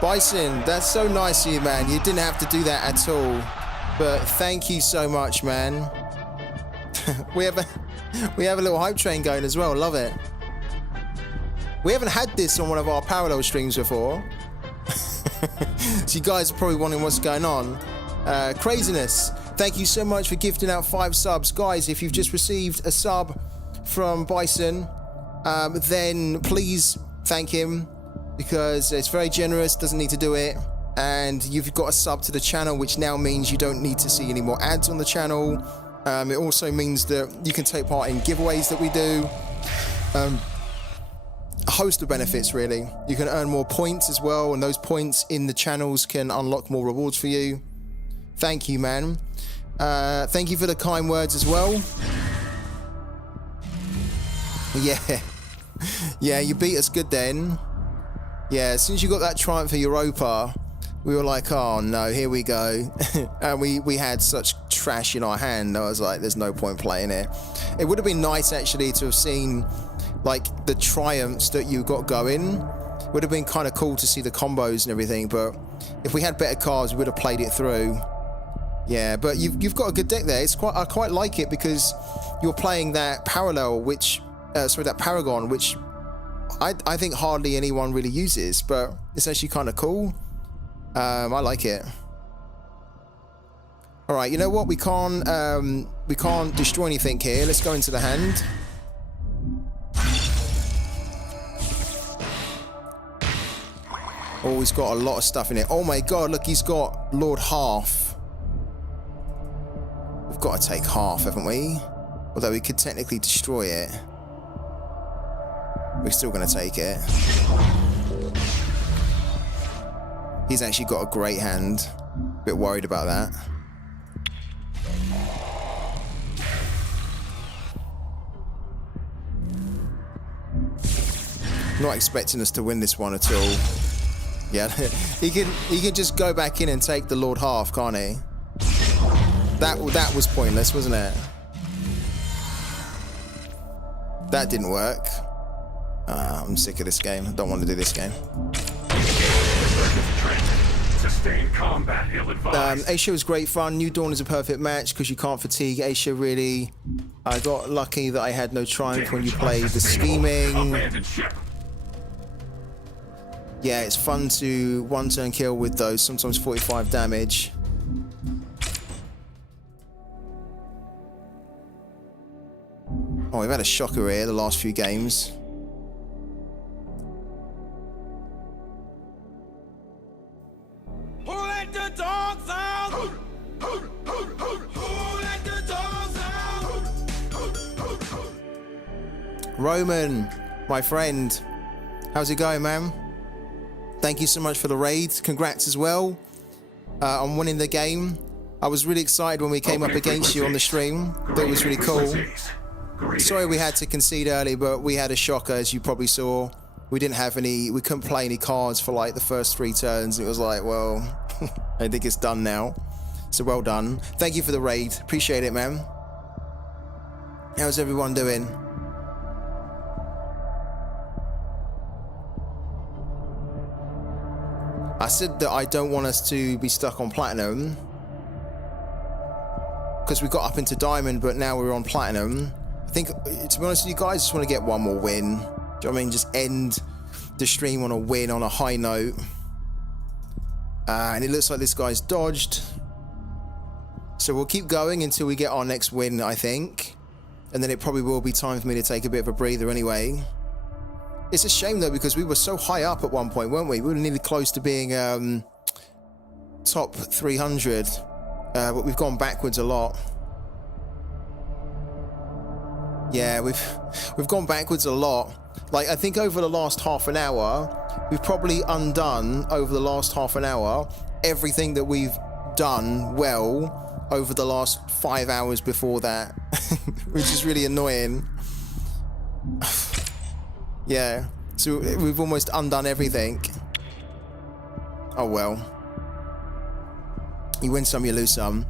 Bison, that's so nice of you, man. You didn't have to do that at all. But thank you so much, man. we have a little hype train going as well. Love it. We haven't had this on one of our parallel streams before. So you guys are probably wondering what's going on. Craziness. Thank you so much for gifting out 5 subs. Guys, if you've just received a sub from Bison, then please thank him, because it's very generous, doesn't need to do it, and you've got a sub to the channel, which now means you don't need to see any more ads on the channel. It also means that you can take part in giveaways that we do. A host of benefits, really. You can earn more points as well, and those points in the channels can unlock more rewards for you. Thank you, man. Thank you for the kind words as well. Yeah, you beat us good then. Yeah, as soon as you got that triumph for Europa, we were like, oh no, here we go. And we had such trash in our hand. I was like, there's no point playing it. It would have been nice actually to have seen like the triumphs that you got going. Would have been kind of cool to see the combos and everything, but if we had better cards, we would have played it through. Yeah, but you've got a good deck there. I quite like it because you're playing that parallel, which that Paragon, which I think hardly anyone really uses, but it's actually kind of cool. I like it. All right, you know what? We can't destroy anything here. Let's go into the hand. Oh, he's got a lot of stuff in it. Oh my god, look, he's got Lord Half. We've got to take half, haven't we? Although we could technically destroy it. We're still going to take it. He's actually got a great hand. A bit worried about that. Not expecting us to win this one at all. Yeah, he can just go back in and take the Lord Half, can't he? That was pointless, wasn't it? That didn't work. I'm sick of this game. I don't want to do this game. Sustained combat ill-advised. Asia was great fun. New Dawn is a perfect match because you can't fatigue Asia really. I got lucky that I had no triumph when you played the scheming. Yeah, it's fun to one-turn kill with those, sometimes 45 damage. Oh, we've had a shocker here the last few games. Who let the dogs out? Who let the dogs out? Roman, my friend, how's it going, man? Thank you so much for the raid. Congrats as well on winning the game. I was really excited when we came up against you on the stream. That was really cool. Sorry we had to concede early, but we had a shocker, as you probably saw. We couldn't play any cards for like the first 3 turns. It was like, well, I think it's done now. So well done. Thank you for the raid. Appreciate it, man. How's everyone doing? I said that I don't want us to be stuck on platinum because we got up into diamond, but now we're on platinum. I think, to be honest with you guys, I just want to get one more win. Do you know what I mean? Just end the stream on a win, on a high note. And it looks like this guy's dodged. So we'll keep going until we get our next win, I think. And then it probably will be time for me to take a bit of a breather anyway. It's a shame though, because we were so high up at one point, weren't we? We were nearly close to being top 300, but we've gone backwards a lot. Yeah, we've gone backwards a lot. Like, I think over the last half an hour, we've probably undone over the last half an hour everything that we've done well over the last 5 hours before that, which is really annoying. Yeah, so we've almost undone everything. Oh well. You win some, you lose some.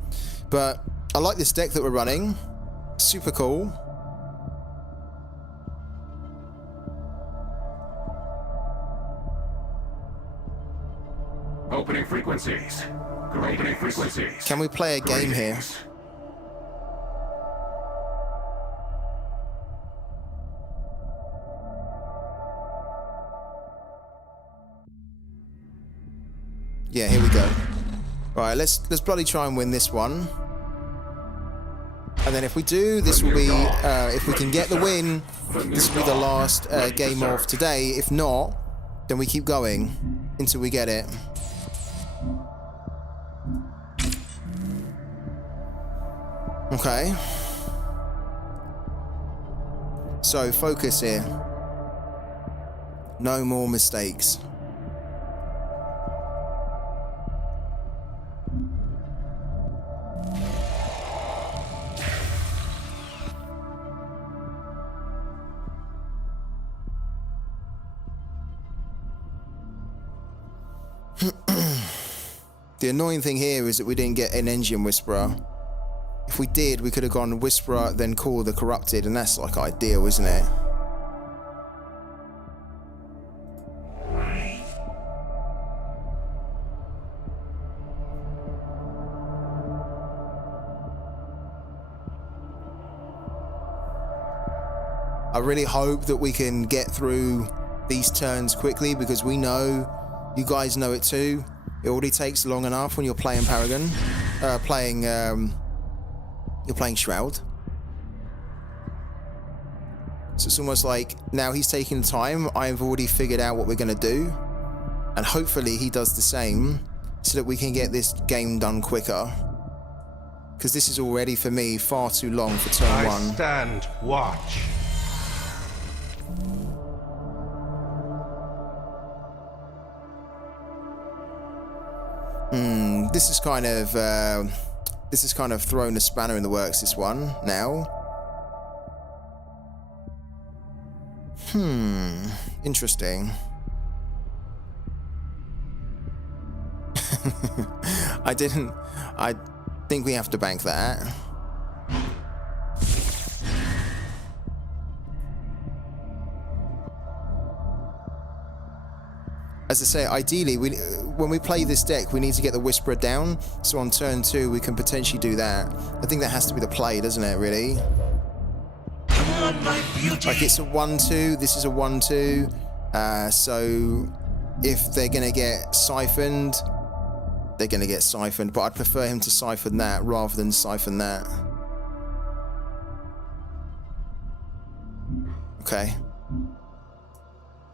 But I like this deck that we're running. Super cool. Opening frequencies. Opening frequencies. Can we play a game here? Yeah, here we go. Right, let's bloody try and win this one. And then if we do, this will be, if we can get the win, this will be the last game of today. If not, then we keep going until we get it. Okay. So, focus here. No more mistakes. The annoying thing here is that we didn't get an Engine Whisperer. If we did, we could have gone Whisperer, then Call the Corrupted, and that's like ideal, isn't it? I really hope that we can get through these turns quickly, because we know, you guys know it too, it already takes long enough when you're playing Paragon, you're playing Shroud. So it's almost like, now he's taking time, I've already figured out what we're going to do, and hopefully he does the same, so that we can get this game done quicker. Because this is already, for me, far too long for turn 1. I stand watch. This is kind of thrown a spanner in the works, this one, now. Interesting. I think we have to bank that. As I say, ideally, when we play this deck, we need to get the Whisperer down, so on turn 2 we can potentially do that. I think that has to be the play, doesn't it, really? Come on, my beauty. Like, it's a 1-2, this is a 1-2, so if they're going to get siphoned, they're going to get siphoned. But I'd prefer him to siphon that rather than siphon that. Okay.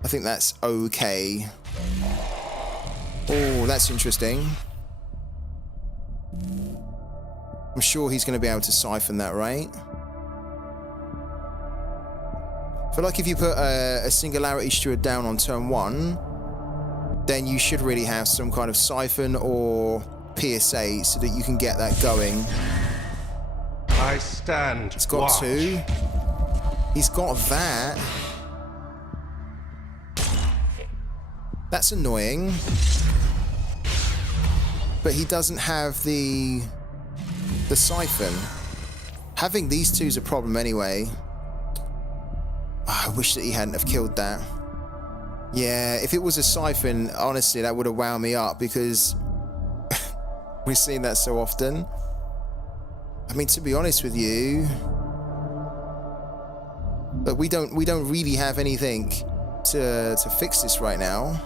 I think that's okay. Oh, that's interesting. I'm sure he's going to be able to siphon that, right? I feel like if you put a Singularity Steward down on turn 1, then you should really have some kind of siphon or PSA so that you can get that going. I stand. It's got 2. He's got that. That's annoying. But he doesn't have the siphon. Having these 2's a problem anyway. Oh, I wish that he hadn't have killed that. Yeah, if it was a siphon, honestly, that would have wound me up because we've seen that so often. I mean, to be honest with you, but we don't really have anything to fix this right now.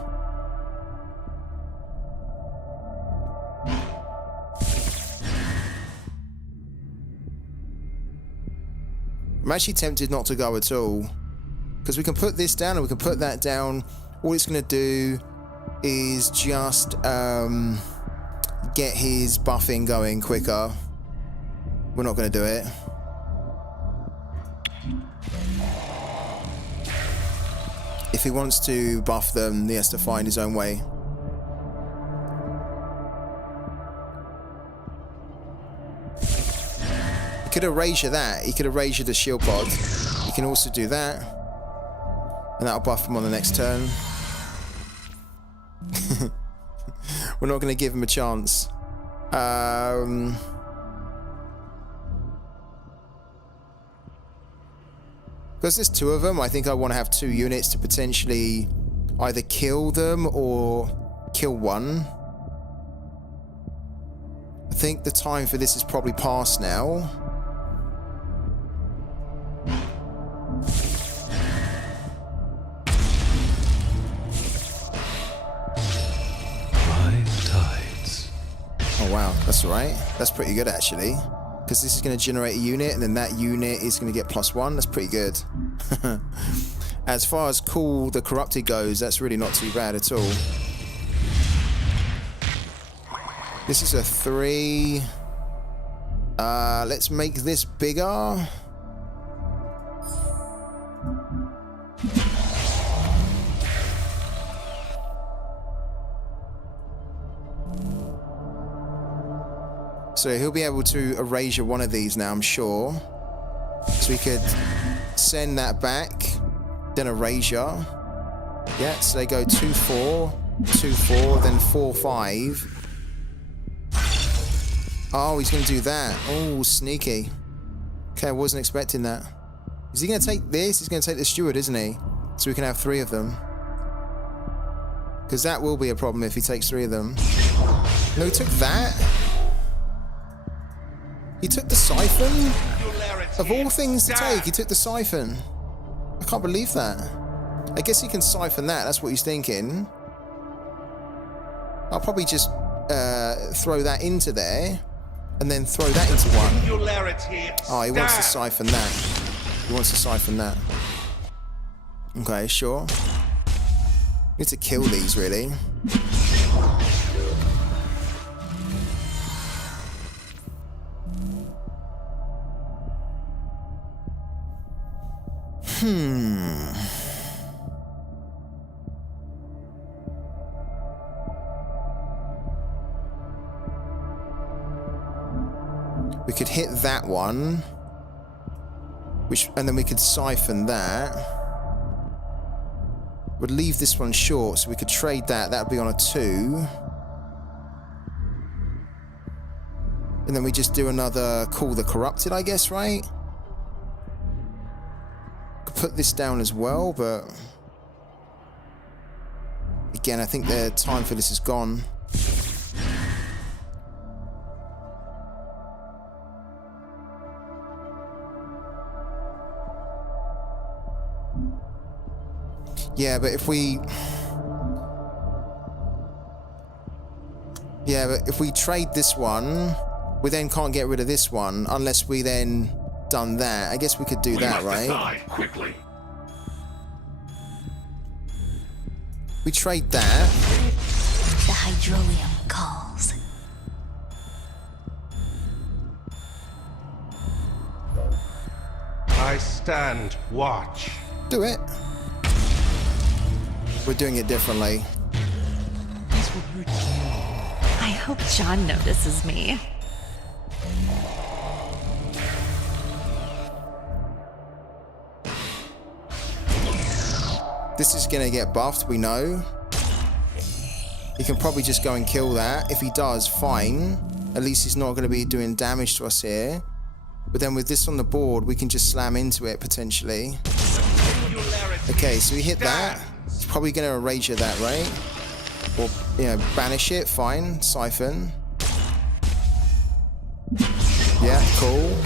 I'm actually tempted not to go at all. Because we can put this down and we can put that down. All it's going to do is just get his buffing going quicker. We're not going to do it. If he wants to buff them, he has to find his own way. He could erasure that. He could erasure the shield pod. He can also do that. And that'll buff him on the next turn. We're not going to give him a chance. Because there's 2 of them, I think I want to have 2 units to potentially either kill them or kill one. I think the time for this is probably past now. Oh wow, that's alright. That's pretty good actually. Because this is going to generate a unit and then that unit is going to get +1. That's pretty good. As far as Call the Corrupted goes, that's really not too bad at all. This is a 3. Let's make this bigger. So he'll be able to erasure one of these now, I'm sure. So we could send that back, then erasure. Yeah, so they go 2-4, 2-4, then 4-5. Oh, he's going to do that. Oh, sneaky. Okay, I wasn't expecting that. Is he going to take this? He's going to take the steward, isn't he? So we can have 3 of them. Because that will be a problem if he takes 3 of them. No, he took that. He took the siphon? Of all things to take, he took the siphon. I can't believe that. I guess he can siphon that. That's what he's thinking. I'll probably just throw that into there. And then throw that into 1. Oh, he wants to siphon that. He wants to siphon that. Okay, sure. Need to kill these, really. We could hit that one, and then we could siphon that. Would leave this one short, so we could trade that. That would be on a 2. And then we just do another Call the Corrupted, I guess, right? Could put this down as well, but again, I think the time for this is gone. Yeah, but if we Yeah, but if we trade this one, we then can't get rid of this one unless we then done that. I guess we could do that, right? Decide quickly. We trade that. The hydrolium calls. I stand watch. Do it. We're doing it differently. I hope John notices me. This is gonna get buffed, we know. He can probably just go and kill that. If he does, fine. At least he's not gonna be doing damage to us here. But then with this on the board, we can just slam into it potentially. Okay, so we hit that. He's probably gonna erasure that, right? Or, you know, banish it, fine. Siphon. Yeah, cool.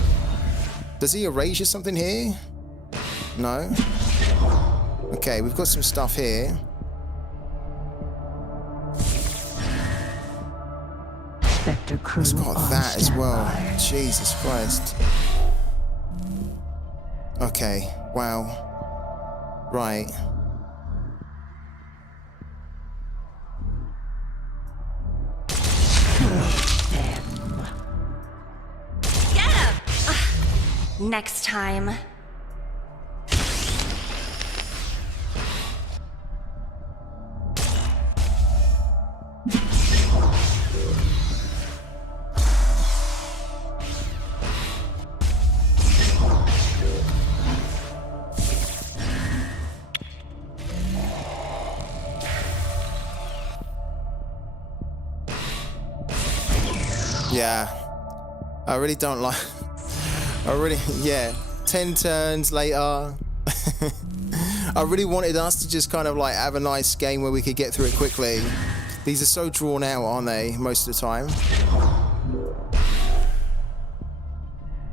Does he erasure something here? No. Okay, we've got some stuff here. It's got that as well. Jesus Christ. Okay, wow. Right. Get him! Next time. Yeah, I really don't like. Yeah. 10 turns later. I really wanted us to just kind of like have a nice game where we could get through it quickly. These are so drawn out, aren't they? Most of the time.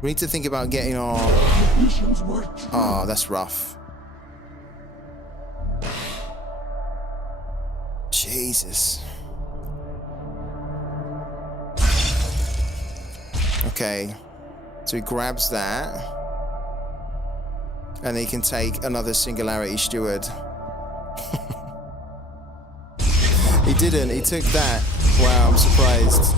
We need to think about getting our. Oh, that's rough. Jesus. Okay, so he grabs that, and he can take another Singularity Steward. He didn't, he took that. Wow, I'm surprised.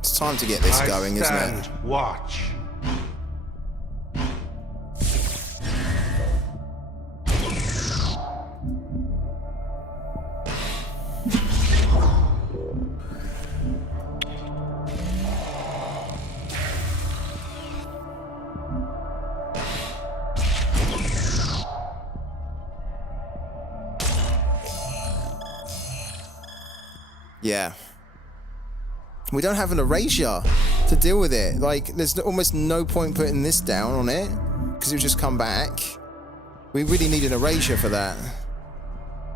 It's time to get this going, isn't it? Watch. Yeah. We don't have an erasure to deal with it. Like, there's almost no point putting this down on it, because it'll just come back. We really need an erasure for that.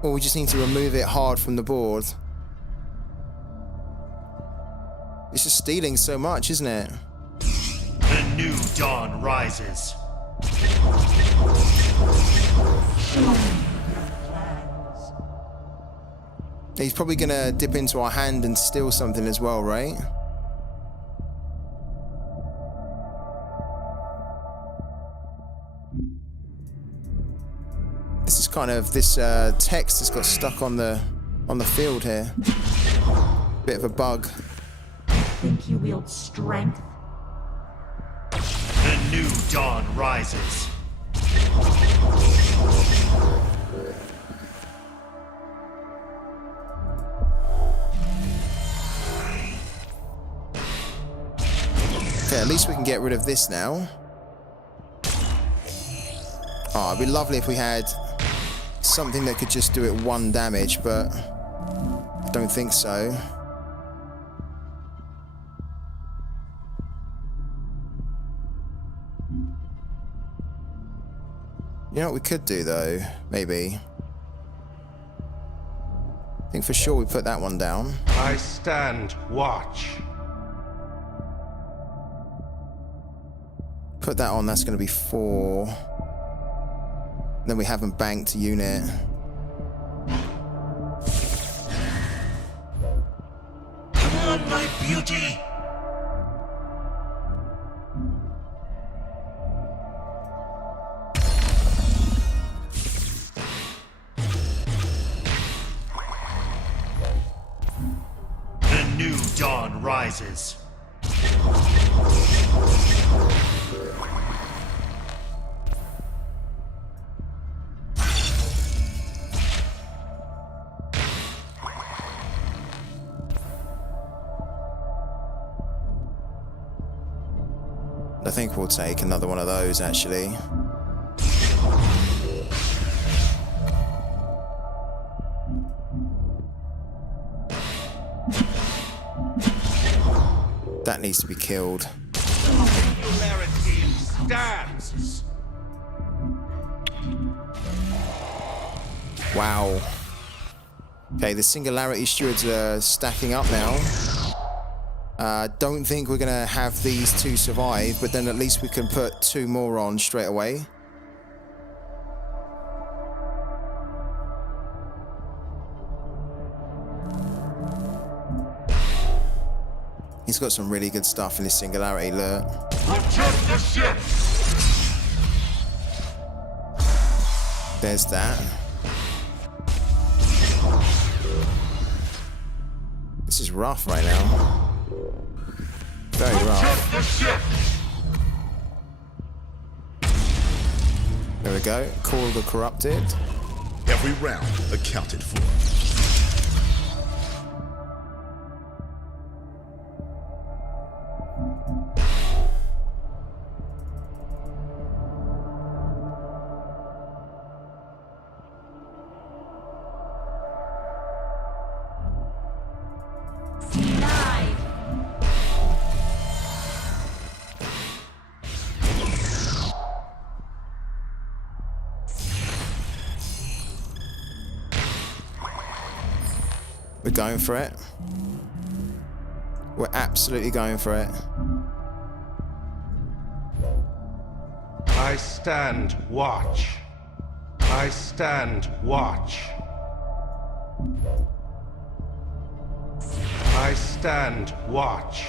Or we just need to remove it hard from the board. It's just stealing so much, isn't it? The new dawn rises. He's probably gonna dip into our hand and steal something as well, right? This is kind of this text has got stuck on the field here. Bit of a bug. Think you wield strength? The new dawn rises. Okay, at least we can get rid of this now. Oh, it'd be lovely if we had something that could just do it 1 damage, but I don't think so. You know what we could do though? Maybe. I think for sure we put that one down. I stand watch. Put that on, that's going to be 4. Then we haven't banked a unit. Come on, my beauty! The new dawn rises. I think we'll take another one of those, actually. That needs to be killed. Singularity stands. Wow. Okay, the Singularity Stewards are stacking up now. Don't think we're gonna have these two survive, but then at least we can put two more on straight away. He's got some really good stuff in his Singularity, look. Protect the ship! There's that. This is rough right now. Very rough. The ship! There we go. Call the Corrupted. Every round accounted for. We're going for it. We're absolutely going for it. I stand watch. I stand watch. I stand watch.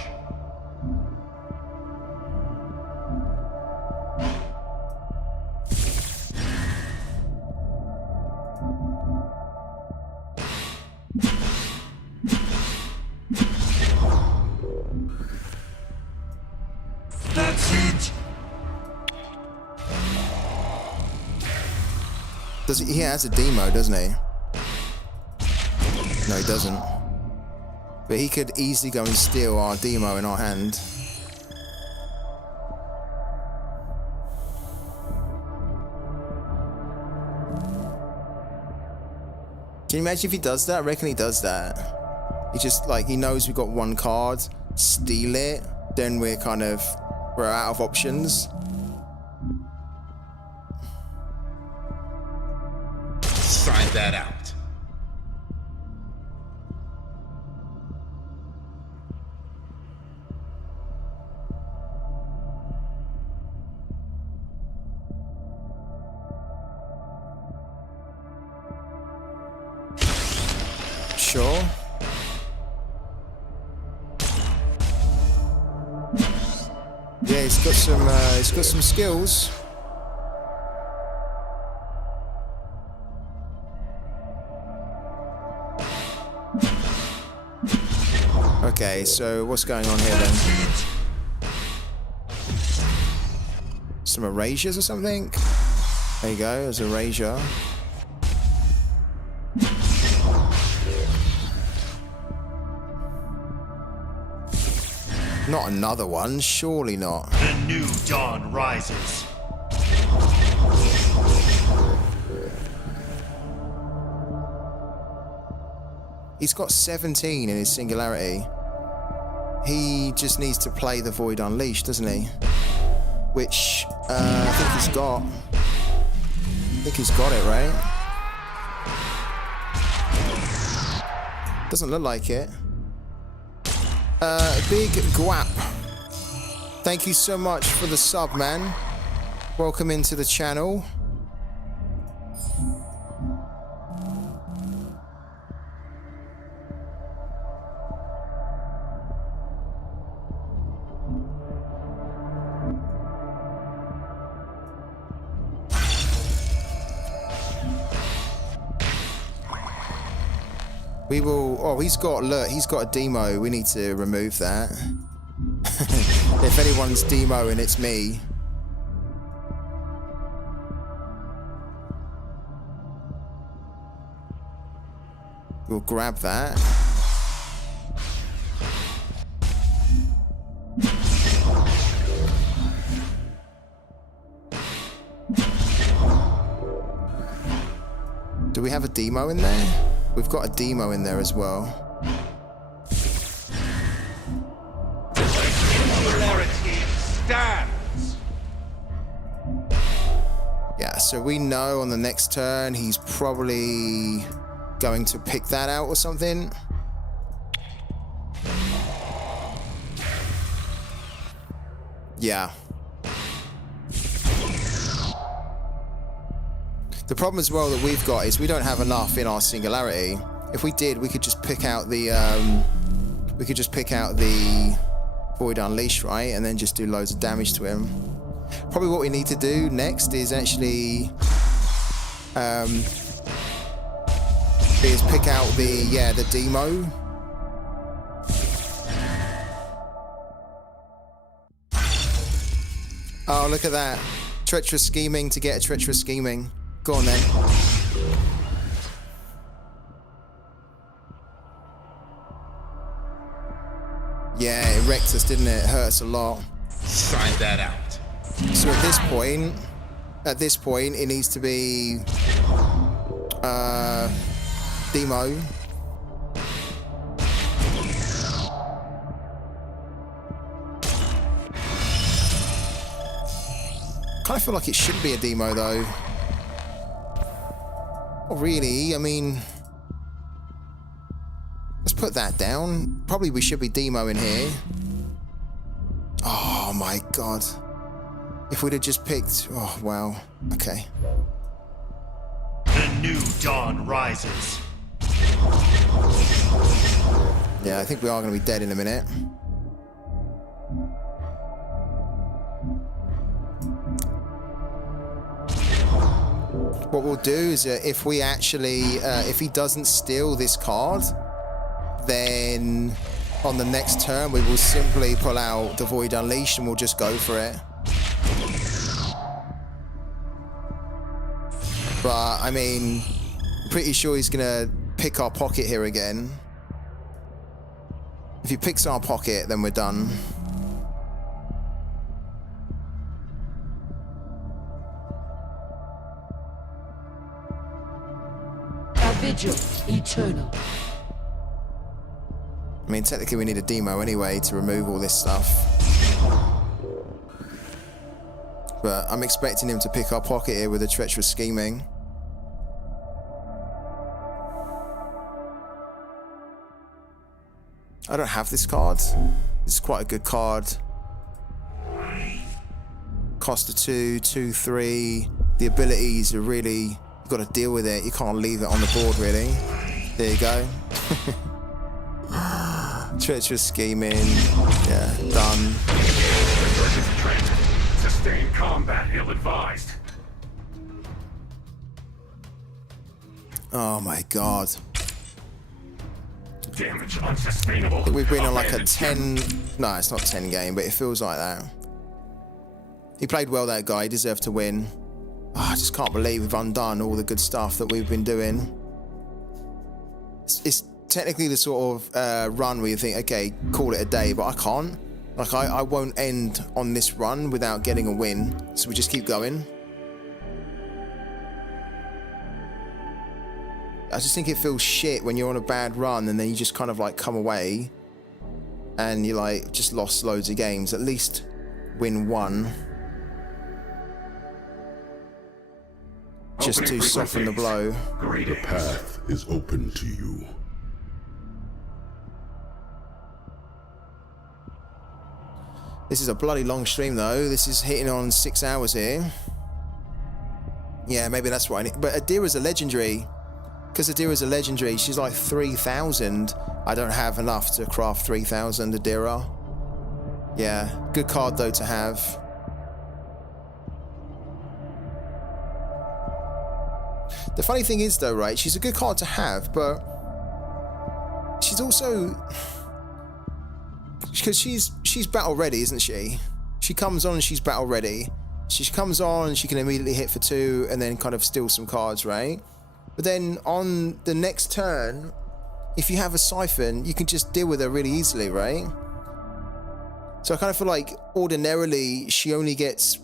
That's it! He has a demo, doesn't he? No, he doesn't. But he could easily go and steal our demo in our hand. Can you imagine if he does that? I reckon he does that. He just, like, he knows we've got one card, steal it, then we're out of options. Sign that out. Sure. Yeah, he's got some skills. Okay, so what's going on here then? Some erasures or something? There you go, there's erasure. Not another one, surely not. The new dawn rises. He's got 17 in his Singularity. He just needs to play the Void Unleashed, doesn't he? Which, I think he's got. I think he's got it, right? Doesn't look like it. Big Guap. Thank you so much for the sub, man. Welcome into the channel. We will... Oh, he's got... Look, he's got a demo. We need to remove that. If anyone's demoing, it's me. We'll grab that. Do we have a demo in there? We've got a demo in there as well. Singularity stands. Yeah, so we know on the next turn he's probably going to pick that out or something. Yeah. The problem as well that we've got is we don't have enough in our singularity. If we did, we could just pick out the Void Unleash, right? And then just do loads of damage to him. Probably what we need to do next is actually is pick out the demo. Oh, look at that. Treacherous scheming to get a treacherous scheming. Go on then. Yeah, it wrecked us, didn't it? It hurt us a lot. Sign that out. So at this point, it needs to be demo. Kind of feel like it should be a demo though. Not really, I mean, let's put that down. Probably we should be demo in here. Oh my god. If we'd have just picked, oh wow, okay. The new dawn rises. Yeah, I think we are going to be dead in a minute. What we'll do is if we actually, if he doesn't steal this card, then on the next turn we will simply pull out the Void Unleash and we'll just go for it. But, I mean, pretty sure he's going to pick our pocket here again. If he picks our pocket, then we're done. A vigil eternal. I mean, technically we need a demo anyway to remove all this stuff. But I'm expecting him to pick our pocket here with a treacherous scheming. I don't have this card. This is quite a good card. Cost of 2, 2, 3. The abilities are really, you've got to deal with it. You can't leave it on the board really. There you go. Treacherous scheming. Yeah, done. Sustained combat ill-advised. Oh my god. Damage unsustainable. I think we've been on like a 10... No, it's not 10 game, but it feels like that. He played well, that guy. He deserved to win. Oh, I just can't believe we've undone all the good stuff that we've been doing. It's technically the sort of run where you think, okay, call it a day, but I can't. Like, I won't end on this run without getting a win, so we just keep going. I just think it feels shit when you're on a bad run and then you just kind of like come away and you like just lost loads of games. At least win one. Just to soften the blow. The path is open to you. This is a bloody long stream though. This is hitting on 6 hours here. Yeah, maybe that's what I need. But Adira's a legendary. Because Adira's a legendary, she's like 3,000. I don't have enough to craft 3,000 Adira. Yeah, good card though to have. The funny thing is though, right, she's a good card to have, but she's also, because she's battle ready, isn't she? She comes on and she's battle ready. She comes on, she can immediately hit for 2 and then kind of steal some cards, right? But then on the next turn, if you have a siphon, you can just deal with her really easily, right? So I kind of feel like ordinarily she only gets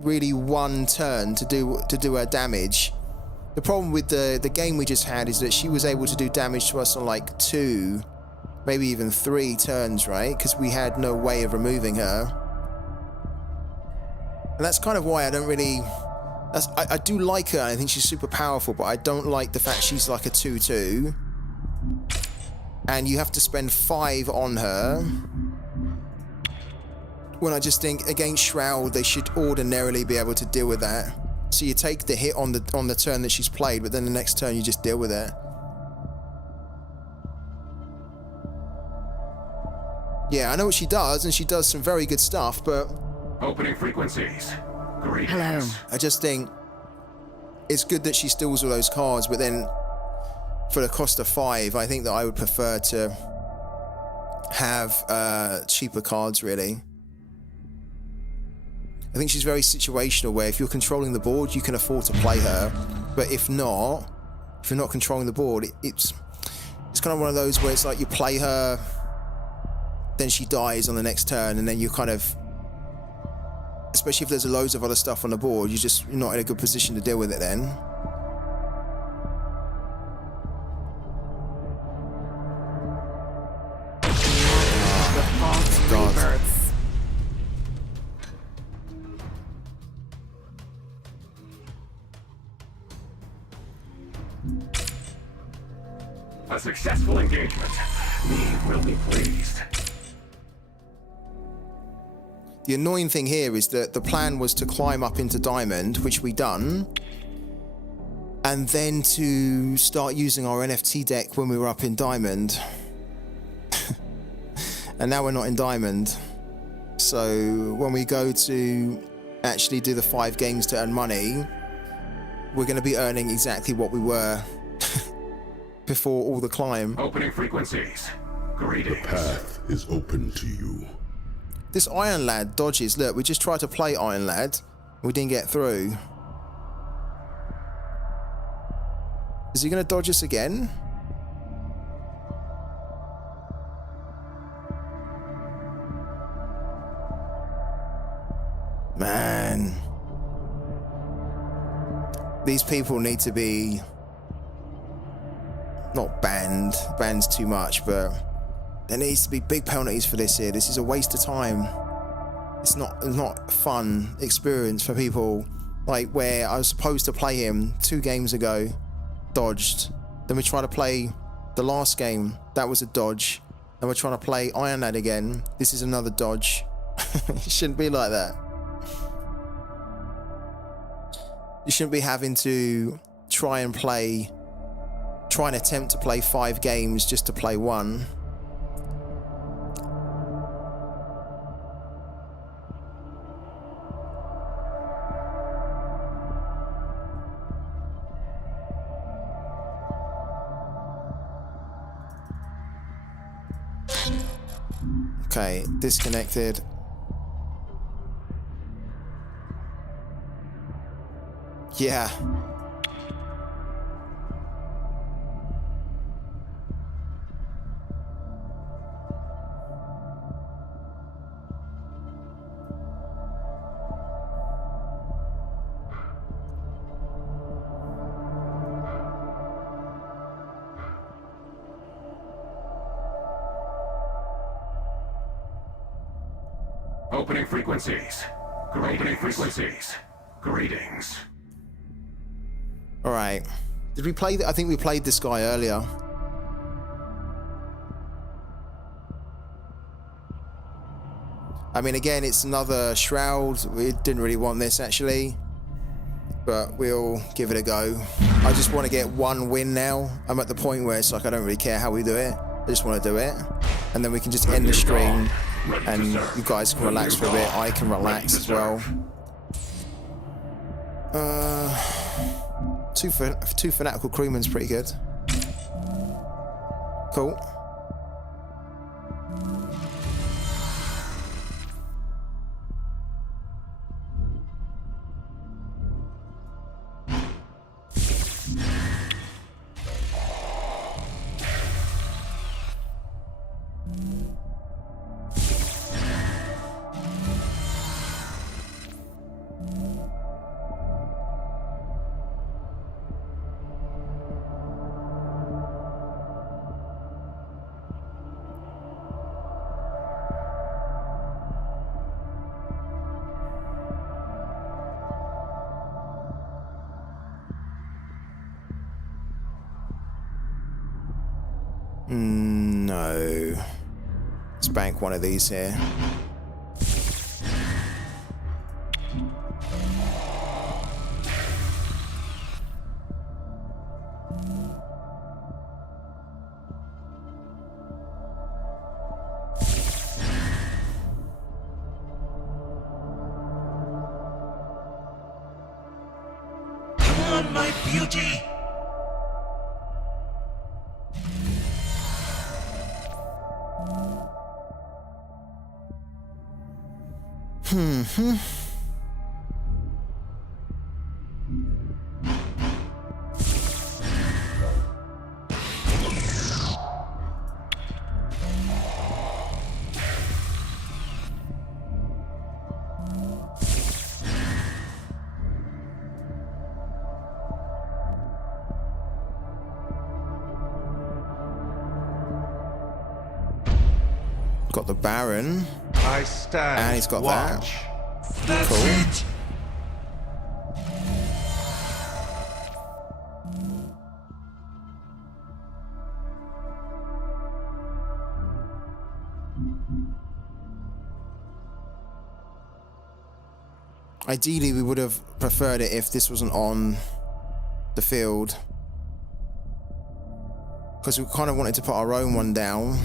really 1 turn to do her damage. The problem with the game we just had is that she was able to do damage to us on like 2, maybe even 3 turns, right? Because we had no way of removing her. And that's kind of why I don't really... I do like her, I think she's super powerful, but I don't like the fact she's like a 2/2. And you have to spend 5 on her. When I just think, against Shroud, they should ordinarily be able to deal with that. So you take the hit on the turn that she's played, but then the next turn you just deal with it. Yeah, I know what she does, and she does some very good stuff, but... Opening frequencies. Greetings. Hello. I just think it's good that she steals all those cards, but then for the cost of 5, I think that I would prefer to have cheaper cards, really. I think she's very situational, where if you're controlling the board, you can afford to play her, but if not, if you're not controlling the board, it's kind of one of those where it's like you play her, then she dies on the next turn, and then you kind of, especially if there's loads of other stuff on the board, you're not in a good position to deal with it then. The false rebirths. A successful engagement. Me will be pleased. The annoying thing here is that the plan was to climb up into Diamond, which we done, and then to start using our NFT deck when we were up in Diamond. And now we're not in Diamond. So when we go to actually do the 5 games to earn money, we're going to be earning exactly what we were before all the climb. Opening frequencies. Greetings. The path is open to you. This Iron Lad dodges. Look, we just tried to play Iron Lad. We didn't get through. Is he going to dodge us again? Man. These people need to be... not banned. Banned's too much, but... there needs to be big penalties for this here. This is a waste of time. It's not a fun experience for people. Like where I was supposed to play him 2 games ago, dodged. Then we try to play the last game, that was a dodge. And we're trying to play Iron Lad again. This is another dodge. It shouldn't be like that. You shouldn't be having to try and attempt to play 5 games just to play 1. Okay, disconnected. Yeah. Opening frequencies. Opening frequencies. Greetings. All right. Did we play? I think we played this guy earlier. I mean, again, it's another Shroud. We didn't really want this actually, but we'll give it a go. I just want to get 1 win now. I'm at the point where it's like I don't really care how we do it. I just want to do it, and then we can just end the stream, and you guys can relax for a bit. I can relax as well. Two fanatical crewmen's pretty good. Cool. No. Let's bank one of these here. Come on, my beauty! Got the Baron. I stand. And he's got watch. That's Cool. it! Ideally, we would have preferred it if this wasn't on the field. Because we kind of wanted to put our own one down.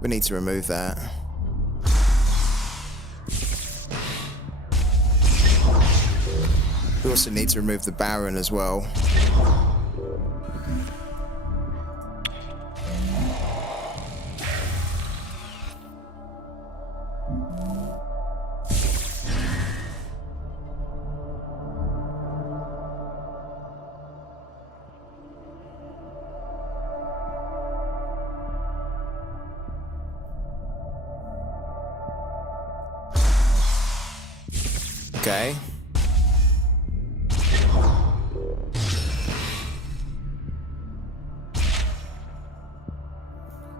We need to remove that. We also need to remove the Baron as well. Okay.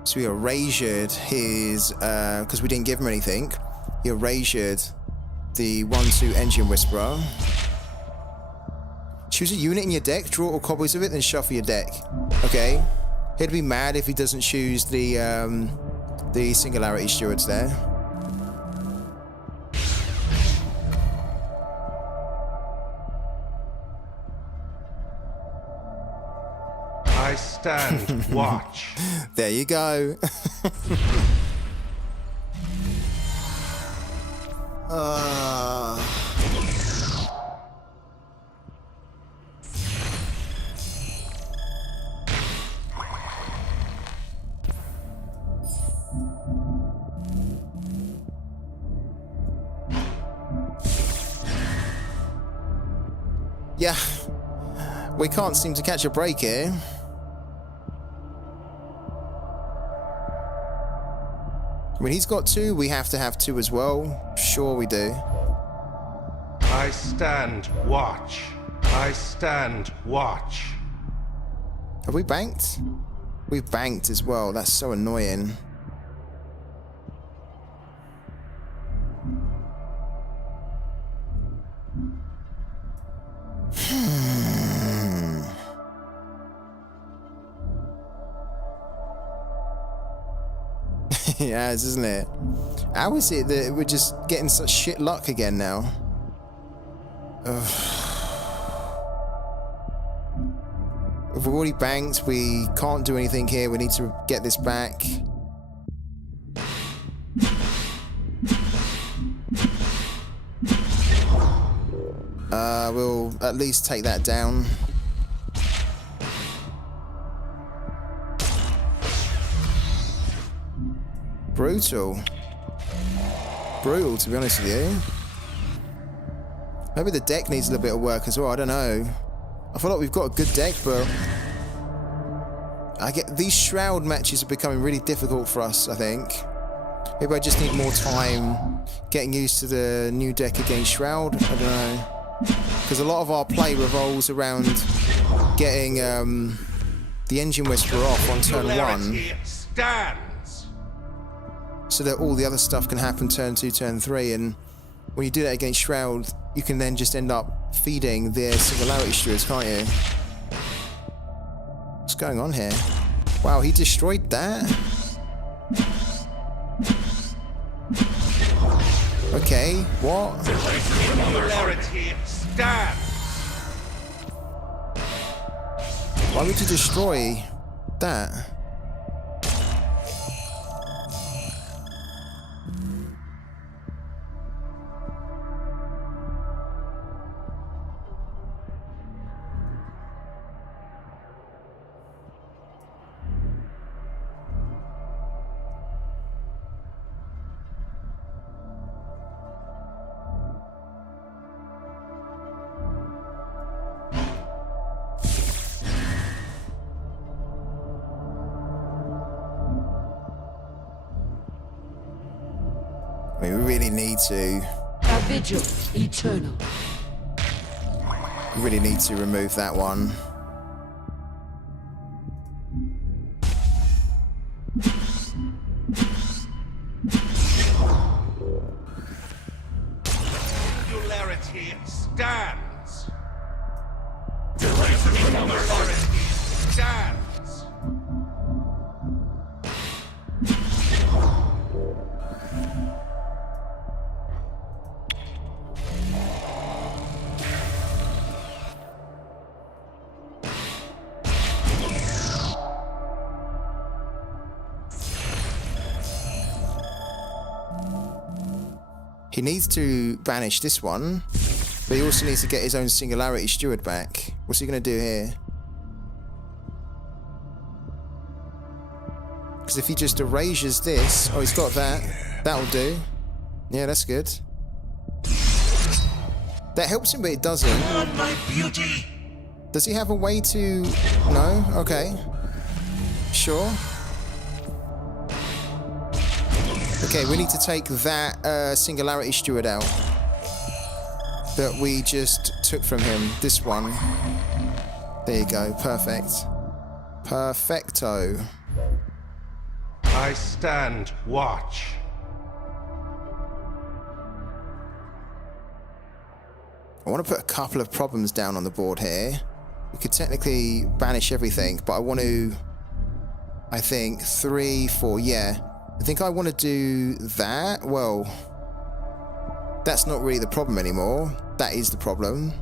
So we erasured his, because we didn't give him anything, he erasured the 1/2 Engine Whisperer. Choose a unit in your deck, draw all copies of it, then shuffle your deck. Okay. He'd be mad if he doesn't choose the Singularity Stewards there. I stand watch. There you go. Yeah, we can't seem to catch a break here. I mean, he's got 2, we have to have 2 as well. Sure we do. I stand watch. I stand watch. Have we banked? We've banked as well. That's so annoying. Yeah, isn't it? How is it that we're just getting such shit luck again now? Ugh. If we've already banked, we can't do anything here. We need to get this back. We'll at least take that down. Brutal. Brutal, to be honest with you. Maybe the deck needs a little bit of work as well, I don't know. I feel like we've got a good deck, but these Shroud matches are becoming really difficult for us, I think. Maybe I just need more time getting used to the new deck against Shroud. I don't know. Because a lot of our play revolves around getting the Engine Whisperer off on turn 1. Stands. So that all the other stuff can happen turn 2, turn 3. And when you do that against Shroud, you can then just end up feeding their Singularity Stewards, can't you? What's going on here? Wow, he destroyed that? Okay, what? Singularity stands. Why would you destroy that? I mean, we really need to. A vigil eternal. We really need to remove that one. Singularity stands. Singularity stands. He needs to banish this one, but he also needs to get his own Singularity Steward back. What's he going to do here? Because if he just erases this... Oh, he's got that. That'll do. Yeah, that's good. That helps him, but it doesn't. On my beauty. Does he have a way to... No? Okay. Sure. Okay, we need to take that Singularity Steward out that we just took from him. This one. There you go. Perfect. Perfecto. I stand watch. I want to put a couple of problems down on the board here. We could technically banish everything, but I want to... I think 3, 4, yeah. I think I want to do that. Well, that's not really the problem anymore. That is the problem.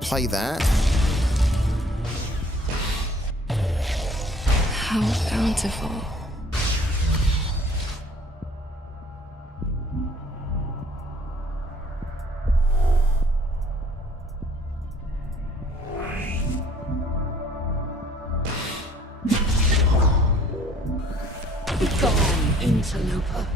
Play that. How bountiful. Gone, interloper.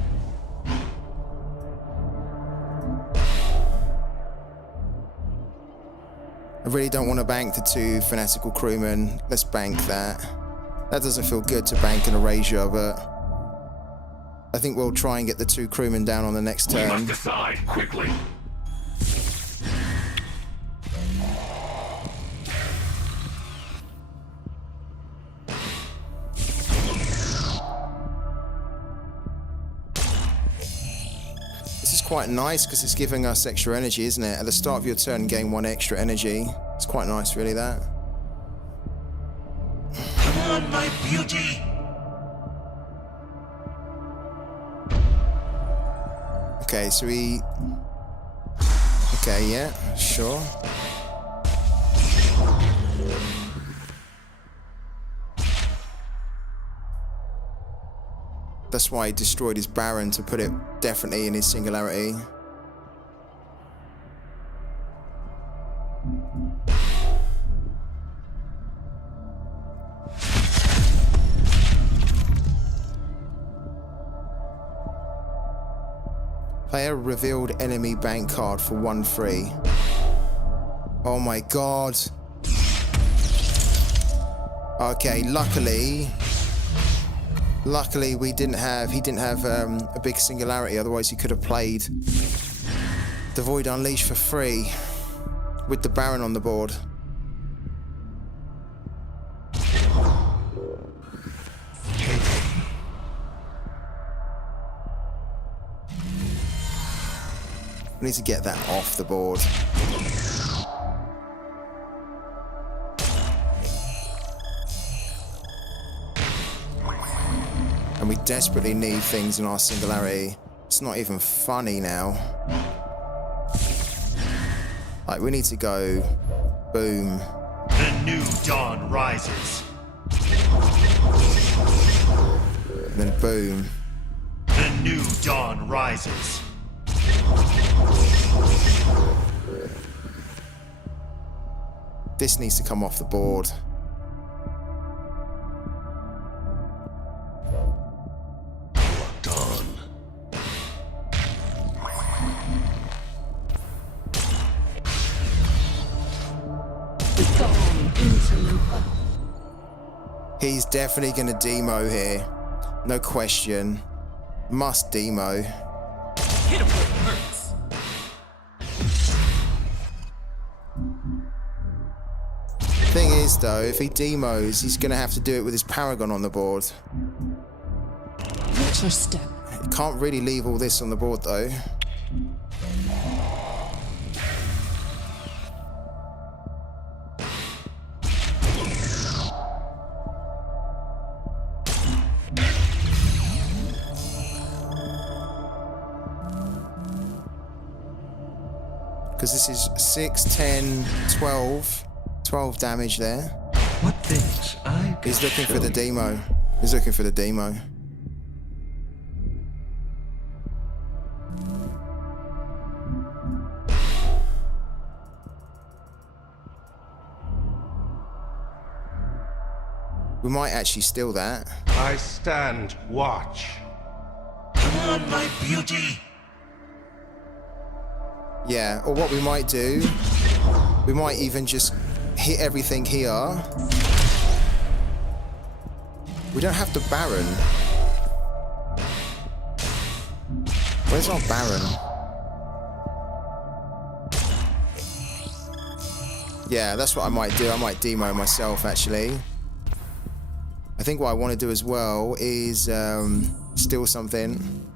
I really don't want to bank the 2 Fanatical Crewmen. Let's bank that. That doesn't feel good to bank an Erasure, but I think we'll try and get the 2 Crewmen down on the next turn. We must decide quickly. Quite nice because it's giving us extra energy, isn't it? At the start of your turn, gain 1 extra energy. It's quite nice, really, that. Come on, my beauty. Okay, so we... Okay, yeah, sure. That's why he destroyed his Baron, to put it definitely in his Singularity. Player revealed enemy bank card for 1 free. Oh my god. Okay, luckily he didn't have a big singularity, otherwise he could have played the Void Unleashed for free with the Baron on the board. We need to get that off the board. And we desperately need things in our singularity. It's not even funny now. Like, we need to go boom. The new dawn rises. And then boom. The new dawn rises. This needs to come off the board. Done. He's definitely gonna demo here. No question. Must demo. Hit him where it hurts. Thing is though, if he demos, he's gonna have to do it with his Paragon on the board. Watch your step. Can't really leave all this on the board though. Because this is 6, 10, 12. 12 damage there. What things I could He's looking show for the you. demo. He's looking for the demo. We might actually steal that. I stand watch. Come on, my beauty. Yeah, or what we might do, we might even just hit everything here. We don't have to Baron. Where's our Baron? Yeah, that's what I might do. I might demo myself, actually. I think what I want to do as well is steal something.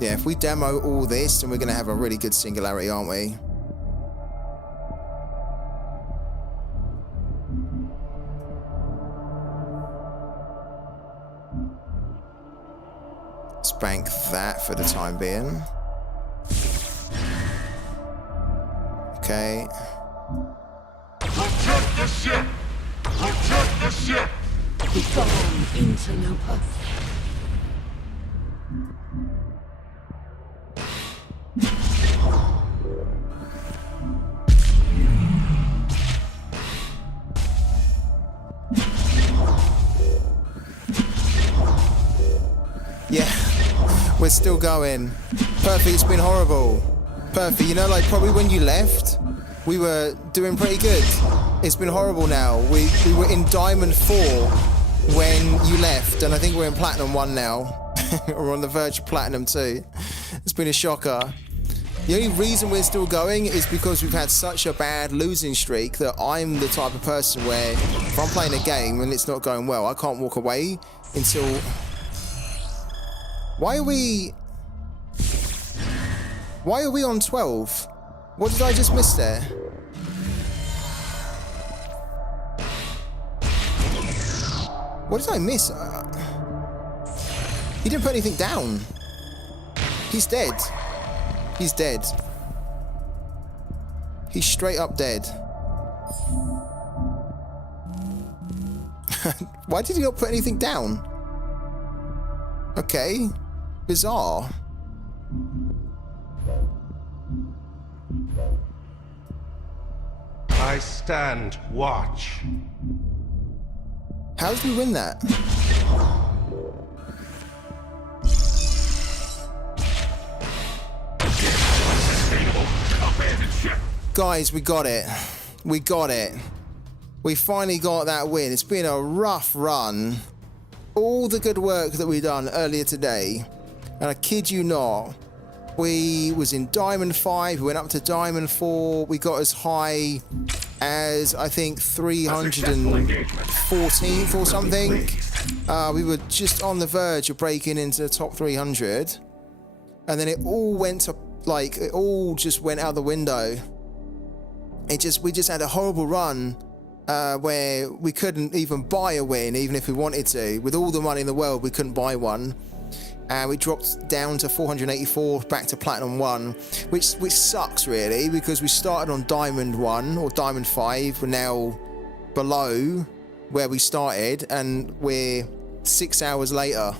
Yeah, if we demo all this, then we're going to have a really good singularity, aren't we? Let's bank that for the time being. Okay. Protect the ship! Protect the ship! Begone, interloper. Yeah, we're still going. Perfect, it's been horrible. Perfect, you know, like probably when you left, we were doing pretty good. It's been horrible now. We were in Diamond 4 when you left, and I think we're in Platinum 1 now. We're on the verge of Platinum 2. It's been a shocker. The only reason we're still going is because we've had such a bad losing streak that I'm the type of person where if I'm playing a game and it's not going well, I can't walk away until... Why are we on 12? What did I just miss there? What did I miss? He didn't put anything down. He's dead. He's dead. He's straight up dead. Why did he not put anything down? Okay. Bizarre. I stand watch. How did we win that? Guys, we got it. We got it. We finally got that win. It's been a rough run. All the good work that we done earlier today, and I kid you not, we was in Diamond 5, we went up to Diamond 4, we got as high as, I think, 314th or something. We were just on the verge of breaking into the top 300, and then it all went to, like, it all just went out the window. We just had a horrible run where we couldn't even buy a win, even if we wanted to. With all the money in the world, we couldn't buy one. And we dropped down to 484, back to Platinum 1, which sucks really, because we started on Diamond 1 or Diamond 5. We're now below where we started, and we're 6 hours later.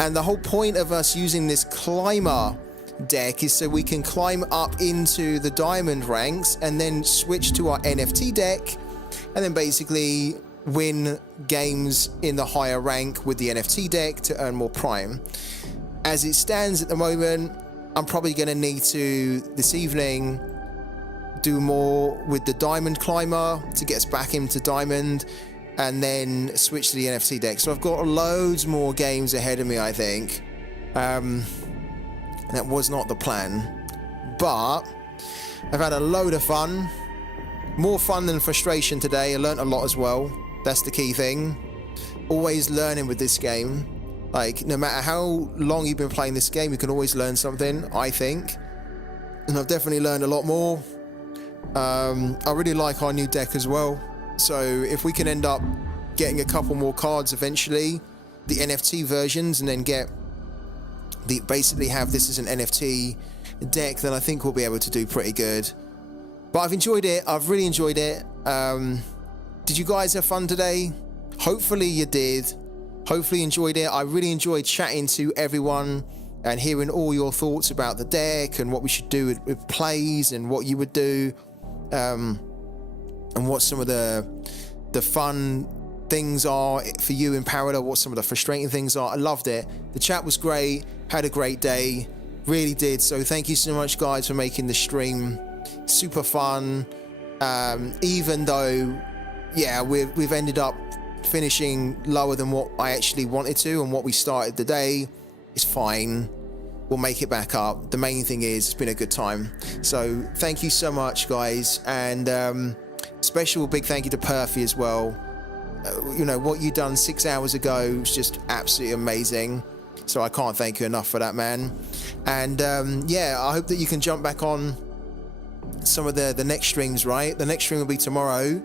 And the whole point of us using this climber deck is so we can climb up into the diamond ranks and then switch to our NFT deck and then basically win games in the higher rank with the NFT deck to earn more prime. As it stands at the moment, I'm probably going to need to this evening do more with the diamond climber to get us back into diamond and then switch to the NFT deck. So I've got loads more games ahead of me, I think. That was not the plan, but I've had a load of fun. More fun than frustration today. I learnt a lot as well. That's the key thing. Always learning with this game. Like, no matter how long you've been playing this game, you can always learn something, I think. And I've definitely learned a lot more. I really like our new deck as well. So if we can end up getting a couple more cards eventually, the NFT versions, and then get basically have this as an NFT deck, then I think we'll be able to do pretty good. But I've enjoyed it. I've really enjoyed it. Did you guys have fun today? Hopefully you did. Hopefully you enjoyed it. I really enjoyed chatting to everyone and hearing all your thoughts about the deck and what we should do with plays and what you would do, and what some of the fun things are for you in parallel, what some of the frustrating things are. I loved it. The chat was great. Had a great day. Really did. So thank you so much, guys, for making the stream super fun. Even though, yeah, we've ended up finishing lower than what I actually wanted to and what we started the day. It's fine. We'll make it back up. The main thing is it's been a good time. So thank you so much, guys. And special big thank you to Perfy as well. You know, what you done 6 hours ago was just absolutely amazing. So I can't thank you enough for that, man. And yeah, I hope that you can jump back on some of the next streams, right? The next stream will be tomorrow,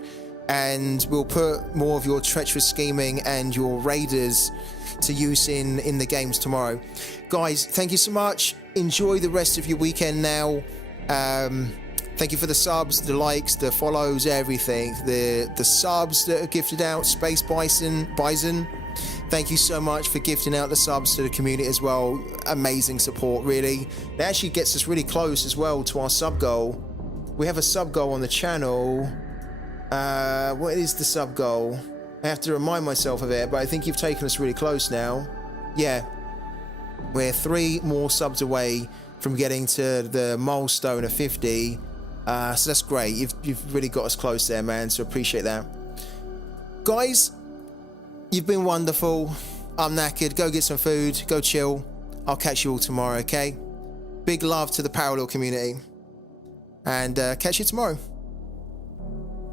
and we'll put more of your treacherous scheming and your raiders to use in the games tomorrow. Guys, thank you so much. Enjoy the rest of your weekend now. Thank you for the subs, the likes, the follows, everything. The subs that are gifted out, Space Bison. Thank you so much for gifting out the subs to the community as well. Amazing support, really. It actually gets us really close as well to our sub goal. We have a sub goal on the channel. What is the sub goal? I have to remind myself of it, but I think you've taken us really close now. Yeah. We're 3 more subs away from getting to the milestone of 50. So that's great. You've really got us close there, man. So appreciate that. Guys, you've been wonderful. I'm knackered. Go get some food. Go chill. I'll catch you all tomorrow, okay? Big love to the Parallel community. And catch you tomorrow.